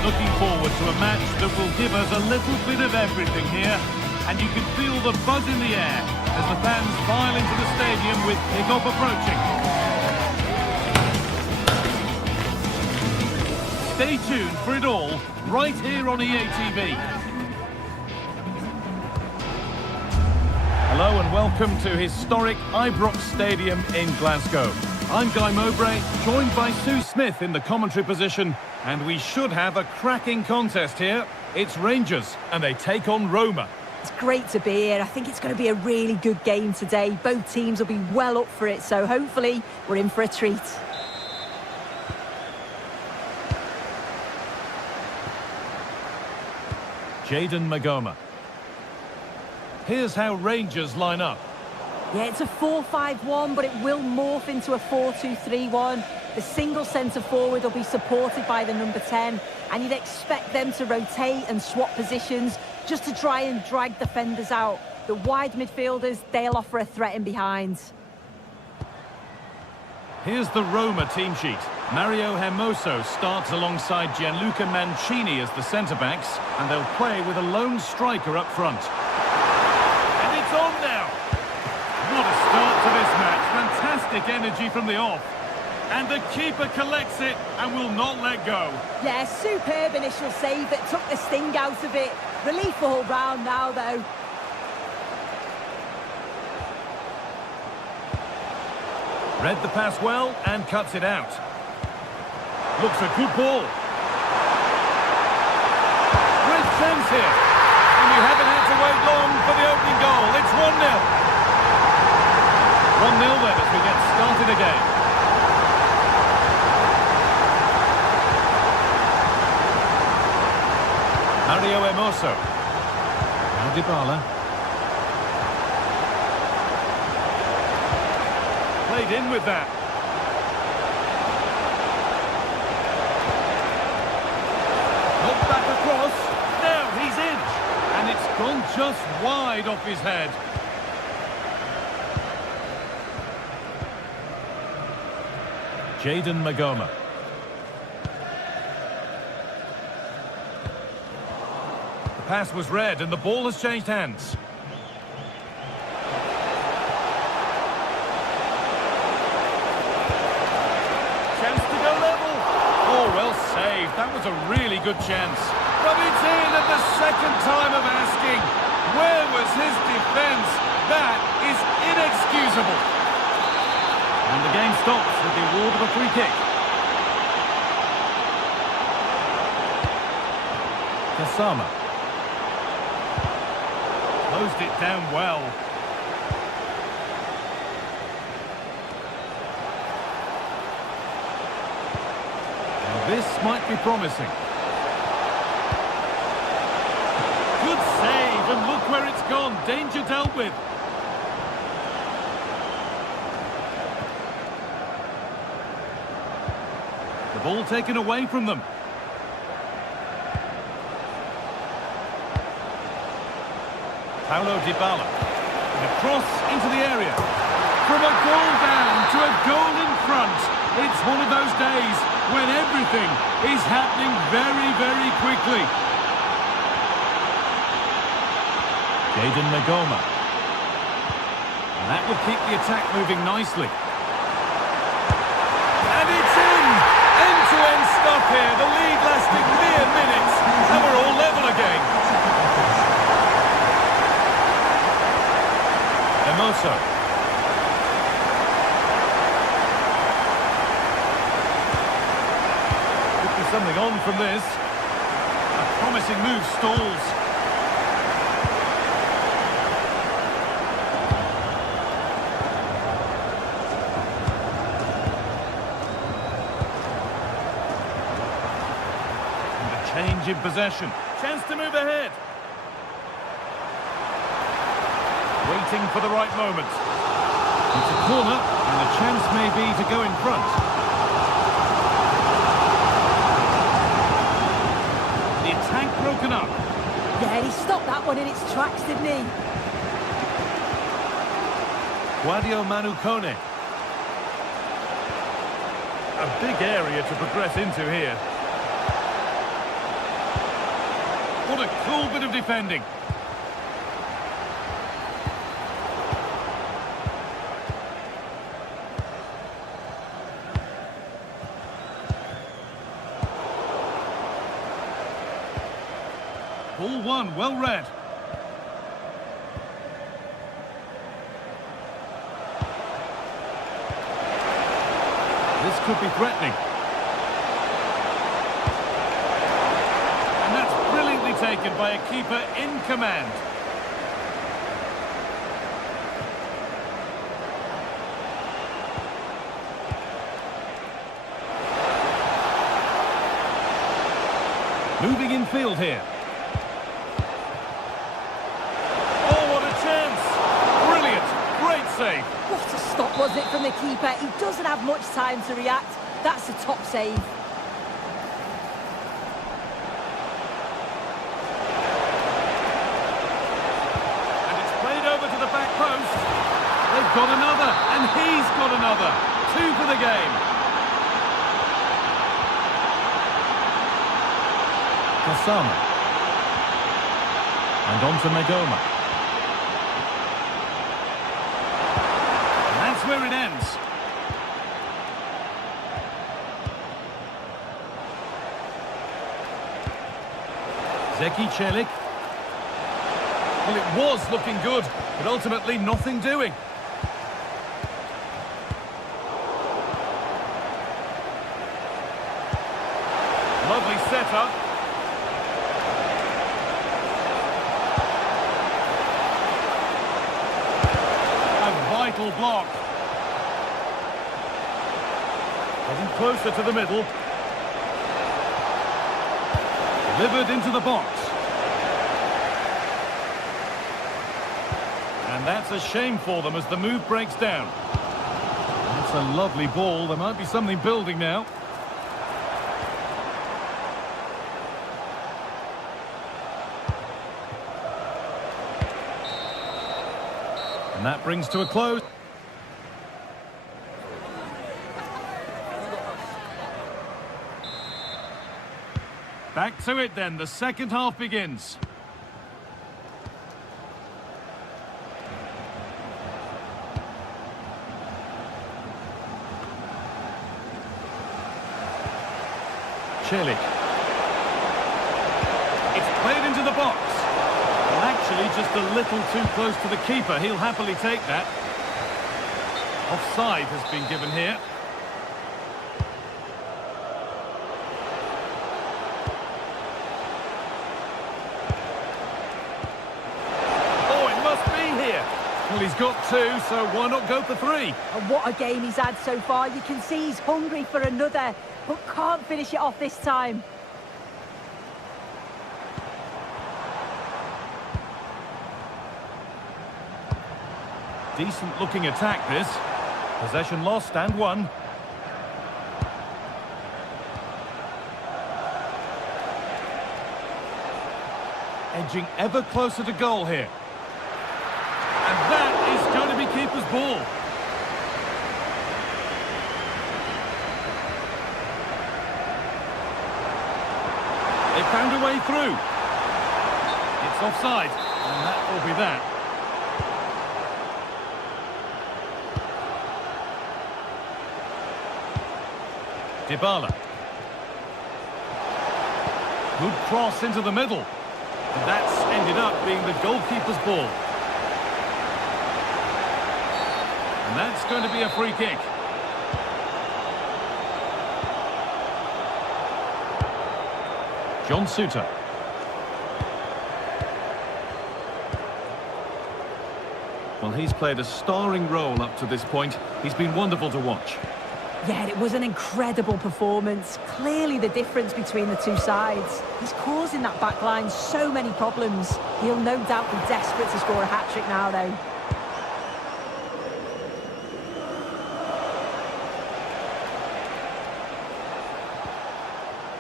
Looking forward to a match that will give us a little bit of everything here, and you can feel the buzz in the air as the fans file into the stadium with kick-off approaching. Stay tuned for it all, right here on EA TV. Hello and welcome to historic Ibrox Stadium in Glasgow. I'm Guy Mowbray, joined by Sue Smith in the commentary position, and we should have a cracking contest here. It's Rangers, and they take on Roma. It's great to be here. I think it's going to be a really good game today. Both teams will be well up for it, so hopefully we're in for a treat. Jayden Magoma. Here's how Rangers line up. Yeah, it's a 4-5-1, but it will morph into a 4-2-3-1. The single centre-forward will be supported by the number 10, and you'd expect them to rotate and swap positions just to try and drag defenders out. The wide midfielders, they'll offer a threat in behind. Here's the Roma team sheet. Mario Hermoso starts alongside Gianluca Mancini as the centre-backs, and they'll play with a lone striker up front. And it's on now! What a start to this match. Fantastic energy from the off. And the keeper collects it and will not let go. Yeah, superb initial save that took the sting out of it. Relief all round now, though. Read the pass well and cuts it out. Looks a good ball. Great chance here. And we haven't had to wait long for the opening goal. It's 1-0. 1-0 then as we get started again. Mario Hermoso. Now Dybala. Played in with that. Not back across. Now he's in. And it's gone just wide off his head. Jayden Magoma. The pass was read and the ball has changed hands. Chance to go level. Oh, well saved. That was a really good chance. But it's in at the second time of asking. Where was his defence? That is inexcusable. And the game stops with the award of a free kick. Kasama. Closed it down well. And this might be promising. Good save, and look where it's gone. Danger dealt with. The ball taken away from them. Paulo Dybala. And a cross into the area. From a goal down to a goal in front. It's one of those days when everything is happening very, very quickly. Jayden Magoma. And that would keep the attack moving nicely. And it's in! End-to-end stuff here. The lead lasting mere minutes. And we're all level again. Hermoso. Could be something on from this. A promising move stalls. Change in possession. Chance to move ahead. Waiting for the right moment. It's a corner, and the chance may be to go in front. The attack broken up. Yeah, he stopped that one in its tracks, didn't he? Guadio Manu Kone. A big area to progress into here. What a cool bit of defending. Ball one, well read. could be threatening. And that's brilliantly taken by a keeper in command. Moving in field here. Oh, what a chance! Brilliant! Great save! What a stop was it from the keeper. He doesn't have much time to react. That's a top save. And it's played over to the back post. They've got another, and he's got another. 2 for the game. Kasama. And on to Megoma. And that's where it ends. Zeki Celik. Well, it was looking good, but ultimately nothing doing. Lovely setup. Vital block. Getting closer to the middle. Delivered into the box. And that's a shame for them as the move breaks down. That's a lovely ball. There might be something building now. And that brings to a close. Back to it then, the second half begins. Celik. It's played into the box. Well, actually, just a little too close to the keeper. He'll happily take that. Offside has been given here. Oh, it must be here. Well, he's got 2, so why not go for 3? And what a game he's had so far. You can see he's hungry for another, but can't finish it off this time. Decent looking attack this. Possession lost and won. Edging ever closer to goal here. And that is going to be keeper's ball. They found a way through. It's offside, and that will be that. Dybala. Good cross into the middle. And that's ended up being the goalkeeper's ball. And that's going to be a free kick. John Suter. Well, he's played a starring role up to this point. He's been wonderful to watch. Yeah, it was an incredible performance. Clearly the difference between the two sides. He's causing that back line so many problems. He'll no doubt be desperate to score a hat-trick now, though.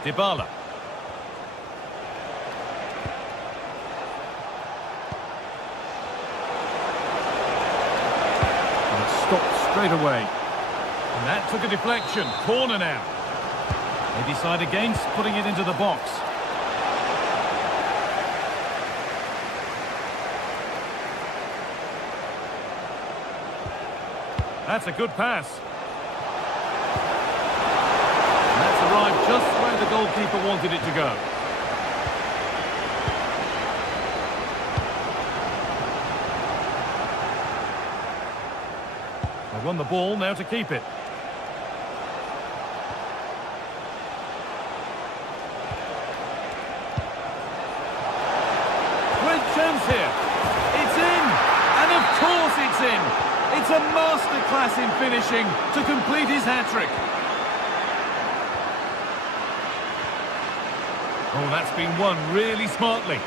Dybala. And it stopped straight away. And that took a deflection. Corner now. They decide against putting it into the box. That's a good pass. And that's arrived just where the goalkeeper wanted it to go. They won the ball, now to keep it. here. It's in! And of course it's in! It's a masterclass in finishing to complete his hat-trick. Oh, that's been won really smartly.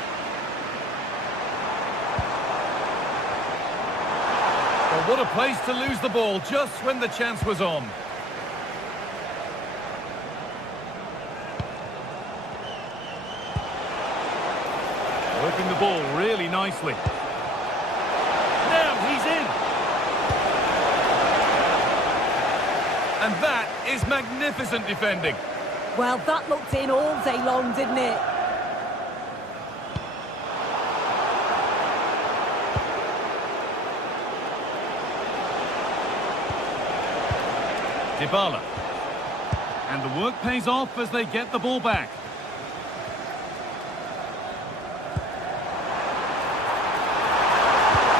Well, what a place to lose the ball just when the chance was on. Working the ball really nicely. Now he's in. And that is magnificent defending. Well, that looked in all day long, didn't it? Dybala. And the work pays off as they get the ball back.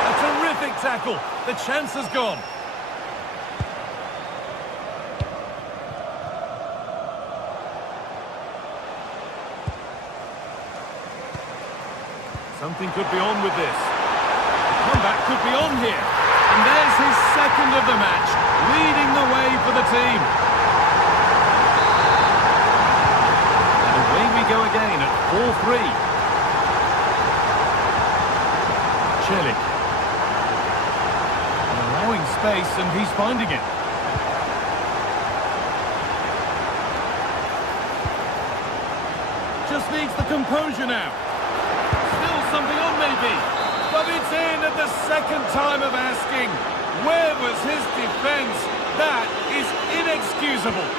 A terrific tackle. The chance has gone. Something could be on with this. The comeback could be on here. And there's his second of the match, leading the way for the team. And away we go again at 4-3. Celik. Allowing space, and he's finding it. Just needs the composure now. Something on maybe, but it's in at the second time of asking. Where was his defence? That is inexcusable.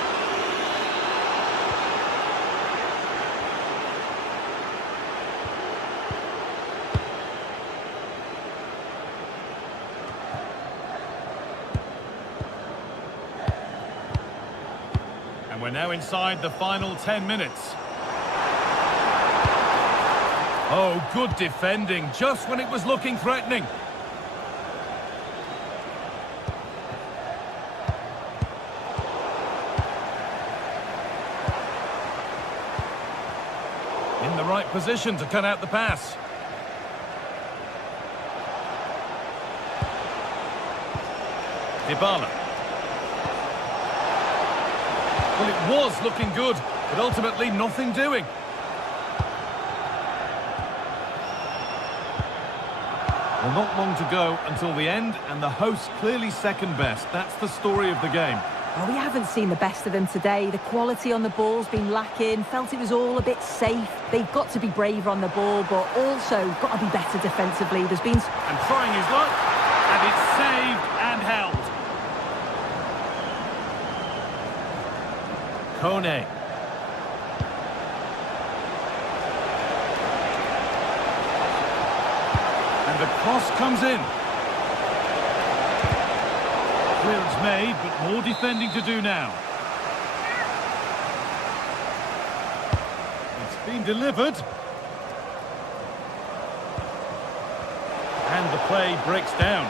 And we're now inside the final 10 minutes. Oh, good defending, just when it was looking threatening. In the right position to cut out the pass. Dybala. Well, it was looking good, but ultimately nothing doing. Well, not long to go until the end, and the hosts clearly second best. That's the story of the game. Well, we haven't seen the best of them today. The quality on the ball's been lacking. Felt it was all a bit safe. They've got to be braver on the ball, but also got to be better defensively. There's been... And trying his luck, and it's saved and held. Kone. The cross comes in. Clearance made, but more defending to do now. It's been delivered. And the play breaks down.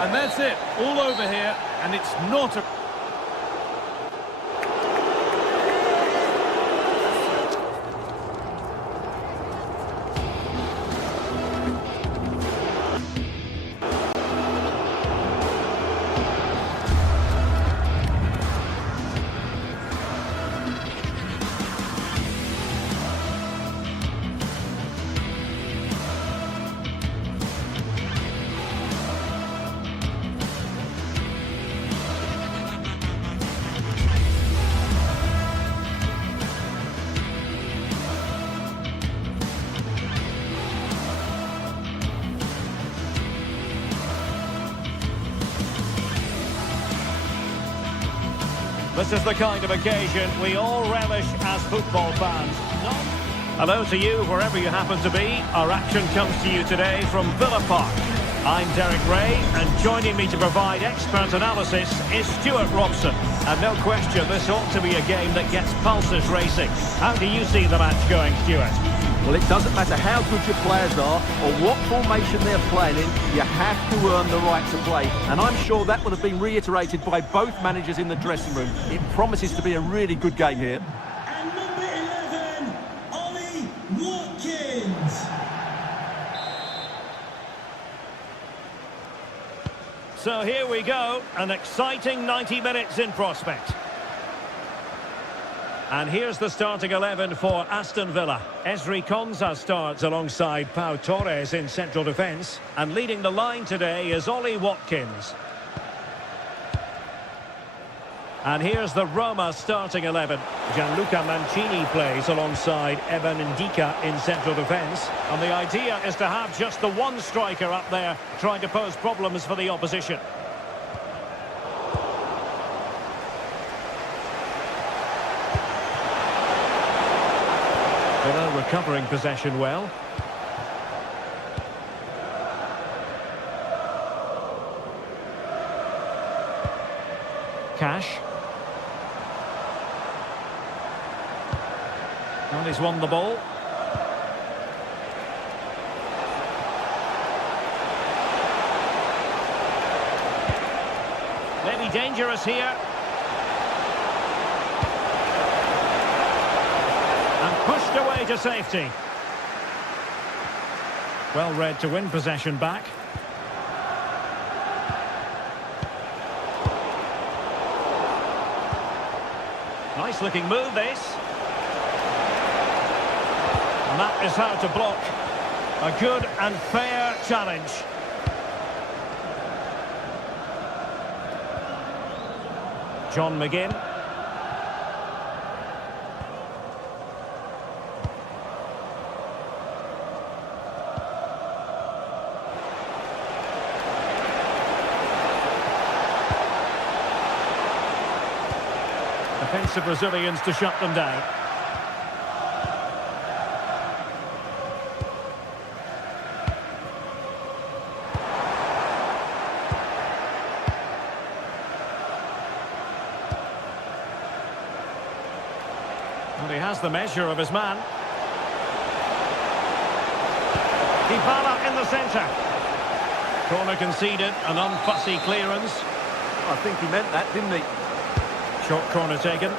And that's it, all over here, and it's not a... This is the kind of occasion we all relish as football fans. Hello to you, wherever you happen to be. Our action comes to you today from Villa Park. I'm Derek Ray, and joining me to provide expert analysis is Stuart Robson. And no question, this ought to be a game that gets pulses racing. How do you see the match going, Stuart? Well, it doesn't matter how good your players are or what formation they're playing in, you have to earn the right to play. And I'm sure that would have been reiterated by both managers in the dressing room. It promises to be a really good game here. And number 11, Ollie Watkins. So here we go, an exciting 90 minutes in prospect. And here's the starting 11 for Aston Villa. Ezri Konsa starts alongside Pau Torres in central defence. And leading the line today is Ollie Watkins. And here's the Roma starting 11. Gianluca Mancini plays alongside Evan Ndika in central defence. And the idea is to have just the one striker up there trying to pose problems for the opposition. Villa recovering possession well. Cash. And he's won the ball. Maybe dangerous here. And pushed away to safety. Well read to win possession back. Nice looking move this. And that is how to block. A good and fair challenge. John McGinn. Defensive Brazilians to shut them down. And he has the measure of his man. Dybala in the centre. Corner conceded, an unfussy clearance. I think he meant that, didn't he? Short corner taken.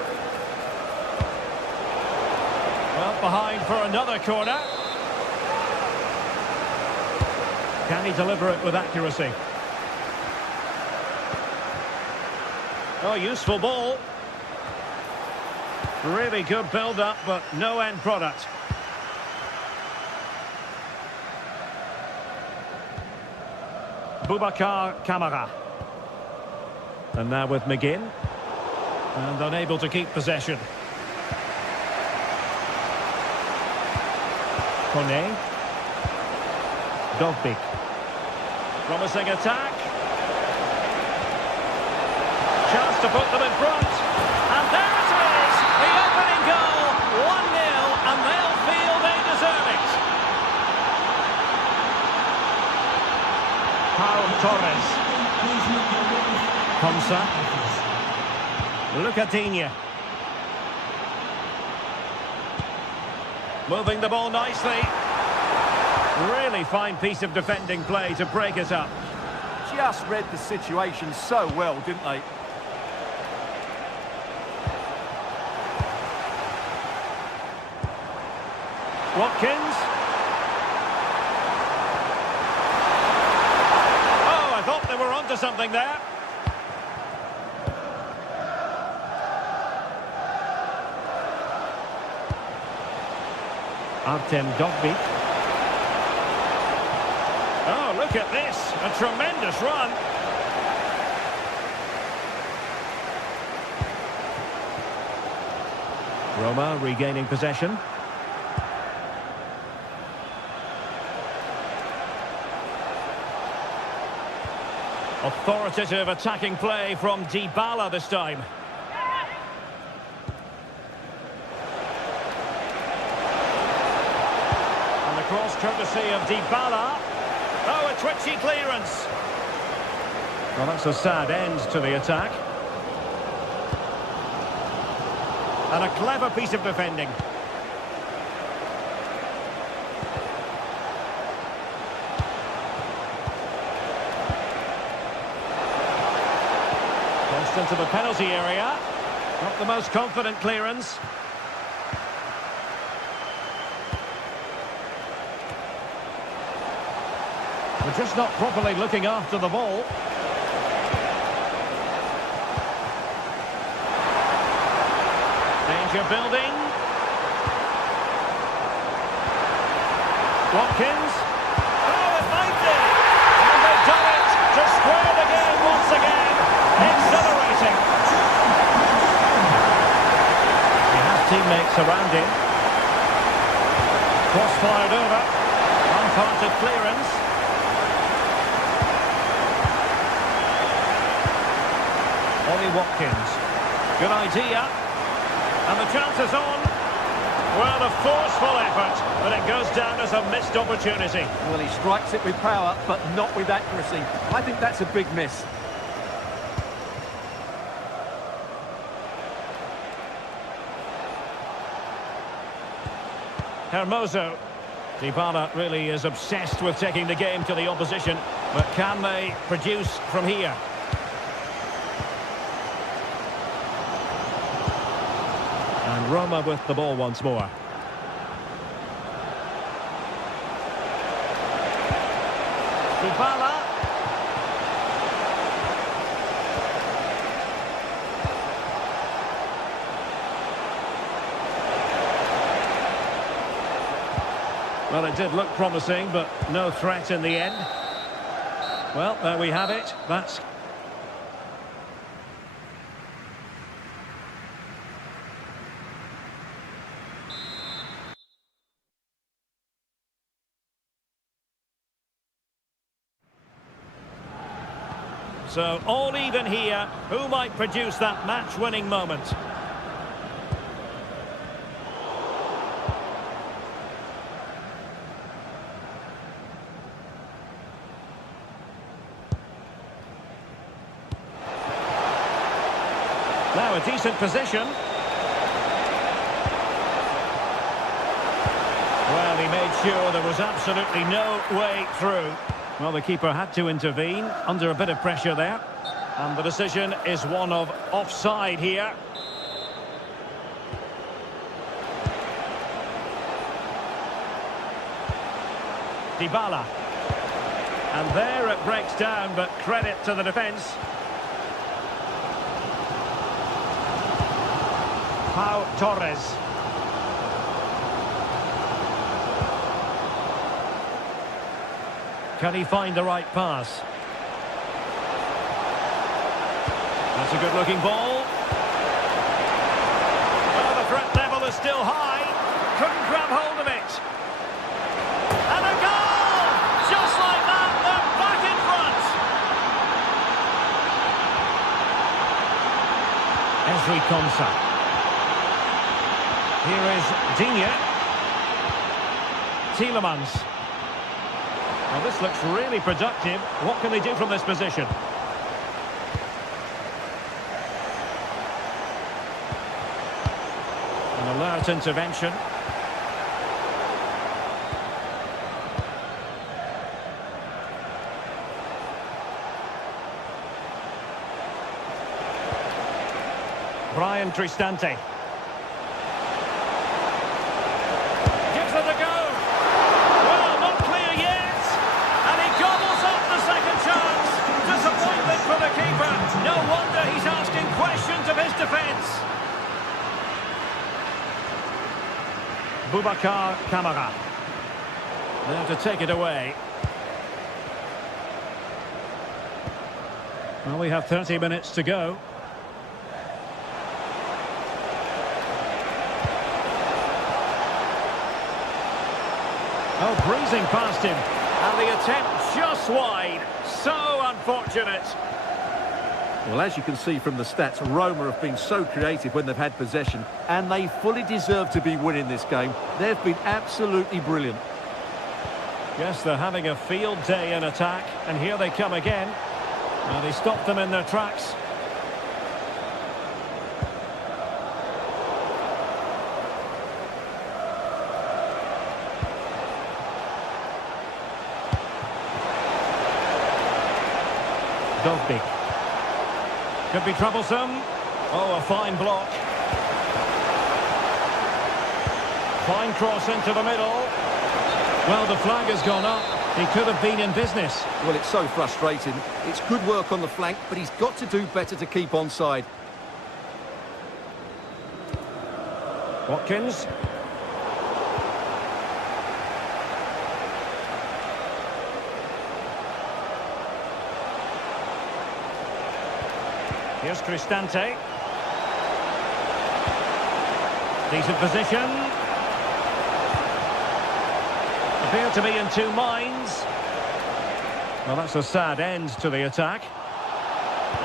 Well, behind for another corner. Can he deliver it with accuracy? Oh, useful ball. Really good build-up, but no end product. Boubacar Kamara. And now with McGinn. And unable to keep possession. Kone. Dogbik. Promising attack. Chance to put them in front. And there it is! The opening goal! 1-0, and they'll feel they deserve it. Pau Torres. Konsa. Lucadinha. Moving the ball nicely. Really fine piece of defending play to break it up. Just read the situation so well, didn't they? Watkins. Oh, I thought they were onto something there. Artem Dogbik. Oh, look at this. A tremendous run. Roma regaining possession. Authoritative attacking play from Dybala this time. Cross courtesy of Dybala. Oh, a twitchy clearance. Well, that's a sad end to the attack. And a clever piece of defending. Gets into the penalty area. Not the most confident clearance. We're just not properly looking after the ball. Danger building. Watkins. Oh, it might be. And they've done it to square the game once again. Exhilarating. He has teammates around him. Cross fired over. Unparted clearance. Ollie Watkins. Good idea. And the chance is on. Well, a forceful effort, but it goes down as a missed opportunity. Well, he strikes it with power, but not with accuracy. I think that's a big miss. Hermoso. Dybala really is obsessed with taking the game to the opposition, but can they produce from here? And Roma with the ball once more. Dybala. Well, it did look promising, but no threat in the end. Well, there we have it. That's... So, all even here. Who might produce that match-winning moment? Now a decent position. Well, he made sure there was absolutely no way through. Well, the keeper had to intervene under a bit of pressure there. And the decision is one of offside here. Dybala. And there it breaks down, but credit to the defence. Pau Torres. Can he find the right pass? That's a good-looking ball. Well, the threat level is still high. Couldn't grab hold of it. And a goal! Just like that, they're back in front. Ezri Konsa. Here is Digne. Tielemans. Well, this looks really productive. What can they do from this position? An alert intervention. Brian Cristante. Gives it a go. Well, not clear yet. And he gobbles up the second chance. Disappointment for the keeper. No wonder he's asking questions of his defence. Boubacar Kamara. There to take it away. Well, we have 30 minutes to go. Oh, breezing past him. And the attempt just wide. So unfortunate. Well, as you can see from the stats, Roma have been so creative when they've had possession, and they fully deserve to be winning this game. They've been absolutely brilliant. Yes, they're having a field day in attack, and here they come again. And he stopped them in their tracks. Dovbyk. Could be troublesome. Oh, a fine block. Fine cross into the middle. Well, the flag has gone up. He could have been in business. Well, it's so frustrating. It's good work on the flank, but he's got to do better to keep onside. Watkins. Here's Cristante. Decent position. Appear to be in two minds. Well, that's a sad end to the attack.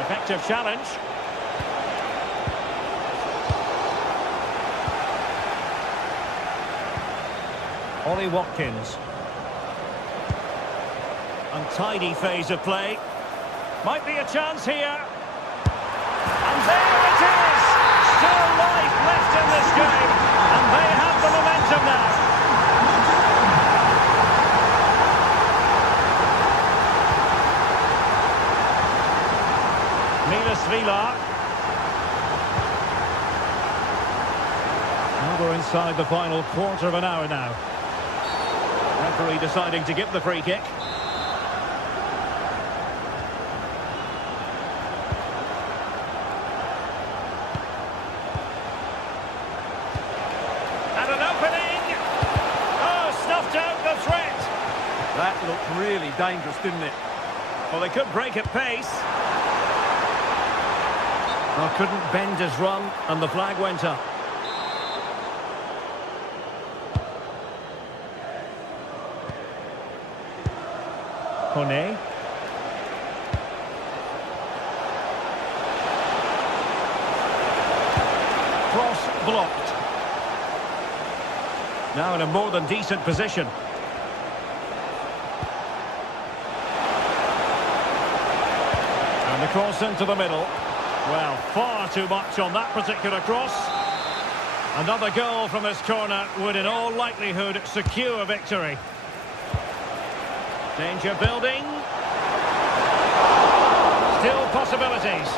Effective challenge. Ollie Watkins. Untidy phase of play. Might be a chance here. And there it is! Still life left in this game. And they have the momentum now. Milas Vila. Well, we're inside the final quarter of an hour now. Referee deciding to give the free kick. And an opening! Oh, snuffed out the threat! That looked really dangerous, didn't it? Well, they could break at pace. Well, couldn't bend his run, and the flag went up. Kone. Cross blocked. Now in a more than decent position. And the cross into the middle. Well, far too much on that particular cross. Another goal from this corner would in all likelihood secure victory. Danger building. Still possibilities.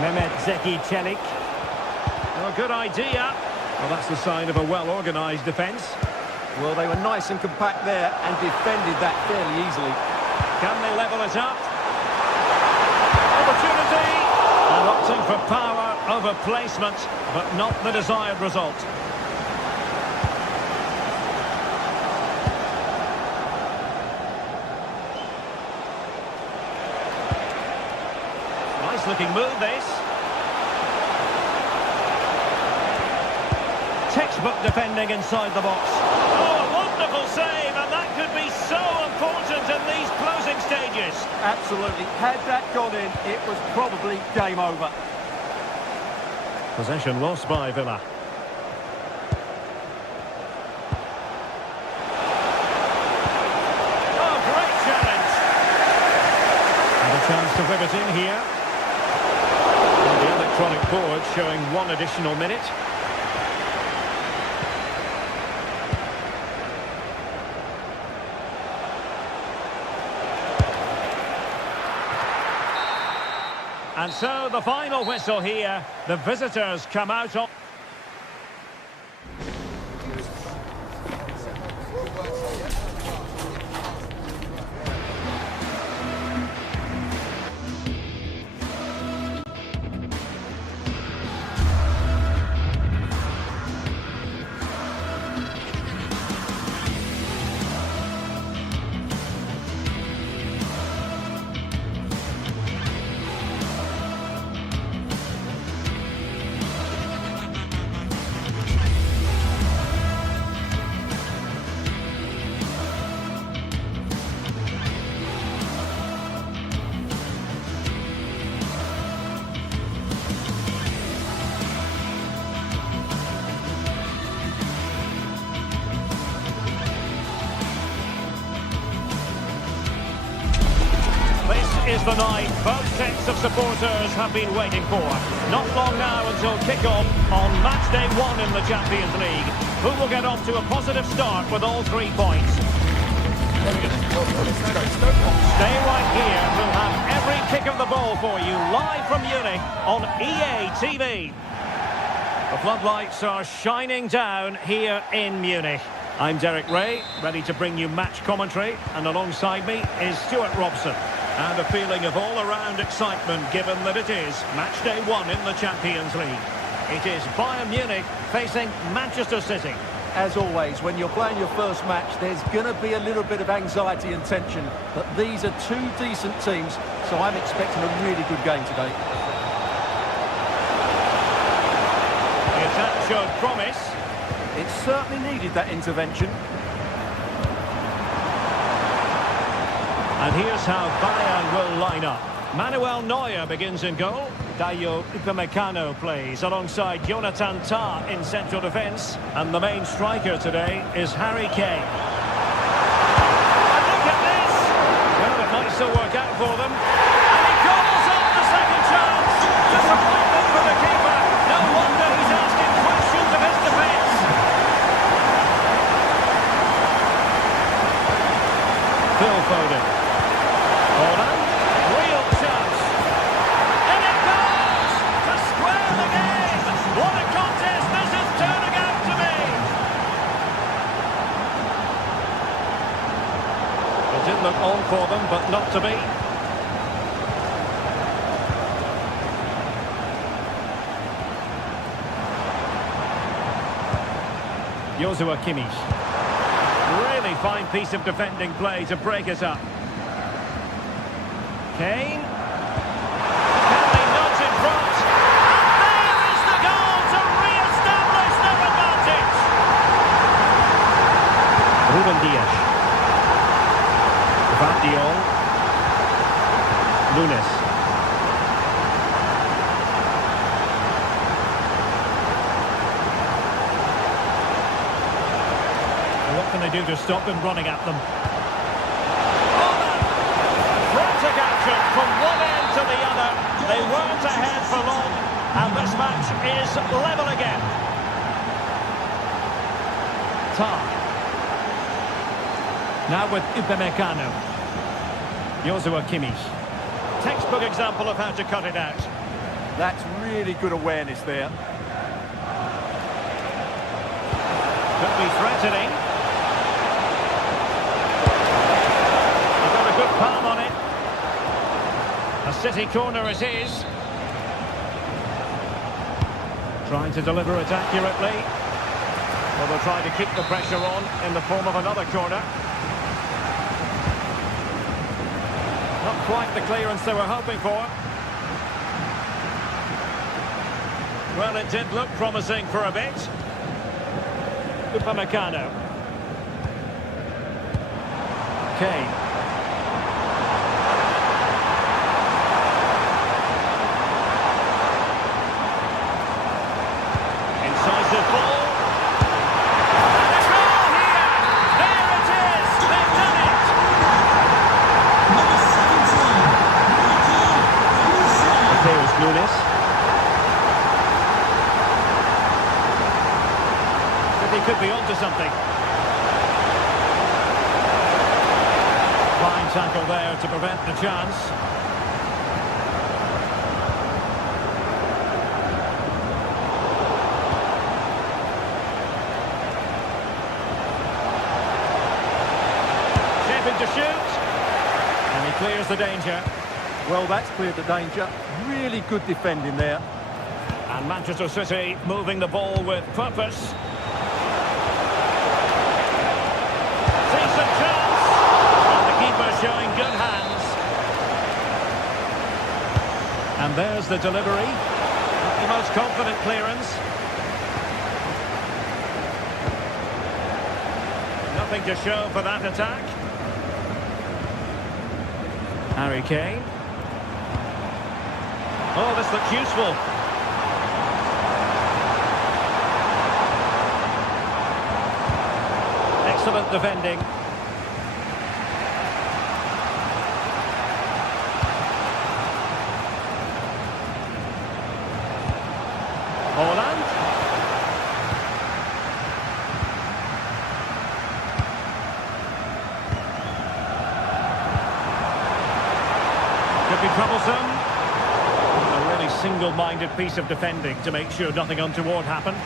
Mehmet Zeki Çelik. Oh, good idea. Well, that's the sign of a well-organised defence. Well, they were nice and compact there and defended that fairly easily. Can they level it up? Opportunity! And opting for power over placement, but not the desired result. Nice looking move, this. Textbook defending inside the box. Oh, a wonderful save, and that could be so important in these closing stages. Absolutely. Had that gone in, it was probably game over. Possession lost by Villa. Oh, great challenge. And a chance to whip it in here. And the electronic board showing one additional minute. And so the final whistle here. The visitors come out on... Is the night both sets of supporters have been waiting for. Not long now until kick-off on match day 1 in the Champions League. Who will get off to a positive start with all 3 points? football for you live from Munich on EA TV. The floodlights are shining down here in Munich. I'm Derek Ray, ready to bring you match commentary, and alongside me is Stuart Robson. And a feeling of all-around excitement given that it is match day 1 in the Champions League. It is Bayern Munich facing Manchester City. As always, when you're playing your first match, there's going to be a little bit of anxiety and tension. But these are two decent teams, so I'm expecting a really good game today. The attack showed promise. It certainly needed that intervention. And here's how Bayern will line up. Manuel Neuer begins in goal. Dayo Upamecano plays alongside Jonathan Tah in central defence. And the main striker today is Harry Kane. And look at this! Well, it might still work out for them. And he calls up the second chance. Disappointment for the keeper. No wonder he's asking questions of his defence. Phil Foden. Holland. Real chance. And it goes! To square the game! What a contest this is turning out to be! It did look on for them, but not to be. Joshua Kimmich. Really fine piece of defending play to break us up. Kane. Can they nudge in front? And there is the goal to re-establish their advantage. Ruben Dias. Gvardiol. Nunes. And what can they do to stop them running at them? Frantic action from one end to the other. They weren't ahead for long, and this match is level again. Tah. Now with Upamecano. Joshua Kimmich. Textbook example of how to cut it out. That's really good awareness there. Could be threatening. He's got a good palm on it. A City corner it is. Trying to deliver it accurately. Well, they'll try to keep the pressure on in the form of another corner. Not quite the clearance they were hoping for. Well, it did look promising for a bit. Upamecano. Kane. Incisive ball. And a goal here! There it is! They've done it! There's Nunes. He could be onto something. Fine tackle there to prevent the chance. Shaping to shoot. And he clears the danger. Well, that's cleared the danger. Really good defending there. And Manchester City moving the ball with purpose. Decent chance. And the keeper showing good hands. And there's the delivery. Not the most confident clearance. Nothing to show for that attack. Harry Kane. Oh, this looks useful. Excellent defending. Holland. Could be troublesome. single-minded piece of defending to make sure nothing untoward happened.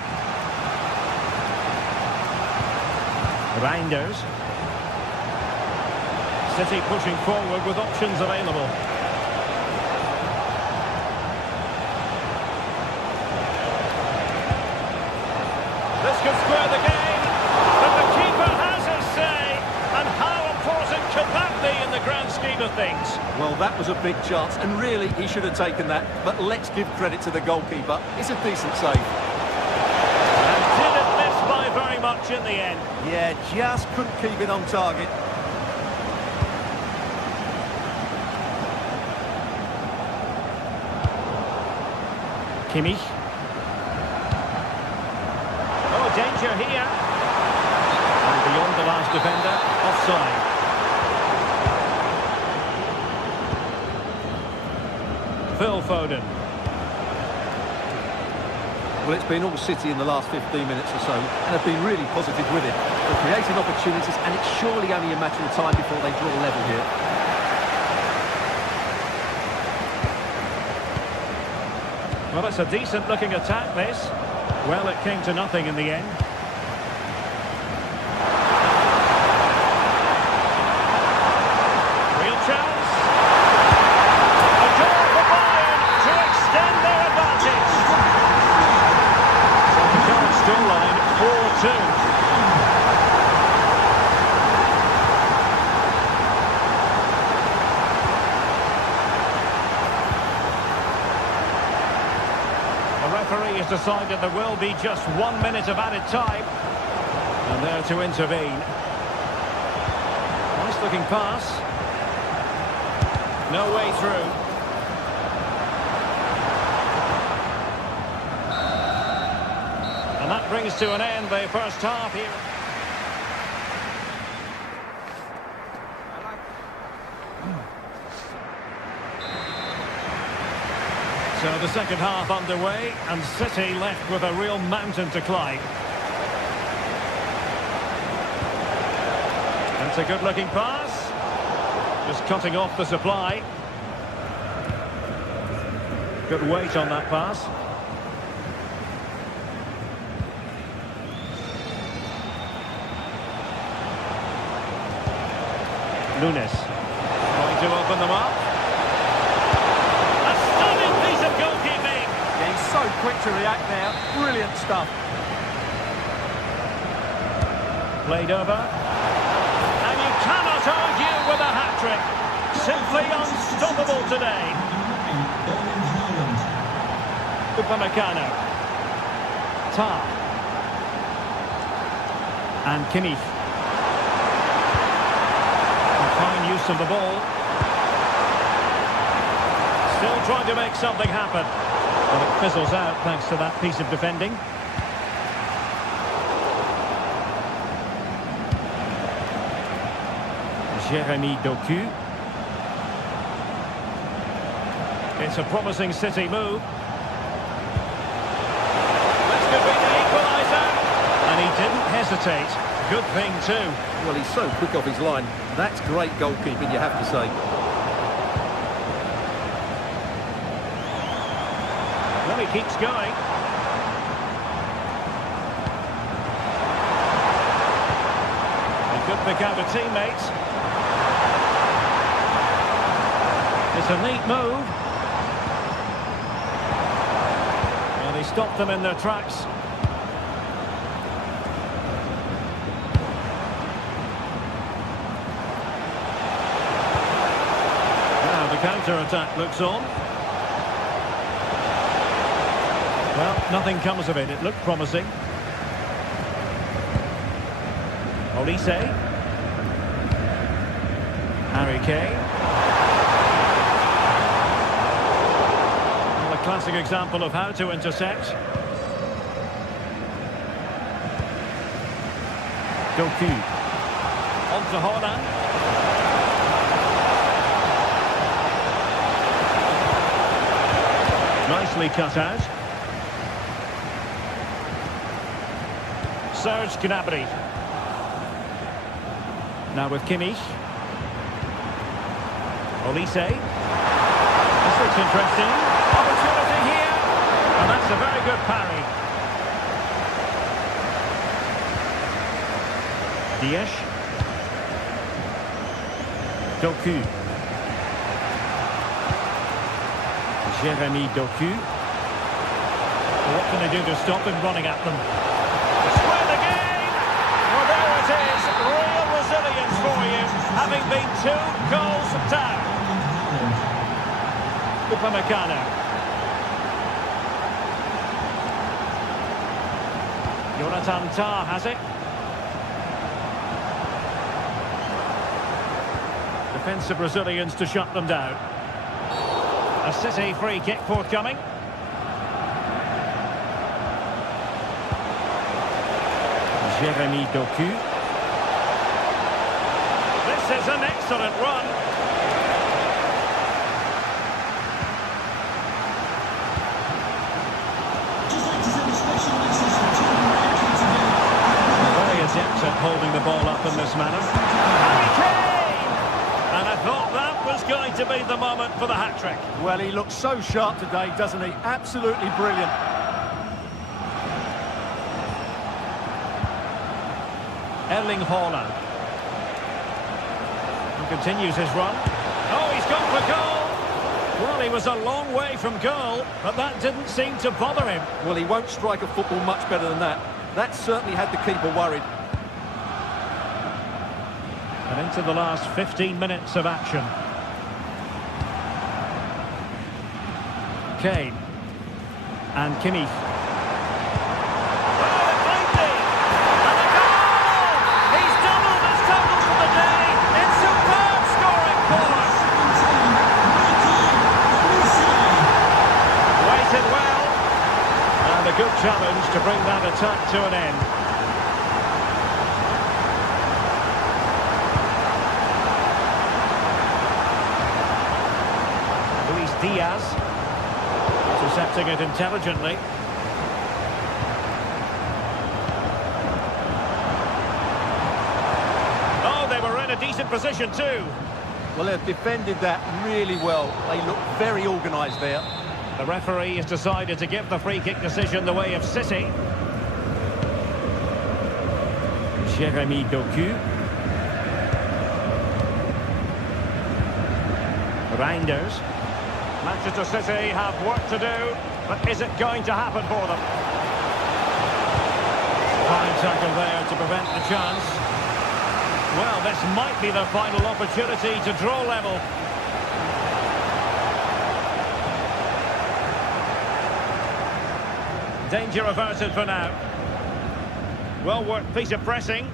Reinders. City pushing forward with options available. This could square the game, but the keeper has his say. And how important could that be in the grand scheme of things? Well, that was a big chance, and really he should have taken that. But let's give credit to the goalkeeper. It's a decent save. And didn't miss by very much in the end. Yeah, just couldn't keep it on target. Kimmich. Oh, danger here. And beyond the last defender, offside. Phil Foden. Well, it's been all City in the last 15 minutes or so, and have been really positive with it. They're creating opportunities, and it's surely only a matter of time before they draw level here. Well, it's a decent-looking attack, this. Well, it came to nothing in the end. Real chance. A goal for Bayern to extend their advantage. So the current scoreline, 4-2. The referee has decided there will be just 1 minute of added time. And there to intervene. Nice looking pass. No way through. And that brings to an end the first half here. So the second half underway, and City left with a real mountain to climb. That's a good-looking pass. Just cutting off the supply. Good weight on that pass. Nunes. Trying to open them up. So quick to react now. Brilliant stuff. Played over. And you cannot argue with a hat-trick. Simply unstoppable today. Upamecano. Tar. And Kimmich. Fine use of the ball. Still trying to make something happen. Well, it fizzles out thanks to that piece of defending. Jeremy Doku. It's a promising City move. This could be the equaliser. And he didn't hesitate. Good thing too. Well, he's so quick off his line. That's great goalkeeping, you have to say. Well, he keeps going. He could pick out a teammate. It's a neat move. And he stopped them in their tracks. Now the counter-attack looks on. Well, nothing comes of it. It looked promising. Olise. Harry Kane. Well, a classic example of how to intercept. Doku. On to Haaland. Nicely cut out. Serge Gnabry. Now with Kimmich. Olise. This looks interesting. Opportunity here. And that's a very good parry. Dias. Doku. Jeremy Doku. What can they do to stop him running at them? Square the game! Well, there it is. Real resilience for you, having been 2 goals down. Upamecano. Jonathan Tah has it. Defensive resilience to shut them down. A City free kick forthcoming. Jeremy Doku. This is an excellent run. Very adept at holding the ball up in this manner. Harry Kane! And I thought that was going to be the moment for the hat-trick. Well, he looks so sharp today, doesn't he? Absolutely brilliant. Erling Haaland. He continues his run. Oh, he's gone for goal! Well, he was a long way from goal, but that didn't seem to bother him. Well, he won't strike a football much better than that. That certainly had the keeper worried. And into the last 15 minutes of action. Kane. And Kimmich. A good challenge to bring that attack to an end. Luis Diaz intercepting it intelligently. Oh, they were in a decent position too. Well, they've defended that really well. They look very organised there. The referee has decided to give the free kick decision the way of City. Jeremy Doku. Reinders. Manchester City have work to do, but is it going to happen for them? Fine tackle there to prevent the chance. Well, this might be the final opportunity to draw level. Danger averted for now. Well-worked piece of pressing.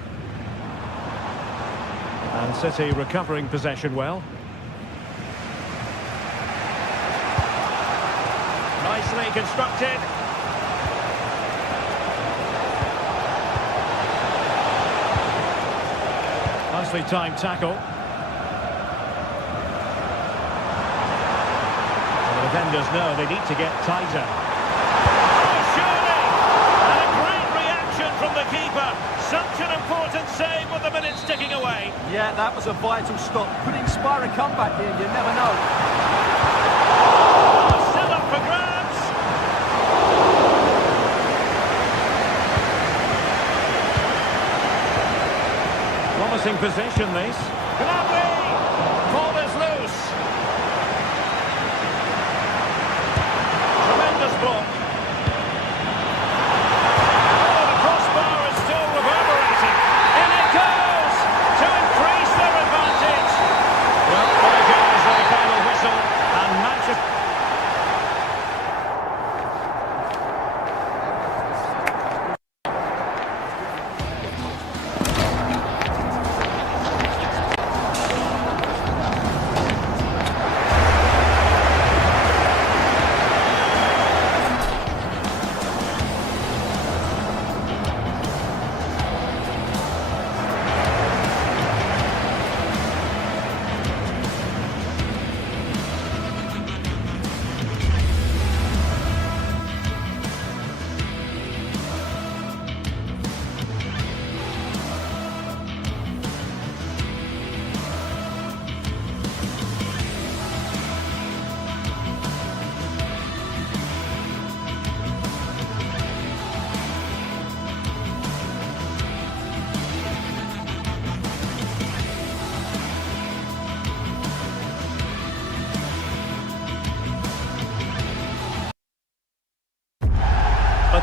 And City recovering possession well. Nicely constructed. Nicely timed tackle. And the defenders know they need to get tighter. From the keeper, such an important save with the minutes ticking away. Yeah, that was a vital stop. Could inspire a comeback here, you never know. Still up for grabs. Promising position this. Gnabry! Ball is loose. Tremendous block.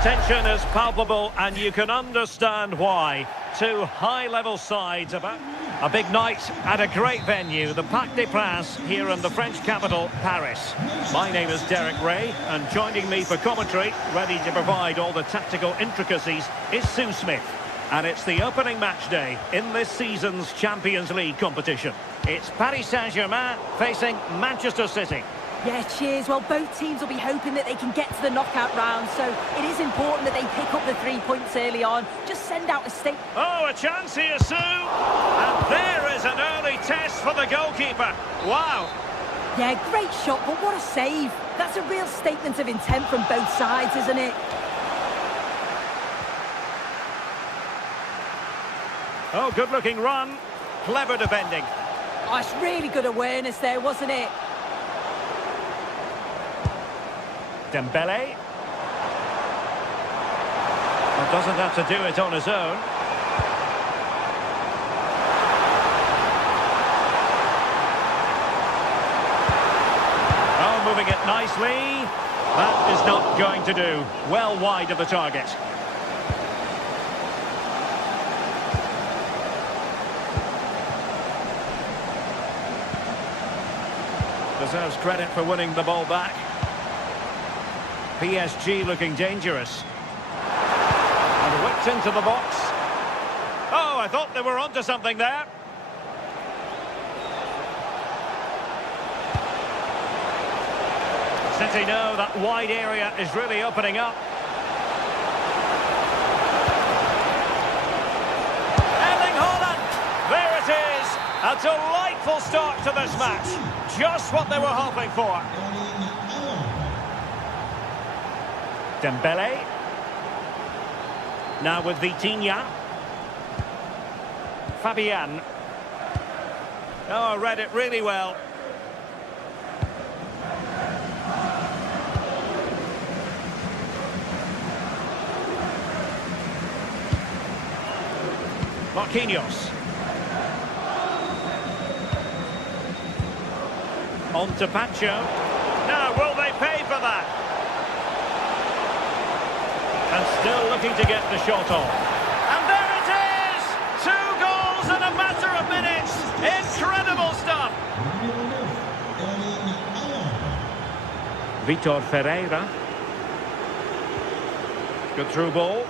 tension is palpable, and you can understand why. Two high-level sides about a big night at a great venue, the Parc des Princes, here in the French capital, Paris. My name is Derek Ray, and joining me for commentary, ready to provide all the tactical intricacies, is Sue Smith. And it's the opening match day in this season's Champions League competition. It's Paris Saint-Germain facing Manchester City. Yeah, cheers. Well, both teams will be hoping that they can get to the knockout round, so it is important that they pick up the 3 points early on. Just send out a statement. Oh, a chance here, Sue! And there is an early test for the goalkeeper. Wow! Yeah, great shot, but what a save. That's a real statement of intent from both sides, isn't it? Oh, good-looking run. Clever defending. Oh, it's really good awareness there, wasn't it? Dembele. Well, doesn't have to do it on his own. Oh, moving it nicely. That is not going to do. Well wide of the target. Deserves credit for winning the ball back. PSG looking dangerous. And whipped into the box. Oh, I thought they were onto something there. City know that wide area is really opening up. Erling Haaland! There it is! A delightful start to this match. Just what they were hoping for. Dembele. Now with Vitinha. Fabian. Oh, read it really well. Marquinhos. On to Pacho. Now, will they pay for that? And still looking to get the shot off. And there it is! 2 goals in a matter of minutes! Incredible stuff! Vitor Ferreira. Good through ball.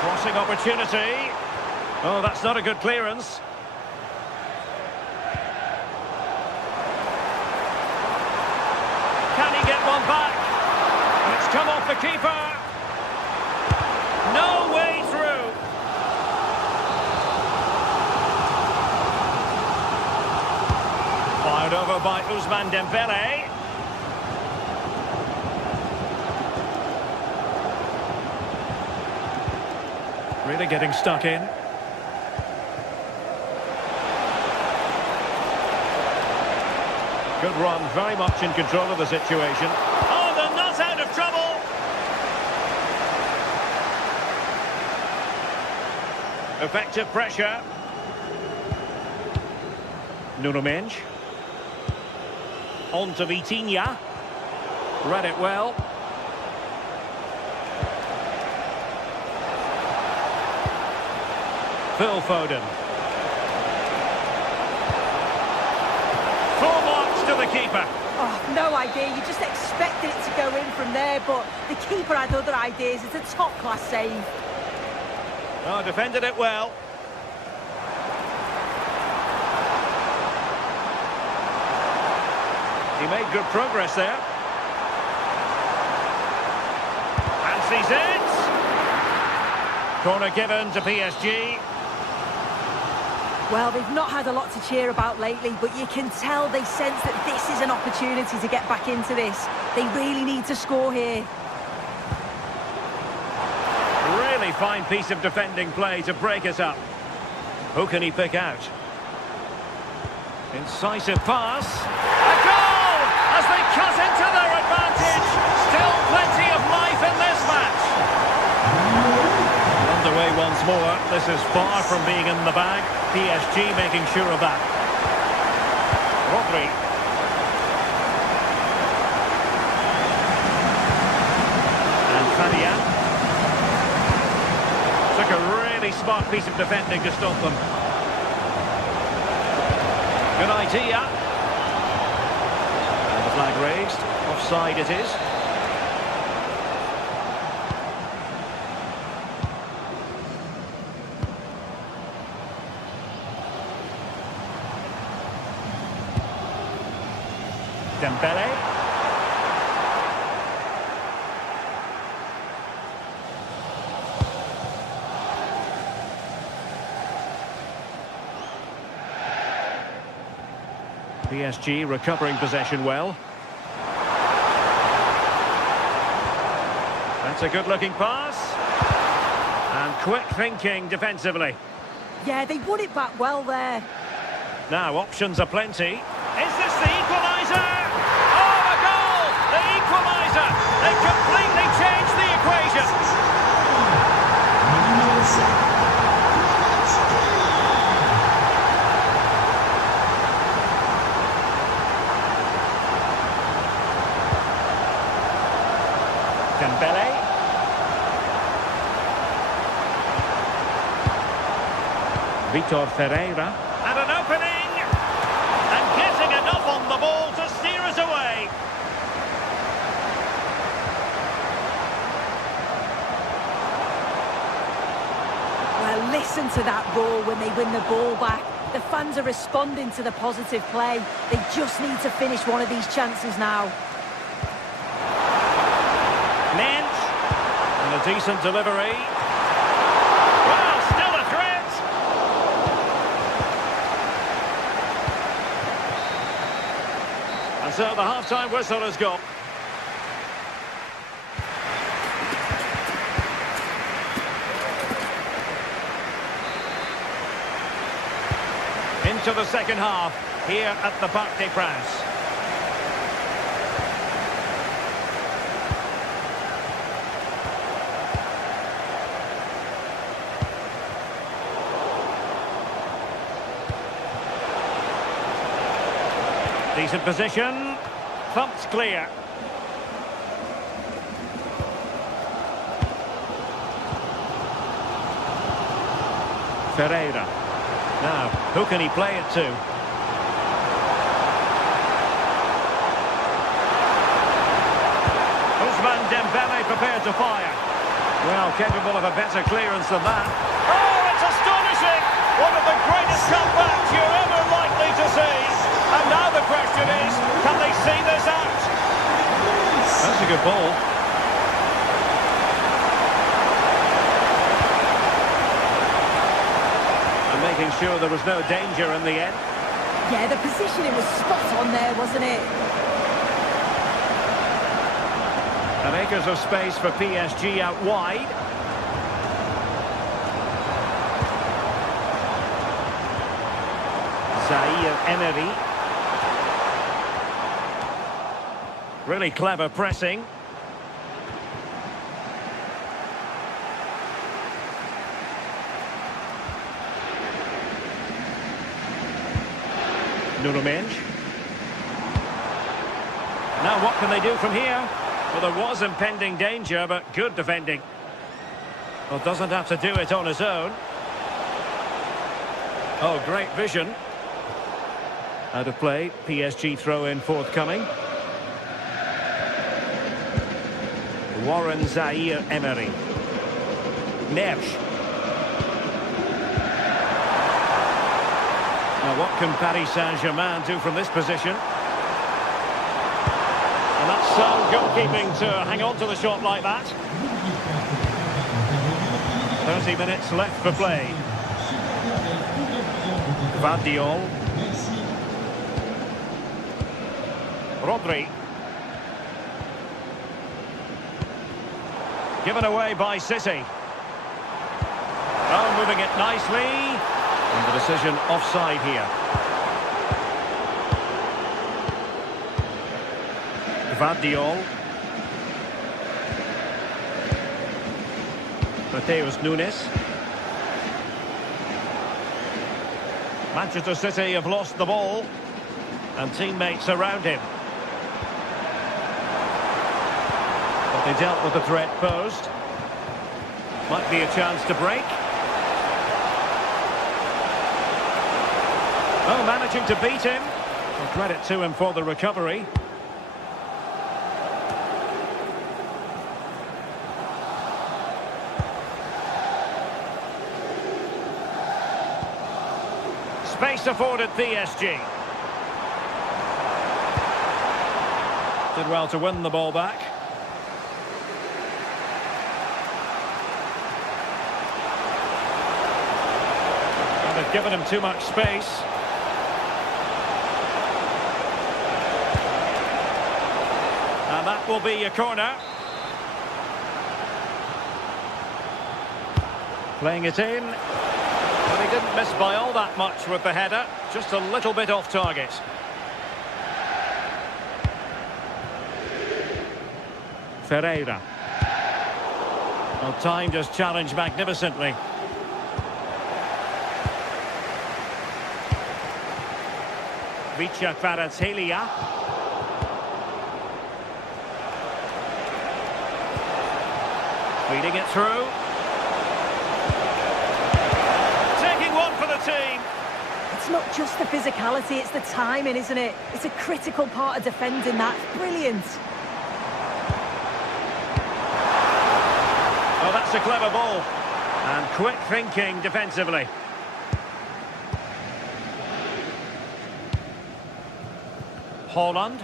Crossing opportunity. Oh, that's not a good clearance. Can he get one back? And it's come off the keeper. No way through. Fired over by Ousmane Dembele. Really getting stuck in. Good run, very much in control of the situation. Oh, they're not out of trouble! Effective pressure. Nuno Mendes. On to Vitinha. Read it well. Phil Foden. Full marks to the keeper. Oh, no idea. You just expected it to go in from there, but the keeper had other ideas. It's a top-class save. Oh, defended it well. He made good progress there. Fancies it. Corner given to PSG. Well, they've not had a lot to cheer about lately, but you can tell they sense that this is an opportunity to get back into this. They really need to score here. Really fine piece of defending play to break it up. Who can he pick out? Incisive pass. A goal! As they cut into their advantage. Still plenty of life in this match. Underway once more. This is far from being in the bag. PSG making sure of that. Rodri. really smart piece of defending to stop them. Good idea. And the flag raised. Offside it is. Dembele. PSG recovering possession well. That's a good-looking pass. And quick thinking defensively. Yeah, they won it back well there. Now, options are plenty. Is this the equaliser? Oh, a goal! The equaliser! They completely changed the equation. Dembele. Vitor Ferreira. And an opening! And getting enough on the ball to steer us away. Well, listen to that roar when they win the ball back. The fans are responding to the positive play. They just need to finish one of these chances now. Mensch. And a decent delivery. Well, still a threat. And so the half-time whistle has gone. Into the second half, here at the Parc des Princes. Decent position, thumped clear. Ferreira. Now, who can he play it to? Ousmane Dembele prepared to fire. Well, capable of a better clearance than that. Oh, it's astonishing! One of the greatest comebacks you're ever likely to see. And now the question is, can they see this out? That's a good ball. And making sure there was no danger in the end. Yeah, the positioning was spot on there, wasn't it? And acres of space for PSG out wide. Zaire Emery. Really clever pressing. Nuno Mensch. Now what can they do from here? Well, there was impending danger, but good defending. Well, doesn't have to do it on his own. Oh, great vision. Out of play, PSG throw-in forthcoming. Warren Zaire Emery. Nersch. Now what can Paris Saint-Germain do from this position? And that's sound goalkeeping to hang on to the shot like that. 30 minutes left for play. Guardiola. Rodri. Given away by City. Oh, moving it nicely. And the decision offside here. Guardiola. Mateus Nunes. Manchester City have lost the ball. And teammates around him. But they dealt with the threat posed. Might be a chance to break. Oh, managing to beat him. Well, credit to him for the recovery. Space afforded PSG. Did well to win the ball back. And they've given him too much space. And that will be a corner. Playing it in. But he didn't miss by all that much with the header. Just a little bit off target. Ferreira. Well, timed his challenge magnificently. GTSports. Feeding it through. Taking one for the team. It's not just the physicality, it's the timing, isn't it? It's a critical part of defending that. Brilliant. Oh, that's a clever ball. And quick thinking defensively. Haaland.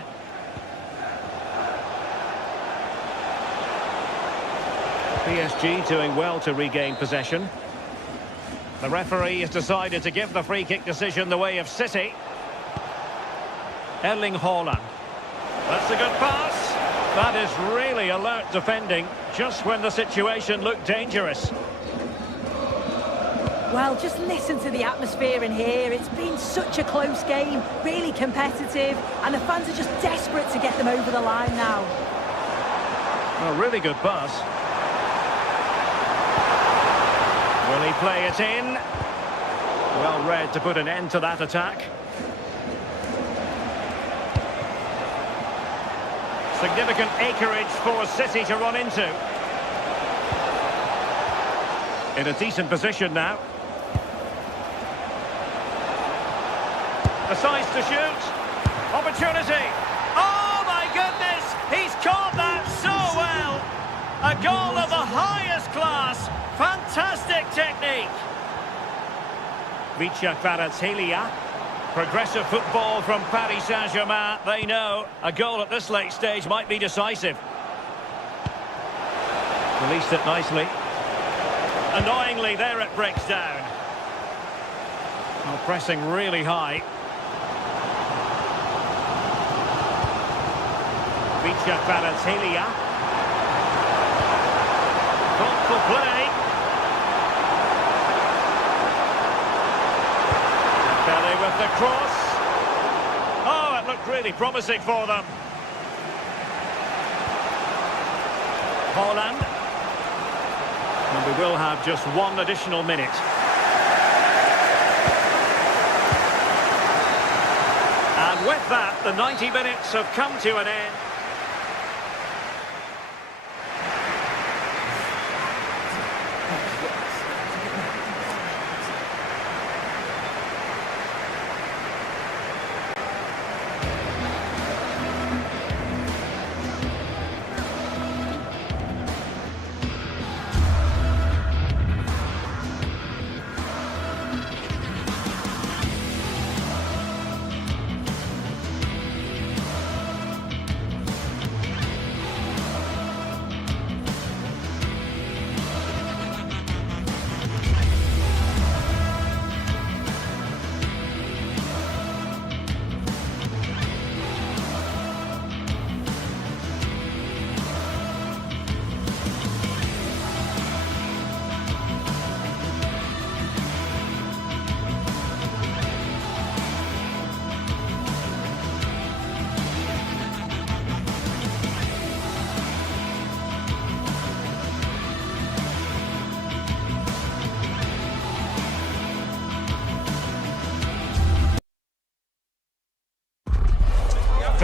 PSG doing well to regain possession. The referee has decided to give the free kick decision the way of City. Erling Haaland. That's a good pass. That is really alert defending, just when the situation looked dangerous. Well, just listen to the atmosphere in here. It's been such a close game, really competitive, and the fans are just desperate to get them over the line now. A really good pass. Will he play it in? Well read to put an end to that attack. Significant acreage for City to run into. In a decent position now. Decides to shoot. Opportunity. Oh my goodness! He's caught that so well! A goal of the highest class. Fantastic technique. GTSports. Progressive football from Paris Saint-Germain. They know a goal at this late stage might be decisive. Released it nicely. Annoyingly, there it breaks down. Well, pressing really high. GTSports. Thoughtful play. Belly with the cross. Oh, it looked really promising for them. Haaland. And we will have just one additional minute. And with that, the 90 minutes have come to an end.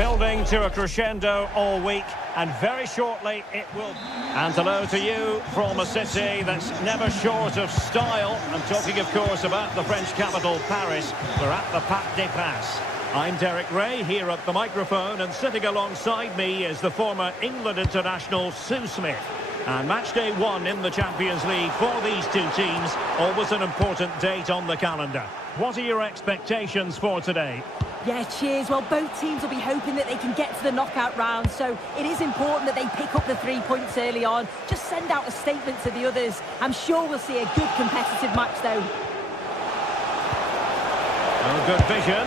Building to a crescendo all week, and very shortly it will. And hello to you from a city that's never short of style. I'm talking, of course, about the French capital, Paris. We're at the Parc des Princes. I'm Derek Ray, here at the microphone, and sitting alongside me is the former England international Sue Smith. And match day 1 in the Champions League for these two teams, always an important date on the calendar. What are your expectations for today? Yeah, cheers. Well, both teams will be hoping that they can get to the knockout round, so it is important that they pick up the 3 points early on. Just send out a statement to the others. I'm sure we'll see a good competitive match, though. Oh, good vision.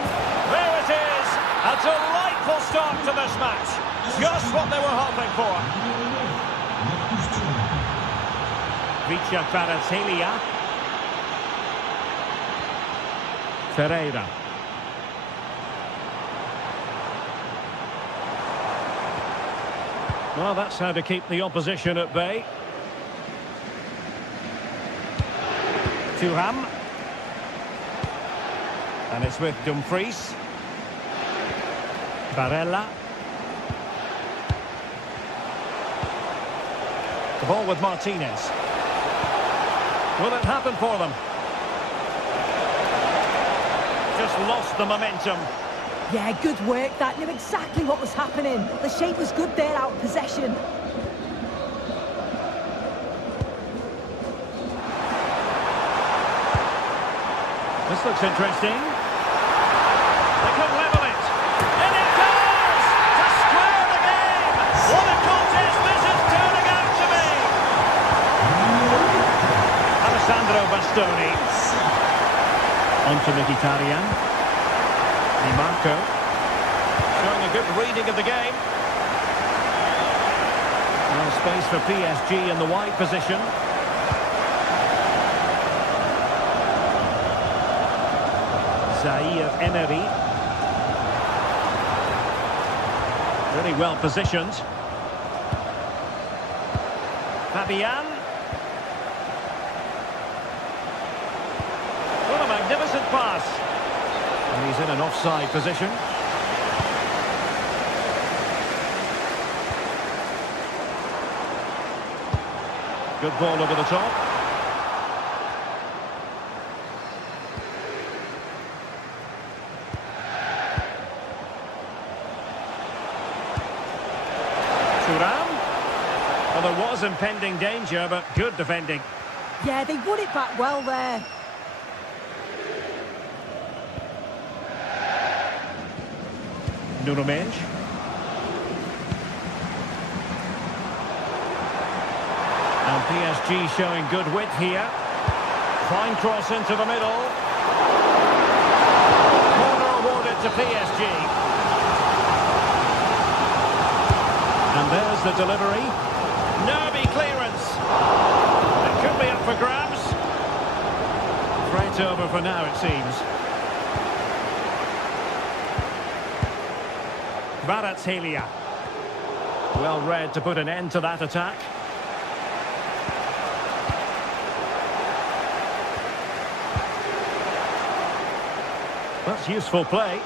There it is! A delightful start to this match. Just what they were hoping for. Vicha Kvaratskhelia. Ferreira. Well, that's how to keep the opposition at bay. Thuram. And it's with Dumfries. Barella. The ball with Martinez. Will it happen for them? Just lost the momentum. Yeah, good work. That knew exactly what was happening. The shape was good there, out of possession. This looks interesting. They could level it. And it goes! To square the game! What a contest this is turning out to be! Alessandro Bastoni. On to Mkhitaryan. Di Marco. Showing a good reading of the game. Now space for PSG in the wide position. Zaire Emery. Really well positioned. Fabian. What a magnificent pass. And he's in an offside position. Good ball over the top. Thuram. Well, there was impending danger, but good defending. Yeah, they won it back well there. Nuno Mendes. And PSG showing good width here. Fine cross into the middle. Corner awarded to PSG. And there's the delivery. Nervy clearance. It could be up for grabs. Threat over for now, it seems. Kvaratskhelia. Well read to put an end to that attack. That's useful play.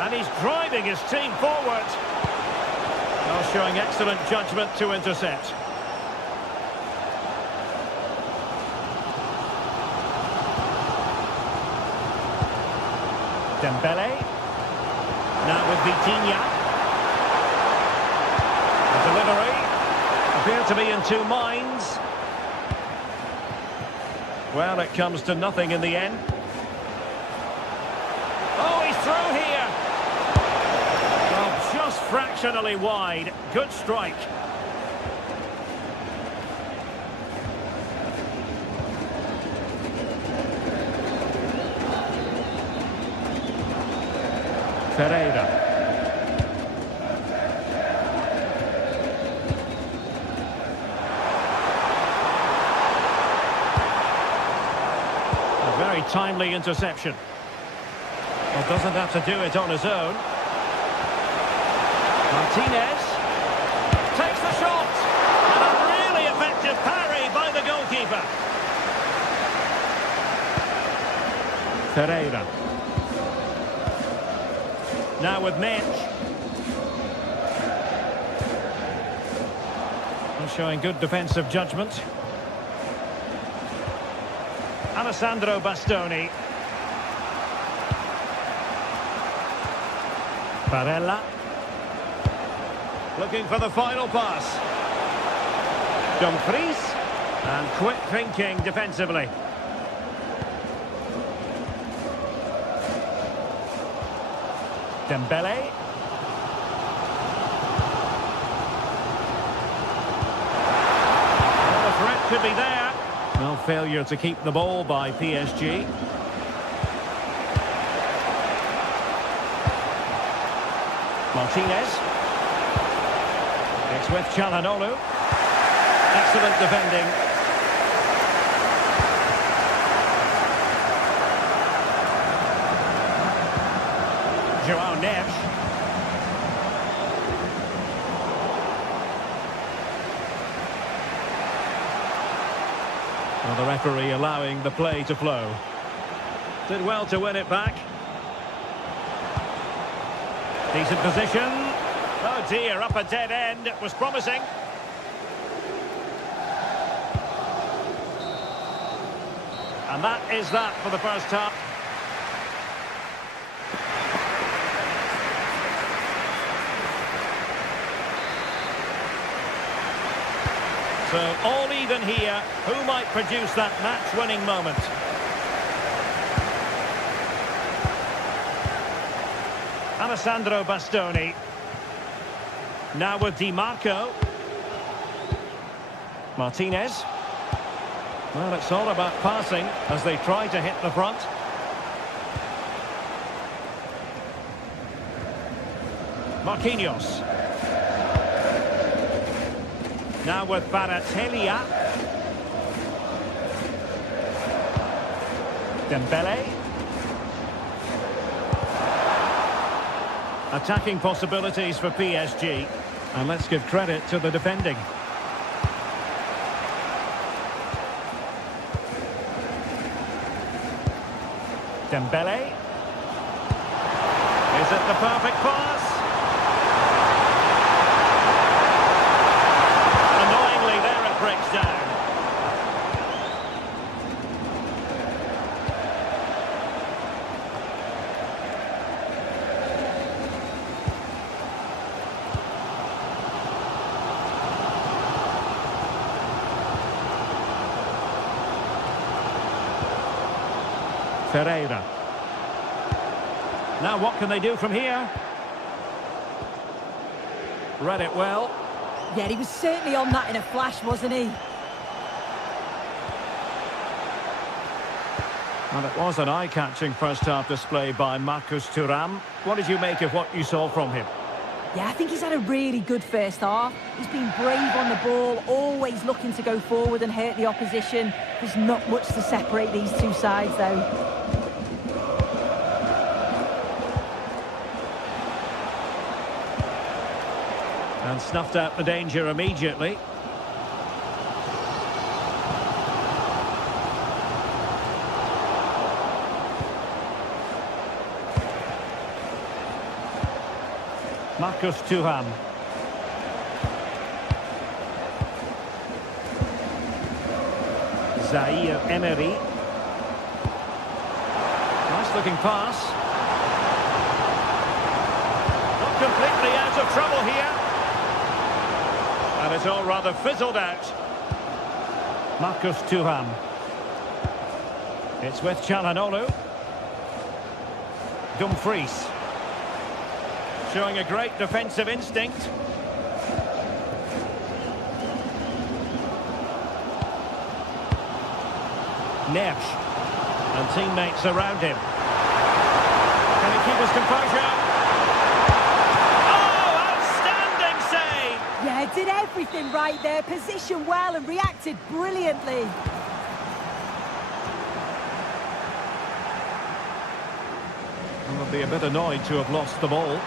And he's driving his team forward. Now showing excellent judgment to intercept. Dembele. Now with Vitinha. Delivery appeared to be in two minds. Well, it comes to nothing in the end. Oh, he's through here. Well, just fractionally wide. Good strike. Ferreira. Very timely interception. Well, doesn't have to do it on his own. Martinez takes the shot. And a really effective parry by the goalkeeper. Ferreira. Now with Mendes. showing good defensive judgment. Alessandro Bastoni. Barella. Looking for the final pass. Dumfries. And quick thinking defensively. Dembele. Well, the threat could be there. No failure to keep the ball by PSG. Martinez. It's with Çalhanoğlu. Excellent defending. João Neves. Well, the referee allowing the play to flow. Did well to win it back. Decent position. Oh dear, up a dead end. It was promising. And that is that for the first half. So all even here. Who might produce that match-winning moment? Alessandro Bastoni. Now with Di Marco. Martinez. Well, it's all about passing as they try to hit the front. Marquinhos. Now with Baratellia. Dembele. Attacking possibilities for PSG. And let's give credit to the defending. Dembele. Is it the perfect pass? Annoyingly, there it breaks down. Ferreira. Now what can they do from here? Read it well. Yeah, he was certainly on that in a flash, wasn't he? And it was an eye-catching first-half display by Marcus Thuram. What did you make of what you saw from him? Yeah, I think he's had a really good first half. He's been brave on the ball, always looking to go forward and hurt the opposition. There's not much to separate these two sides, though. And snuffed out the danger immediately. Marcus Thuram. Zaire Emery. Nice looking pass. Not completely out of trouble here. And it's all rather fizzled out. Marcus Thuram. It's with Çalhanoğlu. Dumfries. Showing a great defensive instinct. Neves. And teammates around him. Can he keep his composure? Oh, outstanding save! Yeah, did everything right there. Positioned well and reacted brilliantly. And they'll be a bit annoyed to have lost the ball.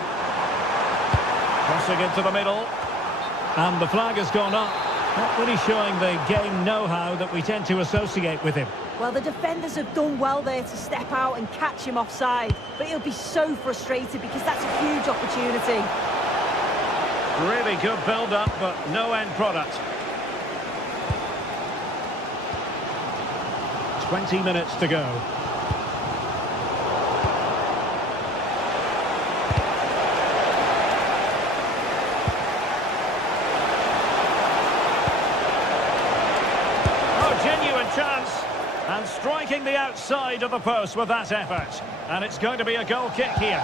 Crossing into the middle. And the flag has gone up. Not really showing the game know-how that we tend to associate with him. Well, the defenders have done well there to step out and catch him offside. But he'll be so frustrated because that's a huge opportunity. Really good build-up, but no end product. 20 minutes to go. Oh, genuine chance. And striking the outside of the post with that effort. And it's going to be a goal kick here.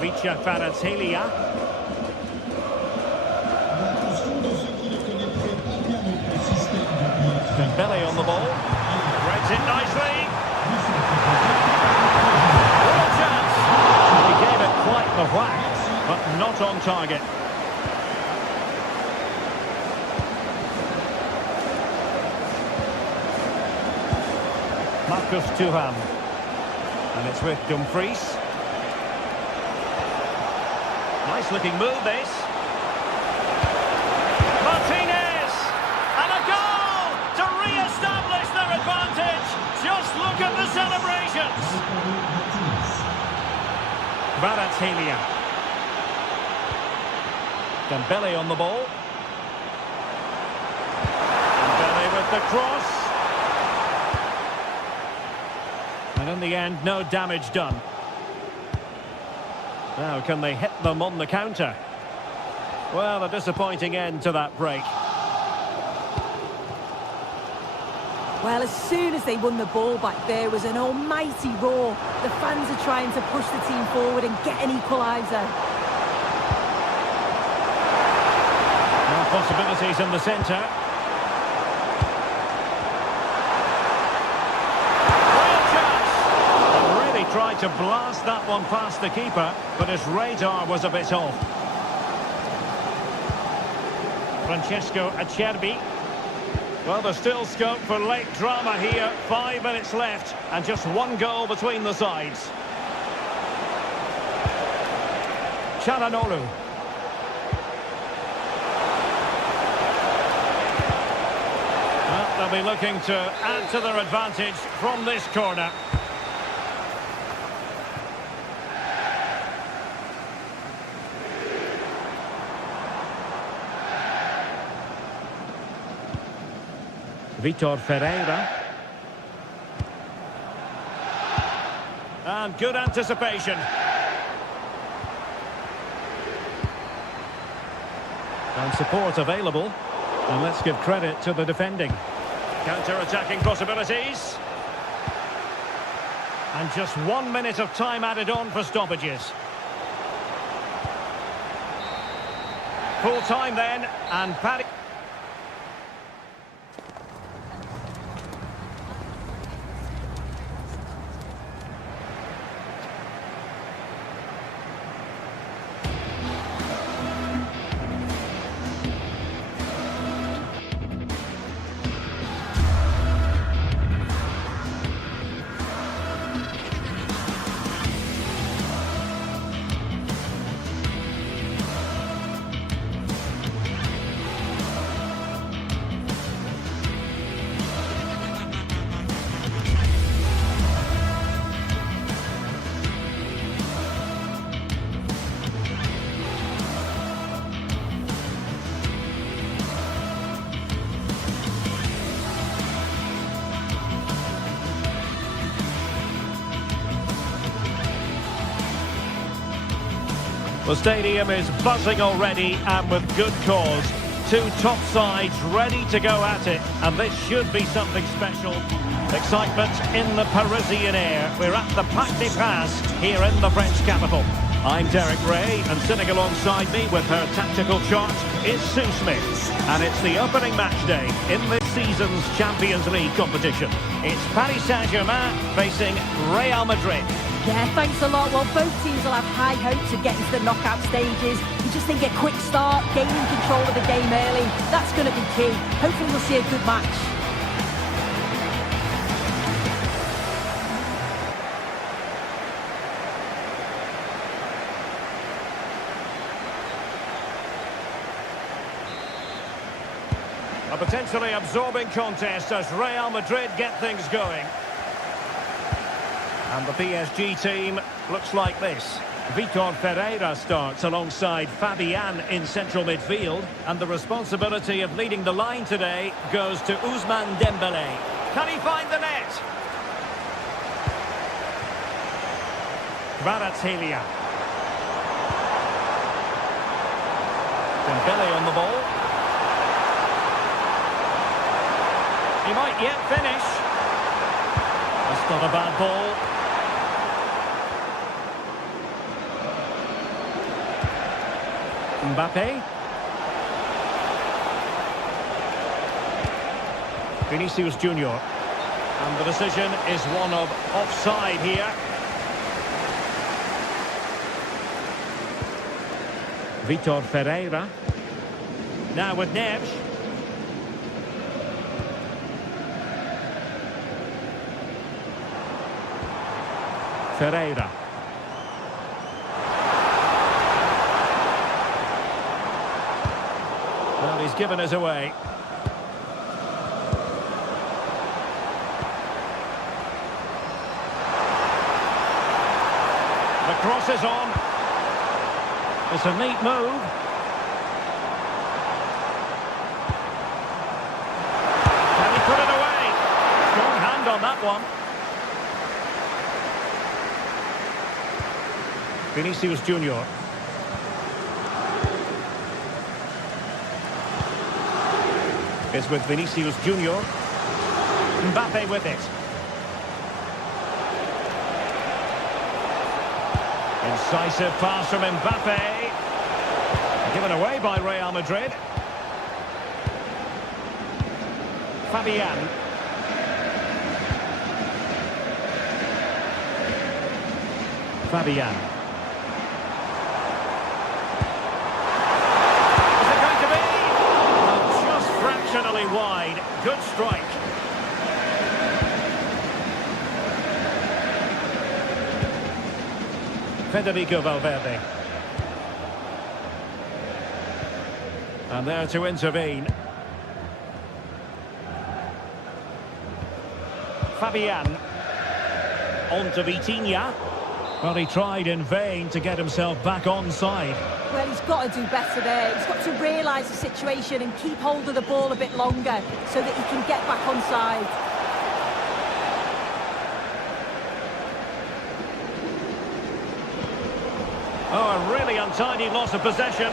Vicha Kvaratskhelia. Dembele on the ball. Breaks it nicely. Real chance. He gave it quite the whack, but not on target. Marcus Thuram. And it's with Dumfries. Nice looking move, this. Martinez! And a goal to re-establish their advantage. Just look at the celebrations. Kvaratskhelia. Dembele on the ball. Dembele with the cross. And in the end, no damage done. Now, can they hit them on the counter? Well, a disappointing end to that break. Well, as soon as they won the ball back, there was an almighty roar. The fans are trying to push the team forward and get an equaliser. Now, possibilities in the centre. Tried to blast that one past the keeper, but his radar was a bit off. Francesco Acerbi. Well, there's still scope for late drama here. 5 minutes left, and just one goal between the sides. Çalhanoğlu. Well, they'll be looking to add to their advantage from this corner. Vitor Ferreira. And good anticipation. And support available. And let's give credit to the defending. Counter-attacking possibilities. And just 1 minute of time added on for stoppages. Full time then, and Paddy. The stadium is buzzing already, and with good cause. Two top sides ready to go at it, and this should be something special. Excitement in the Parisian air. We're at the Parc des Princes here in the French capital. I'm Derek Ray, and sitting alongside me with her tactical chart is Sue Smith. And it's the opening match day in this season's Champions League competition. It's Paris Saint-Germain facing Real Madrid. Yeah, thanks a lot. Well, both teams will have high hopes of getting to the knockout stages. You just think a quick start, gaining control of the game early, that's going to be key. Hopefully we'll see a good match. A potentially absorbing contest as Real Madrid get things going. And the PSG team looks like this. Vitor Ferreira starts alongside Fabian in central midfield. And the responsibility of leading the line today goes to Ousmane Dembélé. Can he find the net? Kvaratskhelia. Dembélé on the ball. He might yet finish. That's not a bad ball. Mbappe. Vinicius Junior. And the decision is one of offside here. Vitor Ferreira. Now with Neves. Ferreira. Well, he's given us away. The cross is on. It's a neat move. Can he put it away? Strong hand on that one. Vinicius Junior. It's with Vinicius Junior. Mbappe with it. Incisive pass from Mbappe. Given away by Real Madrid. Fabian. Fabian. Fractionally wide. Good strike. Federico Valverde. And there to intervene. Fabian. On to Vitinha. Well, he tried in vain to get himself back onside. Well, he's got to do better there. He's got to realise the situation and keep hold of the ball a bit longer so that he can get back onside. Oh, a really untidy loss of possession.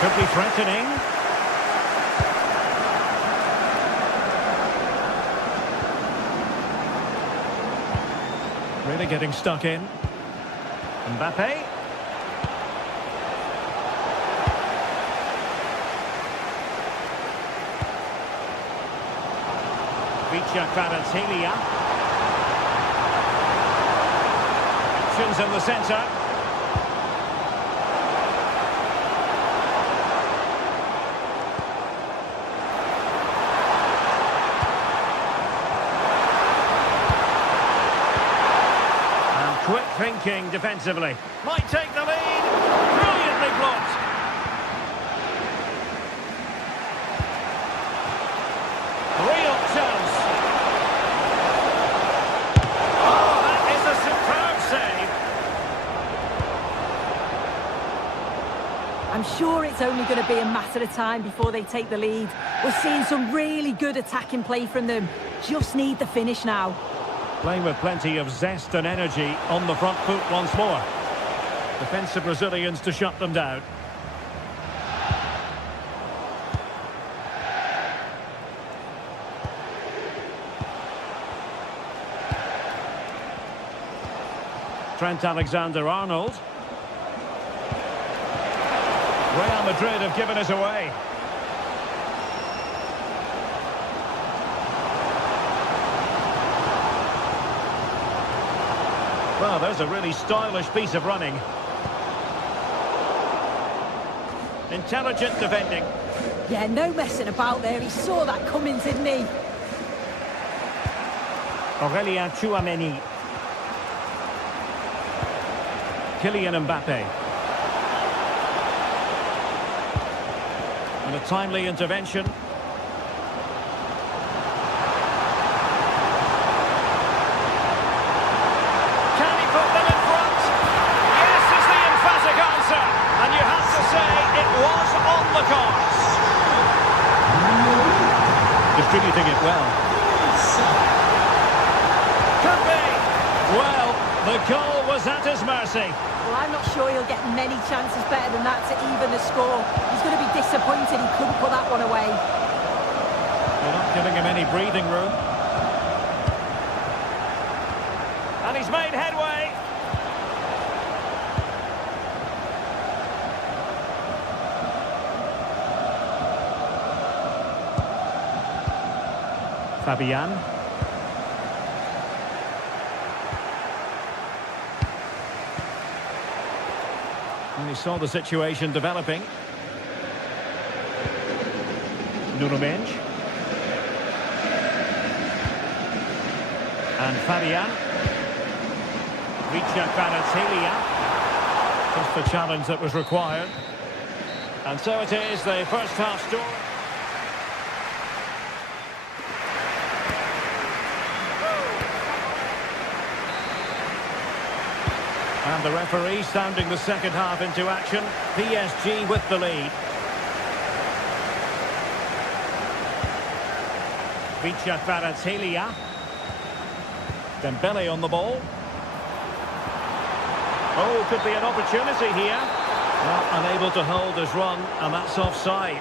Could be threatening. Really getting stuck in. Mbappe. Vitor Kvaratskhelia. Options in the centre. Quick thinking defensively. Might take the lead. Brilliantly blocked. Real chance. Oh, that is a superb save. I'm sure it's only going to be a matter of time before they take the lead. We're seeing some really good attacking play from them. Just need the finish now. Playing with plenty of zest and energy on the front foot once more. Defensive Brazilians to shut them down. Trent Alexander-Arnold. Real Madrid have given us away. Well, there's a really stylish piece of running. Intelligent defending. Yeah, no messing about there. He saw that coming, didn't he? Aurélien Tchouameni. Kylian Mbappe. And a timely intervention. distributing it well. Could be. Well, the goal was at his mercy. Well, I'm not sure he'll get many chances better than that to even the score. He's going to be disappointed he couldn't put that one away. They're not giving him any breathing room. And he's made headway. Fabian. And he saw the situation developing. Nuno Mendes. And Fabian. Just the challenge that was required. And so it is, the first half story. And the referee sounding the second half into action. PSG with the lead. Kvaratskhelia. Dembele on the ball. Oh, could be an opportunity here. Well, unable to hold his run, and that's offside.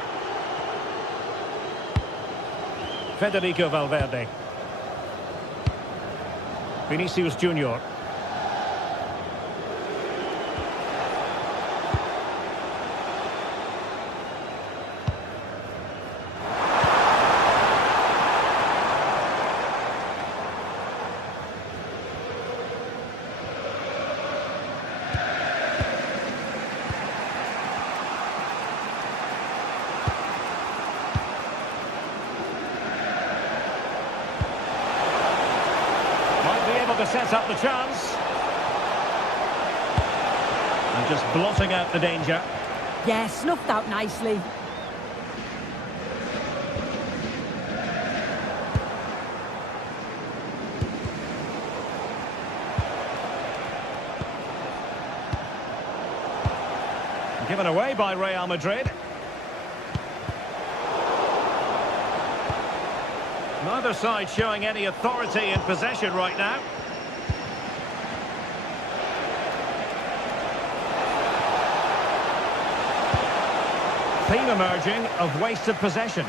Federico Valverde. Vinicius Junior. To set up the chance. And just blotting out the danger. Yeah, snuffed out nicely. Given away by Real Madrid. Neither side showing any authority in possession right now. Theme emerging of wasted possession.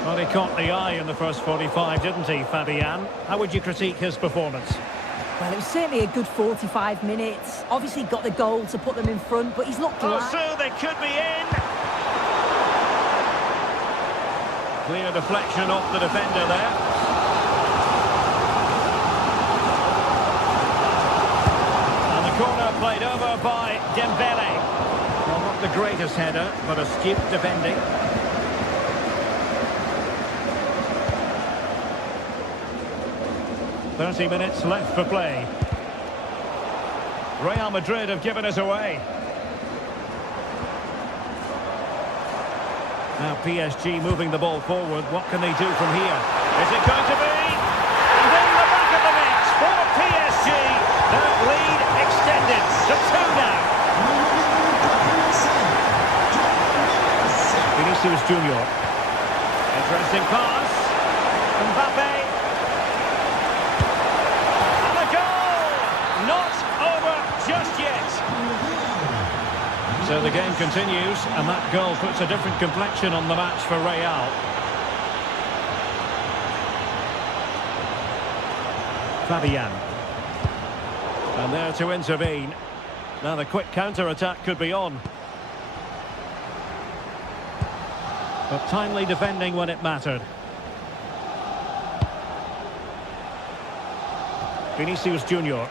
Well, he caught the eye in the first 45, didn't he, Fabian? How would you critique his performance? Well, it was certainly a good 45 minutes. Obviously got the goal to put them in front, but he's looked Oh, so they could be in. Clear deflection off the defender there. Corner played over by Dembele. Well, not the greatest header, but astute defending. "30 minutes left for play. Real Madrid have given us away. Now PSG moving the ball forward. What can they do from here? Is it going to be? And in the back of the net for PSG. Their lead extended to 2 now. Vinicius Junior. Interesting pass. Mbappe. And a goal! Not over just yet. So the game continues, and that goal puts a different complexion on the match for Real. Fabian. And there to intervene. Now the quick counter-attack could be on. But timely defending when it mattered. Vinicius Junior.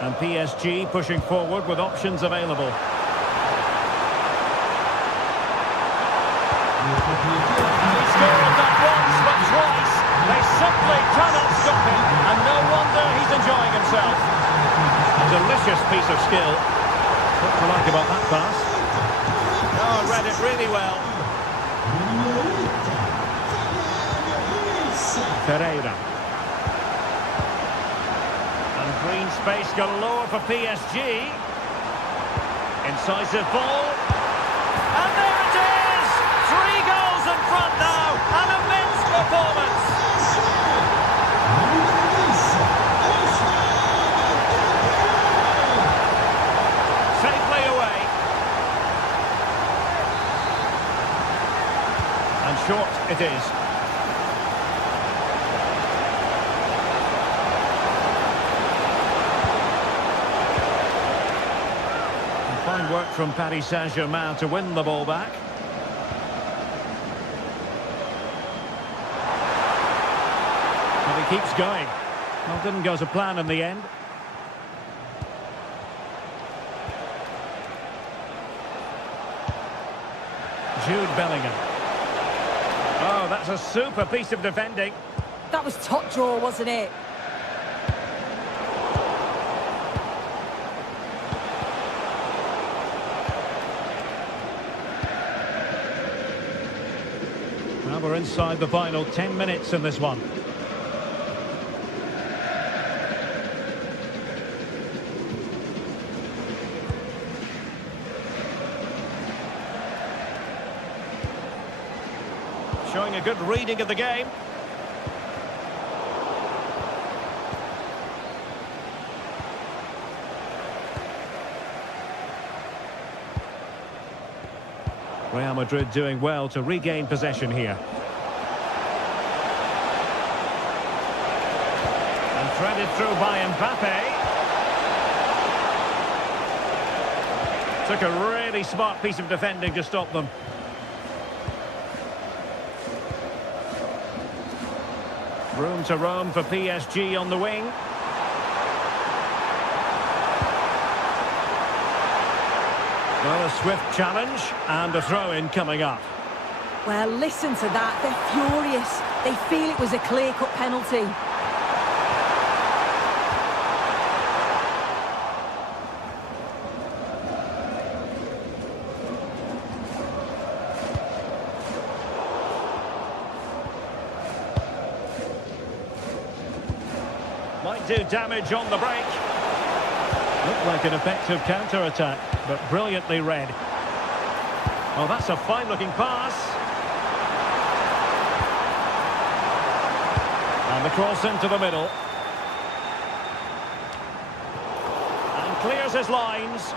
And PSG pushing forward with options available. And he scored not once but twice. They simply cannot stop him, and no wonder he's enjoying himself. A delicious piece of skill. What do you like about that pass? Oh, read it really well. Ferreira. And green space galore for PSG. Incisive ball. And there it is! 3 goals in front now. An immense performance. Safely away. And short it is. Fine work from Paris Saint-Germain to win the ball back. And he keeps going. Well, didn't go to plan in the end. Jude Bellingham. Oh, that's a super piece of defending. That was top draw, wasn't it? Well, we're inside the final 10 minutes in this one. Showing a good reading of the game. Real Madrid doing well to regain possession here. And threaded through by Mbappe. Took a really smart piece of defending to stop them. Room to roam for PSG on the wing. Well, a swift challenge and a throw-in coming up. Well, listen to that. They're furious. They feel it was a clear-cut penalty. Might do damage on the break. Looked like an effective counter-attack, but brilliantly read. Oh, that's a fine-looking pass. And the cross into the middle. And clears his lines.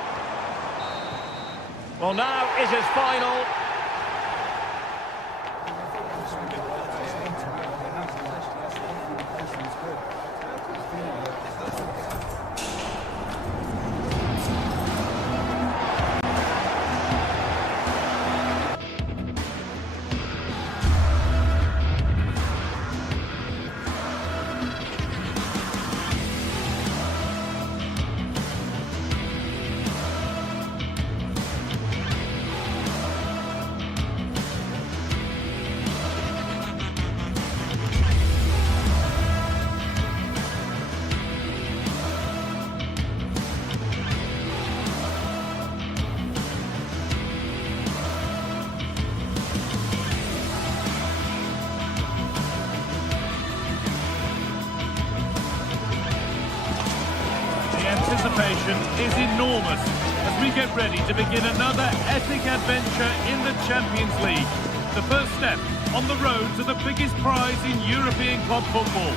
Well, now is his final. Anticipation is enormous as we get ready to begin another epic adventure in the Champions League. The first step on the road to the biggest prize in European club football.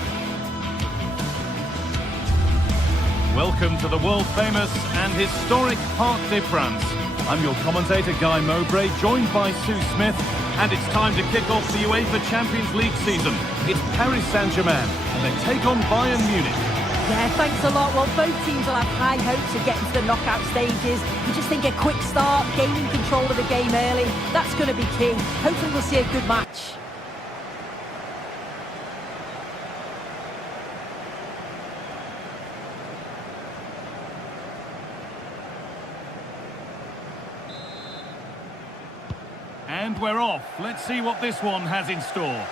Welcome to the world-famous and historic Parc des Princes. I'm your commentator, Guy Mowbray, joined by Sue Smith, and it's time to kick off the UEFA Champions League season. It's Paris Saint-Germain, and they take on Bayern Munich. Yeah, thanks a lot. Well, both teams will have high hopes of getting to the knockout stages. You just think a quick start, gaining control of the game early, that's going to be key. Hopefully we'll see a good match. And we're off. Let's see what this one has in store.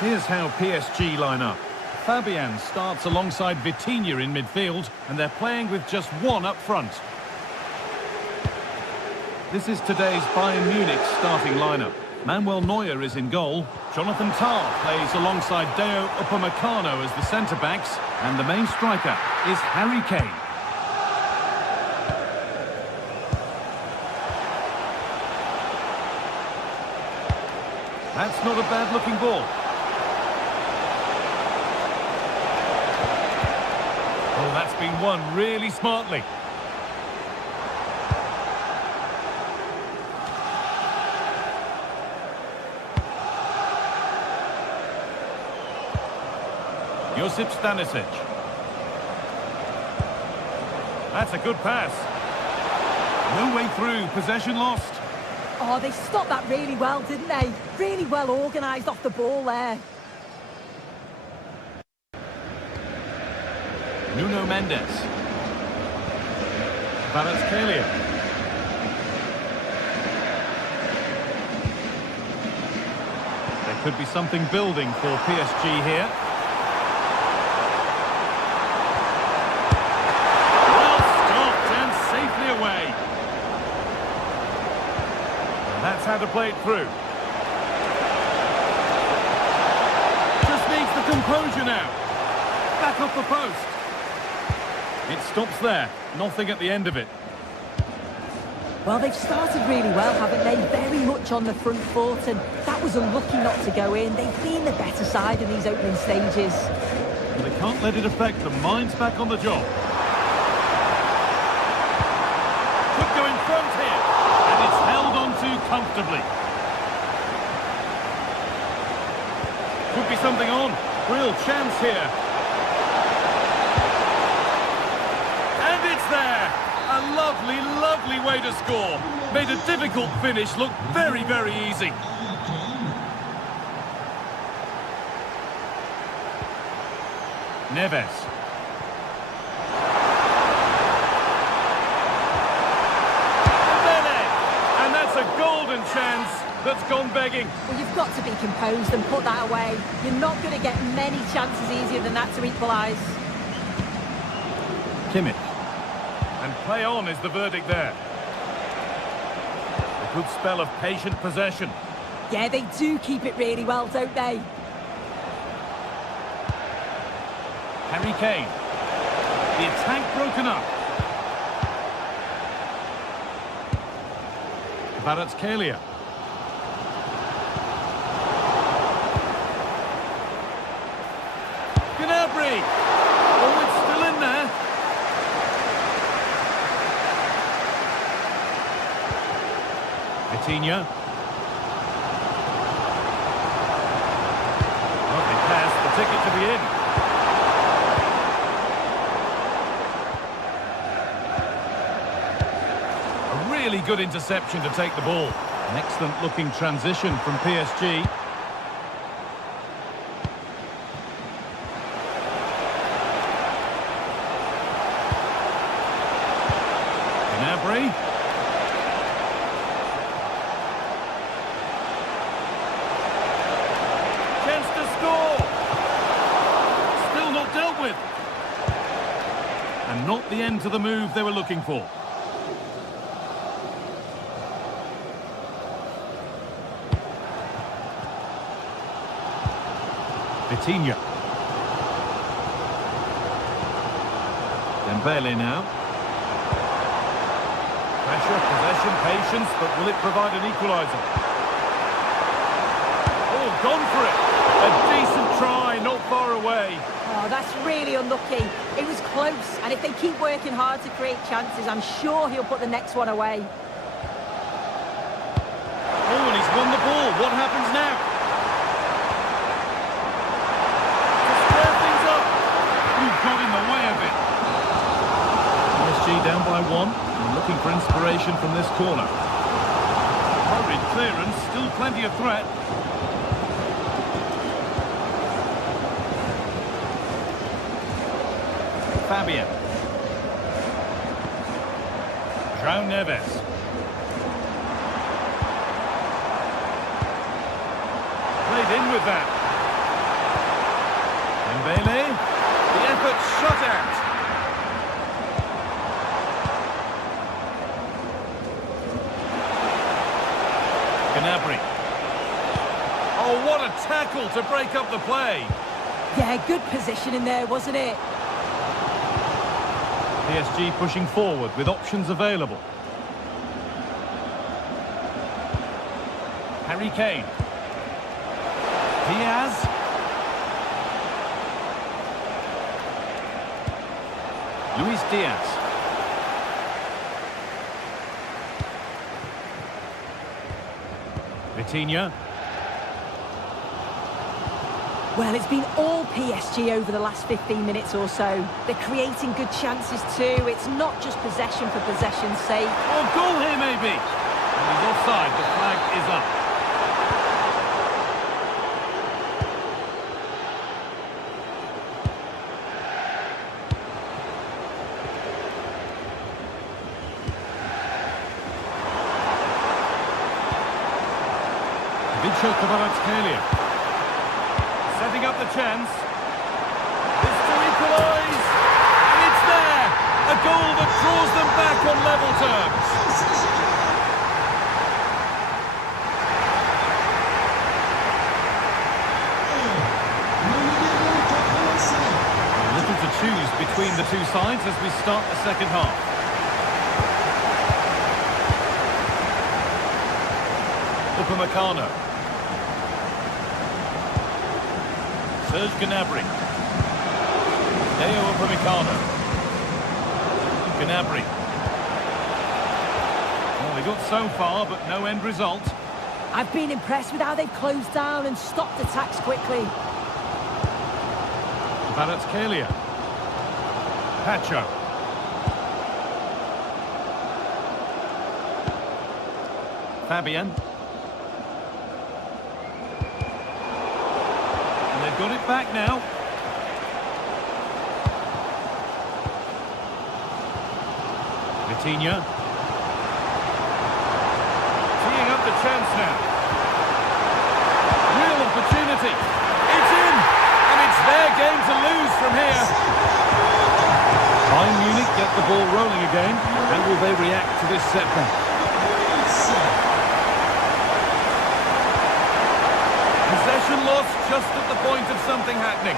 Here's how PSG line up. Fabian starts alongside Vitinha in midfield, and they're playing with just one up front. This is today's Bayern Munich starting lineup. Manuel Neuer is in goal. Jonathan Tah plays alongside Deo Upamecano as the centre-backs. And the main striker is Harry Kane. That's not a bad-looking ball. Oh, that's been won really smartly. Josip Stanisic. That's a good pass. No way through, possession lost. Oh, they stopped that really well, didn't they? Really well organised off the ball there. Nuno Mendes. Kvaratskhelia. There could be something building for PSG here. Well stopped and safely away. And that's how to play it through. Just needs the composure now. Back off the post. It stops there. Nothing at the end of it. Well, they've started really well, haven't they? Very much on the front foot, and that was unlucky not to go in. They've been the better side in these opening stages. And they can't let it affect them. Mind's back on the job. Could go in front here. And it's held on to comfortably. Could be something on. Real chance here. There. A lovely, lovely way to score. Made a difficult finish look very, very easy. Neves. And that's a golden chance that's gone begging. Well, you've got to be composed and put that away. You're not going to get many chances easier than that to equalise. Kimmich. And play on is the verdict there. A good spell of patient possession. Yeah, they do keep it really well, don't they? Harry Kane. The attack broken up. Kvaratskhelia. Gnabry. Oh, it's still in there. Coutinho. Lovely pass, the ticket to be in. A really good interception to take the ball. An excellent looking transition from PSG. Gnabry. And not the end to the move they were looking for. Coutinho. Dembele now. Pressure, possession, patience, but will it provide an equaliser? Oh, gone for it. A decent try, not far away. Oh, that's really unlucky. It was close, and if they keep working hard to create chances, I'm sure he'll put the next one away. Oh, and he's won the ball. What happens now? To square things up. You've got in the way of it. PSG down by 1, and looking for inspiration from this corner. Hurried clearance, still plenty of threat. Fabian. João Neves. Played in with that. Dembele. The effort shut out. Gnabry. Oh, what a tackle to break up the play. Yeah, good position in there, wasn't it? PSG pushing forward with options available. Harry Kane. Diaz. Luis Diaz. Vitinha. Well, it's been all PSG over the last 15 minutes or so. They're creating good chances too. It's not just possession for possession's sake. Oh, goal here maybe. And he's offside. The flag is up. Setting up the chance. This to equalise. And it's there. A goal that draws them back on level terms. Little to choose between the two sides as we start the second half. Upamecano. Serge Gnabry. Deo Upamecano. Gnabry. Well, they got so far, but no end result. I've been impressed with how they've closed down and stopped attacks quickly. Kvaratskhelia. Pacho. Fabian. They've got it back now. Vitinha. Teeing up the chance now. Real opportunity. It's in! And it's their game to lose from here. Bayern Munich get the ball rolling again. How will they react to this setback? Possession lost just at the point of something happening.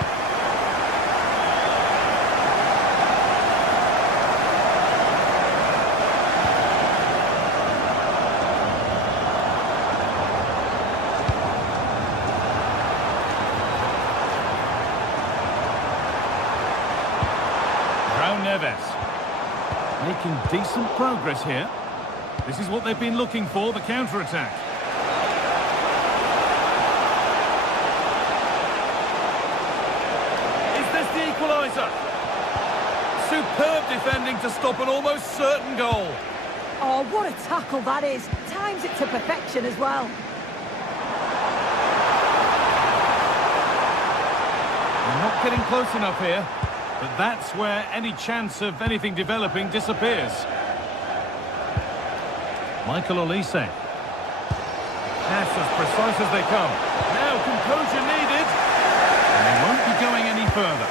João Neves. Making decent progress here. This is what they've been looking for, the counter-attack. Equaliser. Superb defending to stop an almost certain goal. Oh, what a tackle that is. Times it to perfection as well. They're not getting close enough here, but that's where any chance of anything developing disappears. Michael Olise. Pass as precise as they come. Now composure needed. And they won't be going any further.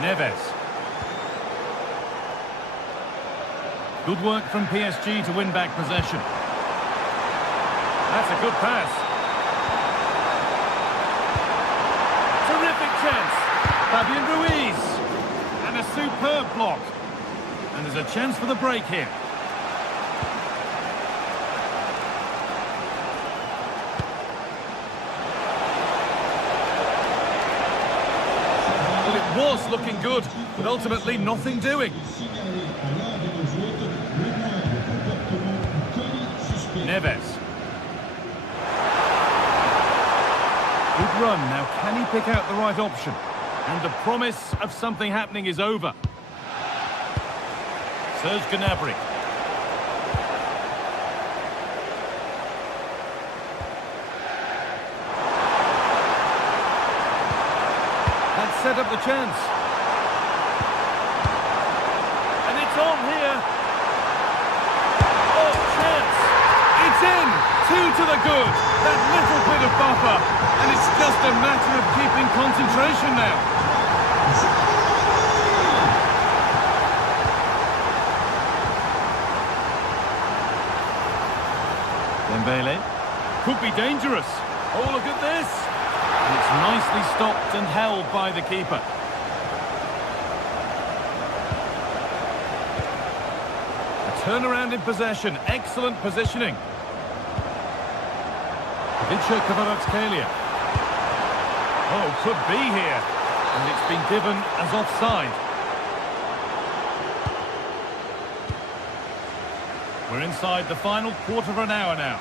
Neves. Good work from PSG to win back possession. That's a good pass. Terrific chance. Fabian Ruiz. And a superb block. And there's a chance for the break here. Was looking good, but ultimately nothing doing. Neves. Good run. Now can he pick out the right option? And the promise of something happening is over. Serge Gnabry. Set up the chance. And it's on here. Oh, chance. It's in. 2 to the good. That little bit of buffer. And it's just a matter of keeping concentration now. Dembele. Could be dangerous. Oh, look at this. And it's nicely stopped and held by the keeper. A turnaround in possession. Excellent positioning. Kvaratskhelia. Oh, could be here. And it's been given as offside. We're inside the final quarter of an hour now.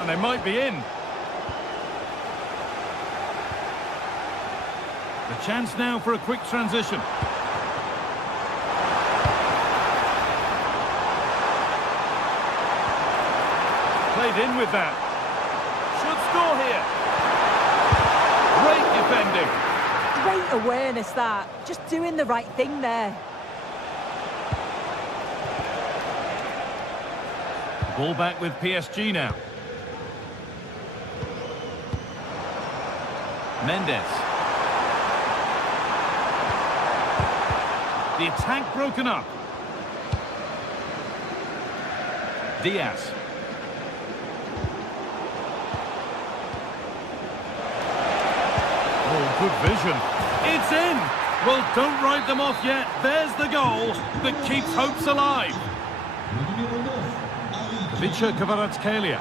And they might be in. The chance now for a quick transition. Played in with that. Should score here. Great defending. Great awareness, that. Just doing the right thing there. Ball back with PSG now. Mendes. The attack broken up. Diaz. Oh, good vision. It's in! Well, don't write them off yet. There's the goal that keeps hopes alive. Kvaratskhelia.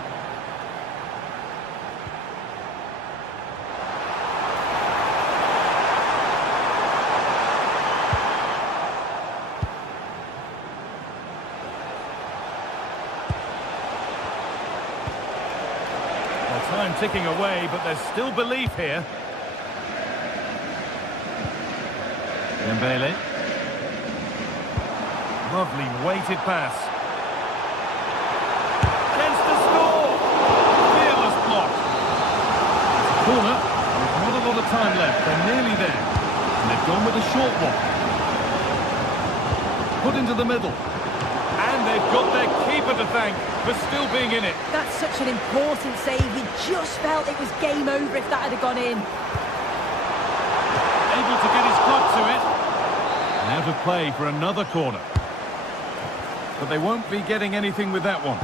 Well, time ticking away, but there's still belief here. Dembele. Lovely weighted pass. Chance to score! Fearless block. Corner. There's not a lot of time left. They're nearly there. And they've gone with a short one. Put into the middle. And they've got their keeper to thank for still being in it. That's such an important save. We just felt it was game over if that had gone in. Able to get his club to it. And out of play for another corner. But they won't be getting anything with that one.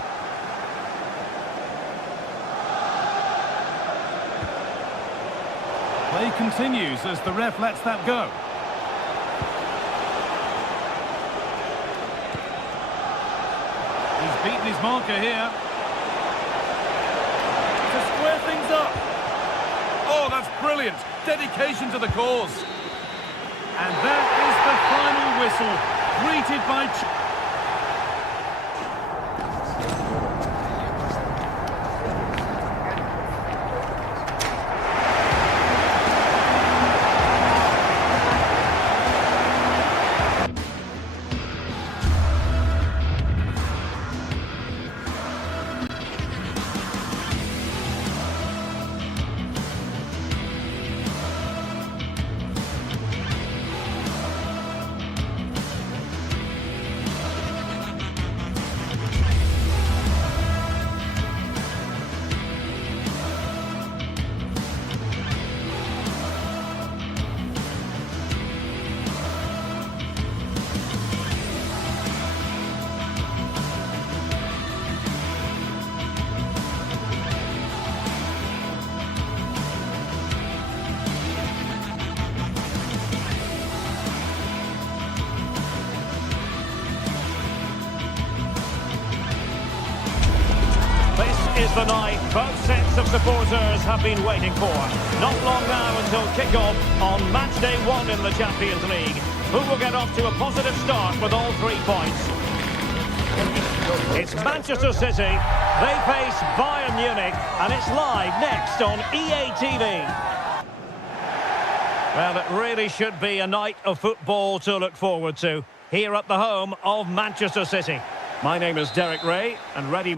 Play continues as the ref lets that go. He's beaten his marker here. To square things up. Oh, that's brilliant. Dedication to the cause. And that is the final whistle. Greeted by... Is the night both sets of supporters have been waiting for. Not long now until kick-off on match day 1 in the Champions League. Who will get off to a positive start with all 3 points? It's Manchester City. They face Bayern Munich, and it's live next on EA TV. Well, it really should be a night of football to look forward to here at the home of Manchester City. My name is Derek Ray, and ready.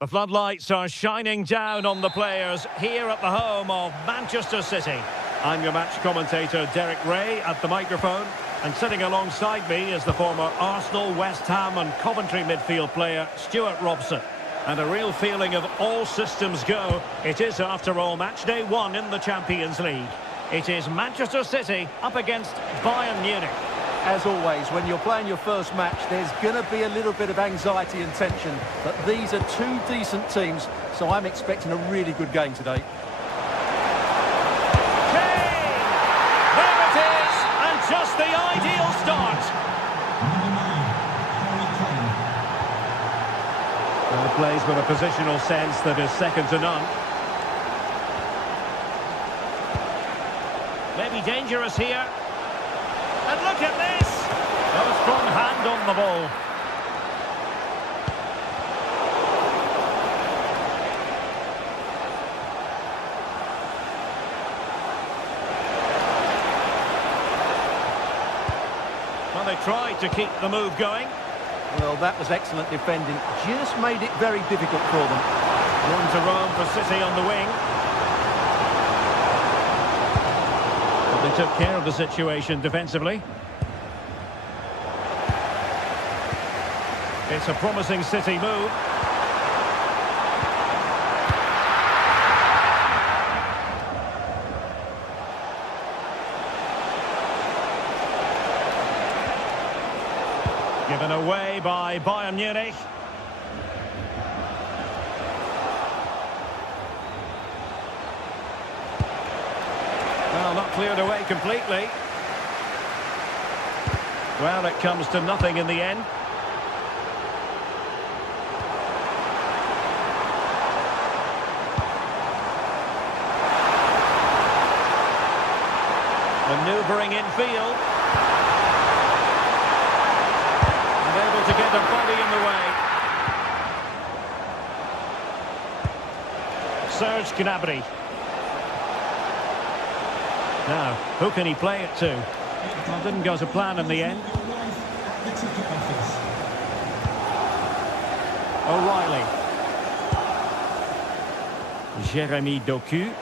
The floodlights are shining down on the players here at the home of Manchester City. I'm your match commentator, Derek Ray, at the microphone. And sitting alongside me is the former Arsenal, West Ham and Coventry midfield player, Stuart Robson. And a real feeling of all systems go. It is, after all, match day 1 in the Champions League. It is Manchester City up against Bayern Munich. as always, when you're playing your first match, there's going to be a little bit of anxiety and tension. But these are two decent teams, so I'm expecting a really good game today. Just the ideal start. Well, plays with a positional sense that is second to none. Maybe dangerous here. And look at this. A strong hand on the ball. Well, they tried to keep the move going. Well, that was excellent defending. Just made it very difficult for them. Room to roam for City on the wing. But they took care of the situation defensively. It's a promising City move. Given away by Bayern Munich. Well, not cleared away completely. Well, it comes to nothing in the end. Manoeuvring in field. To get the body in the way. Serge Gnabry. Now, who can he play it to? Well, didn't go to plan in the end. O'Reilly. Jeremy Doku.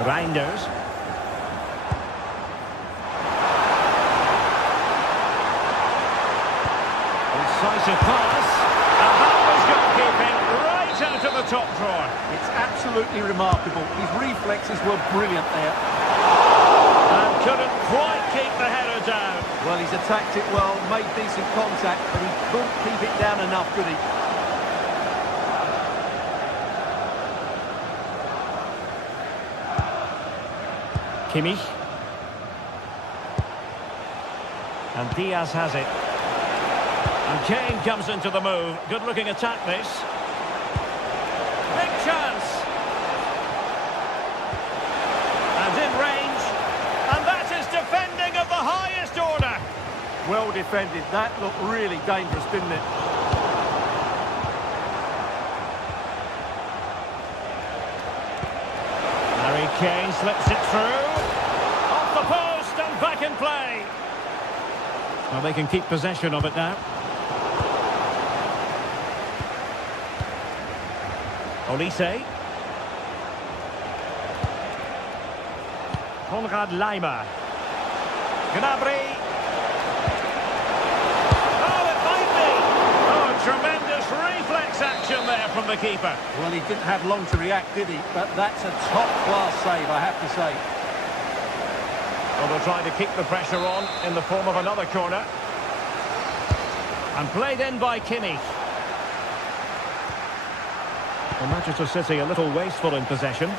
Reinders. Incisive pass. And that was goalkeeping right out of the top drawer. It's absolutely remarkable. His reflexes were brilliant there. And couldn't quite keep the header down. Well, he's attacked it well, made decent contact, but he couldn't keep it down enough, could he? Kimmich. And Diaz has it. And Kane comes into the move. Good-looking attack, this. Big chance. And in range. And that is defending of the highest order. Well defended. That looked really dangerous, didn't it? Harry Kane slips it through. Off the post and back in play. Well, they can keep possession of it now. Olise. Konrad Laimer. Gnabry. Oh, it might be. Oh, tremendous reflex action there from the keeper. Well, he didn't have long to react, did he? But that's a top-class save, I have to say. Well, they'll try to keep the pressure on in the form of another corner. And played in by Kimmich. Well, Manchester City a little wasteful in possession.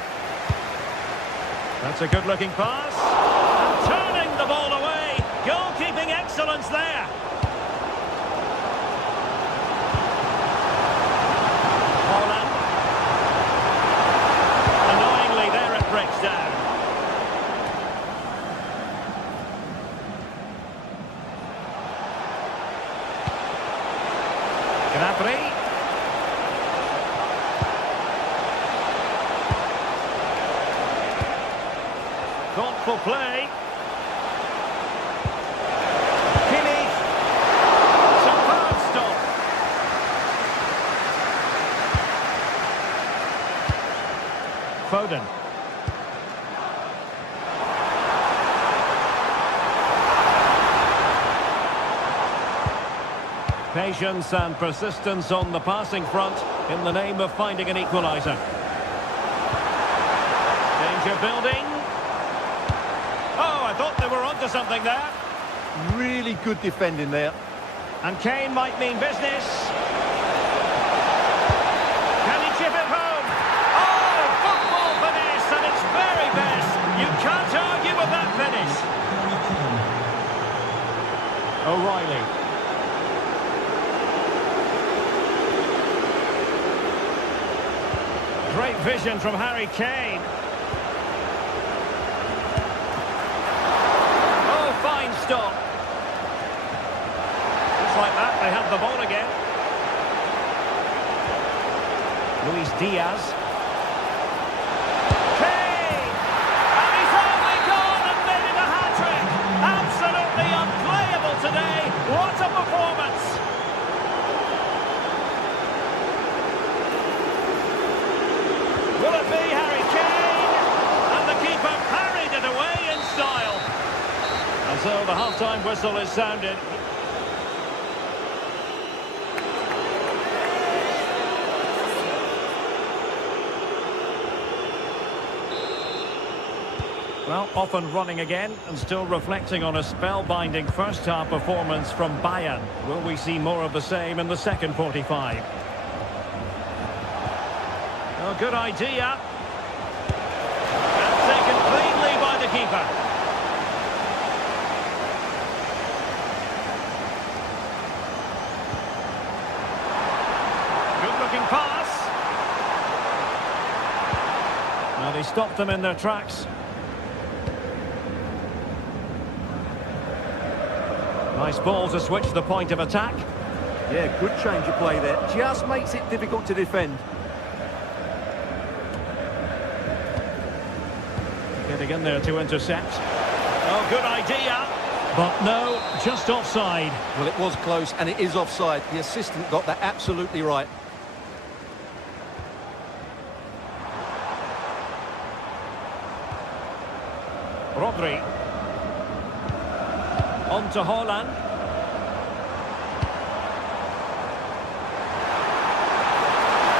That's a good-looking pass. And turning the ball away. Goalkeeping excellence there. Holland. Annoyingly, there it breaks down. Gnabry. Thoughtful play. Kimmich. Superb stop. Foden. Patience and persistence on the passing front in the name of finding an equaliser. Danger building. Oh, I thought they were onto something there. Really good defending there. And Kane might mean business. Can he chip it home? Oh, football finish at its very best. You can't argue with that finish. O'Reilly. Great vision from Harry Kane. Oh, fine stop. Just like that, they have the ball again. Luis Diaz. Kane! And he's only gone and made it a hat-trick. Absolutely unplayable today. What a performance! Will it be Harry Kane? And the keeper parried it away in style. And so the half-time whistle is sounded. Well, off and running again, and still reflecting on a spellbinding first-half performance from Bayern. Will we see more of the same in the second 45? Oh, good idea. And taken cleanly by the keeper. Good-looking pass. Now they stopped them in their tracks. Nice ball to switch the point of attack. Yeah, good change of play there. Just makes it difficult to defend. Getting in there to intercept. Oh, good idea. But no, just offside. Well, it was close, and it is offside. The assistant got that absolutely right. Rodri. On to Haaland.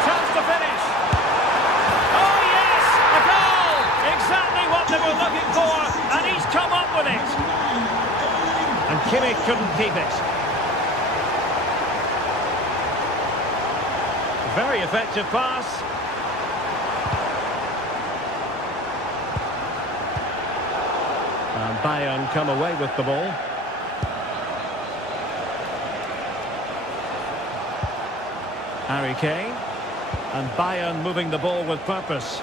Chance to finish. Oh yes, a goal! Exactly what they were looking for, and he's come up with it. And Kimmich couldn't keep it. Very effective pass. And Bayern come away with the ball. Harry Kane, and Bayern moving the ball with purpose.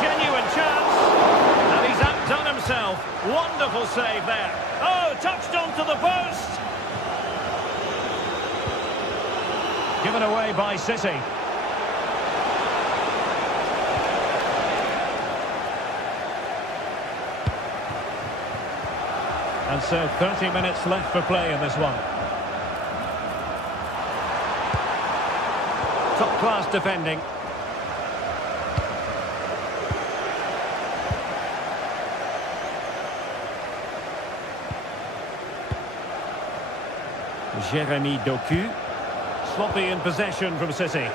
Genuine chance, and he's outdone himself. Wonderful save there. Oh, touched onto the post. Given away by City. And so 30 minutes left for play in this one. Top-class defending. Jeremy Doku. Sloppy in possession from City.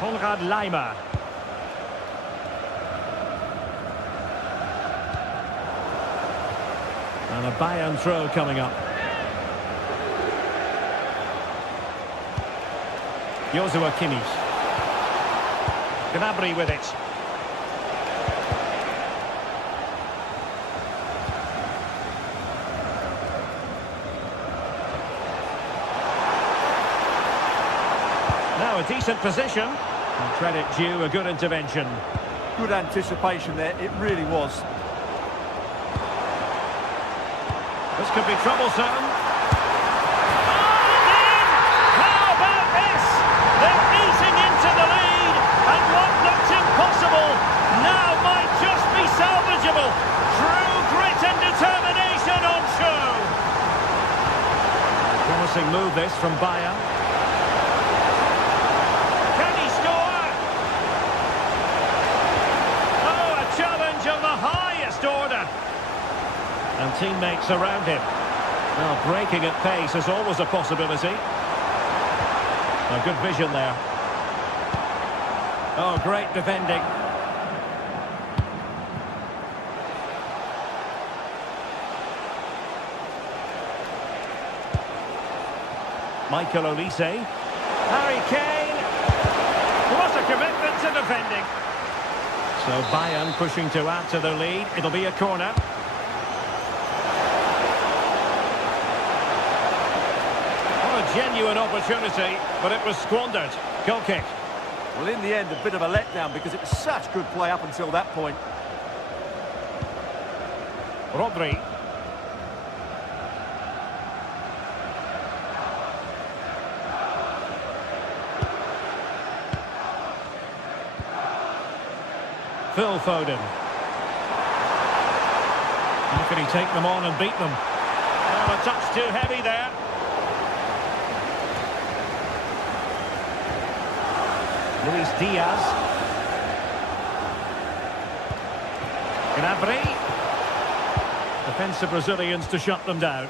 Konrad Laimer. And a Bayern throw coming up. Joshua Kimmich. Gnabry with it. Now a decent position. And credit due, a good intervention. Good anticipation there, it really was. This could be troublesome. Oh, and in! How about this? They're eating into the lead, and what looked impossible now might just be salvageable. True grit and determination on show. Promising move this from Bayern. Can he score? Oh, teammates around him. Well, breaking at pace is always a possibility. A good vision there. Oh, great defending. Michael Olise. Harry Kane. What a commitment to defending. So Bayern pushing to add to the lead. It'll be a corner. What a genuine opportunity, but it was squandered. Goal kick. Well, in the end, a bit of a letdown because it was such good play up until that point. Rodri. Phil Foden. How can he take them on and beat them? Oh, a touch too heavy there. Luis Diaz. Gnabry. Defensive Brazilians to shut them down.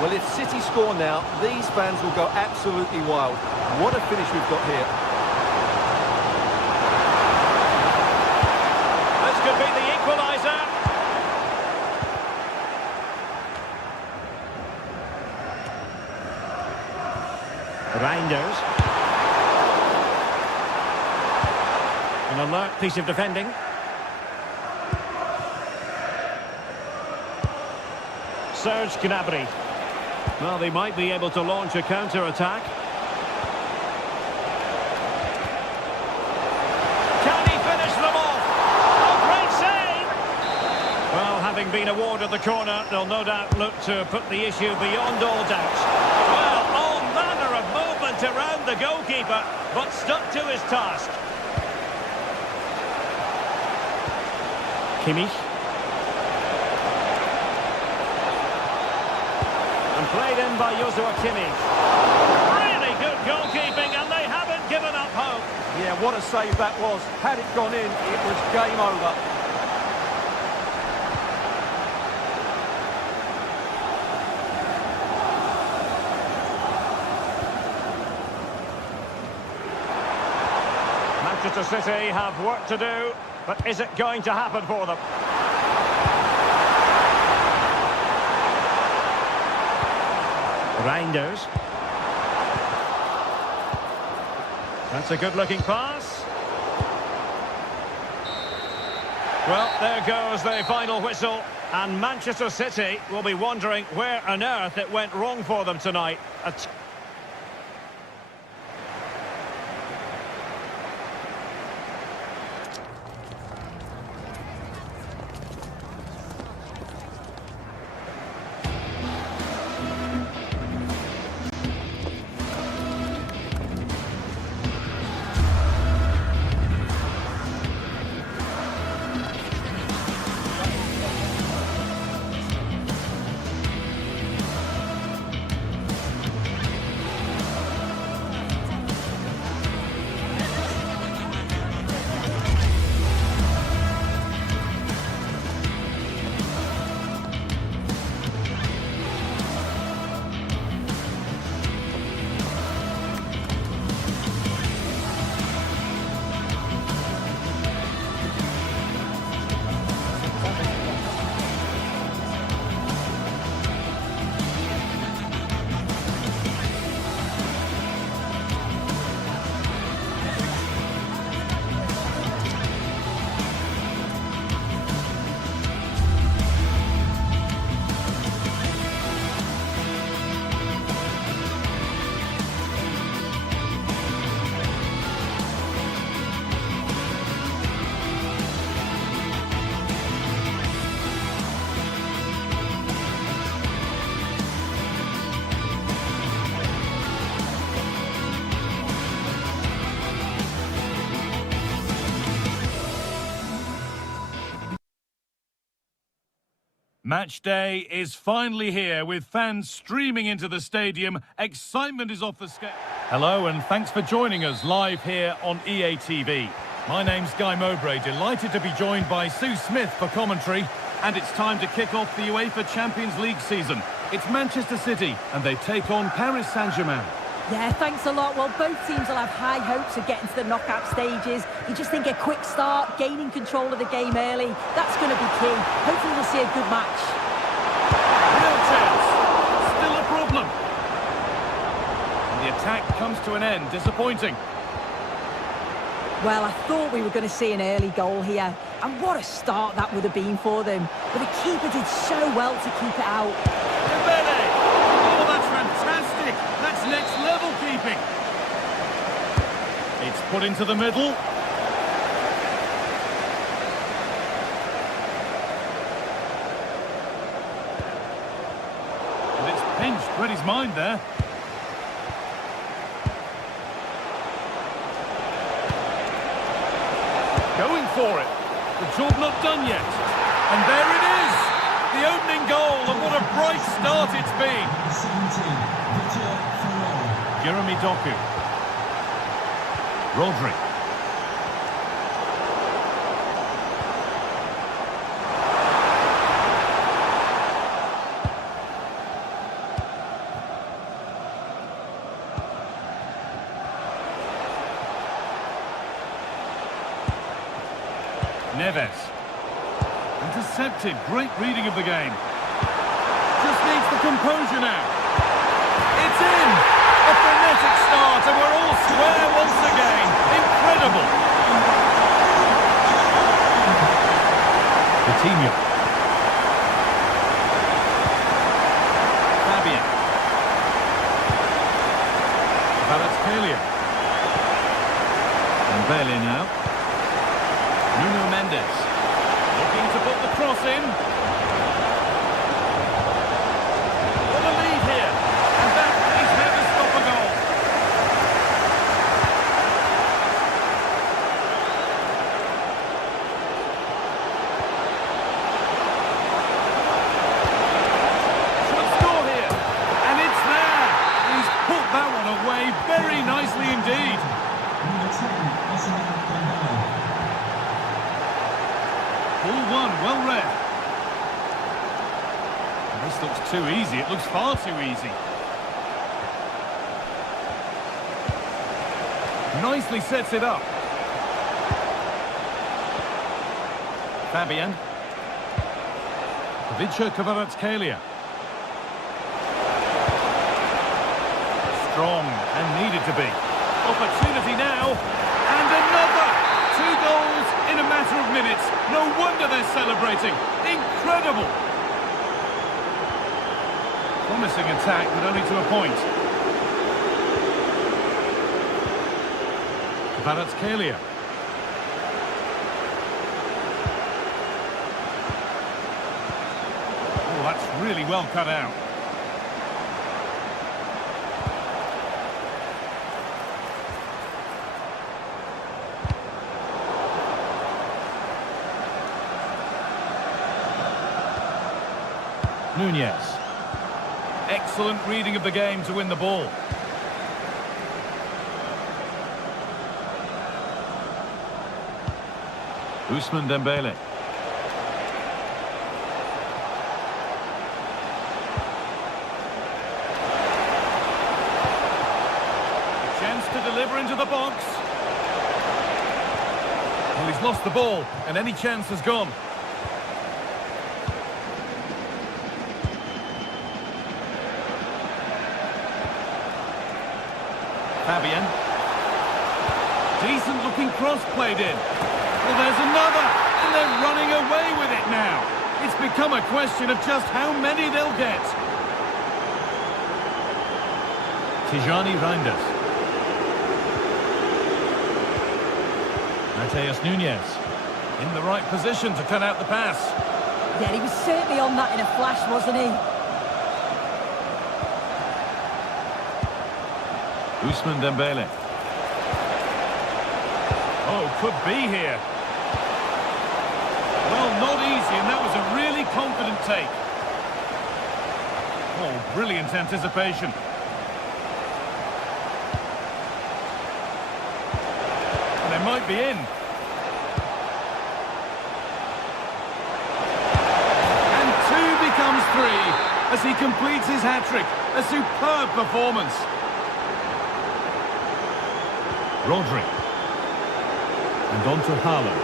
Well, if City score now, these fans will go absolutely wild. What a finish we've got here. This could be the equaliser. Reinders. An alert piece of defending. Serge Gnabry. Well, they might be able to launch a counter-attack. Can he finish them off? Oh, great save! Well, having been awarded the corner, they'll no doubt look to put the issue beyond all doubt. Well, all manner of movement around the goalkeeper, but stuck to his task. Kimmich. And played in by Joshua Kimmich. Really good goalkeeping, and they haven't given up hope. Yeah, what a save that was. Had it gone in, it was game over. Manchester City have work to do, but is it going to happen for them? Reinders. That's a good-looking pass. Well, there goes the final whistle, and Manchester City will be wondering where on earth it went wrong for them tonight. Match day is finally here with fans streaming into the stadium. Excitement is off the scale. Hello and thanks for joining us live here on EA TV. My name's Guy Mowbray, delighted to be joined by Sue Smith for commentary. And it's time to kick off the UEFA Champions League season. It's Manchester City, and they take on Paris Saint-Germain. Yeah, thanks a lot. Well, both teams will have high hopes of getting to the knockout stages. You just think a quick start, gaining control of the game early, that's going to be key. Hopefully we'll see a good match. Real chance. Still a problem. And the attack comes to an end. Disappointing. Well, I thought we were going to see an early goal here. And what a start that would have been for them. But the keeper did so well to keep it out. Dembele! Oh, that's fantastic! That's next level keeping. It's put into the middle. And it's pinched. Read his mind there. Going for it. The job not done yet. And there it is! The opening goal, and what a bright start it's been. 17, Jeremy Doku. Rodri. Neves. Intercepted. Great reading of the game. Just needs the composure now. It's in! A frenetic start, and we're all square once again. Incredible! Coutinho. Fabian. Kvaratskhelia. Dembele now. Nuno Mendes. Looking to put the cross in. What a lead here. And that is how to stop a goal. Should score here. And it's there. He's put that one away very nicely indeed. Ball one, well read. This looks too easy. It looks far too easy. Nicely sets it up. Fabian. Kvaratskhelia. Strong and needed to be. Opportunity now. And another. 2 goals in a matter of minutes. No wonder they're celebrating. Incredible. Promising attack, but only to a point. Kvaratskhelia. Oh, that's really well cut out. Nunez. Excellent reading of the game to win the ball. Ousmane Dembele. A chance to deliver into the box. Well, he's lost the ball, and any chance has gone. Fabian. Decent looking cross played in. Well, there's another, and they're running away with it now. It's become a question of just how many they'll get. Tijani Reinders. Matheus Nunes. In the right position to cut out the pass. Yeah, he was certainly on that in a flash, wasn't he? Ousmane Dembele. Oh, could be here. Well, not easy, and that was a really confident take. Oh, brilliant anticipation. And they might be in. as he completes his hat-trick. A superb performance. Rodri. And on to Haaland.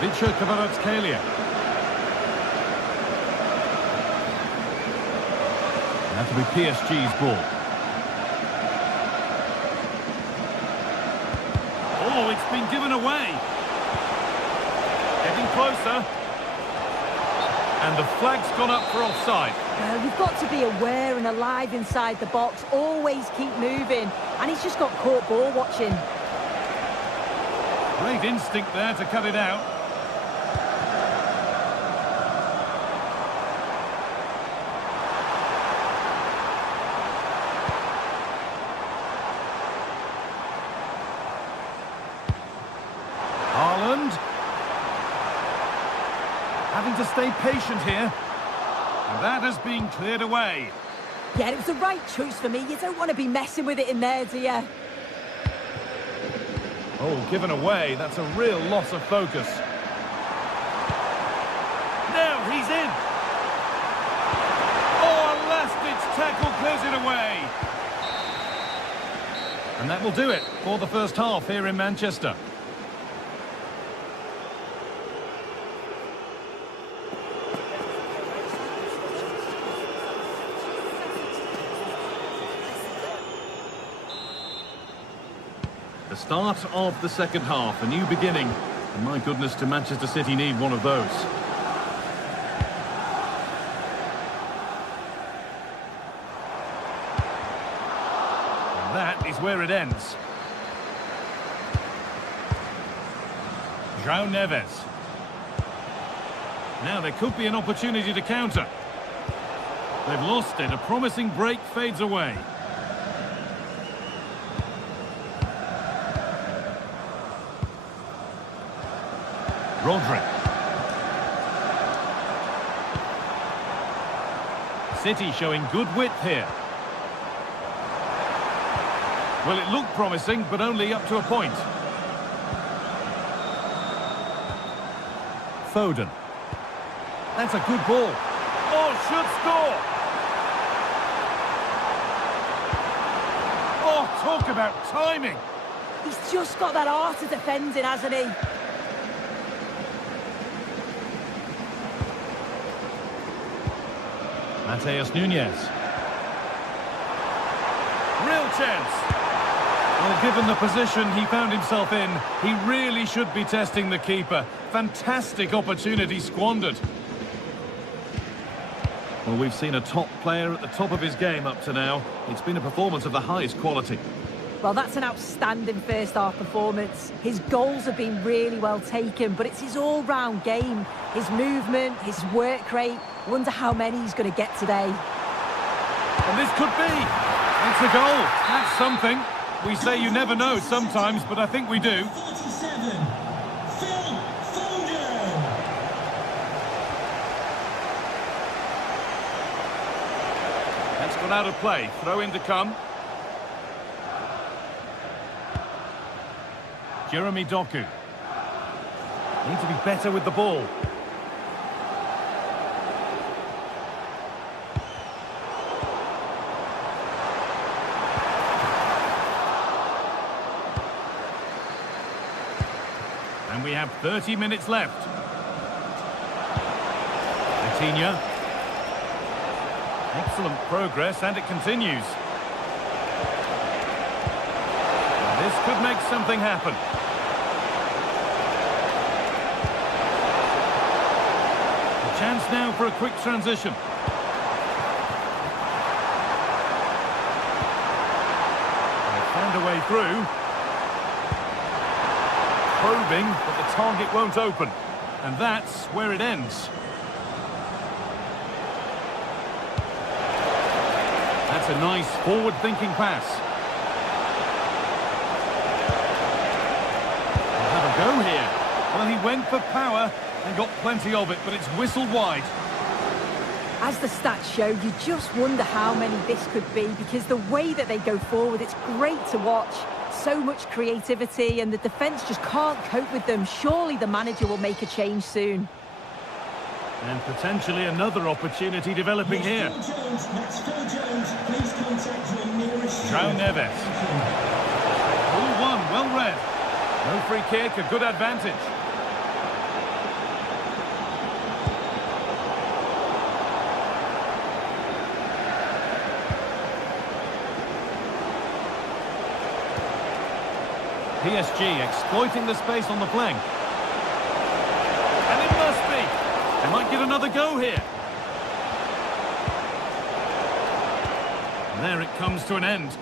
Vicha Kvaratskhelia. That will be PSG's ball. Oh, it's been given away. Getting closer. And the flag's gone up for offside. We've got to be aware and alive inside the box. Always keep moving. And he's just got caught ball watching. Great instinct there to cut it out. Haaland. Having to stay patient here. And that has been cleared away. Yeah, it was the right choice for me. You don't want to be messing with it in there, do you? Oh, given away. That's a real loss of focus. Now he's in. Oh, a last-ditch tackle clears it away. And that will do it for the first half here in Manchester. The start of the second half, a new beginning. And my goodness, do Manchester City need one of those. And that is where it ends. João Neves. Now there could be an opportunity to counter. They've lost it. A promising break fades away. Rodri. City showing good width here. Well, it looked promising, but only up to a point. Foden. That's a good ball. Oh, should score! Oh, talk about timing! He's just got that art of defending, hasn't he? Mateus Nunes. Real chance. Well, given the position he found himself in, he really should be testing the keeper. Fantastic opportunity squandered. Well, we've seen a top player at the top of his game up to now. It's been a performance of the highest quality. Well, that's an outstanding first-half performance. His goals have been really well taken, but it's his all-round game. His movement, his work rate. Wonder how many he's going to get today. And this could be. It's a goal. That's something. We say you never know sometimes, but I think we do. 47. Phil Foden. That's gone out of play. Throw in to come. Jeremy Doku. Need to be better with the ball. And we have 30 minutes left. Coutinho. Excellent progress, and it continues. This could make something happen. A chance now for a quick transition. They found a way through. Probing, but the target won't open. And that's where it ends. That's a nice forward-thinking pass. We'll have a go here. Well, he went for power and got plenty of it, but it's whistled wide. As the stats show, you just wonder how many this could be, because the way that they go forward, it's great to watch. so much creativity and the defence just can't cope with them. Surely the manager will make a change soon. And potentially another opportunity developing here. João Neves. Ball one, well read. No free kick, a good advantage. PSG exploiting the space on the flank. And it must be. They might get another go here. And there it comes to an end.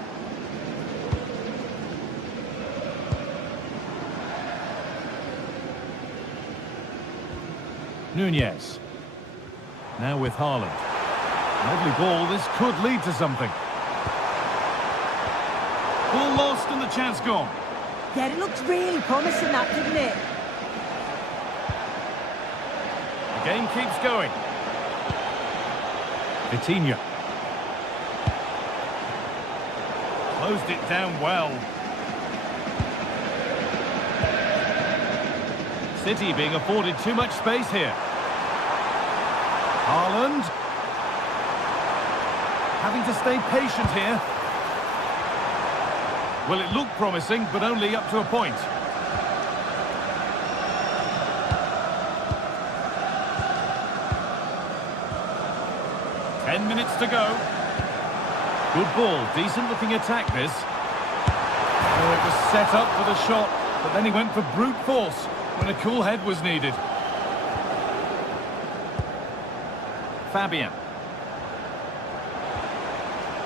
Nunez. Now with Haaland. Lovely ball, this could lead to something. Ball lost and the chance gone. Yeah, it looked really promising, that, didn't it? The game keeps going. Vitinha. Closed it down well. City being afforded too much space here. Haaland. Having to stay patient here. Well, it looked promising, but only up to a point. Ten minutes to go. Good ball, decent looking attack this. Oh, it was set up for the shot, but then he went for brute force when a cool head was needed. Fabian.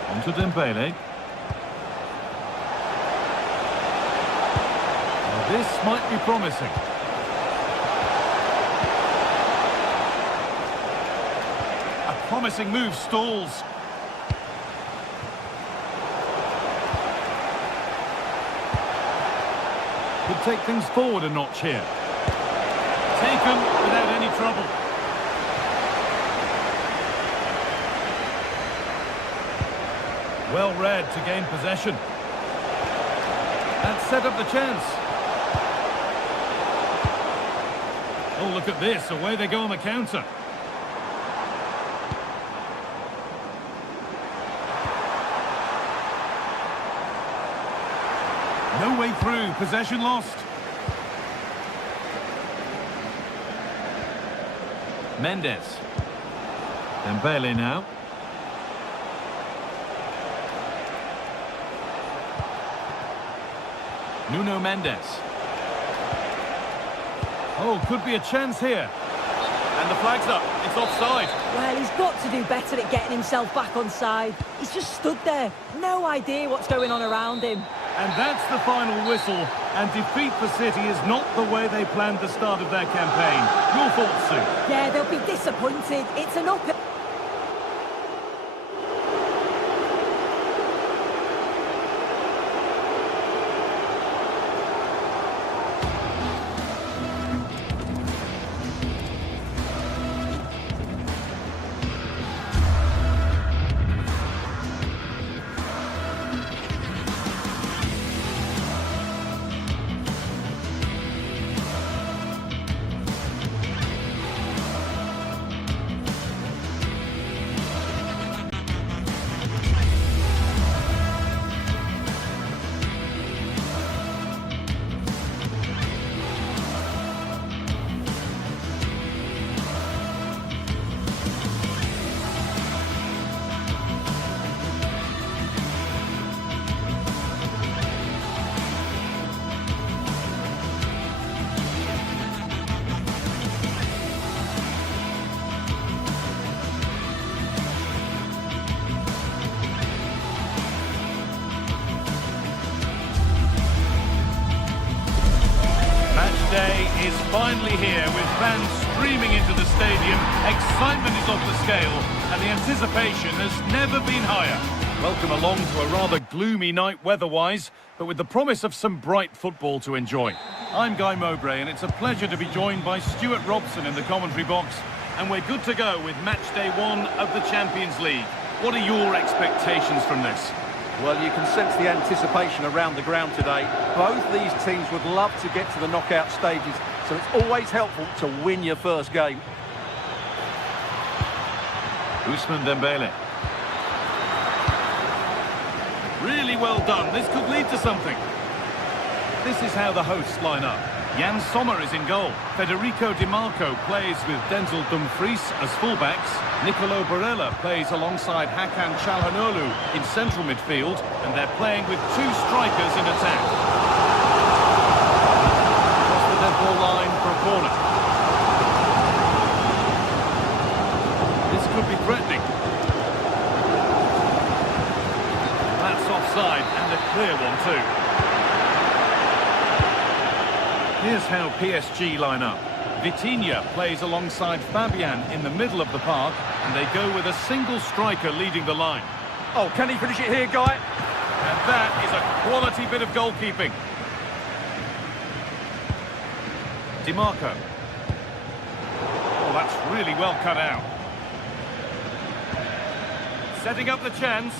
On to Dembele. This might be promising. A promising move stalls. Could take things forward a notch here. Taken without any trouble. Well read to gain possession. That set up the chance. Oh, look at this. Away they go on the counter. No way through. Possession lost. Mendes. Dembele now. Nuno Mendes. Oh, could be a chance here. And the flag's up. It's offside. Well, he's got to do better at getting himself back on side. He's just stood there. No idea what's going on around him. And that's the final whistle. And defeat for City is not the way they planned the start of their campaign. Your thoughts, Sue? Yeah, they'll be disappointed. It's an up. Day is finally here with fans streaming into the stadium. Excitement is off the scale and the anticipation has never been higher. Welcome along to a rather gloomy night weather-wise, but with the promise of some bright football to enjoy. I'm Guy Mowbray and it's a pleasure to be joined by Stuart Robson in the commentary box, and we're good to go with match day 1 of the Champions League. What are your expectations from this? Well, you can sense the anticipation around the ground today. Both these teams would love to get to the knockout stages, so it's always helpful to win your first game. Ousmane Dembele. Really well done. This could lead to something. This is how the hosts line up. Jan Sommer is in goal. Federico Di Marco plays with Denzel Dumfries as fullbacks. Nicolo Barella plays alongside Hakan Çalhanoğlu in central midfield, and they're playing with two strikers in attack. Across the dead ball line for a corner. This could be threatening. That's offside, and a clear one too. Here's how PSG line up. Vitinha plays alongside Fabian in the middle of the park, and they go with a single striker leading the line. Oh, can he finish it here, Guy? And that is a quality bit of goalkeeping. Di Marco. Oh, that's really well cut out. Setting up the chance.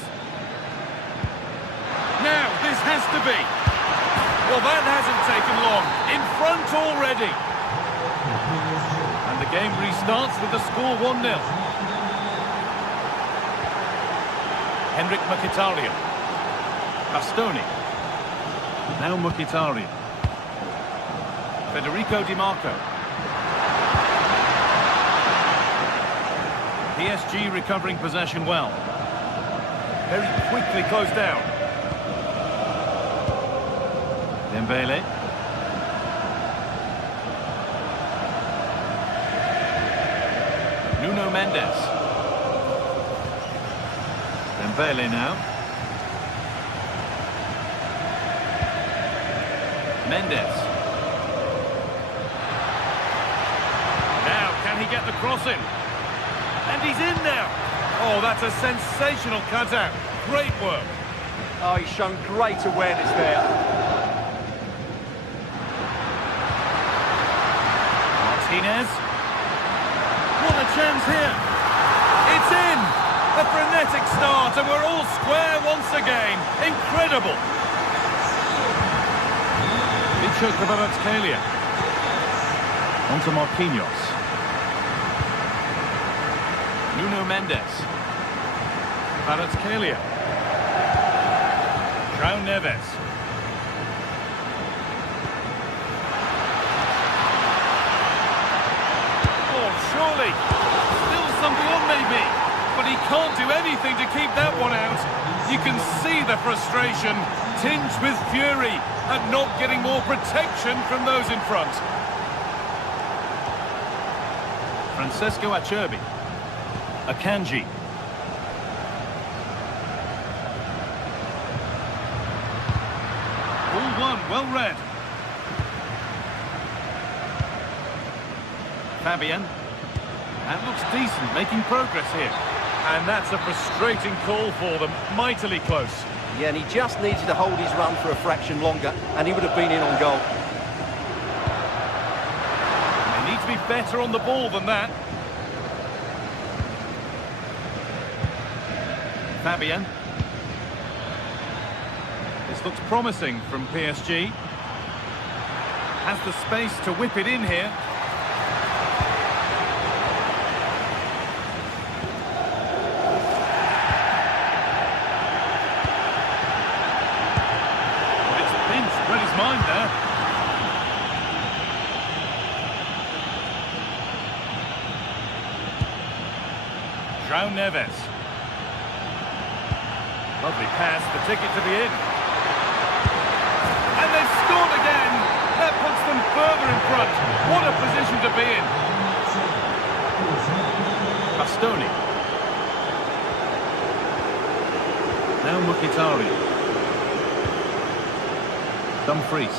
Now, this has to be. Well, that hasn't taken long. In front already. And the game restarts with the score 1-0. Henrik Mkhitaryan. Bastoni. Now Mkhitaryan. Federico Di Marco. PSG recovering possession well. Very quickly closed down. Dembele. Nuno Mendes. Dembele now. Mendes. Now, can he get the cross in? And he's in now. Oh, that's a sensational cutout. Great work. Oh, he's shown great awareness there. Martinez. What a chance here. It's in. A frenetic start, and we're all square once again. Incredible. Micho Kvaratskhelia. On to Marquinhos. Nuno Mendes. Kvaratskhelia. João Neves. Surely, still something on maybe, but he can't do anything to keep that one out. You can see the frustration, tinged with fury, at not getting more protection from those in front. Francesco Acerbi. Akanji. Ball one, well read. Fabian. That looks decent, making progress here. And that's a frustrating call for them, mightily close. Yeah, and he just needed to hold his run for a fraction longer, and he would have been in on goal. They need to be better on the ball than that. Fabian. This looks promising from PSG. Has the space to whip it in here. Read his mind there. João Neves. Lovely pass, the ticket to be in. And they've scored again. That puts them further in front. What a position to be in. Bastoni. Now Mkhitaryan. Dumfries.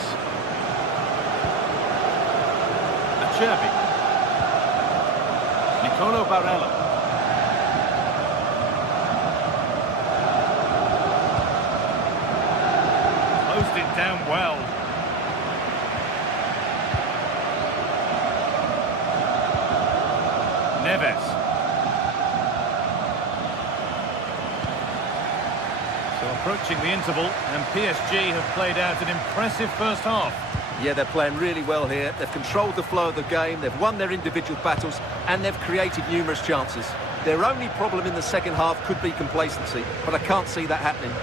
Acerbi. Nicolo Barella. Closed it down well. Neves. So a approaching the interval, and PSG have played out an impressive first half. Yeah, they're playing really well here. They've controlled the flow of the game, they've won their individual battles, and they've created numerous chances. Their only problem in the second half could be complacency, but I can't see that happening.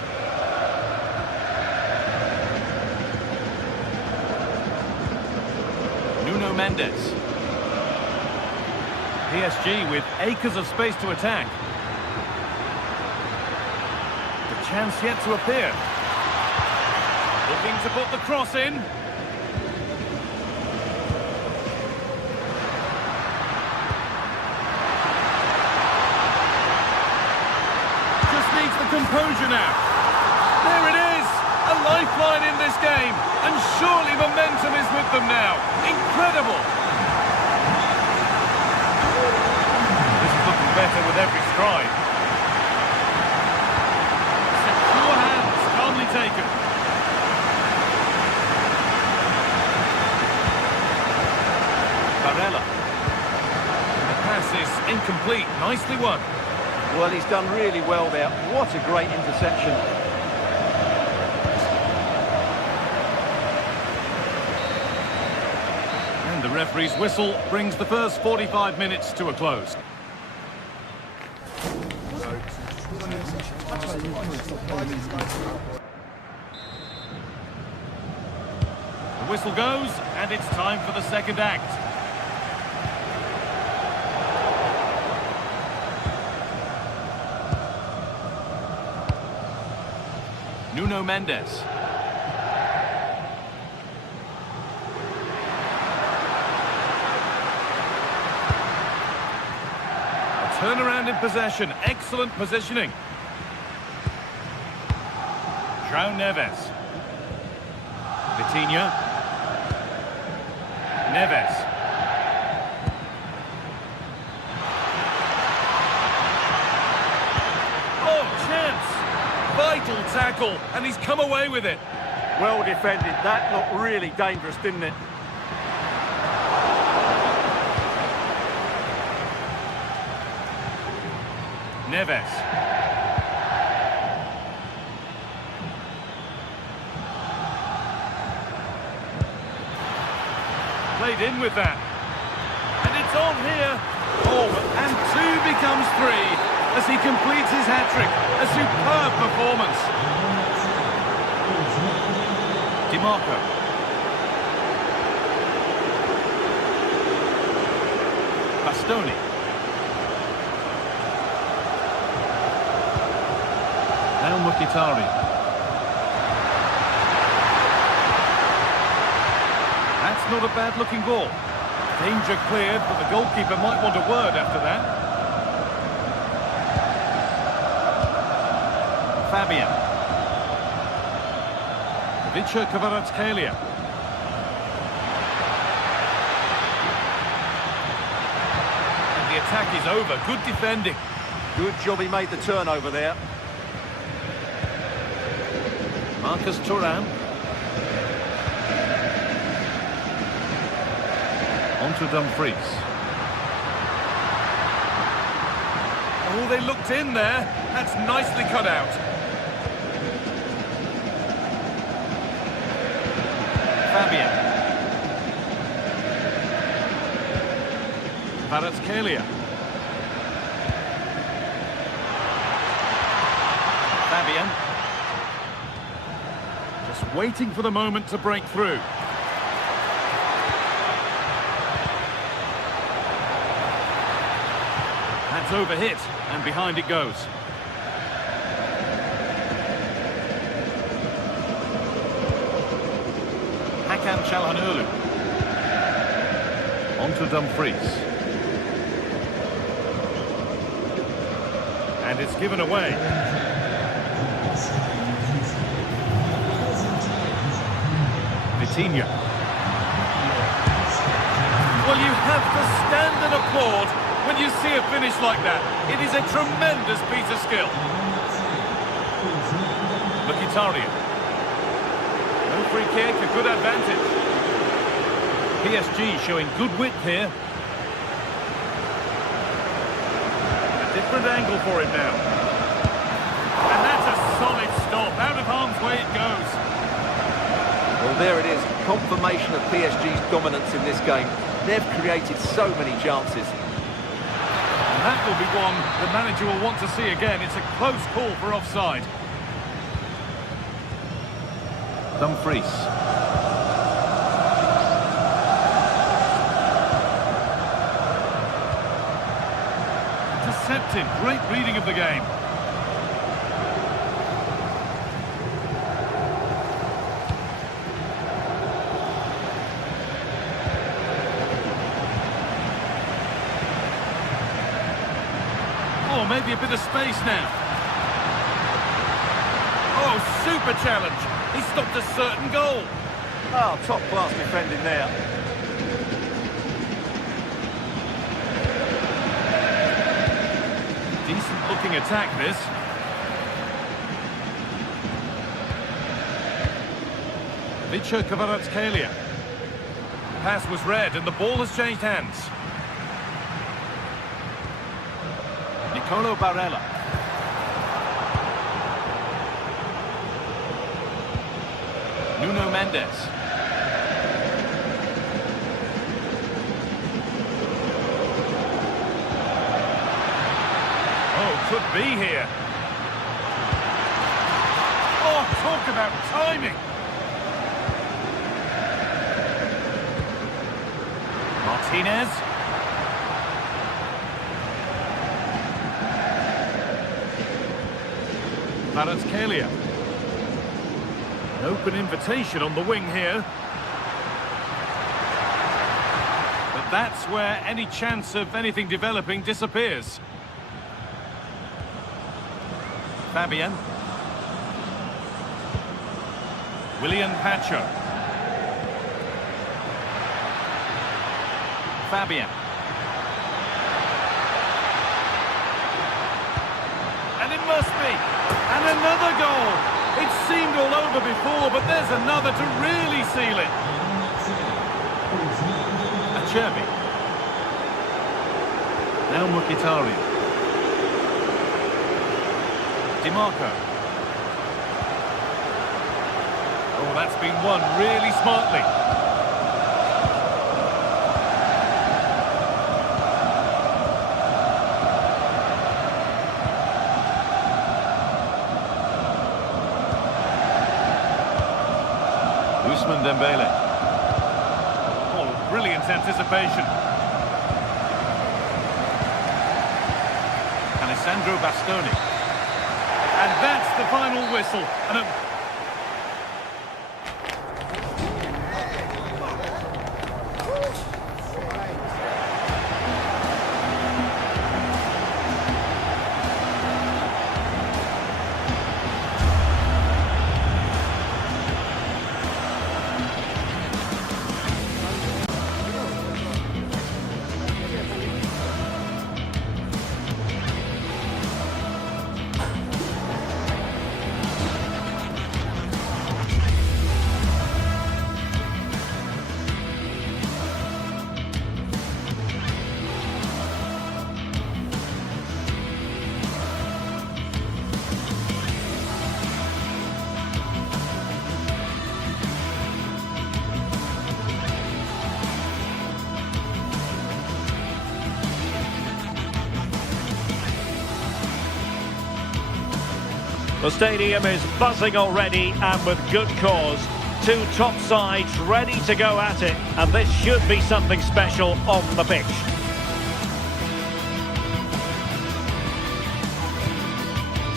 Nuno Mendes. PSG with acres of space to attack. The chance yet to appear. Looking to put the cross in. Needs the composure now. There it is, a lifeline in this game, and surely momentum is with them now. Incredible. This is looking better with every stride. Secure hands, calmly taken. Barella. The pass is incomplete, nicely won. Well, he's done really well there. What a great interception. And the referee's whistle brings the first 45 minutes to a close. The whistle goes, and it's time for the second act. Nuno Mendes. A turnaround in possession. Excellent positioning. João Neves. Vitinha. Neves. Oh, chance! Vital tackle, and he's come away with it. Well defended. That looked really dangerous, didn't it? Neves. Played in with that. And it's on here. Oh, and two becomes three as he completes his hat-trick. A superb performance. Di Marco. Bastoni. Now Mkhitaryan. That's not a bad-looking ball. Danger cleared, but the goalkeeper might want a word after that. Fabian. Ivica Kvaratskhelia. And the attack is over. Good defending. Good job he made the turnover there. Marcus Thuram. On to Dumfries. Oh, they looked in there. That's nicely cut out. Fabian. Kvaratskhelia. Fabian. Just waiting for the moment to break through. That's overhit, and behind it goes. Hakan Çalhanoğlu. On to Dumfries. And it's given away. Vitinha. Well, you have to stand and applaud when you see a finish like that. It is a tremendous piece of skill. Mkhitaryan. No free kick, a good advantage. PSG showing good width here. A different angle for him now. And that's a solid stop. Out of harm's way it goes. Well, there it is. Confirmation of PSG's dominance in this game. They've created so many chances. And that will be one the manager will want to see again. It's a close call for offside. Dumfries. Intercepted. Great reading of the game. Oh, maybe a bit of space now. Oh, super challenge. He stopped a certain goal. Oh, top-class defending there. Decent-looking attack, this. Vicha Kvaratskhelia. Pass was read and the ball has changed hands. Nicolo Barella. Nuno Mendes. Oh, could be here. Oh, talk about timing. Martinez. Kvaratskhelia. An open invitation on the wing here. But that's where any chance of anything developing disappears. Fabian. William Pacho. Fabian. And it must be. And another goal. It seemed all over before, but there's another to really seal it. Acerbi. Now Mkhitaryan. DiMarco. Oh, that's been won really smartly. Ousmane Dembele. Oh, brilliant anticipation. Alessandro Bastoni. And that's the final whistle. And the stadium is buzzing already, and with good cause. Two top sides ready to go at it, and this should be something special on the pitch.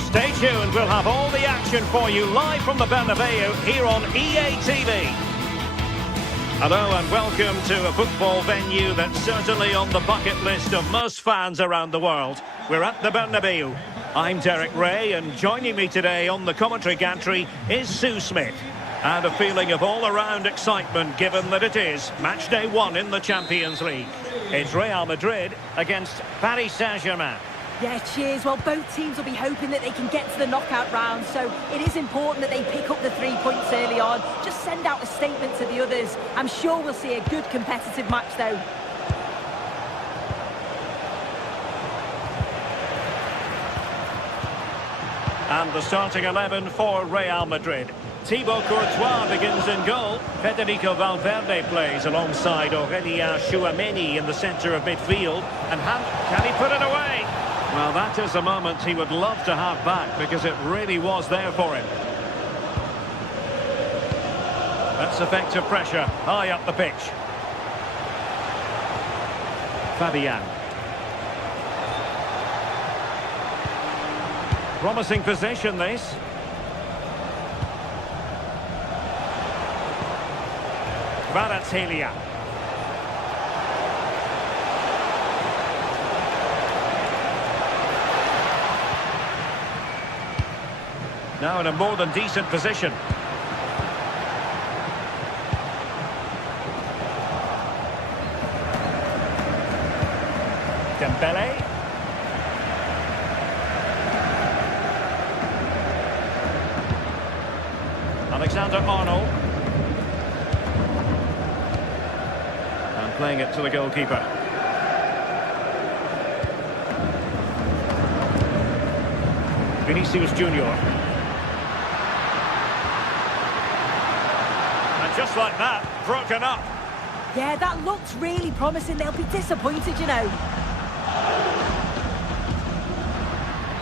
Stay tuned, we'll have all the action for you live from the Bernabeu here on EA TV. Hello and welcome to a football venue that's certainly on the bucket list of most fans around the world. We're at the Bernabeu. I'm Derek Ray, and joining me today on the commentary gantry is Sue Smith. And a feeling of all-around excitement given that it is match day 1 in the Champions League. It's Real Madrid against Paris Saint-Germain. Yeah, cheers. Well, both teams will be hoping that they can get to the knockout round, so it is important that they pick up the 3 points early on. Just send out a statement to the others. I'm sure we'll see a good competitive match, though. And the starting 11 for Real Madrid. Thibaut Courtois begins in goal. Federico Valverde plays alongside Aurélien Tchouameni in the centre of midfield. And can he put it away? Well, that is a moment he would love to have back because it really was there for him. That's effective pressure high up the pitch. Fabian. Promising possession, this. Kvaratskhelia. Now in a more than decent position. Dembele. Alexander-Arnold. And playing it to the goalkeeper. Vinicius Junior. And just like that, broken up. Yeah, that looks really promising. They'll be disappointed, you know.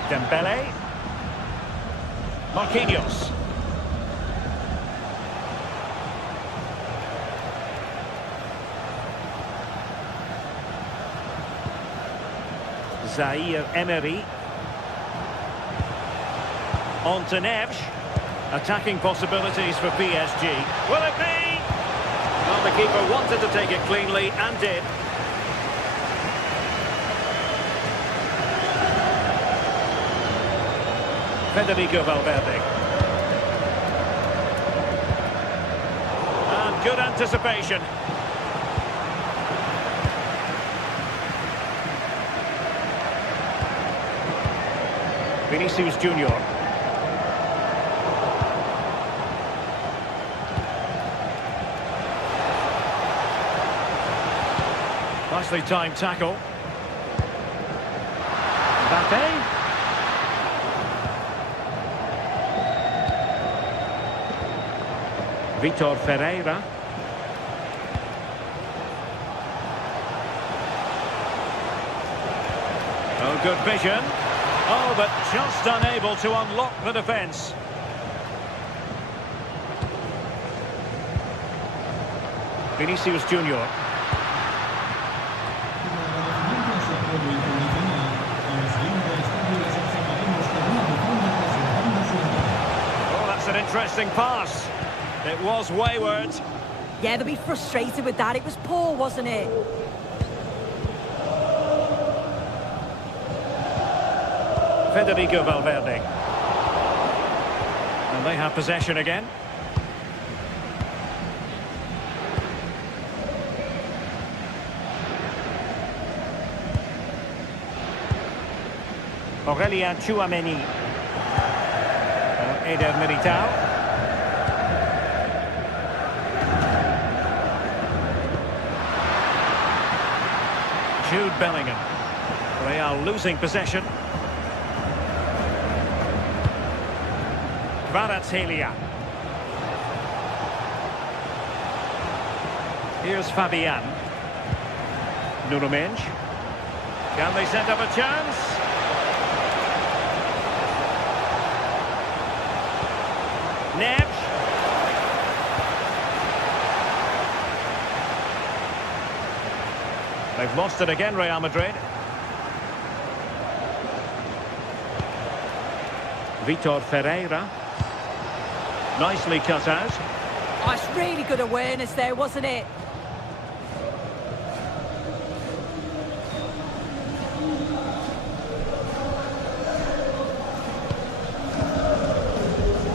Dembele. Marquinhos. Zaire Emery. On to Neves. Attacking possibilities for PSG. Will it be? Well, the keeper wanted to take it cleanly and did. Federico Valverde. And good anticipation. Vinicius Junior. Nicely timed tackle. Mbappe. Vitor Ferreira. Oh, good vision. Oh, but just unable to unlock the defence. Vinicius Junior. Oh, that's an interesting pass. It was wayward. Yeah, they'll be frustrated with that. It was poor, wasn't it? Federico Valverde. And they have possession again. Aurélien Tchouameni. Eder Militao. Jude Bellingham. They are losing possession. Kvaratskhelia. Here's Fabian. Nuno Mendes. Can they set up a chance? Neves. They've lost it again, Real Madrid. Vitor Ferreira. Nicely cut out. Oh, it's really good awareness there, wasn't it?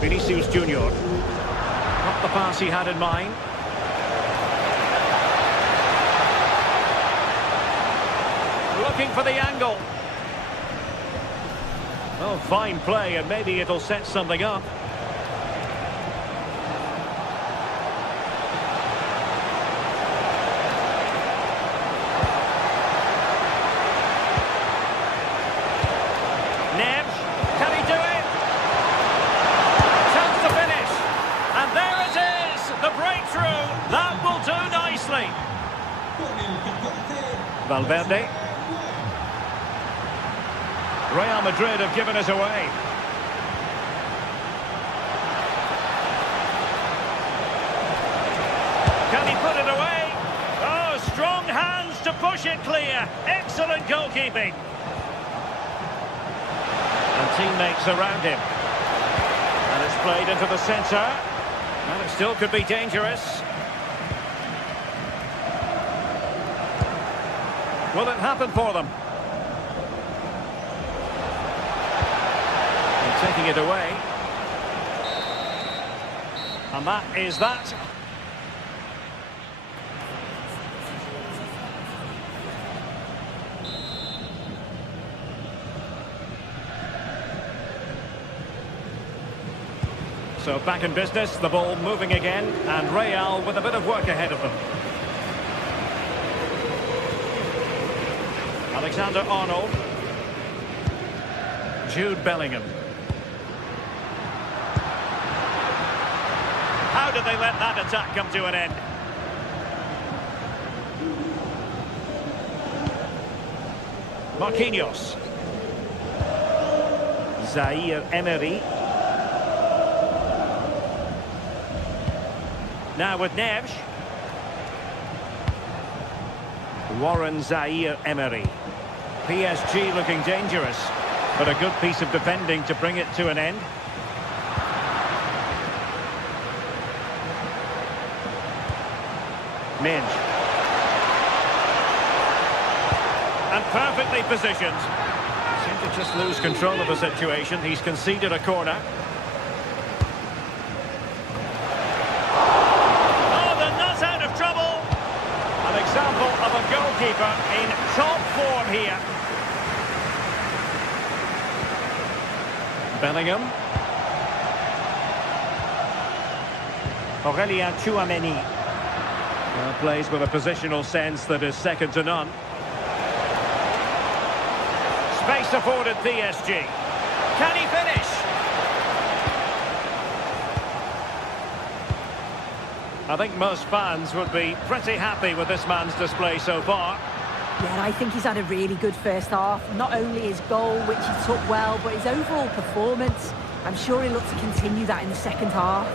Vinicius Junior. Not the pass he had in mind. Looking for the angle. Oh, fine play, and maybe it'll set something up. Neves, can he do it? Valverde. Real Madrid have given us away. Can he put it away? Oh, strong hands to push it clear. Excellent goalkeeping. And teammates around him. And it's played into the centre. And it still could be dangerous. Will it happen for them? And taking it away. And that is that. So back in business, the ball moving again, and Real with a bit of work ahead of them. Alexander-Arnold. Jude Bellingham. How did they let that attack come to an end? Marquinhos. Zaire Emery. Now with Neves. Warren Zaire Emery. PSG looking dangerous, but a good piece of defending to bring it to an end. Minge. And perfectly positioned. Seemed to just lose control of the situation. He's conceded a corner. Example of a goalkeeper in top form here. Bellingham. Aurélien Tchouaméni. Plays with a positional sense that is second to none. Space afforded PSG. Can he finish? I think most fans would be pretty happy with this man's display so far. Yeah, I think he's had a really good first half. Not only his goal, which he took well, but his overall performance. I'm sure he'll look to continue that in the second half.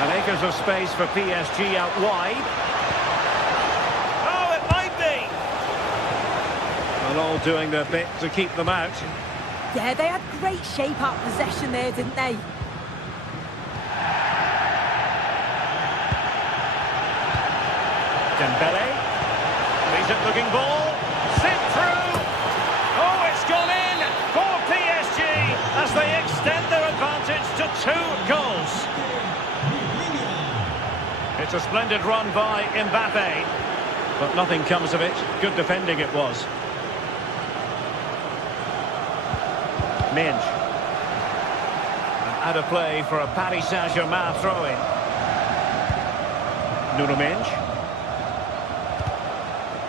And acres of space for PSG out wide. Oh, it might be! Well, all doing their bit to keep them out. Yeah, they had great shape-up possession there, didn't they? Dembele. Decent-looking ball. Sent through. Oh, it's gone in for PSG as they extend their advantage to 2 goals. It's a splendid run by Mbappe, but nothing comes of it. Good defending it was. Minge. Out of play for a Paris Saint-Germain throw-in. Nuno Minge.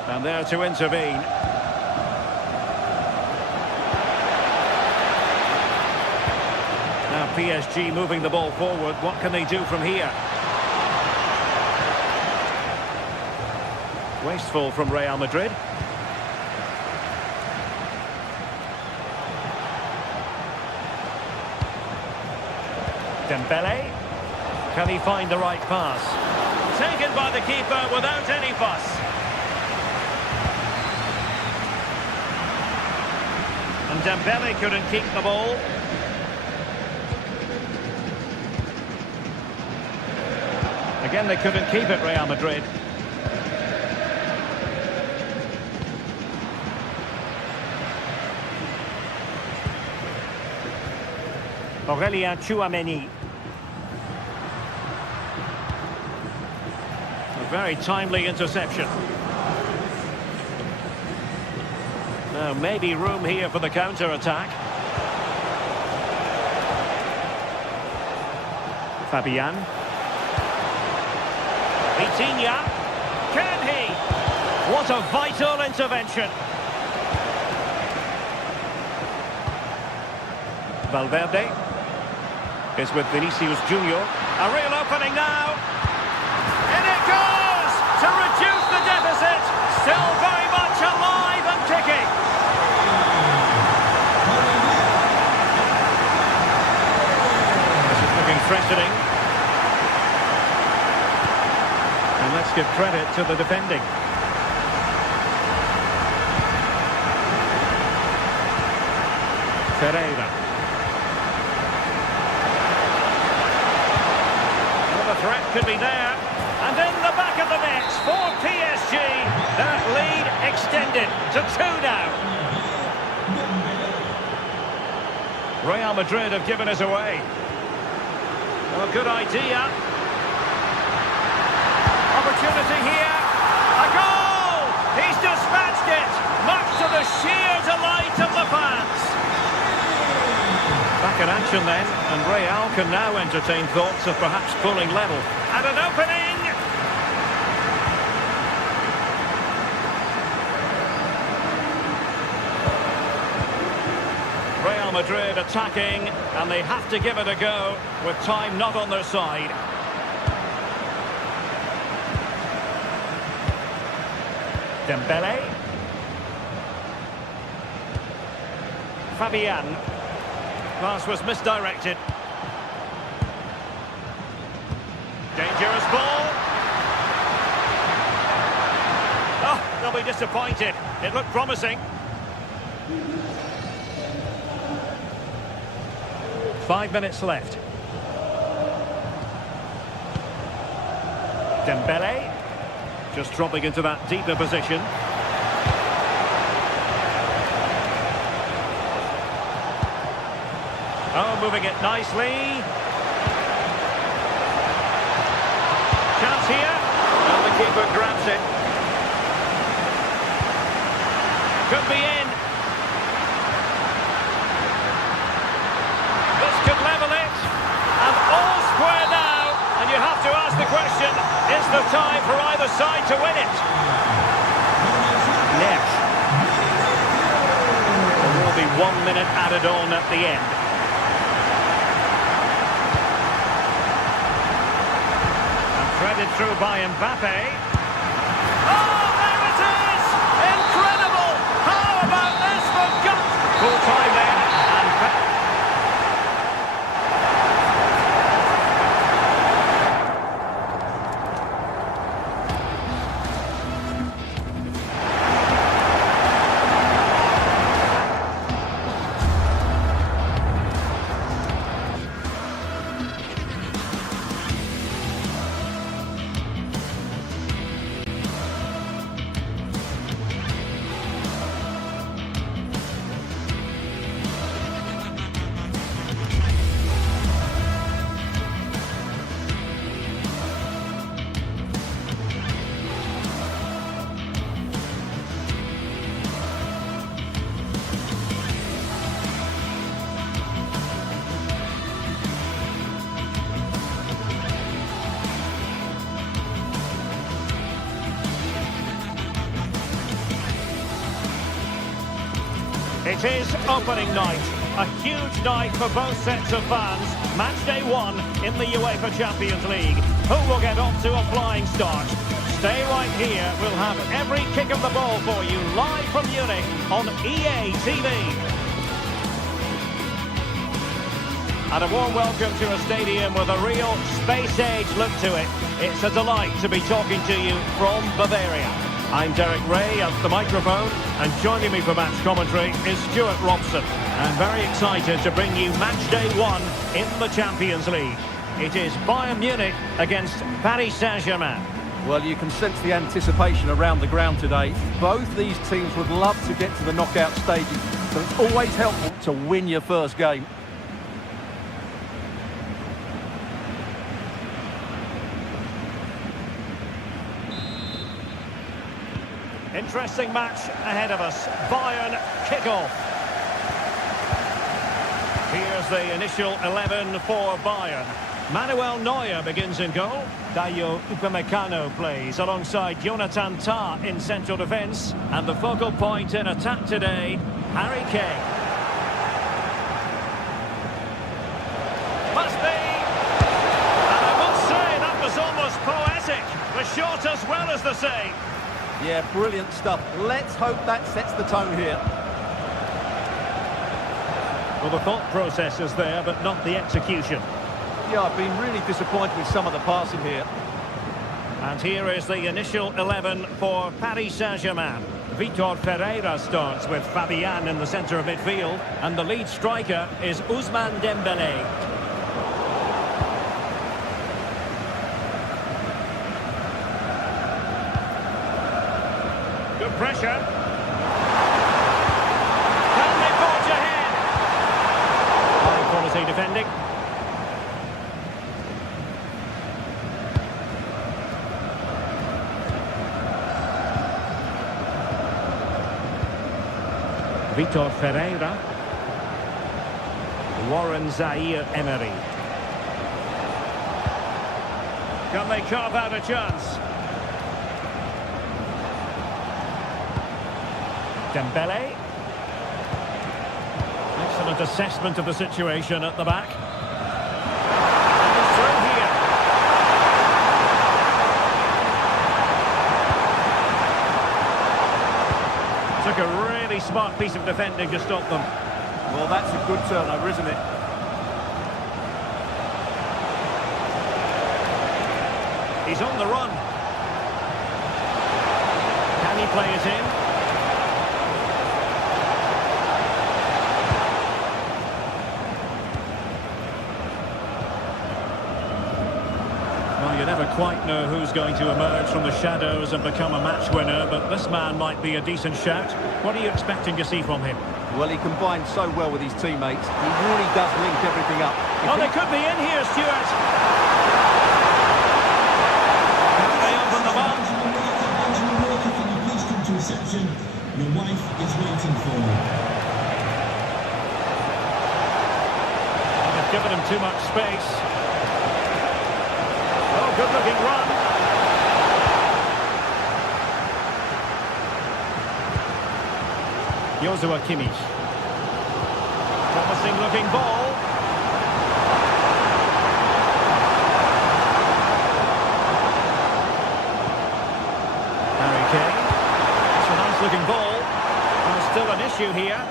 And there to intervene. Now PSG moving the ball forward. What can they do from here? Wasteful from Real Madrid. Dembele. Can he find the right pass? Taken by the keeper without any fuss. And Dembele couldn't keep the ball. Again, they couldn't keep it, Real Madrid. Aurélien Tchouaméni. A very timely interception. Now, maybe room here for the counter-attack. Fabian. Vitinha. Can he? What a vital intervention. Valverde is with Vinicius Junior. A real opening now. And it goes to reduce the deficit. Still very much alive and kicking. This is looking threatening. And let's give credit to the defending. Pereira. Well, the threat could be there. And in the back of the net for PSG. That lead extended to 2 now. Real Madrid have given us away. Well, good idea. Opportunity here. A goal! He's dispatched it. Much to the sheer delight of the fans. Back in action then, and Real can now entertain thoughts of perhaps pulling level. And an opening! Real Madrid attacking, and they have to give it a go, with time not on their side. Dembele. Fabian. Pass was misdirected. Dangerous ball. Oh, they'll be disappointed. It looked promising. 5 minutes left. Dembele. Just dropping into that deeper position. Oh, moving it nicely. Chance here. And the keeper grabs it. Could be in. This could level it. And all square now. And you have to ask the question, is there time for either side to win it? Yes. There will be 1 minute added on at the end. Threaded through by Mbappe. Oh, there it is! Incredible! How about this for gut? Full time then, and it is opening night. A huge night for both sets of fans. Match day 1 in the UEFA Champions League. Who will get off to a flying start? Stay right here. We'll have every kick of the ball for you live from Munich on EA TV. And a warm welcome to a stadium with a real space-age look to it. It's a delight to be talking to you from Bavaria. I'm Derek Ray at the microphone, and joining me for match commentary is Stuart Robson. I'm very excited to bring you match day 1 in the Champions League. It is Bayern Munich against Paris Saint-Germain. Well, you can sense the anticipation around the ground today. Both these teams would love to get to the knockout stages, so it's always helpful to win your first game. Interesting match ahead of us. Bayern kick-off. Here's the initial 11 for Bayern. Manuel Neuer begins in goal. Dayo Upamecano plays alongside Jonathan Tah in central defence. And the focal point in attack today, Harry Kane. Must be. And I must say, that was almost poetic. The shot as well as the save. Yeah, brilliant stuff. Let's hope that sets the tone here. Well, the thought process is there, but not the execution. Yeah, I've been really disappointed with some of the passing here. And here is the initial 11 for Paris Saint-Germain. Vitor Ferreira starts with Fabian in the centre of midfield. And the lead striker is Ousmane Dembélé. Good pressure. Can they forge ahead? High quality defending. Vitor Ferreira. Warren Zaïre-Emery. Can they carve out a chance? Dembélé. Excellent assessment of the situation at the back. And he's through here. Took a really smart piece of defending to stop them. Well, that's a good turnover, isn't it? He's on the run. Can he play it in? Well, you never quite know who's going to emerge from the shadows and become a match winner, but this man might be a decent shout. What are you expecting to see from him? Well, he combines so well with his teammates. He really does link everything up. Oh, they could be in here, Stuart. Can they open them up? Benjamin Walker from the post into reception. Your wife is waiting for you. They've given him too much space. Oh, good-looking run. Joshua Kimmich. Promising-looking ball. Harry Kane. It's a nice-looking ball. There's still an issue here.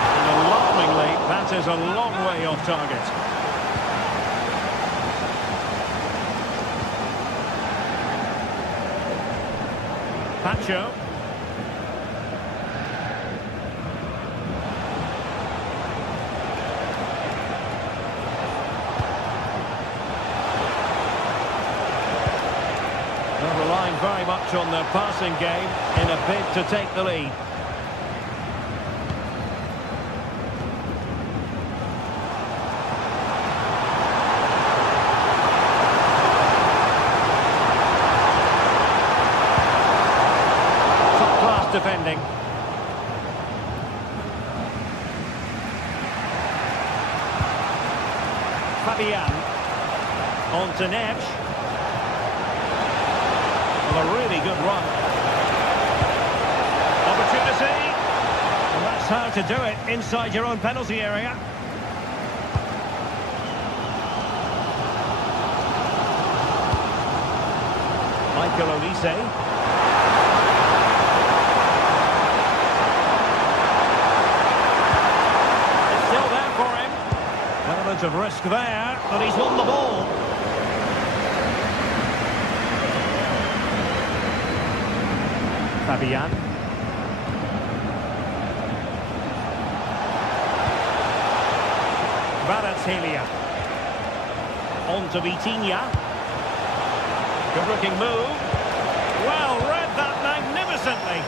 And alarmingly, that is a long way off target. Pacho. They're relying very much on their passing game in a bid to take the lead. Top-class defending. Fabian. On to Neves. Well, a really good run. Opportunity. Well, that's how to do it inside your own penalty area. Michael Olise. It's still there for him. Element of risk there, but he's won the ball. Fabian. Kvaratskhelia. On to Vitinha. Good-looking move. Well, read that magnificently.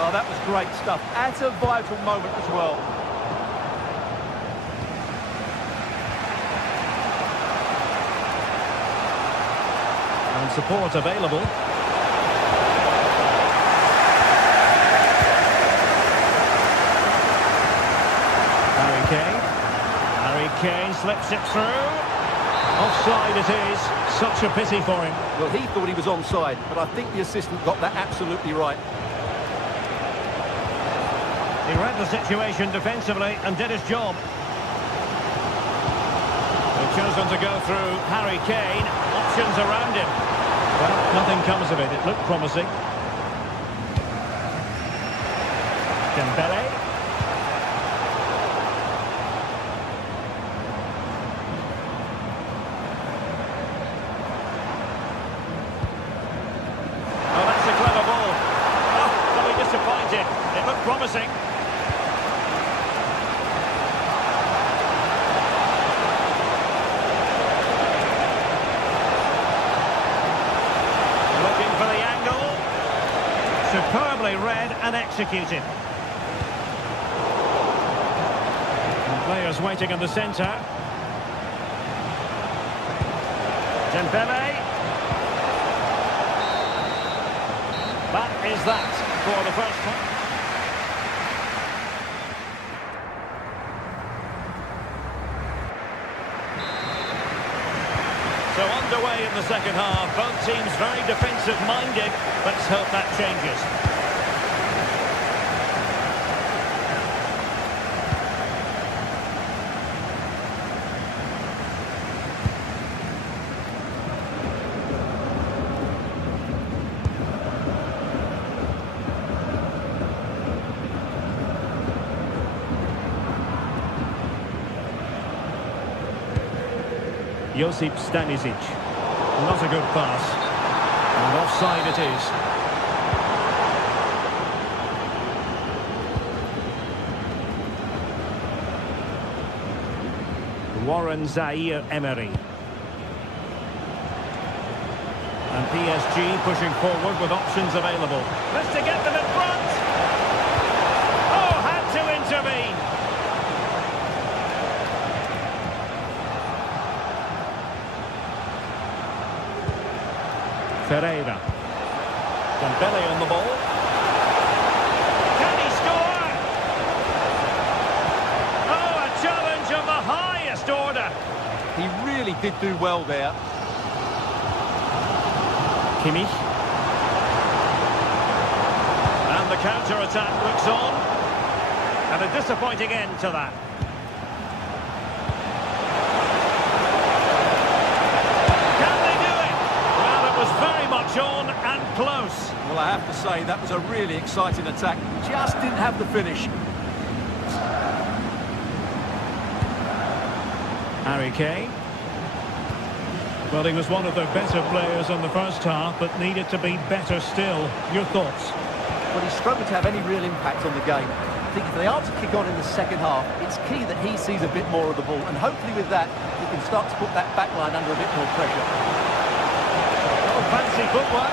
Oh, that was great stuff. At a vital moment as well. And support available. Harry Kane slips it through. Offside it is. Such a pity for him. Well, he thought he was onside, but I think the assistant got that absolutely right. He read the situation defensively and did his job. They've chosen to go through Harry Kane. Options around him. Well, nothing comes of it. It looked promising. Dembele. Oh, that's a clever ball. Oh, probably disappointed. It looked promising. Looking for the angle. Superbly read and executed. Players waiting in the centre. Dembele. That is that for the first time. So underway in the second half. Both teams very defensive-minded. Let's hope that changes. Josip Stanisic. Not a good pass. And offside it is. Warren Zaire-Emery. And PSG pushing forward with options available. Let's to get them in front. Oh, had to intervene. Ferreira. Dembele on the ball. Can he score? Oh, a challenge of the highest order. He really did do well there. Kimmich. And the counter-attack looks on. And a disappointing end to that. On and close. Well, I have to say, that was a really exciting attack. Just didn't have the finish. Harry Kane. Well, he was one of the better players in the first half, but needed to be better still. Your thoughts? Well, he struggled to have any real impact on the game. I think if they are to kick on in the second half, it's key that he sees a bit more of the ball, and hopefully with that, he can start to put that back line under a bit more pressure. Fancy footwork.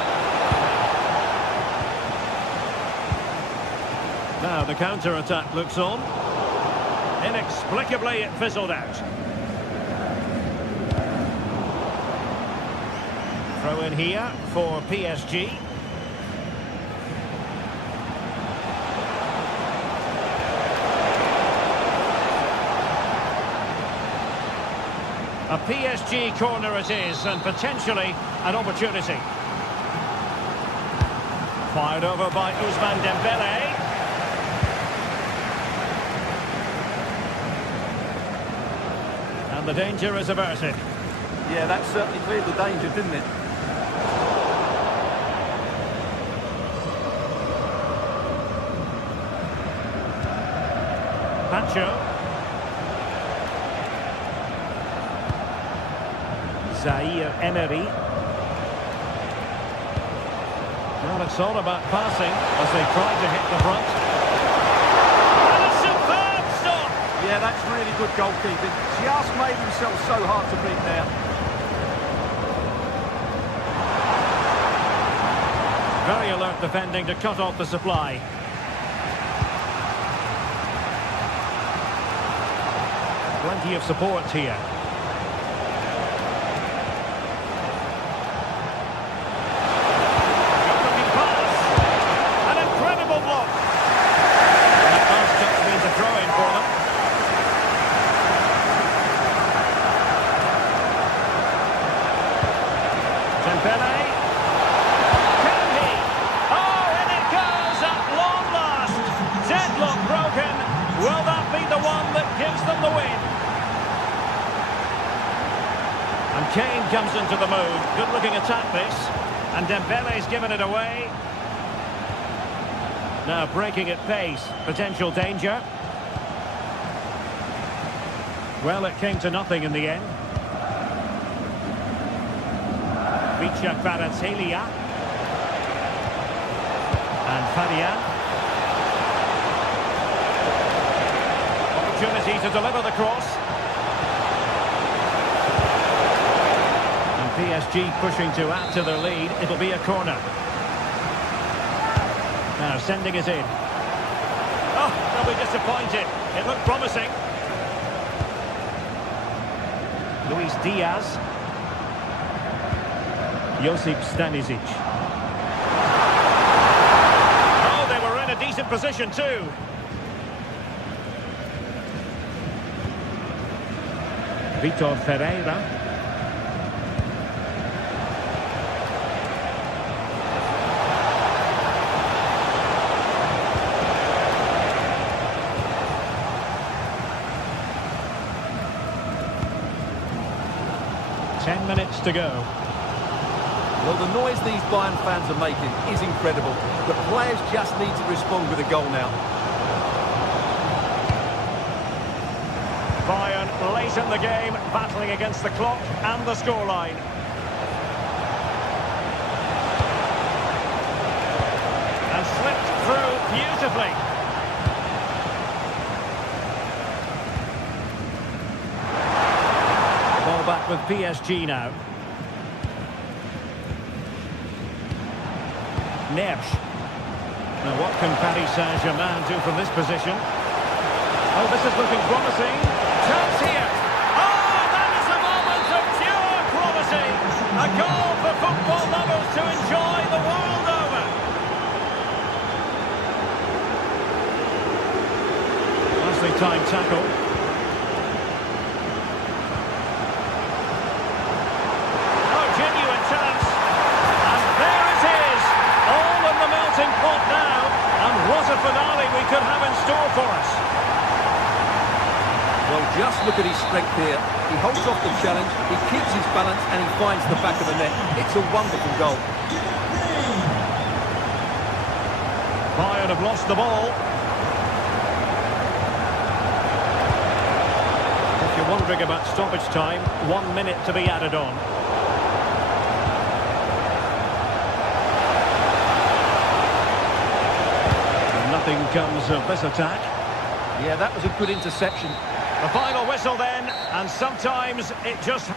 Now the counter-attack looks on. Inexplicably it fizzled out. Throw in here for PSG. A PSG corner it is, and potentially an opportunity. Fired over by Ousmane Dembele. And the danger is averted. Yeah, that certainly cleared the danger, didn't it? Pacho. Zaire-Emery. Well, it's all about passing as they try to hit the front. And a superb stop! Yeah, that's really good goalkeeping. Just made himself so hard to beat there. Very alert defending to cut off the supply. Plenty of support here. Dembele. Can he? Oh, and it goes at long last. Deadlock broken. Will that be the one that gives them the win? And Kane comes into the move. Good looking attack this. And Dembele's given it away. Now breaking at pace. Potential danger. Well, it came to nothing in the end. Vicha Kvaratskhelia. And Fabian. Opportunity to deliver the cross. And PSG pushing to add to their lead. It'll be a corner. Now sending it in. Oh, they'll be disappointed. It looked promising. Luis Diaz. Josip Stanisic. Oh, they were in a decent position too. Vitor Ferreira. Minutes to go. Well, the noise these Bayern fans are making is incredible. The players just need to respond with a goal now. Bayern late in the game, battling against the clock and the scoreline. And slipped through beautifully. Ball back with PSG now. Nersch. Now what can Paris Saint-Germain do from this position? Oh, this is looking promising. Chance here. Oh, that is a moment of pure quality. A goal for football lovers to enjoy the world over. Nicely timed tackle. Oh, genuine chance. And there it is. All in the melting pot now. And what a finale we could have in store for us. Well, just look at his strength here. He holds off the challenge, he keeps his balance, and he finds the back of the net. It's a wonderful goal. Bayern have lost the ball. If you're wondering about stoppage time, 1 minute to be added on. And nothing comes of this attack. Yeah, that was a good interception. The final whistle then, and sometimes it just